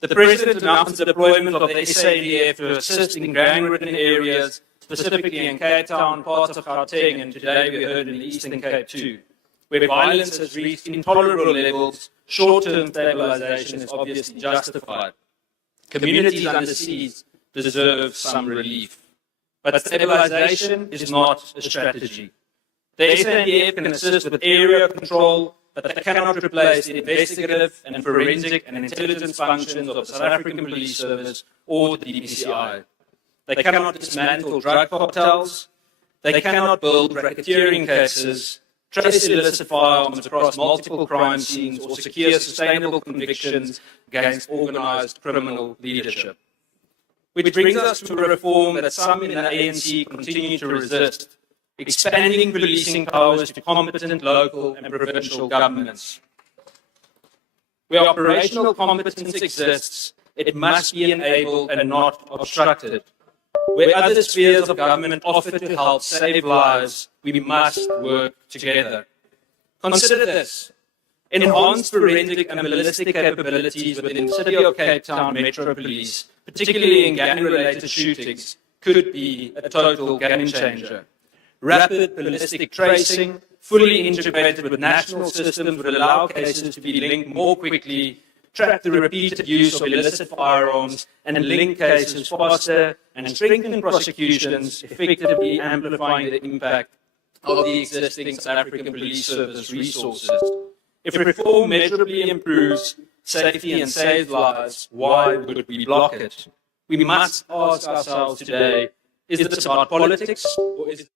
The President announced the deployment of the SADF to assist in gang-ridden areas, specifically in Cape Town, parts of Gauteng, and today we heard in the Eastern Cape too. Where violence has reached intolerable levels, short-term stabilization is obviously justified. Communities under siege deserve some relief. But stabilization is not a strategy. The SADF can assist with area control, but they cannot replace the investigative and forensic and intelligence functions of the South African Police Service or the DPCI. They cannot dismantle drug cartels. They cannot build racketeering cases, trace illicit firearms across multiple crime scenes, or secure sustainable convictions against organized criminal leadership. Which brings us to a reform that some in the ANC continue to resist, expanding policing powers to competent local and provincial governments. Where operational competence exists, it must be enabled and not obstructed. Where other spheres of government offer to help save lives, we must work together. Consider this. Enhanced forensic and ballistic capabilities within the City of Cape Town Metro Police, particularly in gang-related shootings, could be a total game changer. Rapid ballistic tracing, fully integrated with national systems, would allow cases to be linked more quickly, track the repeated use of illicit firearms, and link cases faster and strengthen prosecutions, effectively amplifying the impact of the existing South African Police Service resources. If reform measurably improves safety and saves lives, why would we block it? We must ask ourselves today, is this about politics or is it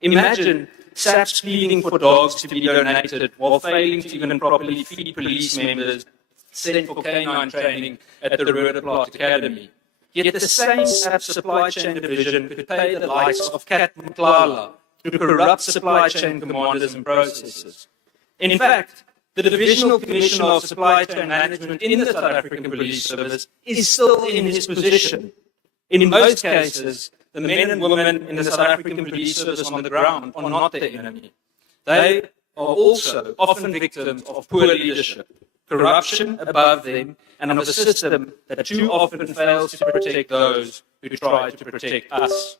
Imagine SAPS pleading for dogs to be donated while failing to even properly feed police members sent for canine training at the Roodeplaat Academy. Yet the same SAPS supply chain division could pay the likes of Kat Mklala to corrupt supply chain commanders and processors. In fact, the Divisional Commissioner of Supply Chain Management in the South African Police Service is still in his position. In most cases, the men and women in the South African Police Service on the ground are not the enemy. They are also often victims of poor leadership, corruption above them, and of a system that too often fails to protect those who try to protect us.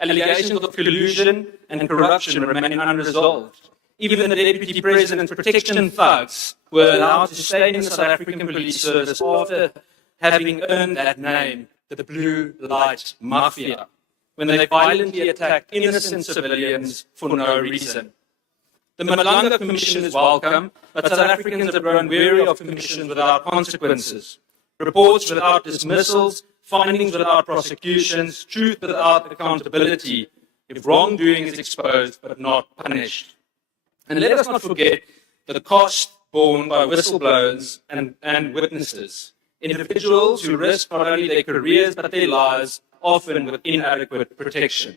Allegations of collusion and corruption remain unresolved. Even the Deputy President's protection thugs were allowed to stay in the South African Police Service after having earned that name, the Blue Light Mafia, when they violently attacked innocent civilians for no reason. The Malanga Commission is welcome, but South Africans have grown weary of commissions without consequences, reports without dismissals, findings without prosecutions, truth without accountability, if wrongdoing is exposed but not punished. And let us not forget the cost borne by whistleblowers and witnesses, individuals who risk not only their careers but their lives, often with inadequate protection.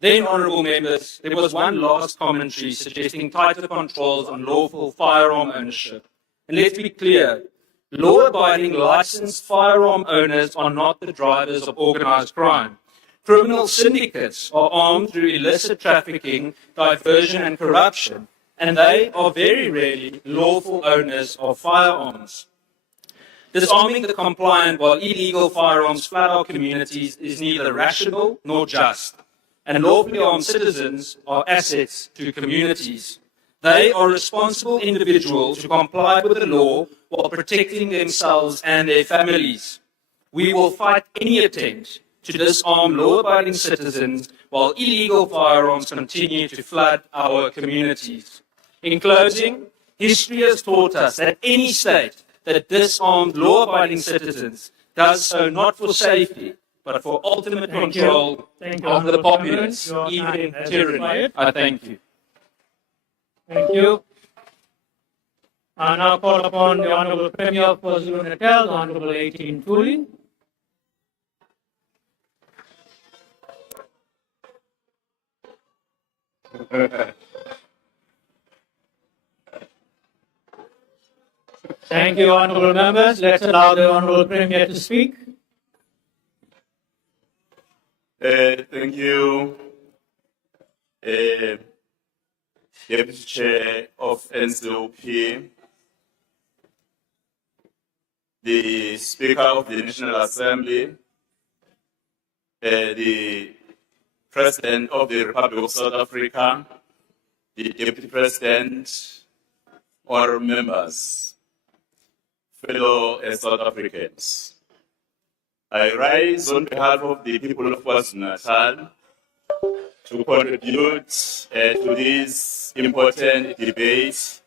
Then, honourable members, there was one last commentary suggesting tighter controls on lawful firearm ownership. And let's be clear, law-abiding licensed firearm owners are not the drivers of organised crime. Criminal syndicates are armed through illicit trafficking, diversion and corruption, and they are very rarely lawful owners of firearms. Disarming the compliant while illegal firearms flood our communities is neither rational nor just, and lawfully armed citizens are assets to communities. They are responsible individuals who comply with the law while protecting themselves and their families. We will fight any attempt to disarm law-abiding citizens while illegal firearms continue to flood our communities. In closing, history has taught us that any state that disarmed law-abiding citizens does so not for safety, but for ultimate control of the populace, even in tyranny. I thank you. Thank you. I now call upon the Honourable Premier of KwaZulu-Natal, the Honourable 18 Tuli. Thank you, Honourable Members. Let's allow the Honourable Premier to speak. Thank you, Deputy Chair of NCOP, the Speaker of the National Assembly, the President of the Republic of South Africa, the Deputy President, honourable members, fellow South Africans. I rise on behalf of the people of KwaZulu-Natal to contribute to this important debate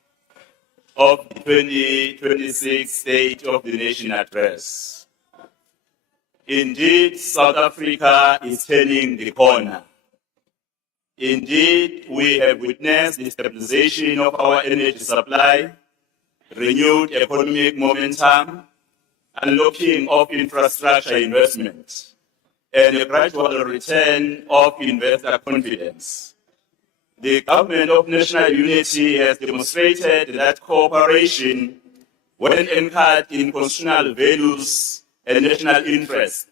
of the 2026 State of the Nation Address. Indeed, South Africa is turning the corner. Indeed, we have witnessed the stabilization of our energy supply, renewed economic momentum, unlocking of infrastructure investment, and a gradual return of investor confidence. The Government of National Unity has demonstrated that cooperation, when anchored in constitutional values and national interest,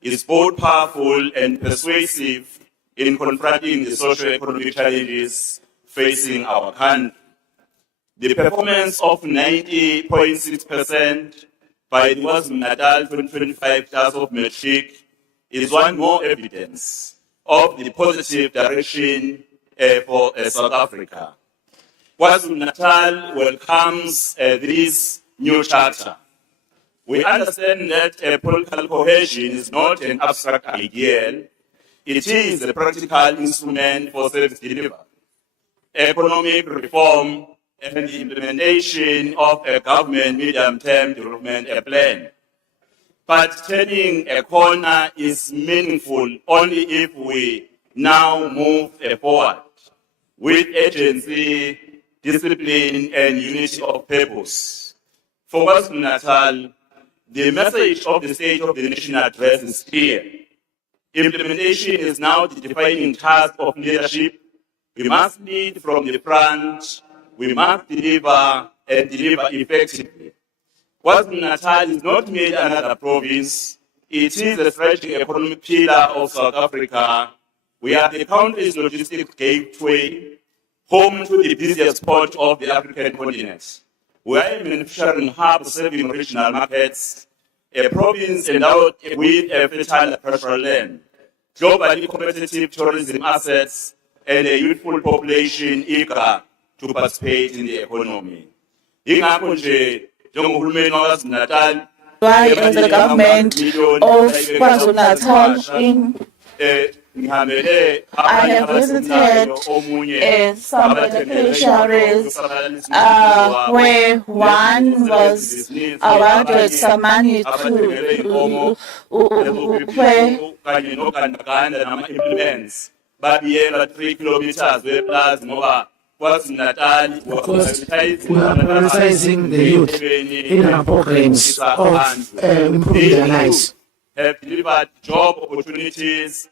is both powerful and persuasive in confronting the socio-economic challenges facing our country. The performance of 90.6% by the KwaZulu-Natal 2025 class of matric is one more evidence of the positive direction for South Africa. KwaZulu-Natal welcomes this new charter. We understand that political cohesion is not an abstract ideal. It is a practical instrument for service delivery, economic reform, and the implementation of a government medium-term development plan. But turning a corner is meaningful only if we now move forward with agency, discipline, and unity of purpose. For KwaZulu-Natal, the message of the State of the Nation Address is clear. Implementation is now the defining task of leadership. We must lead from the front. We must deliver and deliver effectively. KwaZulu-Natal is not merely another province. It is a strategic economic pillar of South Africa. We are the country's logistic gateway, home to the busiest port of the African continent. We are a manufacturing hub serving regional markets, a province endowed with a fertile agricultural land, globally competitive tourism assets, and a youthful population eager to participate in the economy. Ingakho nje njengohulumeni waKwaZulu-Natal, Why is the government of KwaZulu-Natal I have visited some of the penitentiaries where one was awarded some money to implements babiyelwa 3 kilometers we-plus ngoba KwaZulu-Natal because we are prioritizing the youth in our programs of improving their lives. Have delivered job opportunities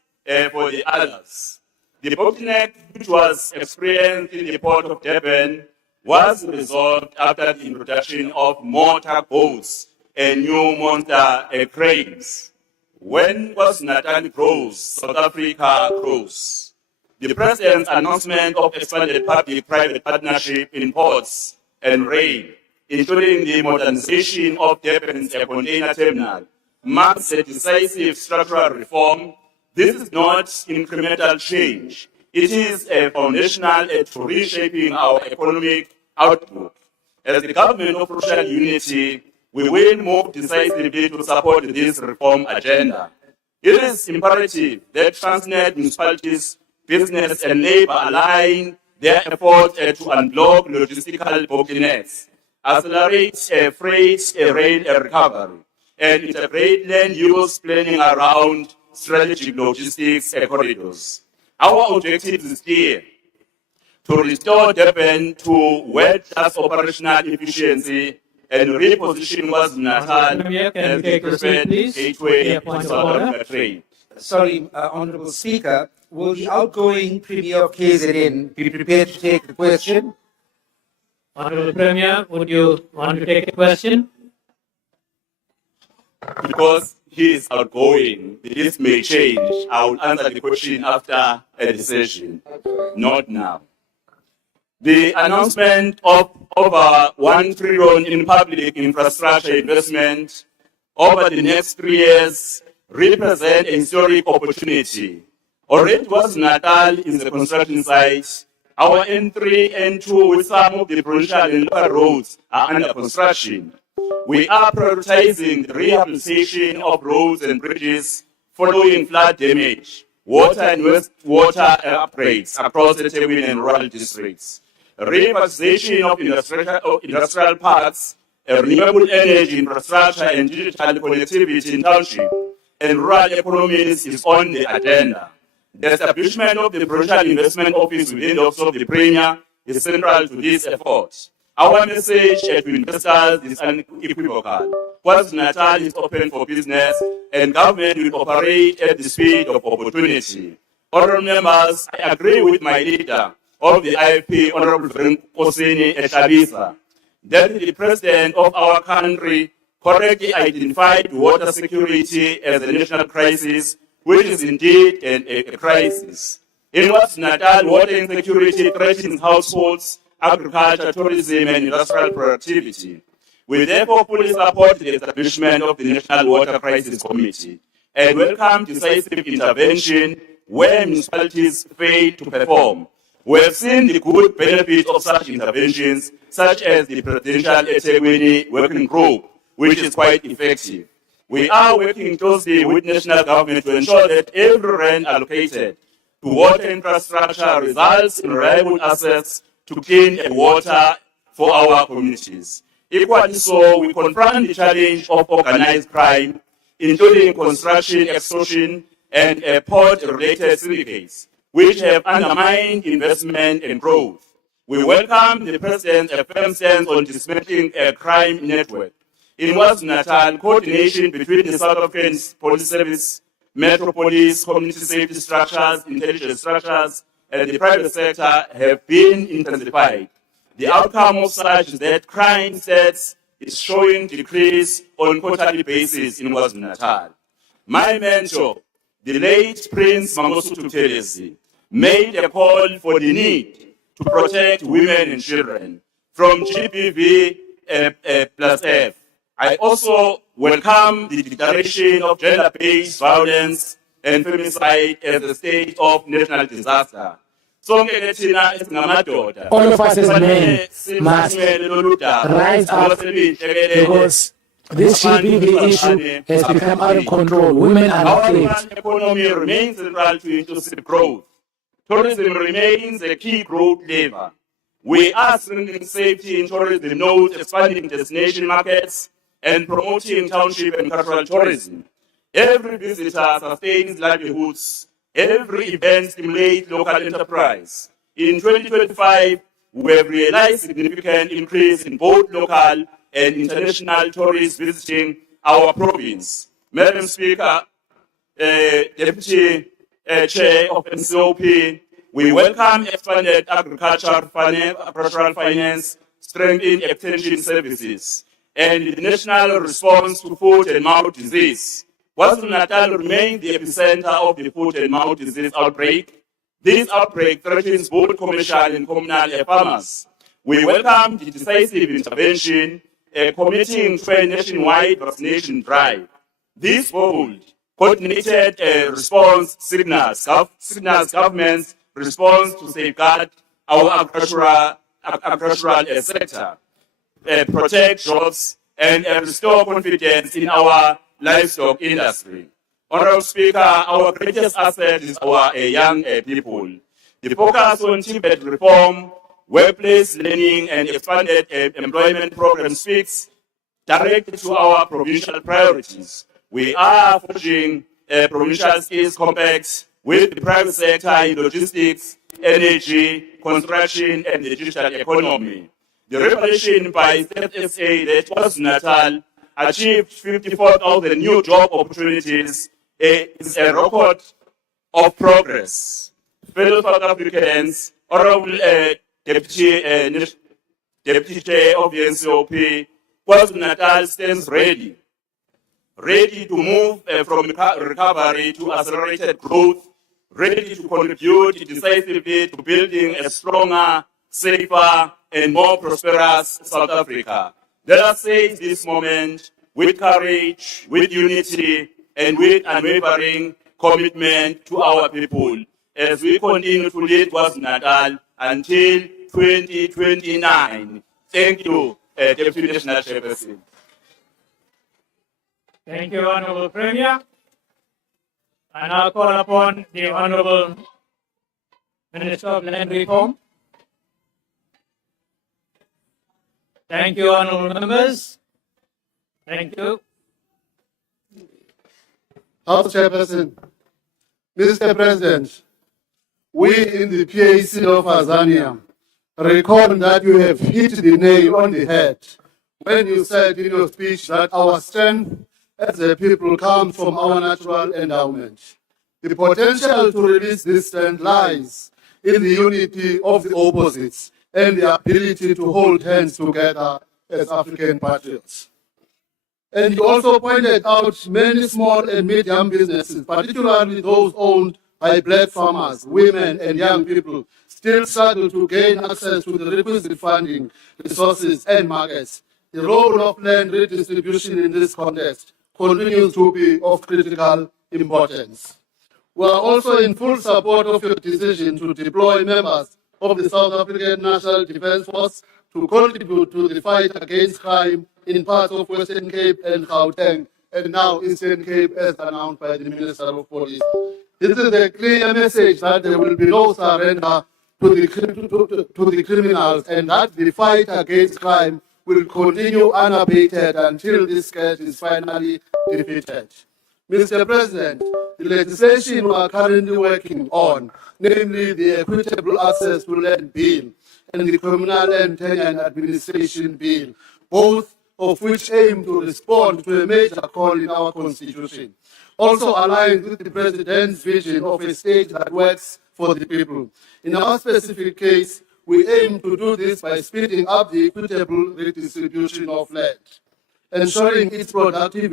for the others. The bottleneck which was experienced in the port of Durban was resolved after the introduction of motor boats and new monster cranes. When KwaZulu-Natal grows, South Africa grows. The President's announcement of expanded public-private partnership in ports and rail, including the modernization of Durban's container terminal, marks a decisive structural reform. This is not incremental change. It is a foundational to reshaping our economic outlook. As the government of racial unity, we will move decisively to support this reform agenda. It is imperative that Transnet municipalities, business and labor align their efforts to unblock logistical bottlenecks, accelerate freight rail recovery, and integrate land use planning around strategic logistics corridors. Our objective is clear: to restore Durban to world-class operational efficiency and reposition KwaZulu-Natal as the preferred gateway to South Africa trade. Sorry, Honourable Speaker, will the outgoing Premier of KZN be prepared to take the question? Honourable Premier, would you want to take the question? Because he is outgoing, this may change. I will answer the question after a decision, not now. The announcement of over 1 trillion in public infrastructure investment over the next 3 years represent a historic opportunity. Already KwaZulu-Natal is a construction site. Our N3, N2 with some of the provincial and local roads are under construction. We are prioritizing the rehabilitation of roads and bridges following flood damage, water and wastewater upgrades across the eThekwini and rural districts, revitalization of industrial parks, renewable energy infrastructure and digital connectivity in township and rural economies is on the agenda. The establishment of the Provincial Investment Office within the Office of the Premier is central to this effort. Our message to investors is unequivocal. KwaZulu-Natal is open for business and government will operate at the speed of opportunity. Honourable members, I agree with my leader of the IFP, Honourable Kosini Eshabisa, that the President of our country correctly identified water security as a national crisis, which is indeed a crisis. In KwaZulu-Natal, water insecurity threatens households, agriculture, tourism, and industrial productivity. We therefore fully support the establishment of the National Water Crisis Committee and welcome decisive intervention where municipalities fail to perform. We have seen the good benefits of such interventions, such as the Presidential eThekwini Working Group, which is quite effective. We are working closely with national government to ensure that every rand allocated to water infrastructure results in reliable access to clean water for our communities. Equally so, we confront the challenge of organized crime, including construction, extortion, and port-related syndicates, which have undermined investment and growth. We welcome the President's firm stance on dismantling a crime network. In KwaZulu-Natal, coordination between the South African Police Service, Metro Police, community safety structures, intelligence structures, and the private sector have been intensified. The outcome of such is that crime stats is showing decrease on quarterly basis in KwaZulu-Natal. My mentor, the late Prince Mangosuthu Buthelezi, made a call for the need to protect women and children from GBV plus F. I also welcome the declaration of gender-based violence and femicide as a state of national disaster. All of us as men must rise up because this GBV issue has become out of control. Women are not safe. Our economy remains central to inclusive growth. Tourism remains a key growth lever. We are strengthening safety in tourism nodes, expanding destination markets, and promoting township and cultural tourism. Every visitor sustains livelihoods. Every event stimulates local enterprise. In 2025, we have realized significant increase in both local and international tourists visiting our province. Madam Speaker, Deputy Chair of NCOP, we welcome expanded agricultural finance, strengthening extension services, and the national response to foot and mouth disease. KwaZulu-Natal remains the epicenter of the foot and mouth disease outbreak. This outbreak threatens both commercial and communal farmers. We welcome the decisive intervention committing to a nationwide vaccination drive. This bold, coordinated response signals government's response to safeguard our agricultural sector, protect jobs, and restore confidence in our livestock industry. Honorable Speaker, our greatest asset is our young people. The focus on Tibet reform, workplace learning, and expanded employment program speaks directly to our provincial priorities. We are forging a provincial skills compact with the private sector in logistics, energy, construction, and the digital economy. The revelation by SSA that KwaZulu-Natal achieved 54,000 new job opportunities is a record of progress. Fellow South Africans, Honorable Deputy Chair of the NCOP, KwaZulu-Natal stands ready to move from recovery to accelerated growth, ready to contribute decisively to building a stronger, safer, and more prosperous South Africa. Let us seize this moment with courage, with unity, and with unwavering commitment to our people as we continue to lead KwaZulu-Natal until 2029. Thank you, Deputy National Chairperson. Thank you, Honorable Premier. I now call upon the Honorable Minister of Land Reform. Thank you, Honorable Members. Thank you. House Chairperson, Mr. President, we in the PAC of Azania reckon that you have hit the nail on the head when you said in your speech that our strength as a people comes from our natural endowment. The potential to release this strength lies in the unity of the opposites and the ability to hold hands together as African patriots. And you also pointed out many small and medium businesses, particularly those owned by black farmers, women, and young people, still struggle to gain access to the requisite funding, resources, and markets. The role of land redistribution in this context continues to be of critical importance. We are also in full support of your decision to deploy members of the South African National Defence Force to contribute to the fight against crime in parts of Western Cape and Gauteng, and now Eastern Cape as announced by the Minister of Police. This is a clear message that there will be no surrender to the criminals and that the fight against crime will continue unabated until this scourge is finally defeated. Mr. President, the legislation we are currently working on, namely the Equitable Access to Land Bill and the Communal and Tenure Administration Bill, both of which aim to respond to a major call in our Constitution, also aligns with the President's vision of a state that works for the people. In our specific case, we aim to do this by speeding up the equitable redistribution of land, ensuring its productive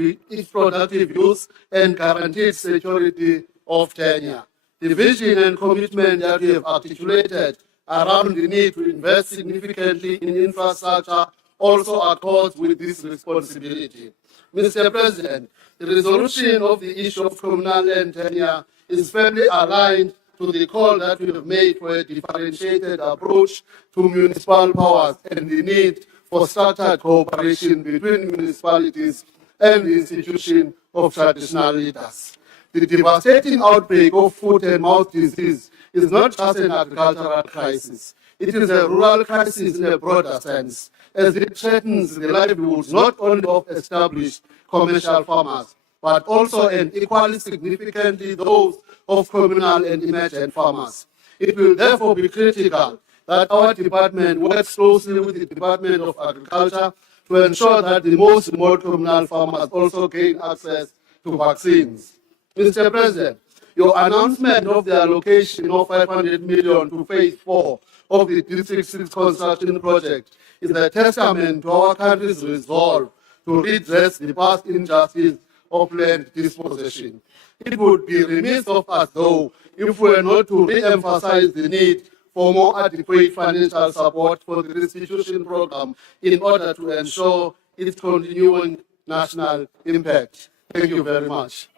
use and guaranteed security of tenure. The vision and commitment that we have articulated around the need to invest significantly in infrastructure also accords with this responsibility. Mr. President, the resolution of the issue of communal land tenure is firmly aligned to the call that we have made for a differentiated approach to municipal powers and the need for structured cooperation between municipalities and the institution of traditional leaders. The devastating outbreak of foot and mouth disease is not just an agricultural crisis. It is a rural crisis in a broader sense, as it threatens the livelihoods not only of established commercial farmers, but also and equally significantly those of communal and emergent farmers. It will therefore be critical that our department works closely with the Department of Agriculture to ensure that the most remote communal farmers also gain access to vaccines. Mr. President, your announcement of the allocation of 500 million to phase 4 of the District 6 construction project is a testament to our country's resolve to redress the past injustice of land dispossession. It would be remiss of us, though, if we were not to re-emphasize the need for more adequate financial support for the restitution program in order to ensure its continuing national impact. Thank you very much.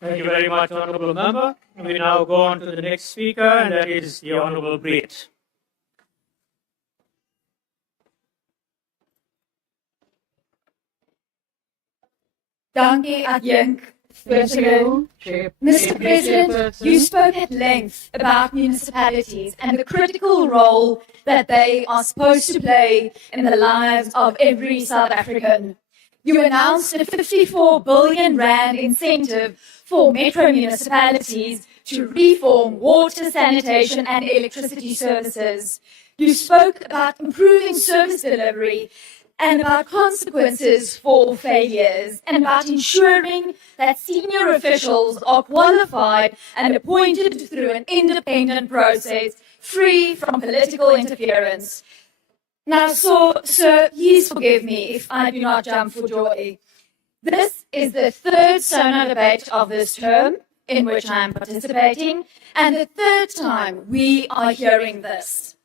Thank you very much, Honourable Member. We now go on to the next speaker, and that is the Honourable Brett. Dankie, Adjunk. Mr. President, you spoke at length about municipalities and the critical role that they are supposed to play in the lives of every South African. You announced a 54 billion rand incentive for metro municipalities to reform water, sanitation and electricity services. You spoke about improving service delivery and about consequences for failures, and about ensuring that senior officials are qualified and appointed through an independent process, free from political interference. Now, sir, please forgive me if I do not jump for joy. This is the third SONA debate of this term in which I am participating, and the third time we are hearing this.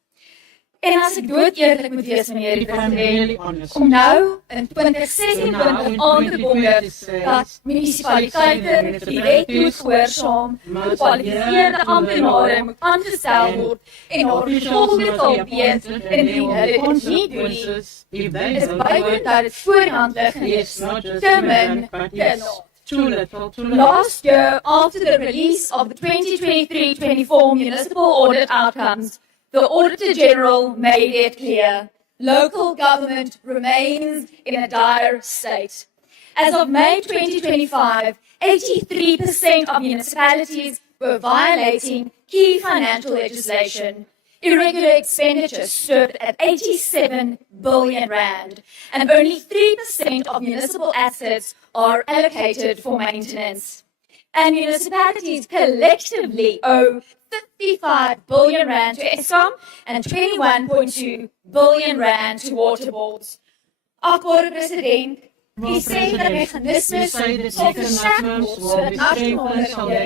En as ek dood eerlik moet wees, meneer die president, om nou in 2026 aan te kondig dat munisipaliteite die wet moet gehoorsaam, gekwalifiseerde amptenare moet aangestel word en haar gevolge sal weet indien hulle dit nie doen nie, is buiten dat het voor die hand liggend is, te min, te not. Last year, after the release of the 2023-24 municipal audit outcomes, the Auditor General made it clear, local government remains in a dire state. As of May 2025, 83% of municipalities were violating key financial legislation. Irregular expenditure stood at 87 billion rand, and only 3% of municipal assets are allocated for maintenance. And municipalities collectively owe 55 billion rand to Eskom and 21.2 billion rand to water boards. Akkoord, president, u sê dat mechanismes sal versterk word sodat nasionale regering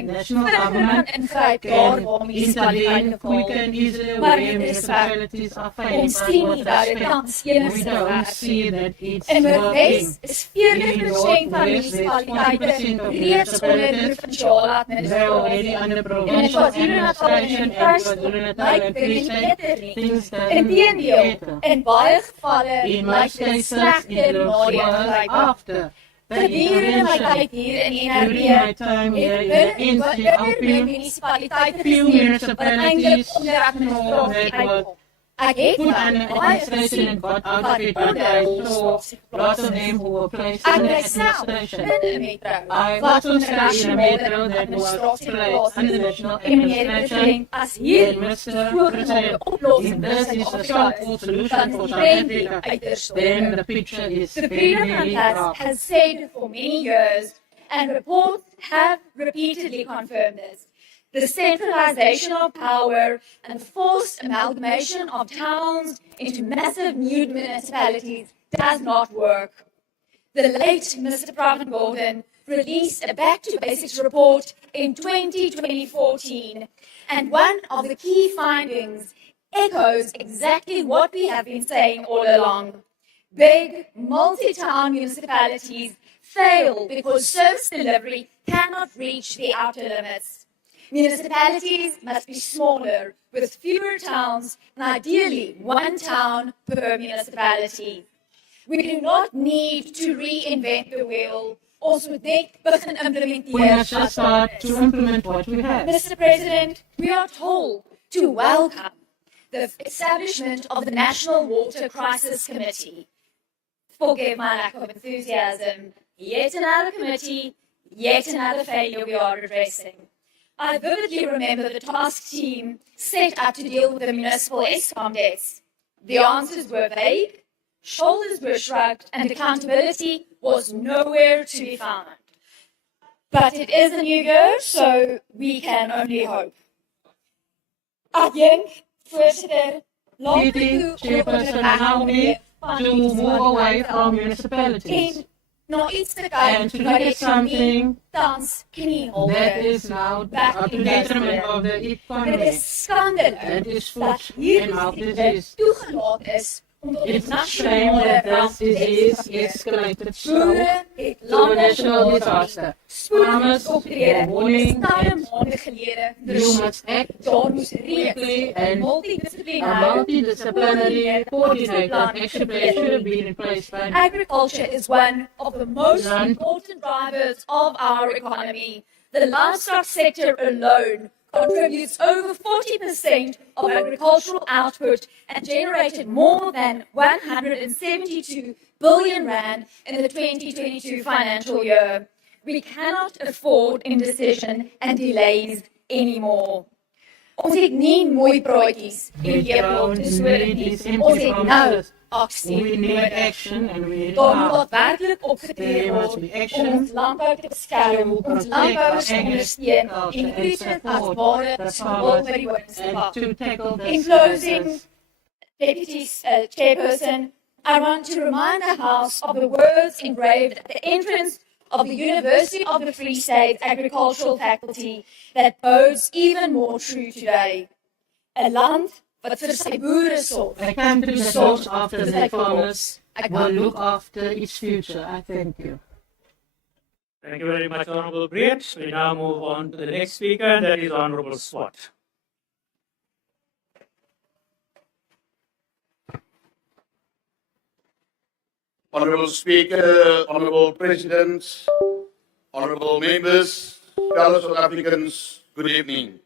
vinniger ingryp daar waar munisipaliteite val. Maar dit is ons sien dat dit tans enigste werk. In Noordwes is 40% van munisipaliteite reeds onder provinsiale administrasie. En in KwaZulu-Natal en Vrystaat lyk dit nie beter nie. Inteendeel, in baie gevalle lyk dit slegter na die ingryp. Gedurende my tyd hier in NRB het munisipaliteite gesien wat eintlik onder administrasie uitkom. Ek het baie gesien wat ek myself in 'n metro wat onder nasionale administrasie plaas. En meneer die president, as hier voorgestelde oplossing is dan die die uiters. The Freedom Atlas has said for many years, and reports have repeatedly confirmed this, the centralization of power and the forced amalgamation of towns into massive new municipalities does not work. The late Mr. Pravin Gordhan released a Back to Basics report in 2014, and one of the key findings echoes exactly what we have been saying all along. Big, multi-town municipalities fail because service delivery cannot reach the outer limits. Municipalities must be smaller, with fewer towns, and ideally one town per municipality. We do not need to reinvent the wheel, also net begin implementeer. We have just started to implement what we have. Mr. President, we are told to welcome the establishment of the National Water Crisis Committee. Forgive my lack of enthusiasm. Yet another committee, yet another failure we are addressing. I vividly remember the task team set up to deal with the municipal ESCOM debts. The answers were vague, shoulders were shrugged, and accountability was nowhere to be found. But it is a new year, so we can only hope. Meeting chairperson allow me to move away from municipalities and to look at something that is now up to detriment of the economy. That is food and mouth disease. It's a shame that this disease escalated so to a national disaster. Farmers were warning that you must act quickly, and a multidisciplinary coordinated action plan should have been in place by now. Agriculture is one of the most important drivers of our economy. The livestock sector alone contributes over 40% of agricultural output and generated more than 172 billion rand in the 2022 financial year. We cannot afford indecision and delays anymore. Ons het nie mooi praatjies en leerplanne sodat nie. Ons het nou aksie. We need action and we need Daar moet power. daadwerklik opgetree word om ons landbou te beskerm, ons landbou te ondersteun en groente as ware symbool vir die wetenskap. In closing, Deputy Chairperson, I want to remind the House of the words engraved at the entrance of the University of the Free State Agricultural Faculty that bodes even more true today. 'n land wat vir sy boere sorg. A country that looks after their farmers will look after its future. I thank you. Thank you very much, Honorable Breed. We now move on to the next speaker, and that is Honorable Swart. Honorable Speaker, Honorable President, Honorable members, fellow South Africans, good evening.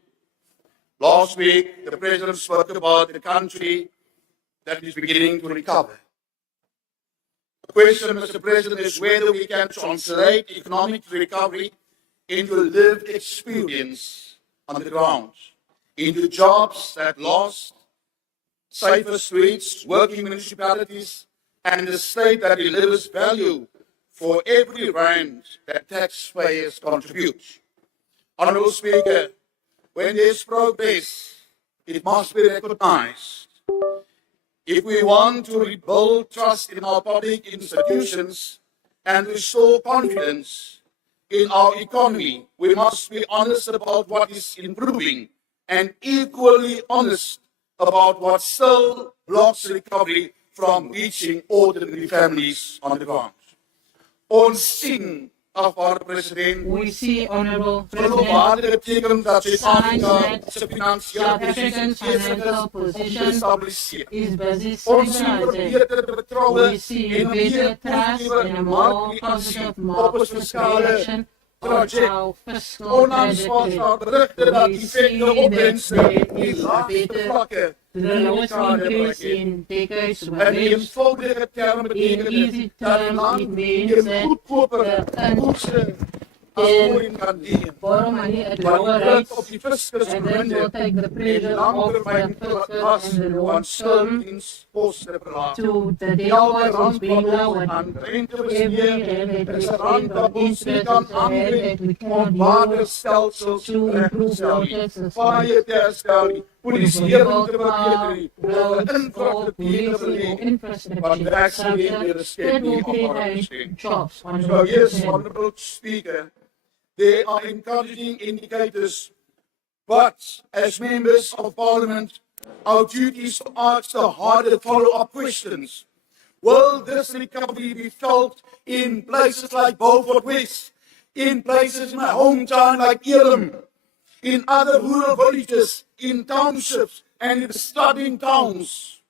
Last week, the President spoke about the country that is beginning to recover. The question, Mr. President, is whether we can translate economic recovery into lived experience on the ground, into jobs that last, safer streets, working municipalities, and a state that delivers value for every rand that taxpayers contribute. Honorable Speaker, when there is progress, it must be recognized. If we want to rebuild trust in our public institutions and restore confidence in our economy, we must be honest about what is improving and equally honest about what still blocks recovery from reaching ordinary families on the ground. Ons sien afbare president. We see, Honorable President, President, dat signs Suid-Afrika that se South Africa's financial position is busy stabilizing. We see better trust and a more positive market direction of our fiscal trajectory. We see that there is better, the lowest increase in decades were reached. In easy terms, it means that the can borrow money at lower rates, and that will take the pressure off the fiscus and the long term to the debt is being lowered. Every hand that we spend on interest is a hand that we can use to improve our taxes. Municipal power will install municipal infrastructure that will create jobs. So yes, Honorable Speaker, there are encouraging indicators, but as members of Parliament, our duty is to ask the harder follow-up questions. Will this recovery be felt in places like Beaufort West, in places in my hometown like Elim, in other rural villages, in townships, and in studying towns?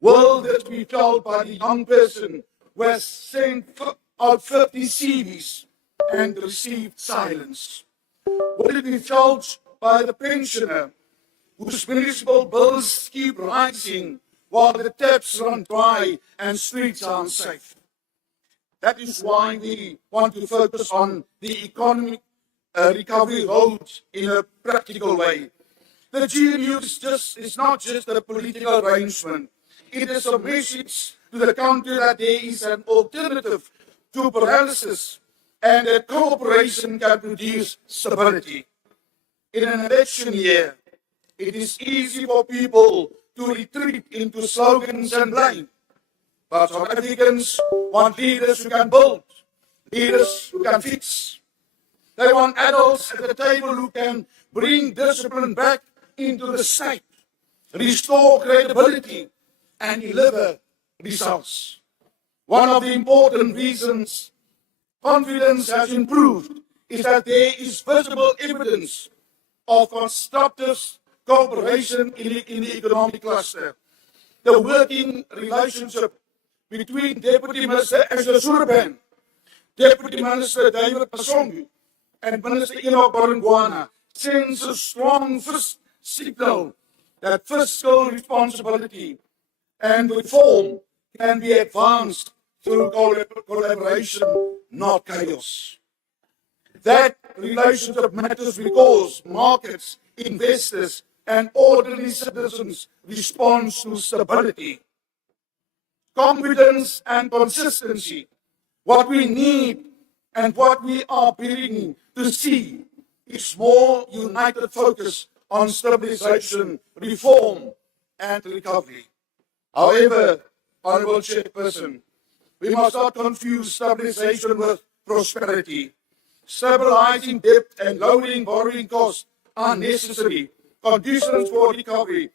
Will this be felt by the young person who has sent out 50 CVs and received silence? Will it be felt by the pensioner whose municipal bills keep rising while the taps run dry and streets are unsafe? That is why we want to focus on the economic a recovery road in a practical way. The GNU is not just a political arrangement. It is a message to the country that there is an alternative to paralysis and that cooperation can produce stability. In an election year, it is easy for people to retreat into slogans and blame. But South Africans want leaders who can build, leaders who can fix. They want adults at the table who can bring discipline back into the state, restore credibility, and deliver results. One of the important reasons confidence has improved is that there is visible evidence of constructive cooperation in the economic cluster. The working relationship between Deputy Minister Angela Surban, Deputy Minister David Pasongu, and Minister Enoch Barangwana sends a strong signal that fiscal responsibility and reform can be advanced through collaboration, not chaos. That relationship matters because markets, investors, and ordinary citizens respond to stability. Confidence and consistency, what we need and what we are beginning to see is more united focus on stabilization, reform, and recovery. However, Honourable Chairperson, we must not confuse stabilization with prosperity. Stabilizing debt and lowering borrowing costs are necessary conditions for recovery,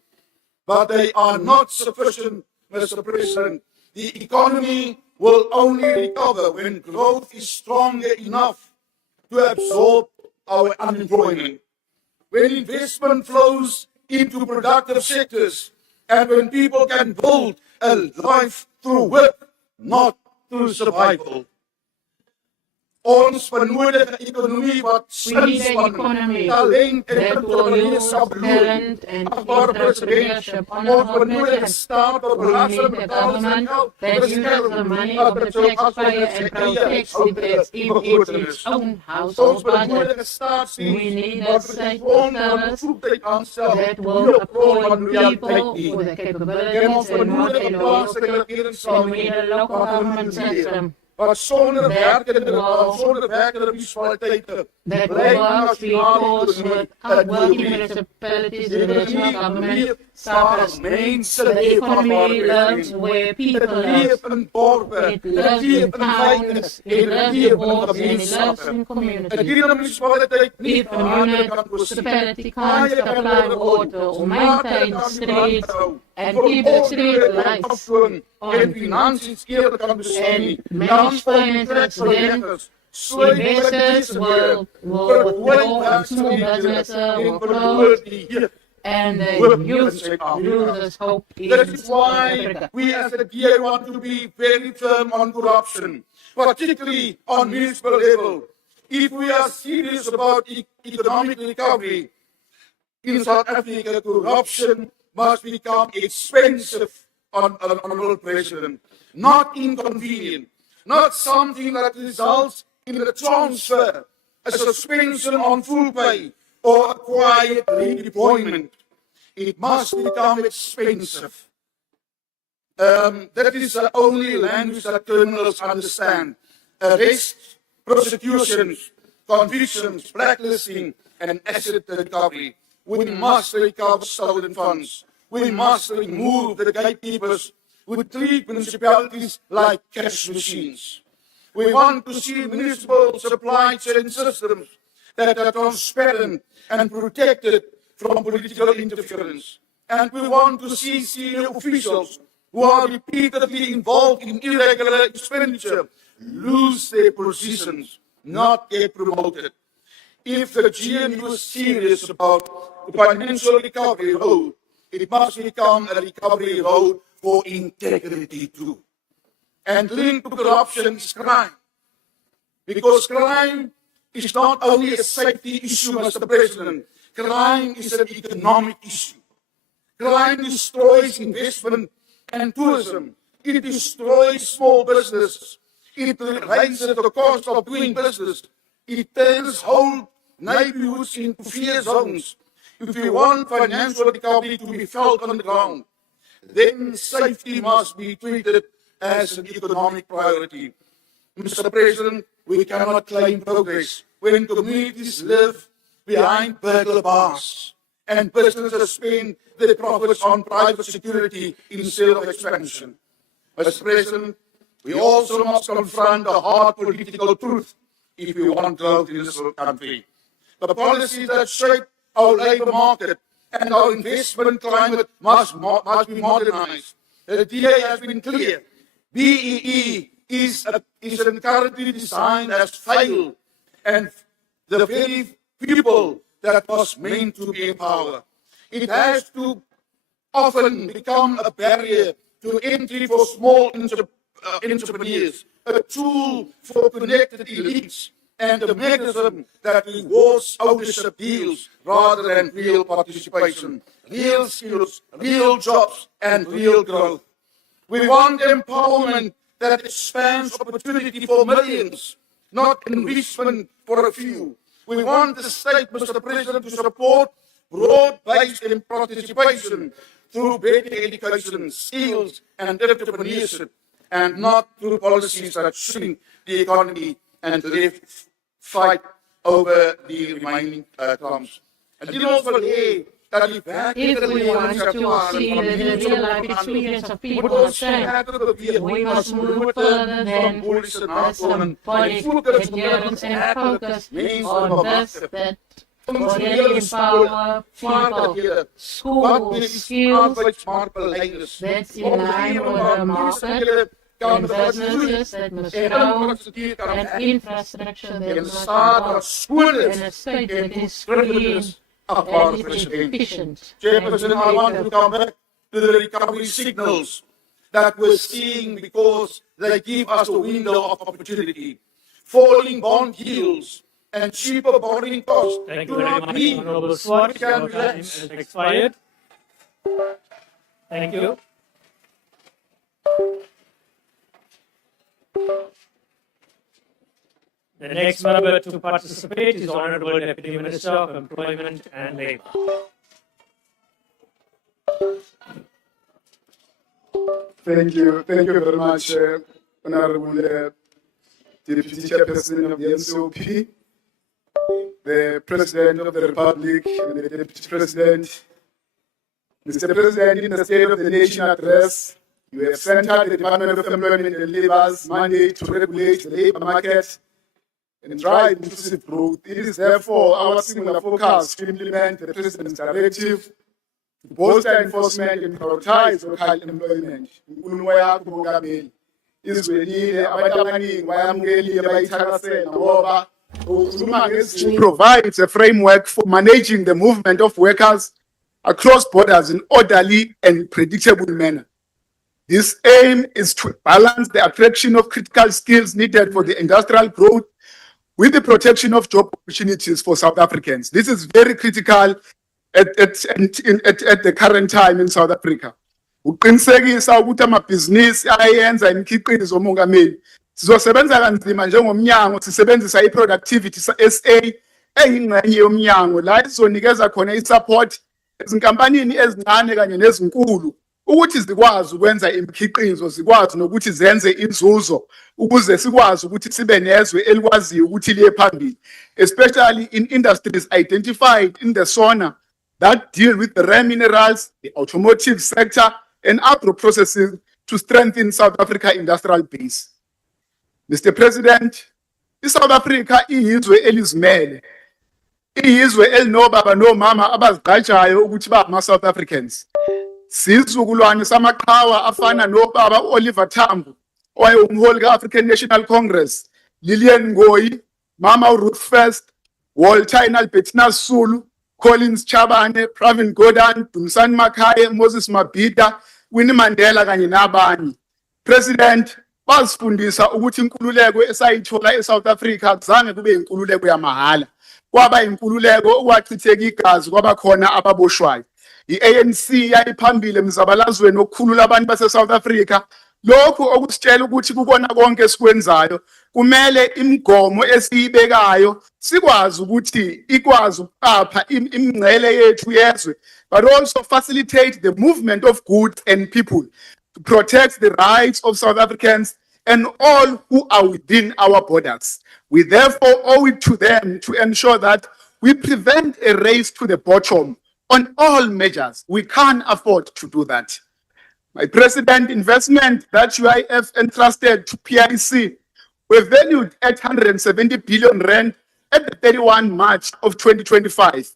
but they are not sufficient, Mr. President. The economy will only recover when growth is stronger enough to absorb our unemployment. When investment flows into productive sectors and when people can build a life through work, not through survival. Ons benodig 'n ekonomie wat sinspan, talent en entrepreneurskap beloon. Agbare president, ons benodig 'n staat wat belastingbetalers en geld beskerm, dat het so afspraak en protects die begroting. Ons benodig 'n staatsdienst wat gewoon aan bevoegdheid aanstel die op grond van realiteit dien. En ons benodig 'n plaaslike regeringssameling wat harmoniseer. But sonder werkende municipaliteite bly nasionale working municipalities and regional government suffers. The economy lives where people live. It lives in towns, it lives in homes, and it lives in communities. If a municipality can't supply water or maintain streets and keep the street lights on and manage finances, then investors will withdraw, small businesses will close, and the youth loses hope in That is why Africa. we as the DA want to be very firm on corruption, particularly on municipal level. If we are serious about economic recovery in South Africa, corruption must become expensive, Honourable President, not inconvenient, not something that results in a transfer, a suspension on full pay, or a quiet redeployment. It must become expensive. That is the only language that criminals understand. Arrest, prosecutions, convictions, blacklisting, and asset recovery. We must recover stolen funds. We must remove the gatekeepers who treat municipalities like cash machines. We want to see municipal supply chain systems that are transparent and protected from political interference. And we want to see senior officials who are repeatedly involved in irregular expenditure lose their positions, not get promoted. If the GNU is serious about the financial recovery road, it must become a recovery road for integrity too. And linked to corruption is crime. Because crime is not only a safety issue, Mr. President, crime is an economic issue. Crime destroys investment and tourism. It destroys small business. It raises the cost of doing business. It turns whole neighborhoods into fear zones, if we want financial recovery to be felt on the ground, then safety must be treated as an economic priority. Mr. President, we cannot claim progress when communities live behind burglar bars and businesses spend their profits on private security instead of expansion. Mr. President, we also must confront the hard political truth if we want growth in this country. The policies that shape our labor market and our investment climate must be modernized. The DA has been clear. BEE is currently designed as failed, and the very people that was meant to be empowered. It has to often become a barrier to entry for small entrepreneurs, a tool for connected elites, and a mechanism that rewards ownership deals rather than real participation, real skills, real jobs, and real growth. We want empowerment that expands opportunity for millions, not enrichment for a few. We want the state, Mr. President, to support broad-based participation through better education, skills, and entrepreneurship, and not through policies that shrink the economy and fight over the remaining crumbs. And you know, that if we want to see the real life experience of people on strength, we must move further than symbolic adherence and focus on this that will empower people, schools, skills that's in line with the market, and businesses that must grow, and infrastructure that must grow, and a state that is free and efficient. Chairperson, I want to come back to the recovery signals that we're seeing because they give us a window of opportunity. Falling bond yields and cheaper borrowing costs. Thank you very much, Honorable Swart. Your time has expired. Thank you. The next member to participate is Honorable Deputy Minister of Employment and Labour. Thank you very much, Honorable Deputy Chairperson of the NCOP, the President of the Republic, and the Deputy President. Mr. President, in the State of the Nation address, you have centered the Department of Employment and Labour's mandate to regulate the labour market and drive inclusive growth. It is therefore our singular focus to implement the President's directive to bolster enforcement and prioritize local employment. Provides a framework for managing the movement of workers across borders in an orderly and predictable manner. This aim is to balance the attraction of critical skills needed for the industrial growth with the protection of job opportunities for South Africans. This is very critical at the current time in South Africa. Uqinisekisa ukuthi amabhizinisi ayenza imikhiqizo mongameli sizosebenza kanzima njengomnyango sisebenzisa iproductivity SA eyingxenye yomnyango la izonikeza khona isupport ezinkampanini ezincane kanye nezinkulu ukuthi zikwazi ukwenza imikhiqizo zikwazi nokuthi zenze inzuzo ukuze sikwazi ukuthi sibe nezwe elikwaziyo ukuthi liye phambili, especially in industries identified in the SONA that deal with the rare minerals, the automotive sector, and agro-processing to strengthen South Africa industrial base. Mr. President, South Africa iyizwe elizimele, iyizwe elinobaba nomama abazigqajayo ukuthi bama-South Africans. Sizukulwane samaqhawa afana nobaba Oliver Tambo, owayengumholi ka-African National Congress, Lillian Ngoyi, Mama Ruth First, Walter Albertina Sulu, Collins Chabane, Pravin Gordhan, Dumisani Makhaya, Moses Mabhida, Winnie Mandela kanye nabanye. President, basifundisa ukuthi inkululeko esayithola eSouth Africa kuzange kube inkululeko yamahala. Kwaba inkululeko okwachitheka igazi kwaba khona ababoshwayo. I-ANC yayiphambili emzabalazweni wokukhulula abantu base-South Africa. Lokhu okusitshela ukuthi kukona konke esikwenzayo kumele imigomo esiyibekayo sikwazi ukuthi ikwazi ukuqapha imingcele yethu yezwe, but also facilitate the movement of goods and people to protect the rights of South Africans and all who are within our borders. We therefore owe it to them to ensure that we prevent a race to the bottom on all measures. We can't afford to do that. My President, investment that UIF entrusted to PIC were valued at 170 billion rand at the 31 March of 2025.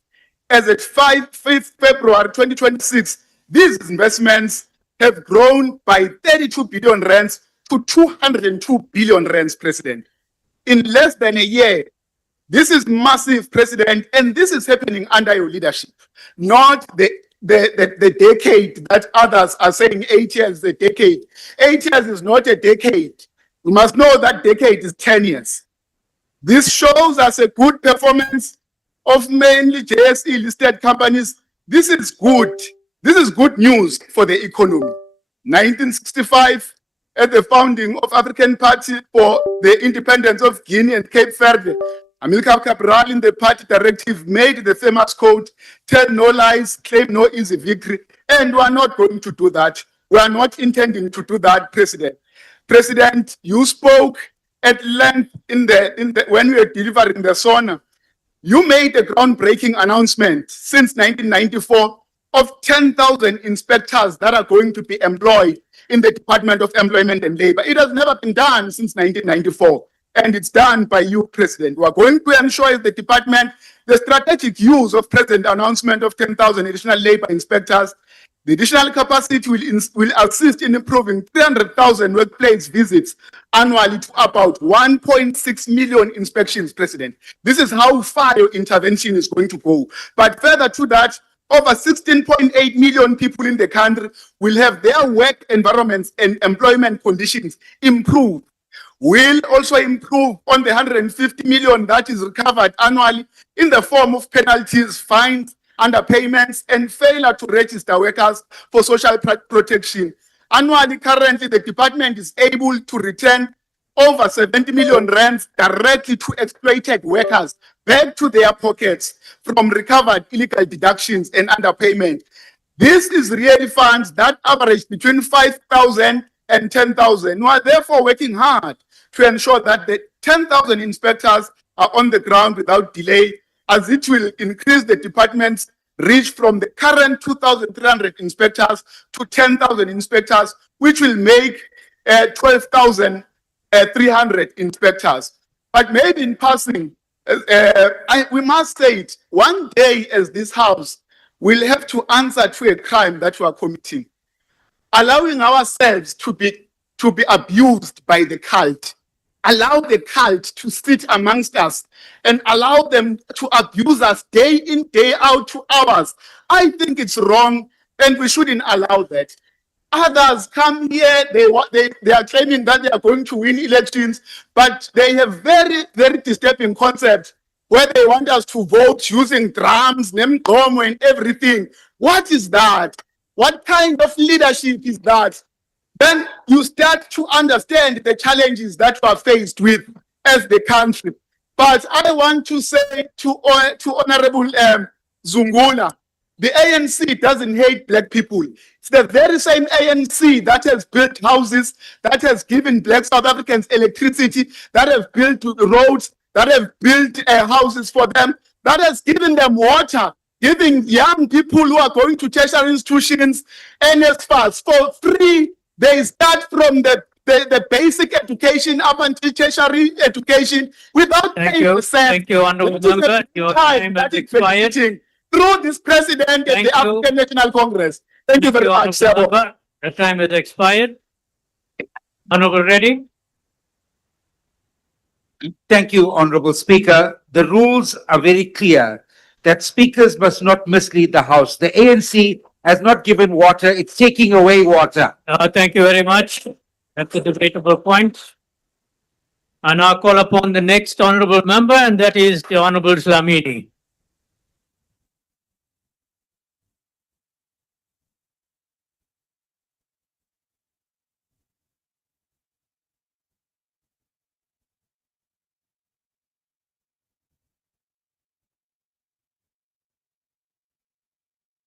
As at 5 February 2026, these investments have grown by 32 billion rands to 202 billion rands, President. In less than a year, this is massive, President, and this is happening under your leadership, not the decade that others are saying 8 years is a decade. 8 years is not a decade. We must know that decade is 10 years. This shows us a good performance of mainly JSE listed companies. This is good. This is good news for the economy. 1965, at the founding of African Party for the Independence of Guinea and Cape Verde, Amilcar Cabral in the party directive made the famous quote, "Tell no lies, claim no easy victory," and we are not going to do that. We are not intending to do that, President. President, you spoke at length when we were delivering the SONA. You made a groundbreaking announcement since 1994 of 10,000 inspectors that are going to be employed in the Department of Employment and Labor. It has never been done since 1994, and it's done by you, President. We are going to ensure the department the strategic use of President's announcement of 10,000 additional labor inspectors. The additional capacity will assist in improving 300,000 workplace visits annually to about 1.6 million inspections, President. This is how far your intervention is going to go. But further to that, over 16.8 million people in the country will have their work environments and employment conditions improved. We'll also improve on the 150 million that is recovered annually in the form of penalties, fines, underpayments, and failure to register workers for social protection. Annually, currently, the department is able to return over 70 million rands directly to exploited workers back to their pockets from recovered illegal deductions and underpayment. This is really funds that average between 5,000 and 10,000. We are therefore working hard to ensure that the 10,000 inspectors are on the ground without delay, as it will increase the department's reach from the current 2,300 inspectors to 10,000 inspectors, which will make 12,300 inspectors. But maybe in passing, we must say it, one day as this House will have to answer to a crime that we are committing, allowing ourselves to be abused by the cult. Allow the cult to sit amongst us and allow them to abuse us day in, day out 2 hours. I think it's wrong and we shouldn't allow that. Others come here, they are claiming that they are going to win elections, but they have very, very disturbing concepts where they want us to vote using drums, nemgomo, and everything. What is that? What kind of leadership is that? Then you start to understand the challenges that we are faced with as the country. But I want to say to Honorable Zungula, the ANC doesn't hate black people. It's the very same ANC that has built houses, that has given black South Africans electricity, that have built roads, that have built houses for them, that has given them water, giving young people who are going to tertiary institutions NSFAS for free. They start from the basic education up until tertiary education without paying a cent. Thank you, Honorable Member. Your time has expired. Through this president and the African National Congress. Thank you very much, sir. The time has expired. Honorable Reddy. Thank you, Honorable Speaker. The rules are very clear that speakers must not mislead the House. The ANC has not given water, it's taking away water. Thank you very much. That's a debatable point. I now call upon the next honorable member, and that is the Honorable Dlamini.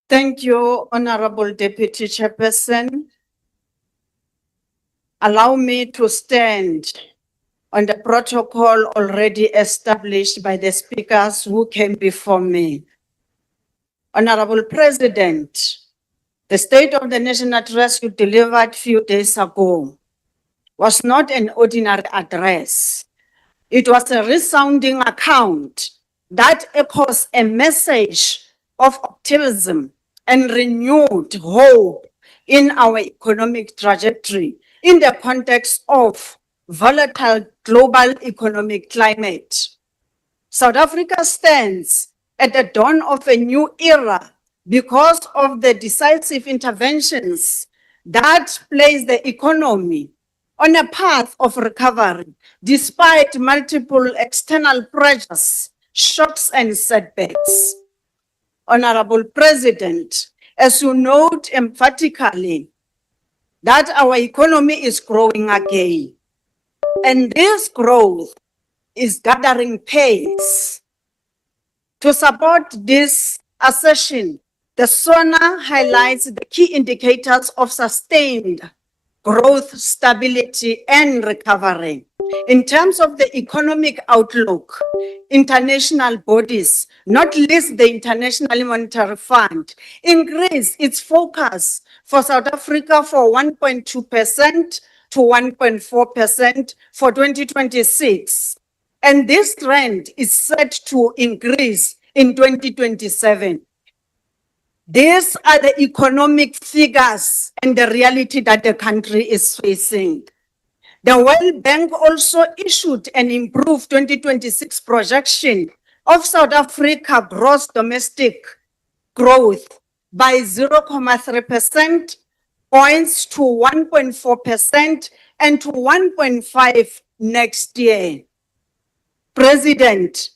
Thank you, Honorable Deputy Chairperson. Allow me to stand on the protocol already established by the speakers who came before me. Honorable President, the State of the Nation address you delivered few days ago was not an ordinary address. It was a resounding account that echoes a message of optimism and renewed hope in our economic trajectory in the context of volatile global economic climate. South Africa stands at the dawn of a new era because of the decisive interventions that place the economy on a path of recovery despite multiple external pressures, shocks, and setbacks. Honorable President, as you note emphatically that our economy is growing again, and this growth is gathering pace. To support this assertion, the SONA highlights the key indicators of sustained growth, stability, and recovery. In terms of the economic outlook, international bodies, not least the International Monetary Fund, increased its focus for South Africa for 1.2% to 1.4% for 2026. And this trend is set to increase in 2027. These are the economic figures and the reality that the country is facing. The World Bank also issued an improved 2026 projection of South Africa gross domestic growth by 0.3% points to 1.4% and to 1.5% next year. President,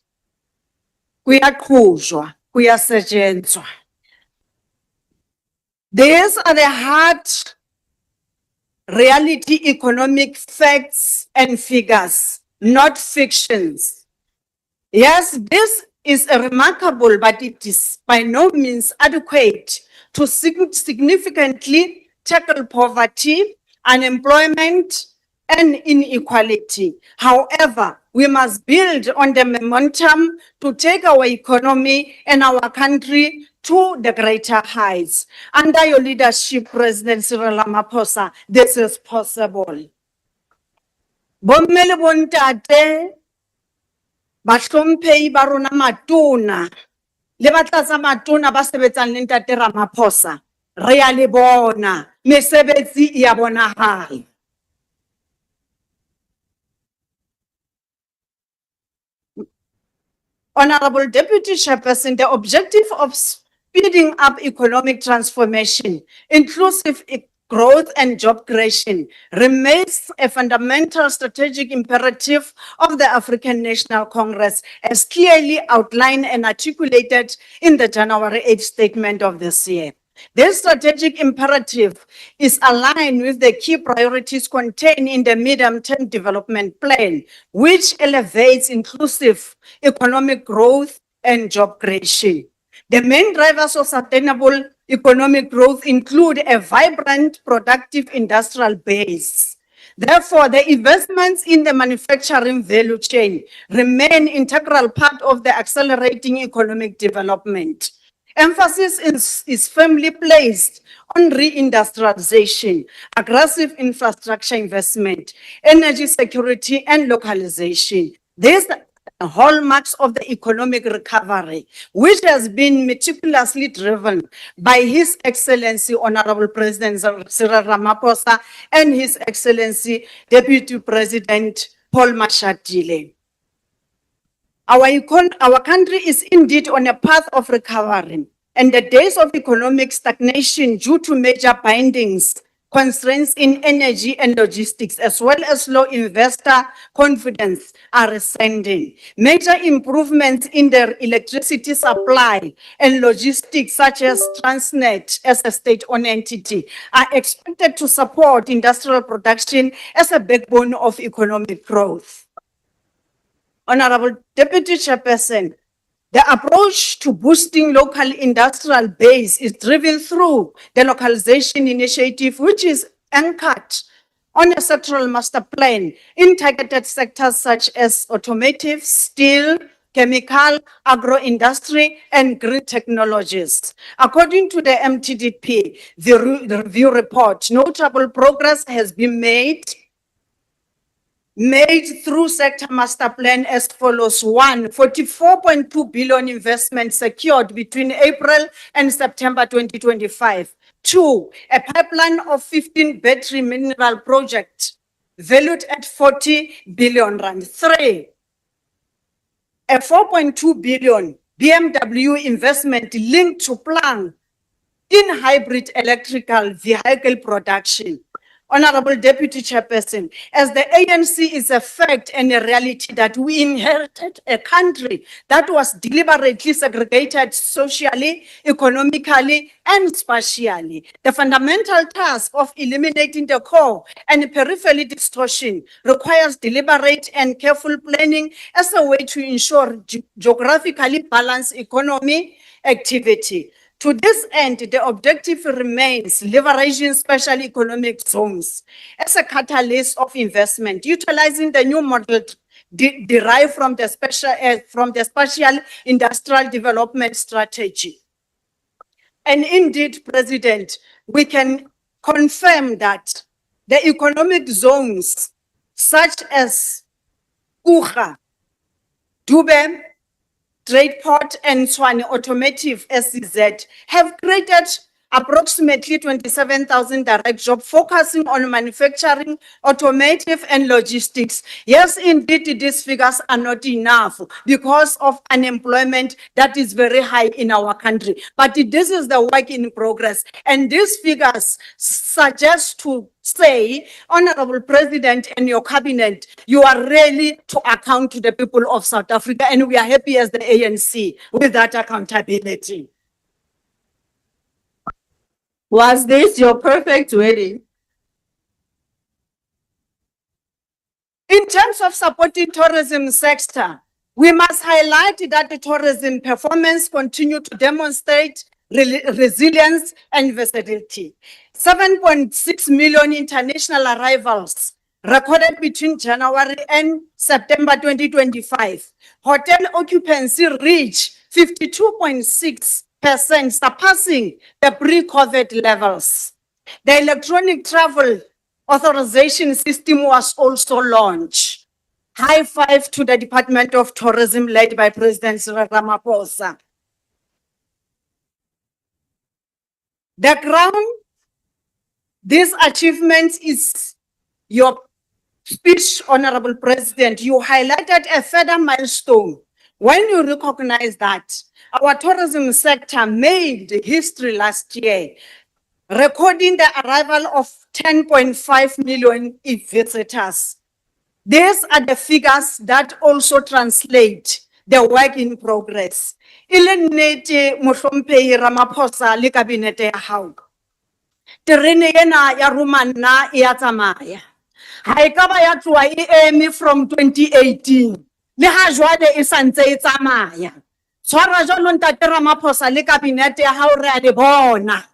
kuyaqhuzwa, kuyasetshenzwa. These are the hard reality economic facts and figures, not fictions. Yes, this is remarkable, but it is by no means adequate to significantly tackle poverty, unemployment, and inequality. However, we must build on the momentum to take our economy and our country to the greater heights. Under your leadership, President Cyril Ramaphosa, this is possible. Bommele bontate, bahlomphehi ba rona matona, le batlatsa matona ba sebetsang le ntate Ramaphosa, re a le bona, mesebetsi e a bonahala. Honorable Deputy Chairperson, the objective of speeding up economic transformation, inclusive growth and job creation remains a fundamental strategic imperative of the African National Congress, as clearly outlined and articulated in the January 8th statement of this year. This strategic imperative is aligned with the key priorities contained in the medium-term development plan, which elevates inclusive economic growth and job creation. The main drivers of sustainable economic growth include a vibrant, productive industrial base. Therefore, the investments in the manufacturing value chain remain an integral part of the accelerating economic development. Emphasis is firmly placed on reindustrialization, aggressive infrastructure investment, energy security, and localization. These are the hallmarks of the economic recovery, which has been meticulously driven by His Excellency Honorable President Cyril Ramaphosa and His Excellency Deputy President Paul Mashatile. Our country is indeed on a path of recovery, and the days of economic stagnation due to major bindings, constraints in energy and logistics, as well as low investor confidence are receding. Major improvements in the electricity supply and logistics, such as Transnet as a state-owned entity, are expected to support industrial production as a backbone of economic growth. Honorable Deputy Chairperson, The approach to boosting local industrial base is driven through the localization initiative, which is anchored on a sectoral master plan in targeted sectors such as automotive, steel, chemical, agro-industry, and green technologies. According to the MTDP, the review report, notable progress has been made through sector master plan as follows. 1, 44.2 billion investment secured between April and September 2025. 2, a pipeline of 15 battery mineral projects valued at 40 billion rand. 3, a 4.2 billion BMW investment linked to plan in hybrid electrical vehicle production. Honorable Deputy Chairperson, as the ANC is a fact and a reality that we inherited a country that was deliberately segregated socially, economically, and spatially. The fundamental task of eliminating the core and peripheral distortion requires deliberate and careful planning as a way to ensure geographically balanced economy activity. To this end, the objective remains leveraging special economic zones as a catalyst of investment, utilizing the new model derived from the spatial industrial development strategy. And indeed, President, we can confirm that the economic zones such as Uga, Dube, Tradeport and Swane Automotive SCZ have created approximately 27,000 direct jobs focusing on manufacturing, automotive and logistics. Yes, indeed, these figures are not enough because of unemployment that is very high in our country. But this is the work in progress. And these figures suggest to say, Honorable President and your cabinet, you are really to account to the people of South Africa, and we are happy as the ANC with that accountability. Was this your perfect wedding? In terms of supporting tourism sector, we must highlight that the tourism performance continue to demonstrate resilience and versatility. 7.6 million international arrivals recorded between January and September 2025. Hotel occupancy reached 52.6%, surpassing the pre-COVID levels. The electronic travel authorization system was also launched. High five to the Department of Tourism led by President Cyril Ramaphosa. The crown, this achievement is your speech, Honorable President. You highlighted a further milestone when you recognize that our tourism sector made history last year, recording the arrival of 10.5 million visitors. These are the figures that also translate the work in progress. Ilenete Mohlomphei Ramaphosa le kabinete ya hao. Terene ena ya Romana ya tsamaya. Ha e ka ba ya tloha e eme from 2018. Le ha jwale e santse e tsamaya. Tshwara jwalo ntate Ramaphosa le kabinete ya hao re a le bona.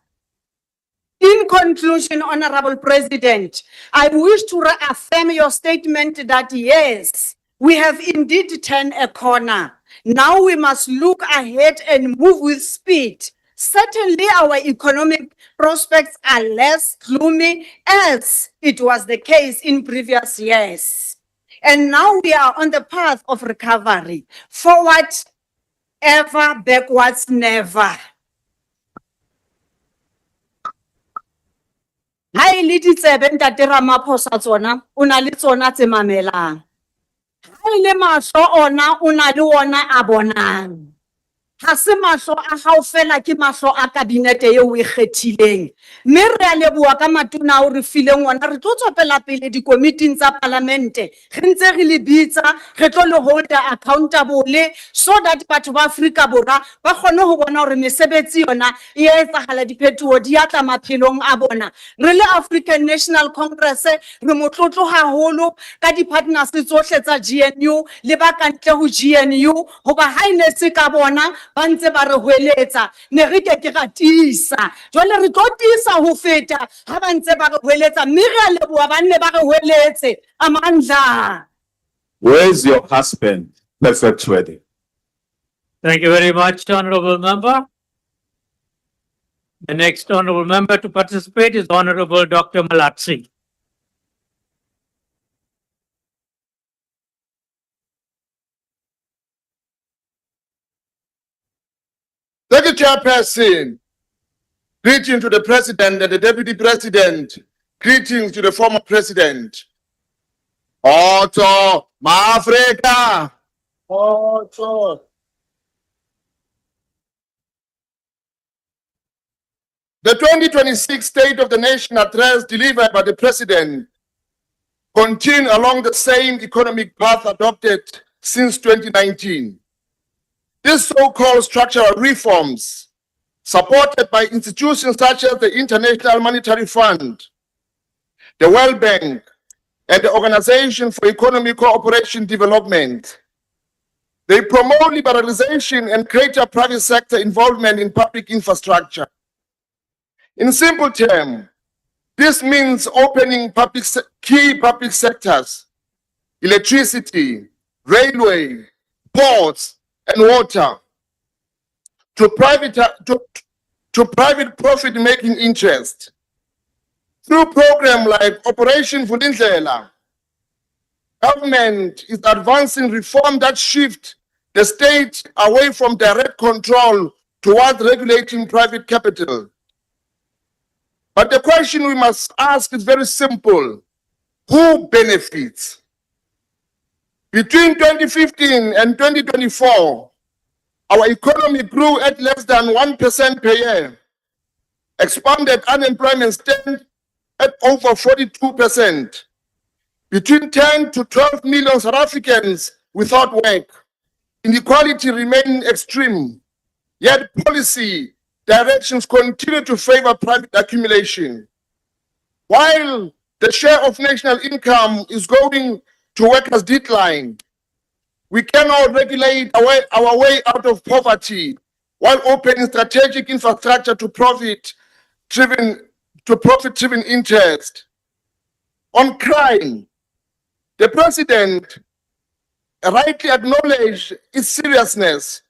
In conclusion, Honorable President, I wish to reaffirm your statement that yes, we have indeed turned a corner. Now we must look ahead and move with speed. Certainly our economic prospects are less gloomy as it was the case in previous years. And now we are on the path of recovery. Forward ever, backwards never. Ha e le ditsebe ntate Ramaphosa tsona o na le tsona tse mamelang. Ha e le mahlo ona o na le ona a bonang. ha se mahlo a hao fela ke mahlo a kabinete eo o e kgethileng mme re a leboha ka matona ao re fileng ona re tlo tswapela pele dikomiting tsa palamente re ntse re le bitsa re tlo le holder accountable so that batho ba Afrika Borwa ba kgone ho bona hore mesebetsi yona e etsahala diphetoho di atla maphelong a bona re le African National Congress re motlotlo haholo ka di-partners tsohle tsa GNU le ba kantle ho GNU hoba ha ine se ka bona ba ntse ba re hweletsa ne re ke ra tisa jwale re tlo tisa ho feta ha ba ntse ba re hweletsa mme re a leboha ba nne ba re hweletse amandla. Where's your husband? Perfect wedding. Thank you very much, Honorable Member. The next Honorable Member to participate is Honorable Dr. Malatsi. Thank you, Chairperson. Greetings to the President and the Deputy President. Greetings to the former President. Otto, Maafrika. Otto. The 2026 State of the Nation address delivered by the President continue along the same economic path adopted since 2019. These so-called structural reforms, supported by institutions such as the International Monetary Fund, the World Bank, and the Organization for Economic Cooperation Development, they promote liberalization and greater private sector involvement in public infrastructure. In simple terms, this means opening key public sectors, electricity, railway, ports, and water to private profit-making interest. Through programs like Operation Vulindlela, government is advancing reform that shift the state away from direct control towards regulating private capital. But the question we must ask is very simple. Who benefits? Between 2015 and 2024, our economy grew at less than 1% per year. Expanded unemployment stand at over 42%. Between 10 to 12 million South Africans without work. Inequality remains extreme, yet policy directions continue to favor private accumulation. While the share of national income is going to workers' decline, we cannot regulate our way out of poverty while opening strategic infrastructure to profit-driven interest. On crime, the President rightly acknowledged its seriousness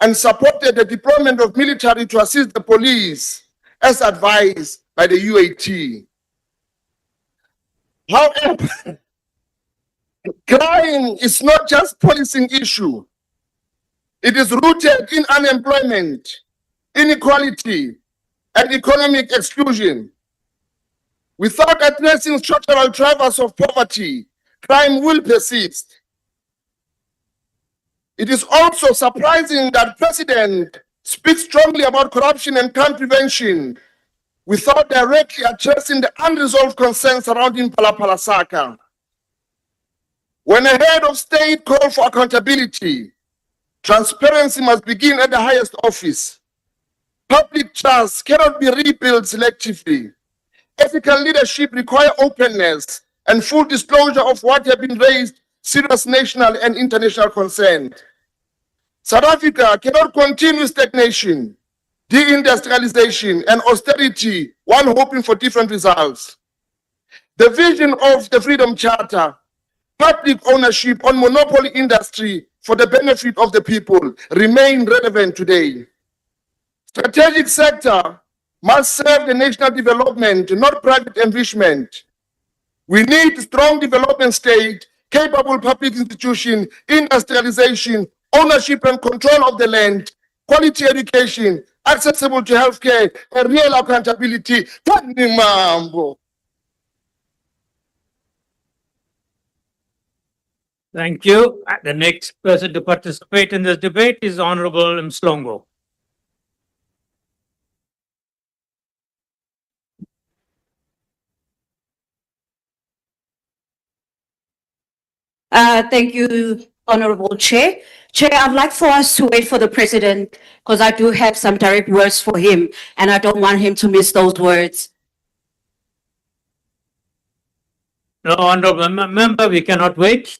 and supported the deployment of military to assist the police as advised by the UAT. However, crime is not just a policing issue. It is rooted in unemployment, inequality, and economic exclusion. Without addressing structural drivers of poverty, crime will persist. It is also surprising that the President speaks strongly about corruption and crime prevention without directly addressing the unresolved concerns surrounding Palapalasaka. When a head of state calls for accountability, transparency must begin at the highest office. Public trust cannot be rebuilt selectively. Ethical leadership requires openness and full disclosure of what has been raised serious national and international concern. South Africa cannot continue stagnation, deindustrialization, and austerity while hoping for different results. The vision of the Freedom Charter, public ownership on monopoly industry for the benefit of the people, remain relevant today. Strategic sector must serve the national development, not private enrichment. We need strong development state, capable public institution, industrialization, ownership and control of the land, quality education, accessible to healthcare, and real accountability. Thank you. The next person to participate in this debate is Honorable Mslongo. Thank you, Honorable Chair. Chair, I'd like for us to wait for the President because I do have some direct words for him and I don't want him to miss those words. No, Honorable Member, we cannot wait.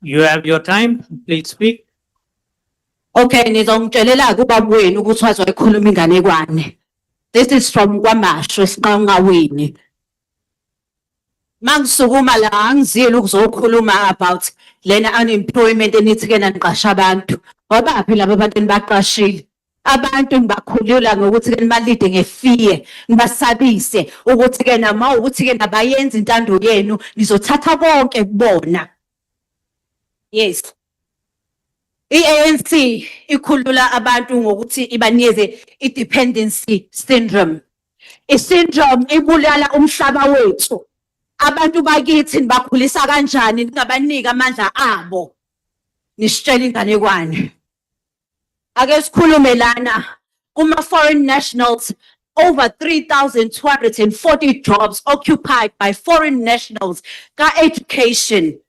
You have your time. Please speak. Okay, nizongitshelela kubaba wenu ukuthi wazoyikhuluma inganekwane. This is from KwaMashu eSiqangaweni. Mangisukuma la angizile ukuzokhuluma about lena unemployment enithi-ke naniqasha abantu. Ngoba phela laba bantu enibaqashile. Abantu nibakhulula ngokuthi-ke nibalide ngefiye, nibasabise ukuthi-ke nama ukuthi-ke nabayenza intando yenu, nizothatha konke kubona. Yes. I-ANC ikhulula abantu ngokuthi ibanikeze i-dependency syndrome. I-syndrome ibulala umhlaba wethu. Abantu bakithi nibakhulisa kanjani ningabanika amandla abo. Nisitshela inganekwane. Ake sikhulume lana kuma-foreign nationals, over 3,240 jobs occupied by foreign nationals ka-education.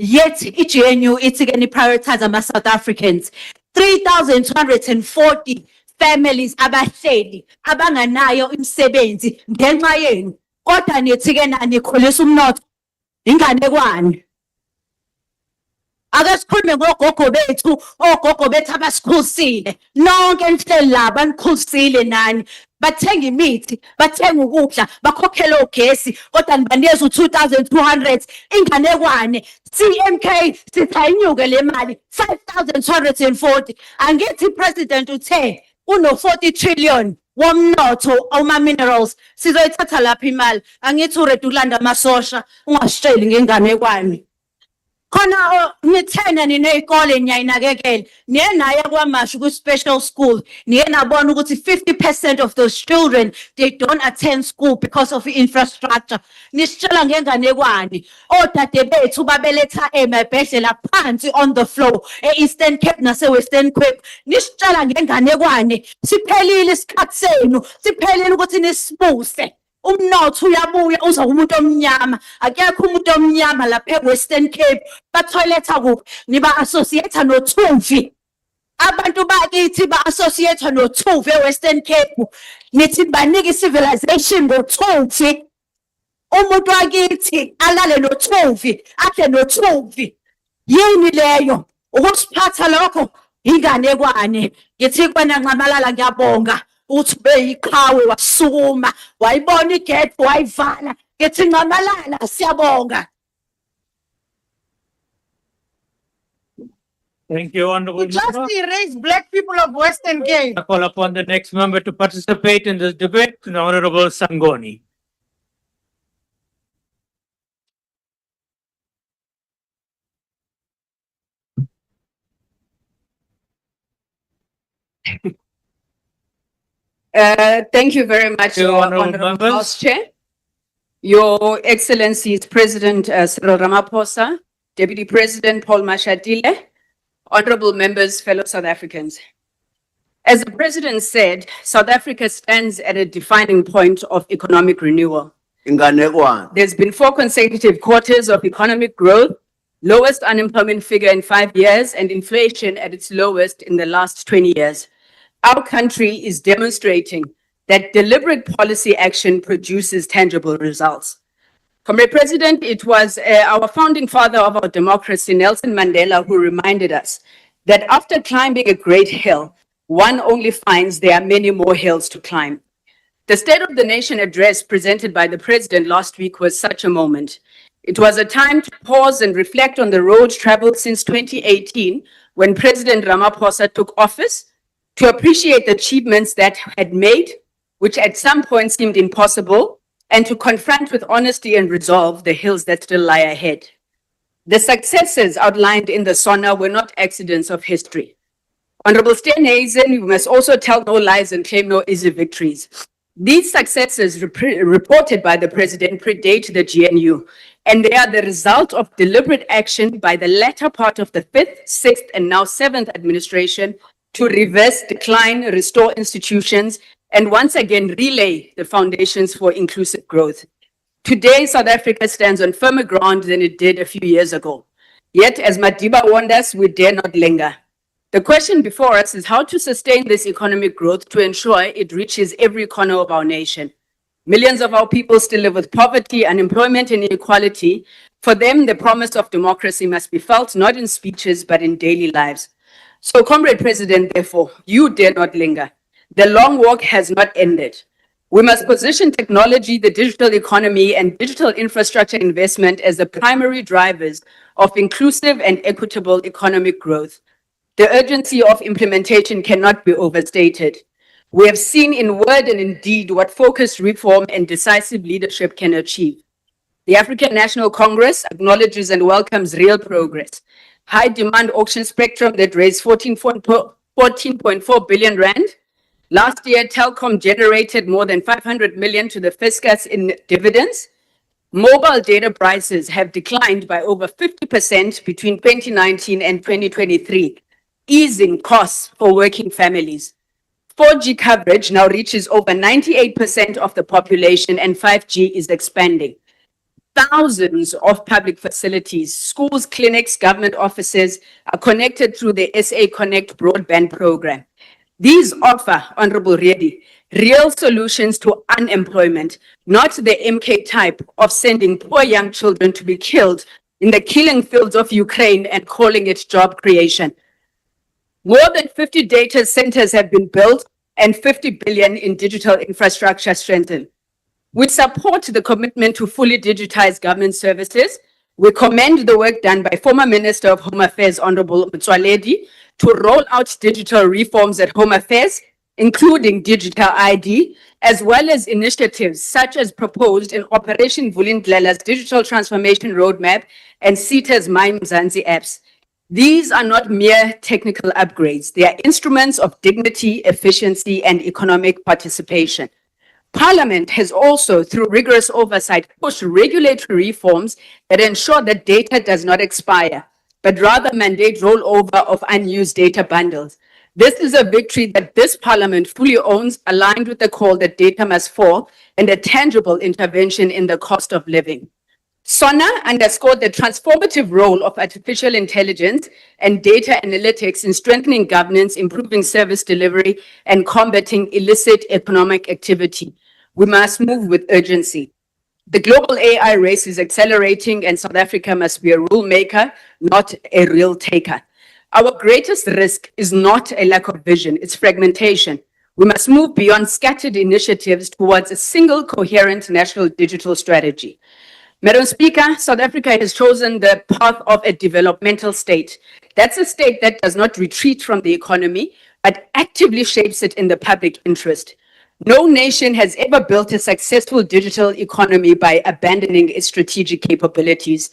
Yet, i-GNU ithi-ke ni-prioritize ama-South Africans. 3,240 families abahleli, abanganayo imisebenzi ngenxa yenu. Kodwa nithi-ke nikhulisa umnotho, inganekwane. Ake sikhulume ngogogo bethu, ogogo bethu abasikhulisile. Nonke nihleli laba nikhulisile nani. Bathenga imithi, bathenga ukudla, bakhokhela ogesi, kodwa nibanikeza u-2,200 inganekwane. CMK sithi ayinyuke le mali 5,240. Angithi i-President uthe uno-40 trillion womnotho oma-minerals. Sizoyithatha lapha imali. Angithi uready ukulanda amasosha, ungasitsheli ngenganekwane. Khona nithena niney'kole niyayinakekela. Niye naya KwaMashu ku-special school. Niye nabona ukuthi 50% of those children, they don't attend school because of infrastructure. Nisitshela ngenganekwane. Odade bethu babeletha emabhedlela phansi on the floor. E-Eastern Cape nase-Western Cape. Nisitshela ngenganekwane. Siphelile isikhathi senu. Siphelile ukuthi nisibuse. Umnotho uyabuya uza kumuntu omnyama. Akekho umuntu omnyama lapha e-Western Cape. Batholetha kuphi? Niba-associate noThuvi. Abantu bakithi ba-associate noThuvi e-Western Cape. Nithi banika i-civilization ngoThuvi. Umuntu wakithi alale noThuvi, adle noThuvi. Yini leyo? Ukusiphatha lokho inganekwane. Ngithi kwena Nxamalala ngiyabonga. Uthi beyiqhawe wasukuma, wayibona igate wayivala. Ngithi Nxamalala siyabonga. Thank you, Honorable To just Member. erase black people of Western Cape. I call upon the next member to participate in this debate, the Honorable Sangoni. Thank you very much, Honorable House Chair. Your Excellencies President Cyril Ramaphosa, Deputy President Paul Mashatile, honorable members, fellow South Africans. As the President said, South Africa stands at a defining point of economic renewal. There's been 4 consecutive quarters of economic growth, lowest unemployment figure in 5 years, and inflation at its lowest in the last 20 years. Our country is demonstrating that deliberate policy action produces tangible results. Comrade President, it was our founding father of our democracy, Nelson Mandela, who reminded us that after climbing a great hill, one only finds there are many more hills to climb. The State of the Nation address presented by the President last week was such a moment. It was a time to pause and reflect on the road traveled since 2018, when President Ramaphosa took office, to appreciate the achievements that had made, which at some point seemed impossible, and to confront with honesty and resolve the hills that still lie ahead. The successes outlined in the SONA were not accidents of history. Honorable Steenhuisen, we must also tell no lies and claim no easy victories. These successes reported by the president predate the GNU, and they are the result of deliberate action by the latter part of the 5th, 6th, and now 7th administration to reverse decline, restore institutions, and once again relay the foundations for inclusive growth. Today, South Africa stands on firmer ground than it did a few years ago. Yet, as Madiba warned us, we dare not linger. The question before us is how to sustain this economic growth to ensure it reaches every corner of our nation. Millions of our people still live with poverty, unemployment, and inequality. For them, the promise of democracy must be felt not in speeches, but in daily lives. So, Comrade President, therefore, you dare not linger. The long walk has not ended. We must position technology, the digital economy, and digital infrastructure investment as the primary drivers of inclusive and equitable economic growth. The urgency of implementation cannot be overstated. We have seen in word and in deed what focused reform and decisive leadership can achieve. The African National Congress acknowledges and welcomes real progress. High demand auction spectrum that raised 14.4 billion rand. Last year, Telkom generated more than 500 million to the fiscus in dividends. Mobile data prices have declined by over 50% between 2019 and 2023, easing costs for working families. 4G coverage now reaches over 98% of the population, and 5G is expanding. Thousands of public facilities, schools, clinics, government offices are connected through the SA Connect broadband program. These offer, Honorable Reddy, real solutions to unemployment, not the MK type of sending poor young children to be killed in the killing fields of Ukraine and calling it job creation. More than 50 data centers have been built and 50 billion in digital infrastructure strengthened. We support the commitment to fully digitize government services. We commend the work done by former Minister of Home Affairs, Honorable Mtswaledi, to roll out digital reforms at Home Affairs, including digital ID, as well as initiatives such as proposed in Operation Vulindlela's digital transformation roadmap and CETA's My Mzansi apps. These are not mere technical upgrades. They are instruments of dignity, efficiency, and economic participation. Parliament has also, through rigorous oversight, pushed regulatory reforms that ensure that data does not expire, but rather mandate rollover of unused data bundles. This is a victory that this Parliament fully owns, aligned with the call that data must fall and a tangible intervention in the cost of living. SONA underscored the transformative role of artificial intelligence and data analytics in strengthening governance, improving service delivery, and combating illicit economic activity. We must move with urgency. The global AI race is accelerating, and South Africa must be a rule maker, not a real taker. Our greatest risk is not a lack of vision, it's fragmentation. We must move beyond scattered initiatives towards a single coherent national digital strategy. Madam Speaker, South Africa has chosen the path of a developmental state. That's a state that does not retreat from the economy, but actively shapes it in the public interest. No nation has ever built a successful digital economy by abandoning its strategic capabilities.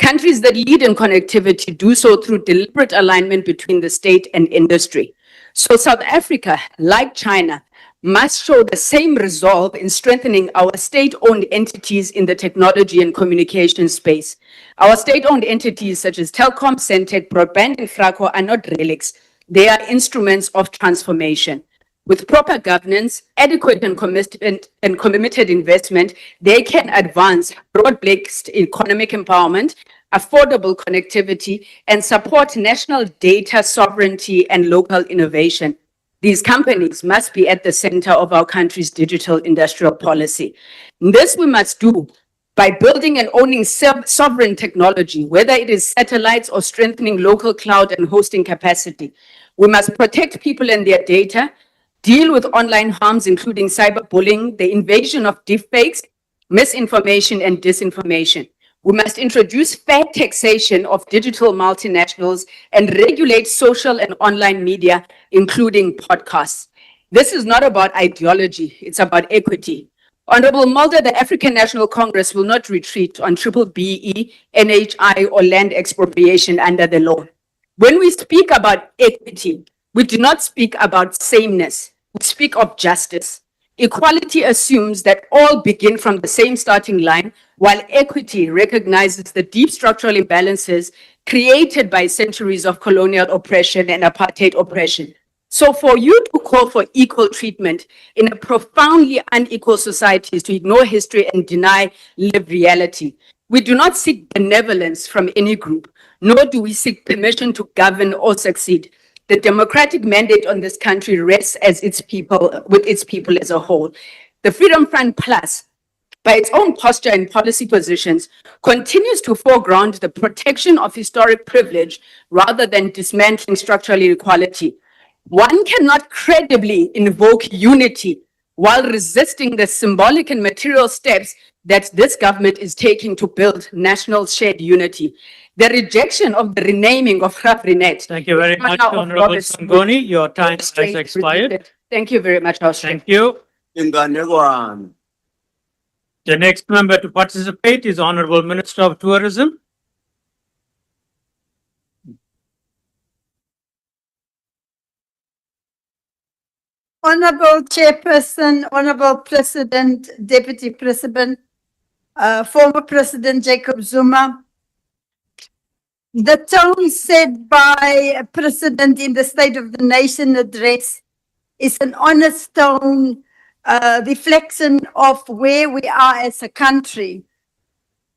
Countries that lead in connectivity do so through deliberate alignment between the state and industry. So South Africa, like China, must show the same resolve in strengthening our state-owned entities in the technology and communication space. Our state-owned entities such as Telkom, Centec, Broadband, and Fraco are not relics. They are instruments of transformation. With proper governance, adequate and committed investment, they can advance broad-based economic empowerment, affordable connectivity, and support national data sovereignty and local innovation. These companies must be at the center of our country's digital industrial policy. This we must do by building and owning sovereign technology, whether it is satellites or strengthening local cloud and hosting capacity. We must protect people and their data, deal with online harms, including cyberbullying, the invasion of deepfakes, misinformation, and disinformation. We must introduce fair taxation of digital multinationals and regulate social and online media, including podcasts. This is not about ideology, it's about equity. Honorable Mulder, the African National Congress will not retreat on BBBE, NHI, or land expropriation under the law. When we speak about equity, we do not speak about sameness, we speak of justice. Equality assumes that all begin from the same starting line, while equity recognizes the deep structural imbalances created by centuries of colonial oppression and apartheid oppression. So for you to call for equal treatment in a profoundly unequal society is to ignore history and deny lived reality. We do not seek benevolence from any group, nor do we seek permission to govern or succeed. The democratic mandate on this country rests as its people, with its people as a whole. The Freedom Front Plus, by its own posture and policy positions, continues to foreground the protection of historic privilege rather than dismantling structural inequality. One cannot credibly invoke unity while resisting the symbolic and material steps that this government is taking to build national shared unity. The rejection of the renaming of Grafrinet. Thank you very much, Honorable Sangoni. Your time has expired. Thank you very much, House Chair. Thank you. The next member to participate is Honorable Minister of Tourism. Honorable Chairperson, Honorable President, Deputy President, former President Jacob Zuma, the tone set by a President in the State of the Nation address is an honest tone, reflection of where we are as a country.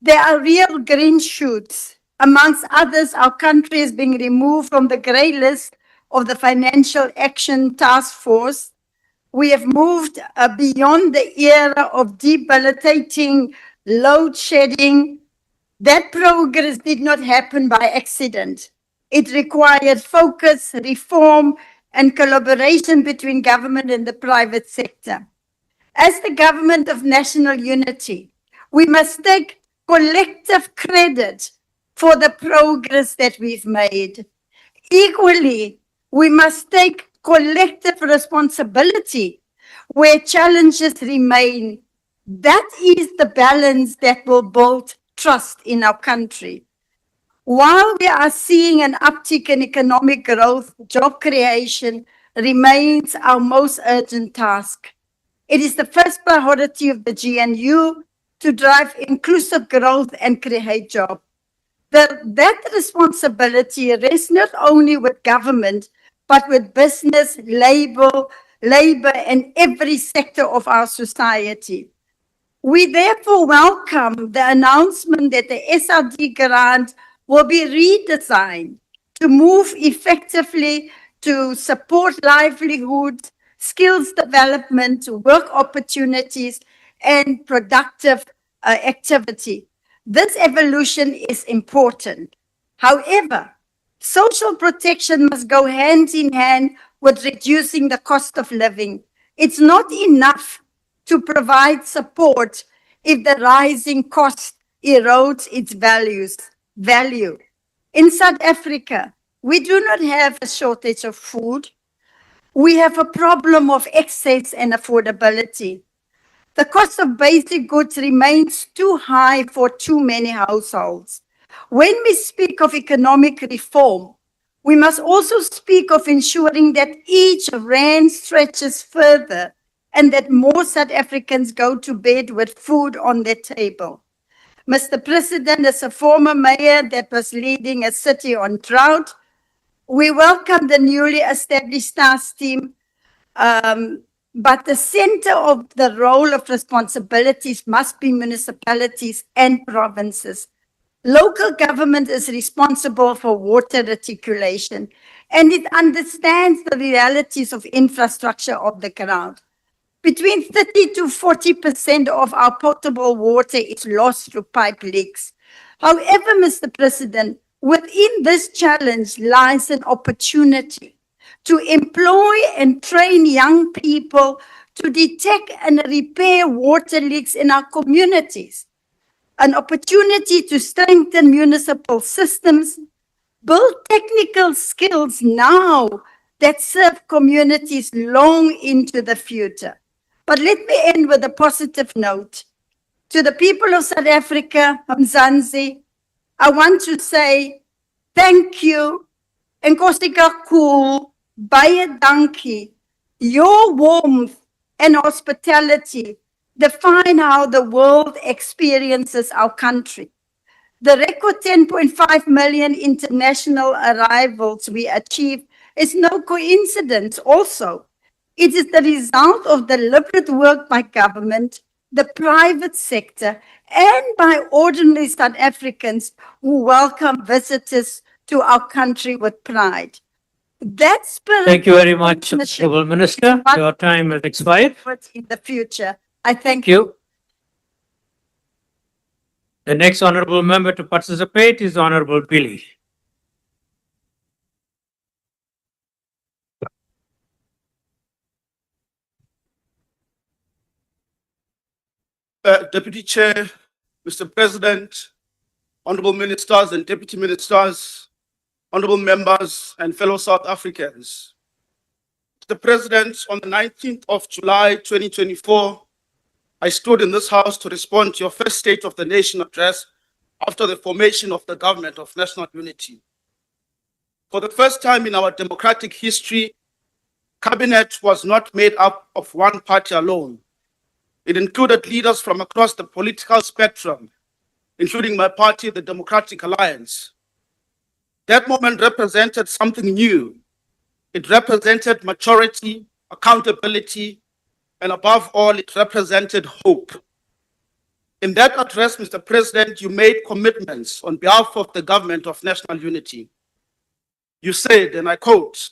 There are real green shoots. Amongst others, our country is being removed from the grey list of the Financial Action Task Force. We have moved beyond the era of debilitating load shedding. That progress did not happen by accident. It required focus, reform, and collaboration between government and the private sector. As the government of national unity, we must take collective credit for the progress that we've made. Equally, we must take collective responsibility where challenges remain. That is the balance that will build trust in our country. While we are seeing an uptick in economic growth, job creation remains our most urgent task. It is the first priority of the GNU to drive inclusive growth and create jobs. That responsibility rests not only with government, but with business, labor, and every sector of our society. We therefore welcome the announcement that the SRD grant will be redesigned to move effectively to support livelihoods, skills development, work opportunities, and productive activity. This evolution is important. However, social protection must go hand in hand with reducing the cost of living. It's not enough to provide support if the rising cost erodes its value. In South Africa, we do not have a shortage of food. We have a problem of access and affordability. The cost of basic goods remains too high for too many households. When we speak of economic reform, we must also speak of ensuring that each rand stretches further and that more South Africans go to bed with food on their table. Mr. President, as a former mayor that was leading a city on drought, we welcome the newly established task team, but the center of the role of responsibilities must be municipalities and provinces. Local government is responsible for water reticulation, and it understands the realities of infrastructure on the ground. Between 30 to 40% of our potable water is lost through pipe leaks. However, Mr. President, within this challenge lies an opportunity to employ and train young people to detect and repair water leaks in our communities. An opportunity to strengthen municipal systems, build technical skills now that serve communities long into the future. But let me end with a positive note. To the people of South Africa, Mzansi, I want to say thank you. Enkosi kakhulu, baie dankie. Your warmth and hospitality define how the world experiences our country. The record 10.5 million international arrivals we achieved is no coincidence also. It is the result of deliberate work by government, the private sector, and by ordinary South Africans who welcome visitors to our country with pride. That spirit. Thank you very much, Honorable Minister. Your time has expired. In the future, I thank Thank you. The next honorable member to participate is Honorable Billy. Deputy Chair, Mr. President, Honorable Ministers and Deputy Ministers, Honorable Members and fellow South Africans. Mr. President, on the 19th of July 2024, I stood in this House to respond to your first State of the Nation address after the formation of the Government of National Unity. For the first time in our democratic history, Cabinet was not made up of one party alone. It included leaders from across the political spectrum, including my party, the Democratic Alliance. That moment represented something new. It represented maturity, accountability, and above all, it represented hope. In that address, Mr. President, you made commitments on behalf of the Government of National Unity. You said, and I quote,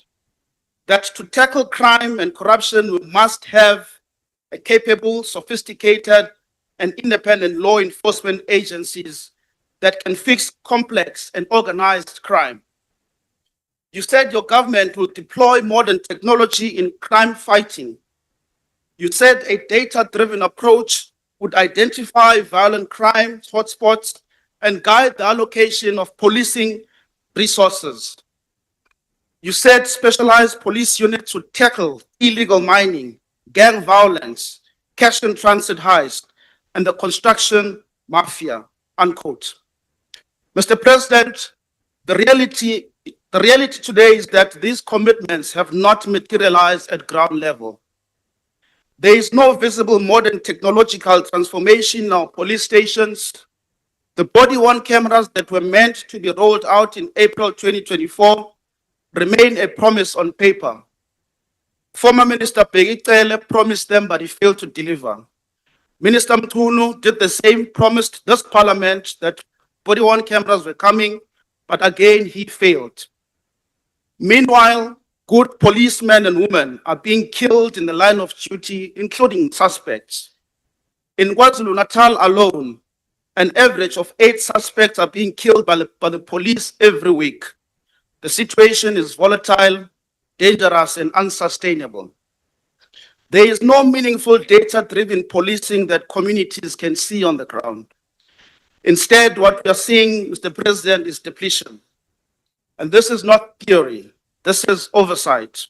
that to tackle crime and corruption, we must have a capable, sophisticated, and independent law enforcement agencies that can fix complex and organized crime. You said your government will deploy modern technology in crime fighting. You said a data-driven approach would identify violent crime hotspots and guide the allocation of policing resources. You said specialized police units would tackle illegal mining, gang violence, cash and transit heist, and the construction mafia, unquote. Mr. President, the reality today is that these commitments have not materialized at ground level. There is no visible modern technological transformation in our police stations. The body-worn cameras that were meant to be rolled out in April 2024 remain a promise on paper. Former Minister Begitele promised them, but he failed to deliver. Minister Mtunu did the same, promised this parliament that body-worn cameras were coming, but again, he failed. Meanwhile, good policemen and women are being killed in the line of duty, including suspects. In KwaZulu-Natal alone, an average of 8 suspects are being killed by the police every week. The situation is volatile, dangerous, and unsustainable. There is no meaningful data-driven policing that communities can see on the ground. Instead, what we are seeing, Mr. President, is depletion. And this is not theory, this is oversight.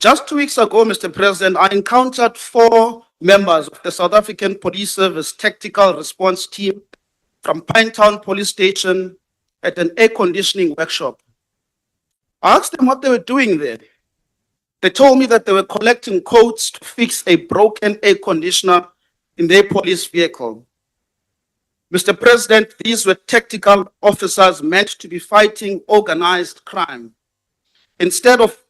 Just 2 weeks ago, Mr. President, I encountered 4 members of the South African Police Service Tactical Response Team from Pinetown Police Station at an air conditioning workshop. I asked them what they were doing there. They told me that they were collecting codes to fix a broken air conditioner in their police vehicle. Mr. President, these were tactical officers meant to be fighting organized crime. Instead of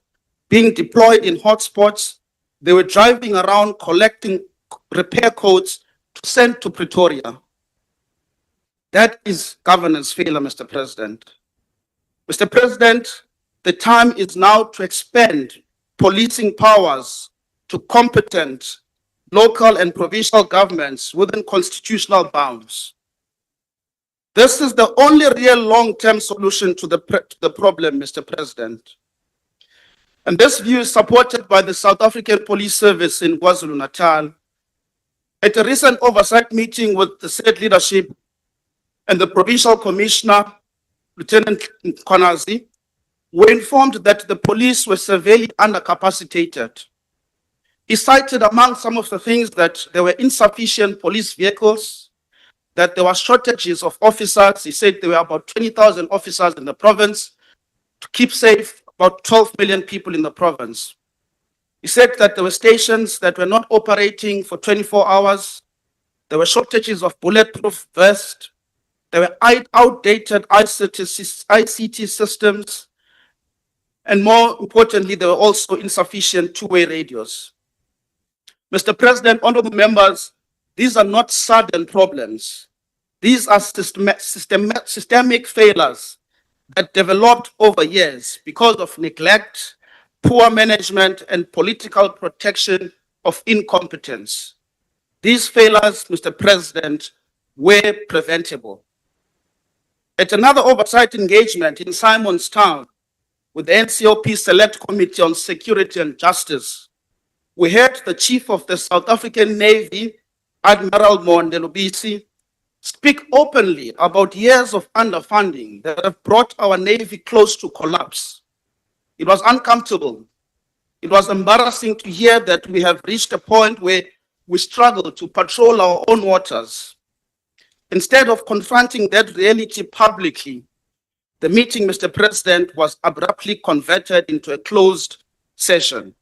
being deployed in hotspots, they were driving around collecting repair codes to send to Pretoria. That is governance failure, Mr. President. Mr. President, the time is now to expand policing powers to competent local and provincial governments within constitutional bounds. This is the only real long-term solution to the problem, Mr. President. And this view is supported by the South African Police Service in KwaZulu-Natal. At a recent oversight meeting with the state leadership and the Provincial Commissioner, Lieutenant Nkanazi, were informed that the police were severely undercapacitated. He cited among some of the things that there were insufficient police vehicles, that there were shortages of officers. He said there were about 20,000 officers in the province to keep safe about 12 million people in the province. He said that there were stations that were not operating for 24 hours. There were shortages of bulletproof vests. There were outdated ICT systems. And more importantly, there were also insufficient two-way radios. Mr. President, honorable members, these are not sudden problems. These are systemic failures that developed over years because of neglect, poor management, and political protection of incompetence. These failures, Mr. President, were preventable. At another oversight engagement in Simonstown with the NCOP Select Committee on Security and Justice, we heard the Chief of the South African Navy, Admiral Mondelubisi, speak openly about years of underfunding that have brought our Navy close to collapse. It was uncomfortable. It was embarrassing to hear that we have reached a point where we struggle to patrol our own waters. Instead of confronting that reality publicly, the meeting, Mr. President, was abruptly converted into a closed session.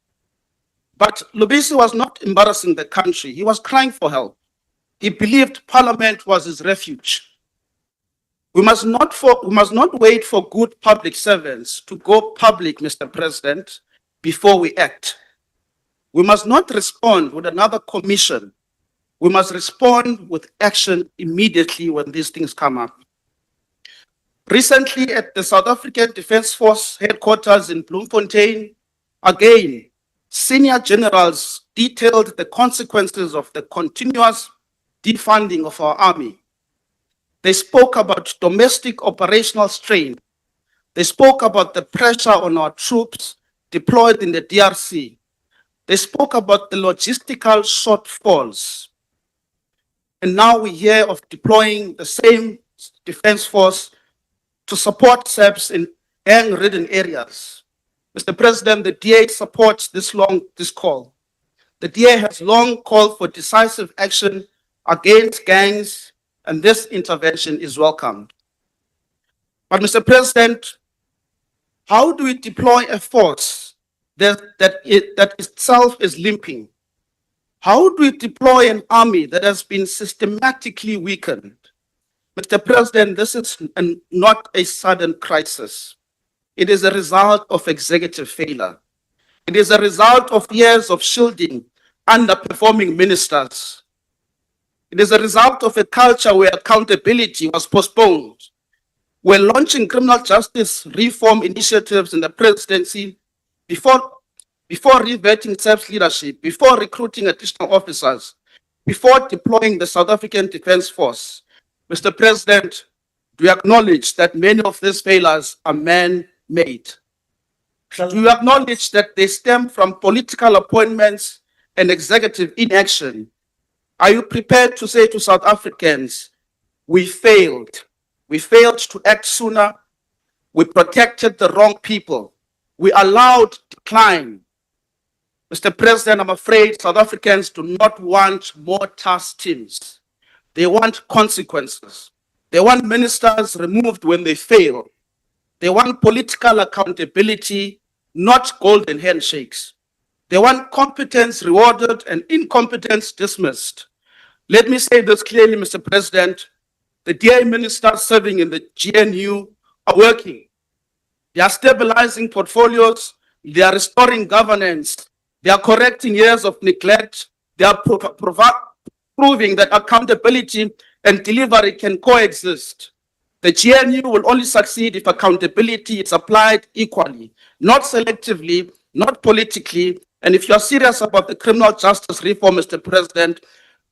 But Lubisi was not embarrassing the country. He was crying for help. He believed Parliament was his refuge. We must not wait for good public servants to go public, Mr. President, before we act. We must not respond with another commission. We must respond with action immediately when these things come up. Recently, at the South African Defence Force headquarters in Bloemfontein, again, senior generals detailed the consequences of the continuous defunding of our army. They spoke about domestic operational strain. They spoke about the pressure on our troops deployed in the DRC. They spoke about the logistical shortfalls. And now we hear of deploying the same defense force to support SAPs in gang-ridden areas. Mr. President, the DA supports this call. The DA has long called for decisive action against gangs, and this intervention is welcomed. But Mr. President, how do we deploy a force that itself is limping? How do we deploy an army that has been systematically weakened? Mr. President, this is not a sudden crisis. It is a result of executive failure. It is a result of years of shielding underperforming ministers. It is a result of a culture where accountability was postponed. We're launching criminal justice reform initiatives in the presidency before reverting SAP's leadership, before recruiting additional officers, before deploying the South African Defence Force. Mr. President, do you acknowledge that many of these failures are man-made? Do you acknowledge that they stem from political appointments and executive inaction? Are you prepared to say to South Africans, we failed? We failed to act sooner. We protected the wrong people. We allowed decline. Mr. President, I'm afraid South Africans do not want more task teams. They want consequences. They want ministers removed when they fail. They want political accountability, not golden handshakes. They want competence rewarded and incompetence dismissed. Let me say this clearly, Mr. President. The DA ministers serving in the GNU are working. They are stabilizing portfolios. They are restoring governance. They are correcting years of neglect. They are proving that accountability and delivery can coexist. The GNU will only succeed if accountability is applied equally, not selectively, not politically. And if you are serious about the criminal justice reform, Mr. President,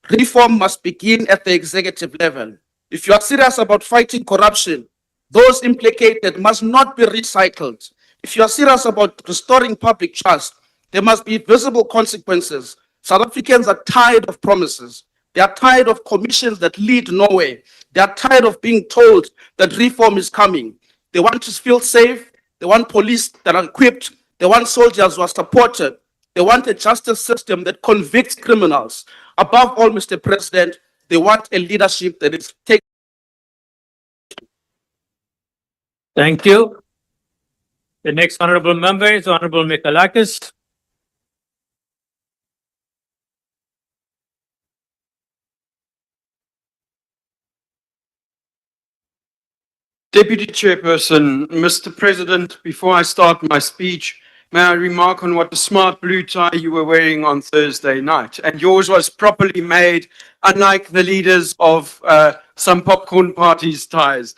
reform must begin at the executive level. If you are serious about fighting corruption, those implicated must not be recycled. If you are serious about restoring public trust, there must be visible consequences. South Africans are tired of promises. They are tired of commissions that lead nowhere. They are tired of being told that reform is coming. They want to feel safe. They want police that are equipped. They want soldiers who are supported. They want a justice system that convicts criminals. Above all, Mr. President, they want a leadership that is taking. Thank you. The next honorable member is Honorable Mikalakis. Deputy Chairperson, Mr. President, before I start my speech, may I remark on what a smart blue tie you were wearing on Thursday night. And yours was properly made, unlike the leaders of some popcorn parties' ties.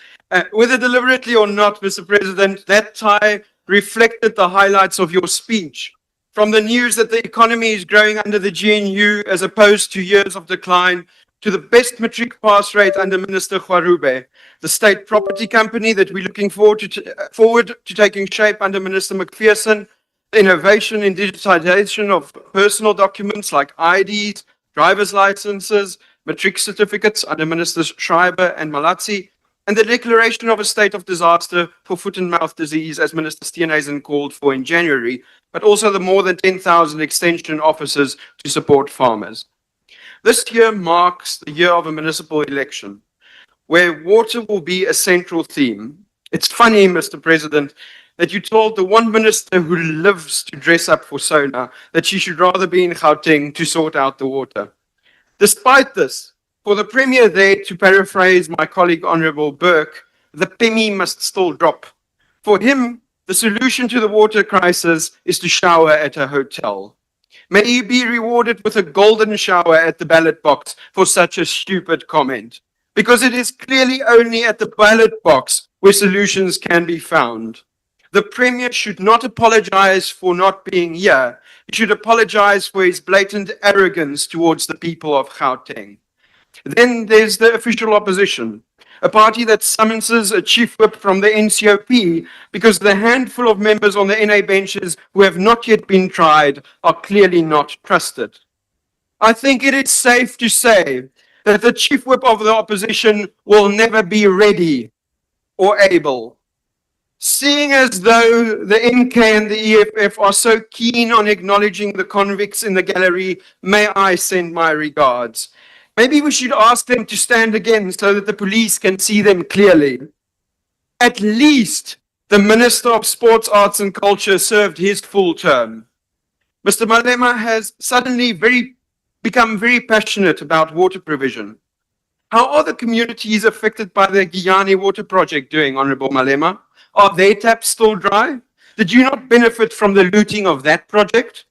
Whether deliberately or not, Mr. President, that tie reflected the highlights of your speech. From the news that the economy is growing under the GNU as opposed to years of decline, to the best matric pass rate under Minister Khwarube, the state property company that we're looking forward to taking shape under Minister McPherson, the innovation in digitization of personal documents like IDs, driver's licenses, matric certificates under Ministers Schreiber and Malatsi, and the declaration of a state of disaster for foot and mouth disease, as Minister Steenhuisen called for in January, but also the more than 10,000 extension officers to support farmers. This year marks the year of a municipal election, where water will be a central theme. It's funny, Mr. President, that you told the one minister who lives to dress up for Sona that she should rather be in Gauteng to sort out the water. Despite this, for the Premier there, to paraphrase my colleague Honourable Burke, the penny must still drop. For him, the solution to the water crisis is to shower at a hotel. May you be rewarded with a golden shower at the ballot box for such a stupid comment, because it is clearly only at the ballot box where solutions can be found. The Premier should not apologize for not being here. He should apologize for his blatant arrogance towards the people of Gauteng. Then there's the official opposition, a party that summonses a chief whip from the NCOP because the handful of members on the NA benches who have not yet been tried are clearly not trusted. I think it is safe to say that the chief whip of the opposition will never be ready or able. Seeing as though the MK and the EFF are so keen on acknowledging the convicts in the gallery, may I send my regards. Maybe we should ask them to stand again so that the police can see them clearly. At least the Minister of Sports, Arts and Culture served his full term. Mr. Malema has suddenly become very passionate about water provision. How are the communities affected by the Giyani water project doing, Honourable Malema? Are their taps still dry? Did you not benefit from the looting of that project?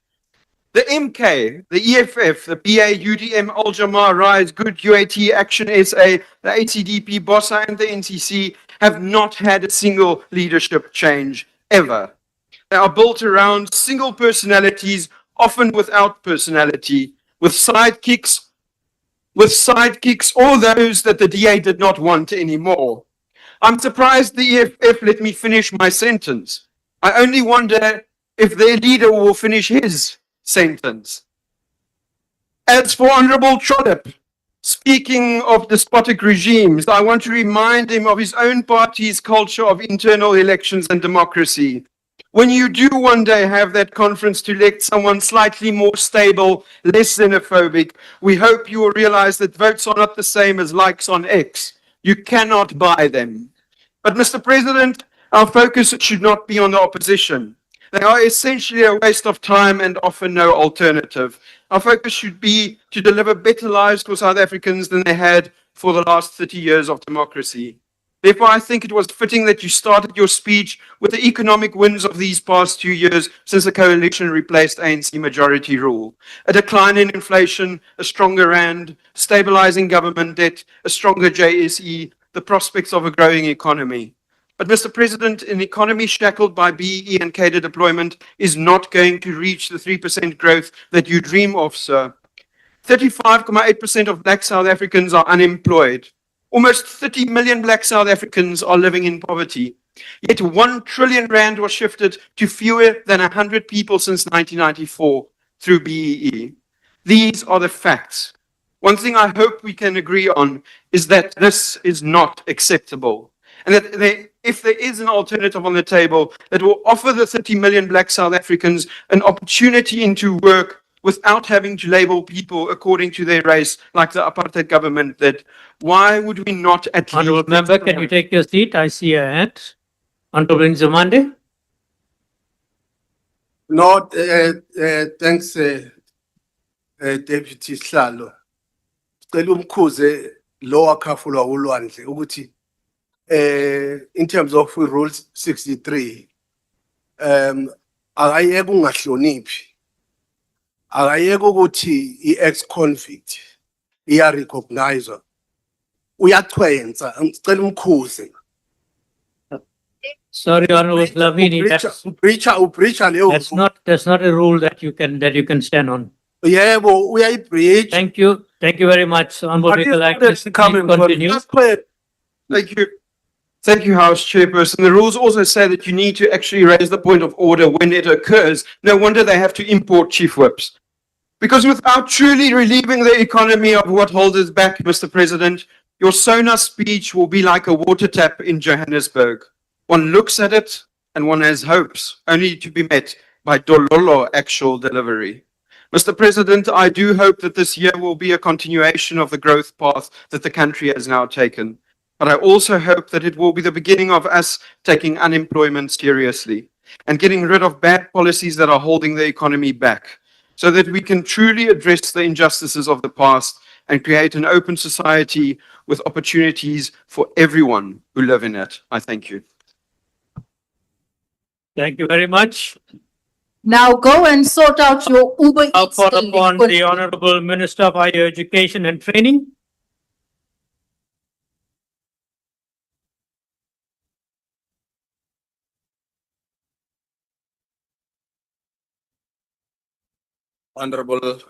The MK, the EFF, the BA, UDM, Al-Jamar, RISE, Good, UAT, Action SA, the ACDP, BOSA, and the NCC have not had a single leadership change, ever. They are built around single personalities, often without personality, with sidekicks, or those that the DA did not want anymore. I'm surprised the EFF let me finish my sentence. I only wonder if their leader will finish his sentence. As for Honourable Trollip, speaking of despotic regimes, I want to remind him of his own party's culture of internal elections and democracy. When you do one day have that conference to elect someone slightly more stable, less xenophobic, we hope you will realize that votes are not the same as likes on X. You cannot buy them. But Mr. President, our focus should not be on the opposition. They are essentially a waste of time and offer no alternative. Our focus should be to deliver better lives for South Africans than they had for the last 30 years of democracy. Therefore, I think it was fitting that you started your speech with the economic wins of these past 2 years since the coalition replaced ANC majority rule. A decline in inflation, a stronger rand, stabilizing government debt, a stronger JSE, the prospects of a growing economy. But Mr. President, an economy shackled by BEE and cadre deployment is not going to reach the 3% growth that you dream of, sir. 35.8% of black South Africans are unemployed. Almost 30 million black South Africans are living in poverty. Yet 1 trillion rand was shifted to fewer than 100 people since 1994 through BEE. These are the facts. One thing I hope we can agree on is that this is not acceptable. And that if there is an alternative on the table that will offer the 30 million black South Africans an opportunity into work without having to label people according to their race, like the apartheid government did, why would we not at least... Honourable Member, can you take your seat? I see a hand. Honourable Nzimande. No, thanks, Deputy Slalo. Cela umkhuze lo wakhafulwa ulwandle ukuthi in terms of Rule 63, akayeke ungahloniphi, akayeke ukuthi i-ex-convict iya-recognizer, uyachwenza, ngicela umkhuze. Sorry, Honorable Lavini, that's not a rule that you can stand on. Yebo, uyayibreach. Thank you very much, Honorable Recollectors. Continue. Thank you. Thank you, House Chairperson. The rules also say that you need to actually raise the point of order when it occurs. No wonder they have to import chief whips. Because without truly relieving the economy of what holds us back, Mr. President, your Sona speech will be like a water tap in Johannesburg. One looks at it and one has hopes, only to be met by dololo actual delivery. Mr. President, I do hope that this year will be a continuation of the growth path that the country has now taken. But I also hope that it will be the beginning of us taking unemployment seriously and getting rid of bad policies that are holding the economy back, so that we can truly address the injustices of the past and create an open society with opportunities for everyone who live in it. I thank you. Thank you very much. Now go and sort out your Uber I'll Eats call upon delinquent. the Honorable Minister of Higher Education and Training. Honorable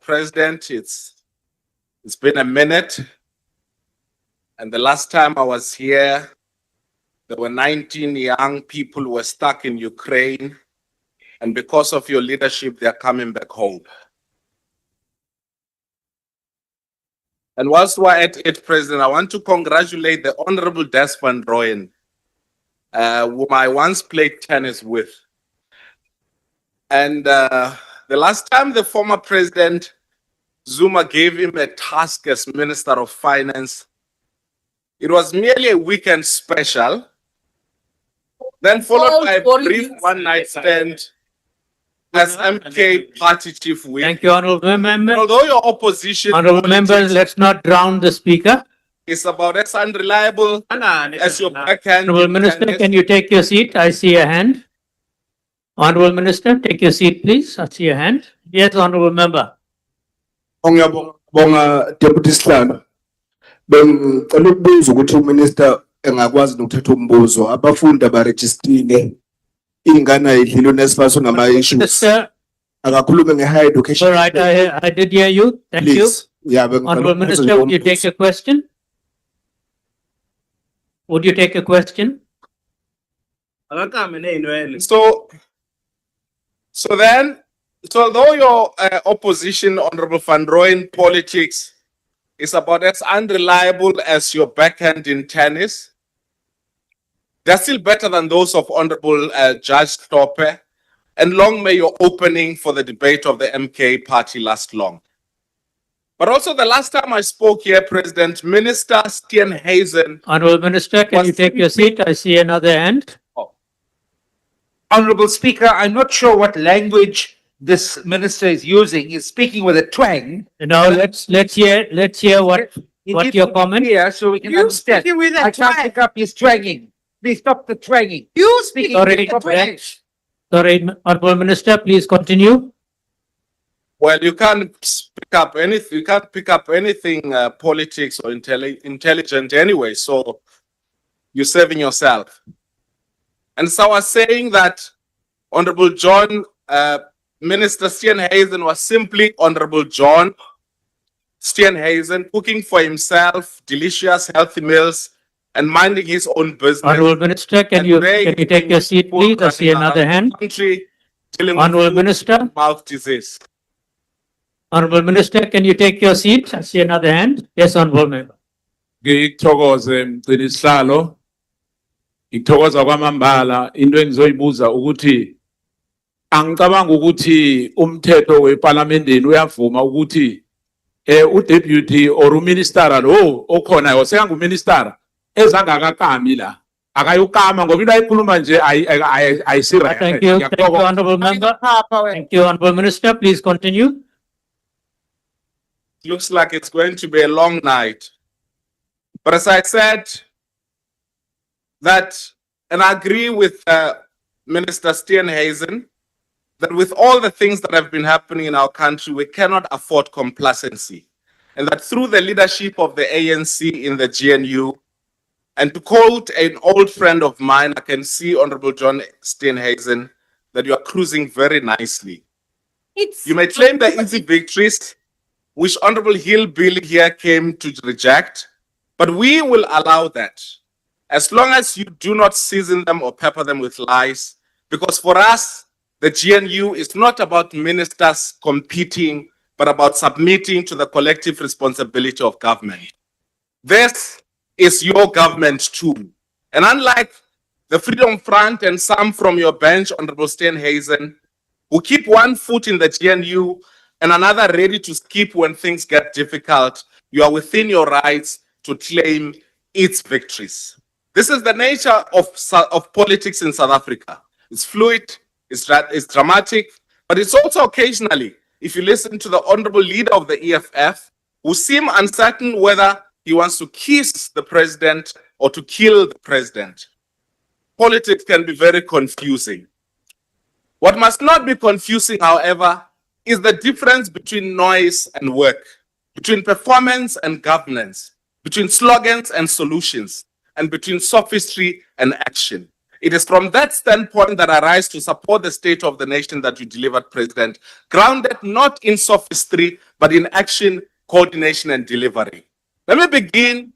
President, it's been a minute, and the last time I was here, there were 19 young people who were stuck in Ukraine, and because of your leadership, they're coming back home. And whilst we're at it, President, I want to congratulate the Honorable Desmond Royen, whom I once played tennis with. And the last time the former President Zuma gave him a task as Minister of Finance, it was merely a weekend special, then followed by a brief one-night stand as MK party chief whip. Thank you, Honorable Member. Although your opposition Honorable Members, let's not drown the Speaker. is about as unreliable as your backhand. Honorable Minister, can you take your seat? I see a hand. Honorable Minister, take your seat, please. I see a hand. Yes, Honorable Member. Ngiyabonga Deputy Sihlalo. Bengicela ukubuza ukuthi uMinister engakwazi nokuthatha umbuzo abafundi abarejistile ingane ayidlile uNesfaso ngama issues. Akakhulume nge-higher education. All right, I did hear you. Thank you. Honorable Minister, would you take a question? Would you take a question? So although your opposition, Honorable Van Rooyen, politics is about as unreliable as your backhand in tennis, they're still better than those of Honorable Judge Tope, and long may your opening for the debate of the MK party last long. But also the last time I spoke here, President, Minister Steenhuisen. Honorable Minister, can you take your seat? I see another hand. Honorable Speaker, I'm not sure what language this minister is using. He's speaking with a twang. Now let's hear what your comment. Here, so we can understand. I can't pick up his twanging. Please stop the twanging. You speaking with a twang. Sorry, Honorable Minister, please continue. Well, you can't pick up anything. You can't pick up anything politics or intelligent anyway. So you're saving yourself. And so I was saying that Honorable John, Minister Steenhuisen was simply Honorable John Steenhuisen, cooking for himself delicious, healthy meals and minding his own business. Honorable Minister, can you take your seat, please? I see another hand. Honorable Minister. Mouth disease. Honorable Minister, can you take your seat? I see another hand. Yes, Honorable Member. Ngithokoze mgcini sihlalo. Ngithokoza kwamambala into engizoyibuza ukuthi angicabanga ukuthi umthetho weParliamentini uyavuma ukuthi uDeputy or uMinister lo okhona osekanguMinister ezangakakami la akayukama ngoba into ayikhuluma nje ayisira. Thank you, Honorable Member. Thank you, Honorable Minister. Please continue. Looks like it's going to be a long night. But as I said, that, and I agree with Minister Steenhuisen, that with all the things that have been happening in our country, we cannot afford complacency. And that through the leadership of the ANC in the GNU, and to quote an old friend of mine, I can see Honorable John Steenhuisen, that you are cruising very nicely. You may claim the easy victories, which Honorable Hillbilly here came to reject, but we will allow that, as long as you do not season them or pepper them with lies, because for us, the GNU is not about ministers competing, but about submitting to the collective responsibility of government. This is your government too. And unlike the Freedom Front and some from your bench, Honorable Steenhuisen, who keep one foot in the GNU and another ready to skip when things get difficult, you are within your rights to claim its victories. This is the nature of politics in South Africa. It's fluid, it's dramatic, but it's also occasionally, if you listen to the Honorable Leader of the EFF, who seem uncertain whether he wants to kiss the president or to kill the president. Politics can be very confusing. What must not be confusing, however, is the difference between noise and work, between performance and governance, between slogans and solutions, and between sophistry and action. It is from that standpoint that I rise to support the state of the nation that you delivered, President, grounded not in sophistry, but in action, coordination, and delivery. Let me begin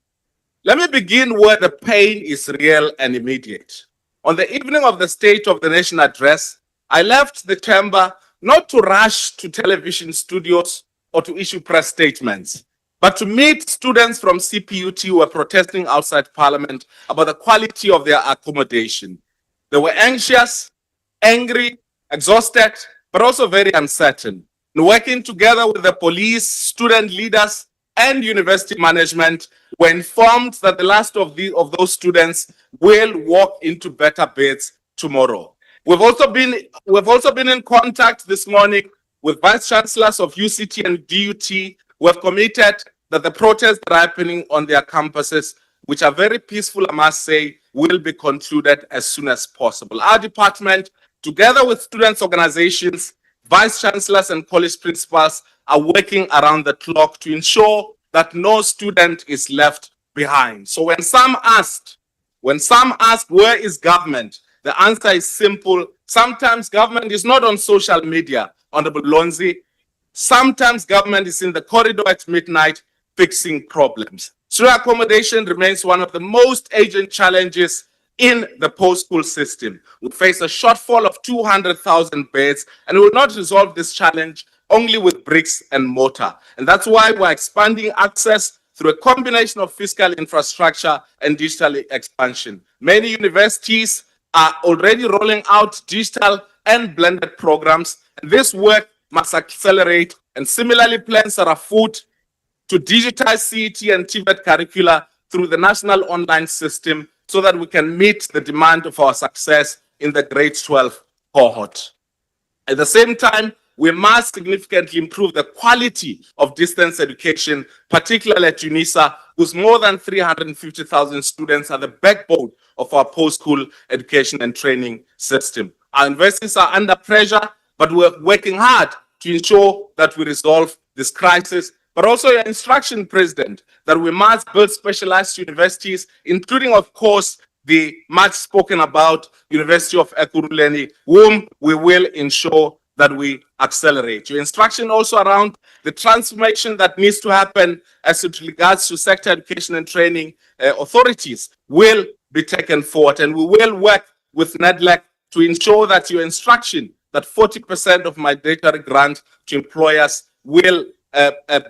where the pain is real and immediate. On the evening of the State of the Nation address, I left the chamber not to rush to television studios or to issue press statements, but to meet students from CPUT who were protesting outside Parliament about the quality of their accommodation. They were anxious, angry, exhausted, but also very uncertain. And working together with the police, student leaders, and university management, were informed that the last of those students will walk into better beds tomorrow. We've also been in contact this morning with vice chancellors of UCT and DUT, who have committed that the protests that are happening on their campuses, which are very peaceful, I must say, will be concluded as soon as possible. Our department, together with students' organizations, vice chancellors, and college principals, are working around the clock to ensure that no student is left behind. So when some ask, where is government? The answer is simple. Sometimes government is not on social media, Honorable Lonzi. Sometimes government is in the corridor at midnight fixing problems. Student accommodation remains one of the most urgent challenges in the post-school system. We face a shortfall of 200,000 beds, and we will not resolve this challenge only with bricks and mortar. And that's why we're expanding access through a combination of fiscal infrastructure and digital expansion. Many universities are already rolling out digital and blended programs, and this work must accelerate. And similarly, plans are afoot to digitize CET and TVET curricula through the national online system so that we can meet the demand of our success in the grade 12 cohort. At the same time, we must significantly improve the quality of distance education, particularly at UNISA, whose more than 350,000 students are the backbone of our post-school education and training system. Our universities are under pressure, but we're working hard to ensure that we resolve this crisis. But also your instruction, President, that we must build specialized universities, including, of course, the much spoken about University of Ekurhuleni, whom we will ensure that we accelerate. Your instruction also around the transformation that needs to happen as it regards to sector education and training authorities will be taken forward. And we will work with NEDLAC to ensure that your instruction that 40% of mandatory grant to employers will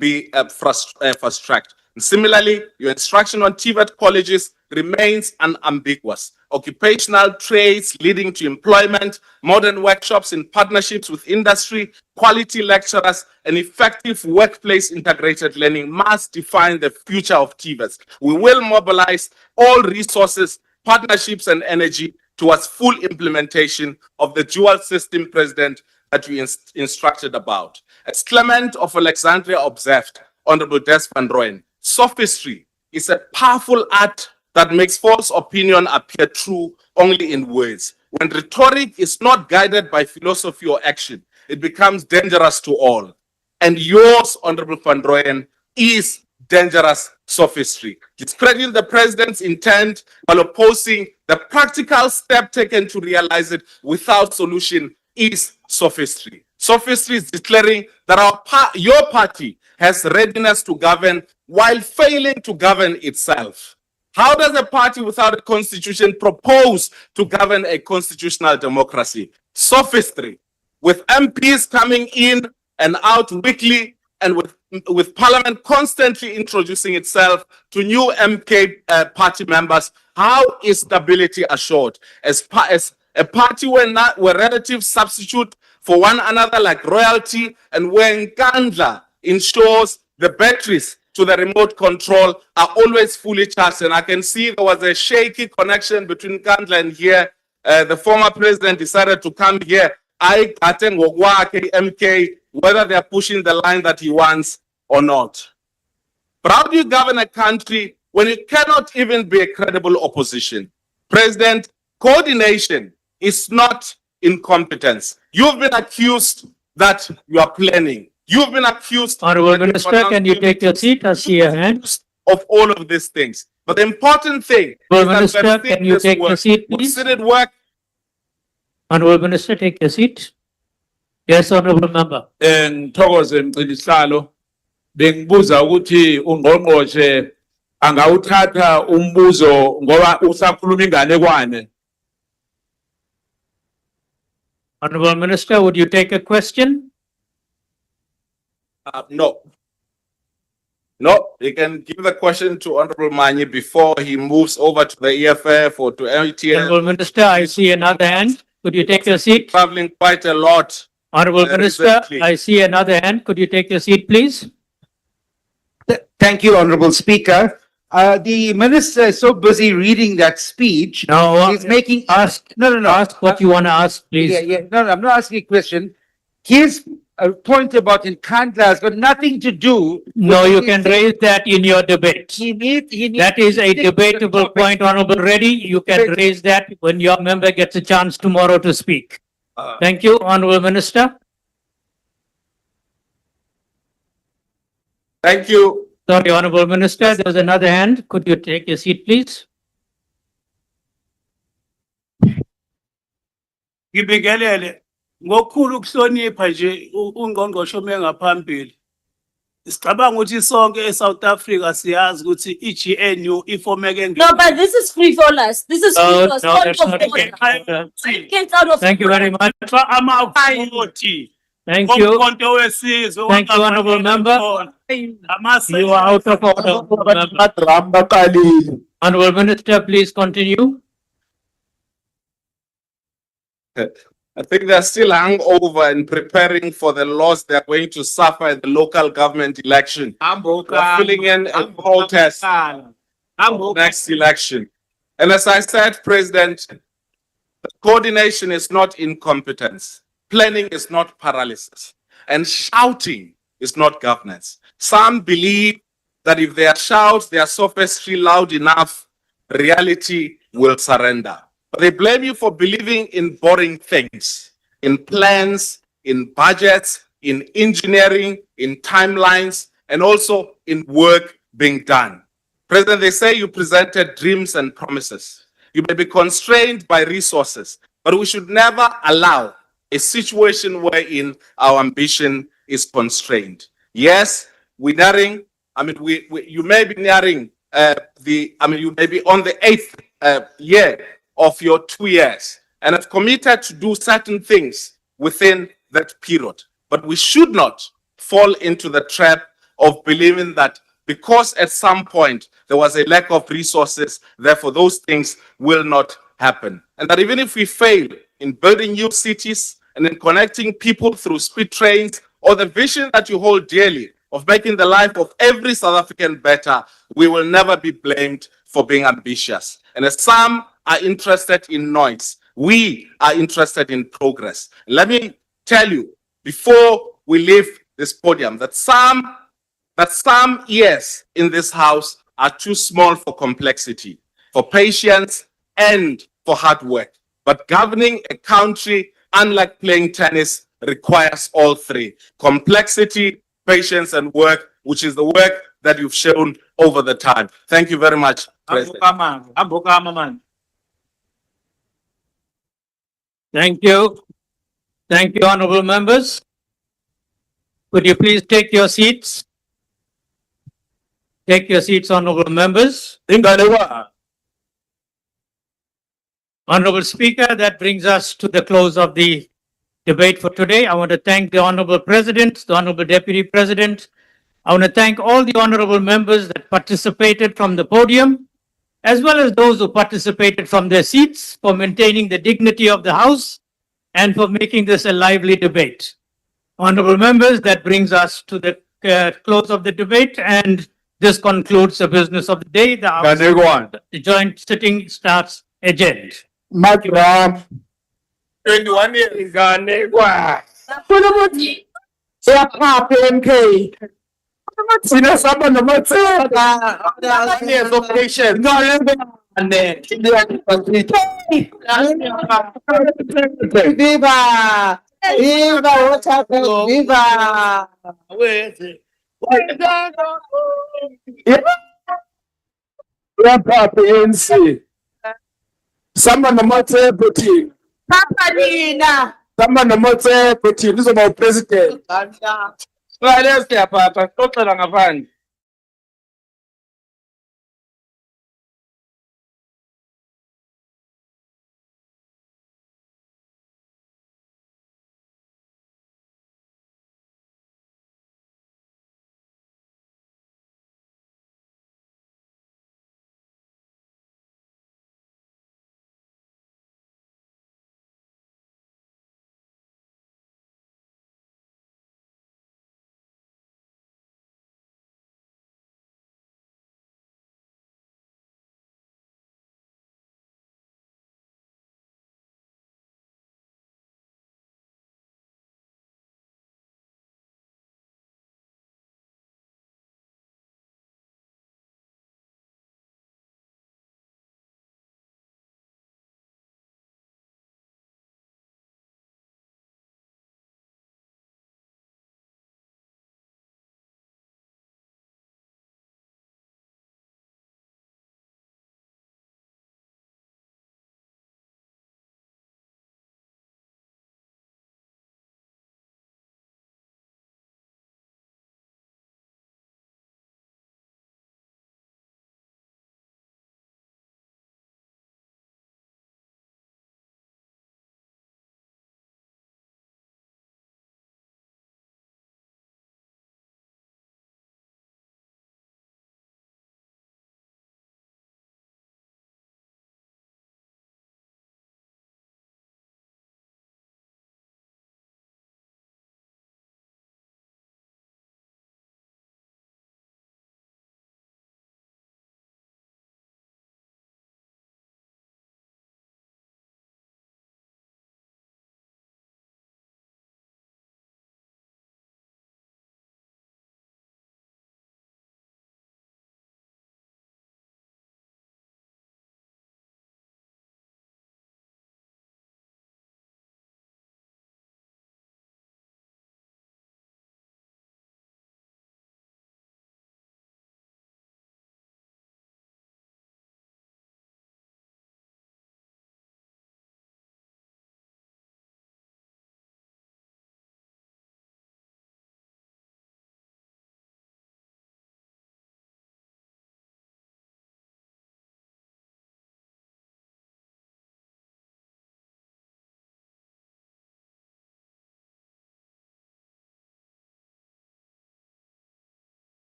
be fast-tracked. Similarly, your instruction on TVET colleges remains unambiguous. Occupational trades leading to employment, modern workshops in partnerships with industry, quality lecturers, and effective workplace integrated learning must define the future of TVETs. We will mobilize all resources, partnerships, and energy towards full implementation of the dual system, President, that we instructed about. As Clement of Alexandria observed, Honorable Des van Rooyen, sophistry is a powerful art that makes false opinion appear true only in words. When rhetoric is not guided by philosophy or action, it becomes dangerous to all. And yours, Honorable Van Rooyen, is dangerous sophistry. Discrediting the president's intent while opposing the practical step taken to realize it without solution is sophistry. Sophistry is declaring that your party has readiness to govern while failing to govern itself. How does a party without a constitution propose to govern a constitutional democracy? Sophistry. With MPs coming in and out weekly, and with Parliament constantly introducing itself to new MK party members, how is stability assured? As a party where relatives substitute for one another like royalty, and where Nkandla ensures the batteries to the remote control are always fully charged. And I can see there was a shaky connection between Nkandla and here. The former president decided to come here. I attend MK, whether they are pushing the line that he wants or not. But how do you govern a country when you cannot even be a credible opposition? President, coordination is not incompetence. You've been accused that you are planning. You've been accused. Honorable Minister, can you take your seat? I see your hand. Of all of these things. But the important thing Honorable Minister, can you take your seat, please? Did it work? Honorable Minister, take your seat. Yes, Honorable Member. Ngithokoze Mcibisalo, bengibuza ukuthi ungqongqoshe angawuthatha umbuzo ngoba usakhuluma inganekwane. Honorable Minister, would you take a question? No. No, you can give the question to Honorable Manyi before he moves over to the EFF or to LTN. Honorable Minister, I see another hand. Could you take your seat? Traveling quite a lot. Honorable Minister, recently. I see another hand. Could you take your seat, please? Thank you, Honorable Speaker. The minister is so busy reading that speech. No, he's making ask. No. Ask what you want to ask, please. Yeah. No, I'm not asking a question. His point about Nkandla has got nothing to do. No, you can raise that in your debate. That is a debatable point, Honorable Reddy. You can raise that when your member gets a chance tomorrow to speak. Thank you, Honorable Minister. Thank you. Sorry, Honorable Minister, there's another hand. Could you take your seat, please? Ngibingelele ngokukhulu ukuhlonipha nje ungqongqoshe mengaphambili. Sicabanga ukuthi sonke eSouth Africa siyazi ukuthi iGNU ifomeke No, but this is free for us. This is free for us. No, that's not okay. Thank you very much. Thank you. Thank you, Honorable Member. You are out of order. Honorable Minister, please continue. I think they're still hungover and preparing for the loss they're going to suffer in the local government election. They're filling in a protest next election. And as I said, President, coordination is not incompetence. Planning is not paralysis. And shouting is not governance. Some believe that if they shout their sophistry loud enough, reality will surrender. But they blame you for believing in boring things, in plans, in budgets, in engineering, in timelines, and also in work being done. President, they say you presented dreams and promises. You may be constrained by resources, but we should never allow a situation wherein our ambition is constrained. Yes, we're nearing, you may be nearing you may be on the 8th year of your 2 years and have committed to do certain things within that period. But we should not fall into the trap of believing that because at some point there was a lack of resources, therefore those things will not happen. And that even if we fail in building new cities and in connecting people through speed trains or the vision that you hold dearly of making the life of every South African better, we will never be blamed for being ambitious. And as some are interested in noise, we are interested in progress. Let me tell you, before we leave this podium, that some years in this house are too small for complexity. for patience, and for hard work. But governing a country, unlike playing tennis, requires all three: complexity, patience, and work, which is the work that you've shown over the time. Thank you very much, President. Thank you. Thank you, honorable members. Could you please take your seats? Take your seats, honorable members. Honorable Speaker, that brings us to the close of the debate for today. I want to thank the Honorable President, the Honorable Deputy President. I want to thank all the honorable members that participated from the podium, as well as those who participated from their seats, for maintaining the dignity of the House and for making this a lively debate. Honorable members, that brings us to the close of the debate, and this concludes the business of the day. The joint sitting starts adjourned. 21 years. Years of patience. Viva! Viva! What happened? Viva! ANC. Samba namotse Putin. Papa Nina! Samba namotse Putin. This is my president. Well, let's get Papa. Don't tell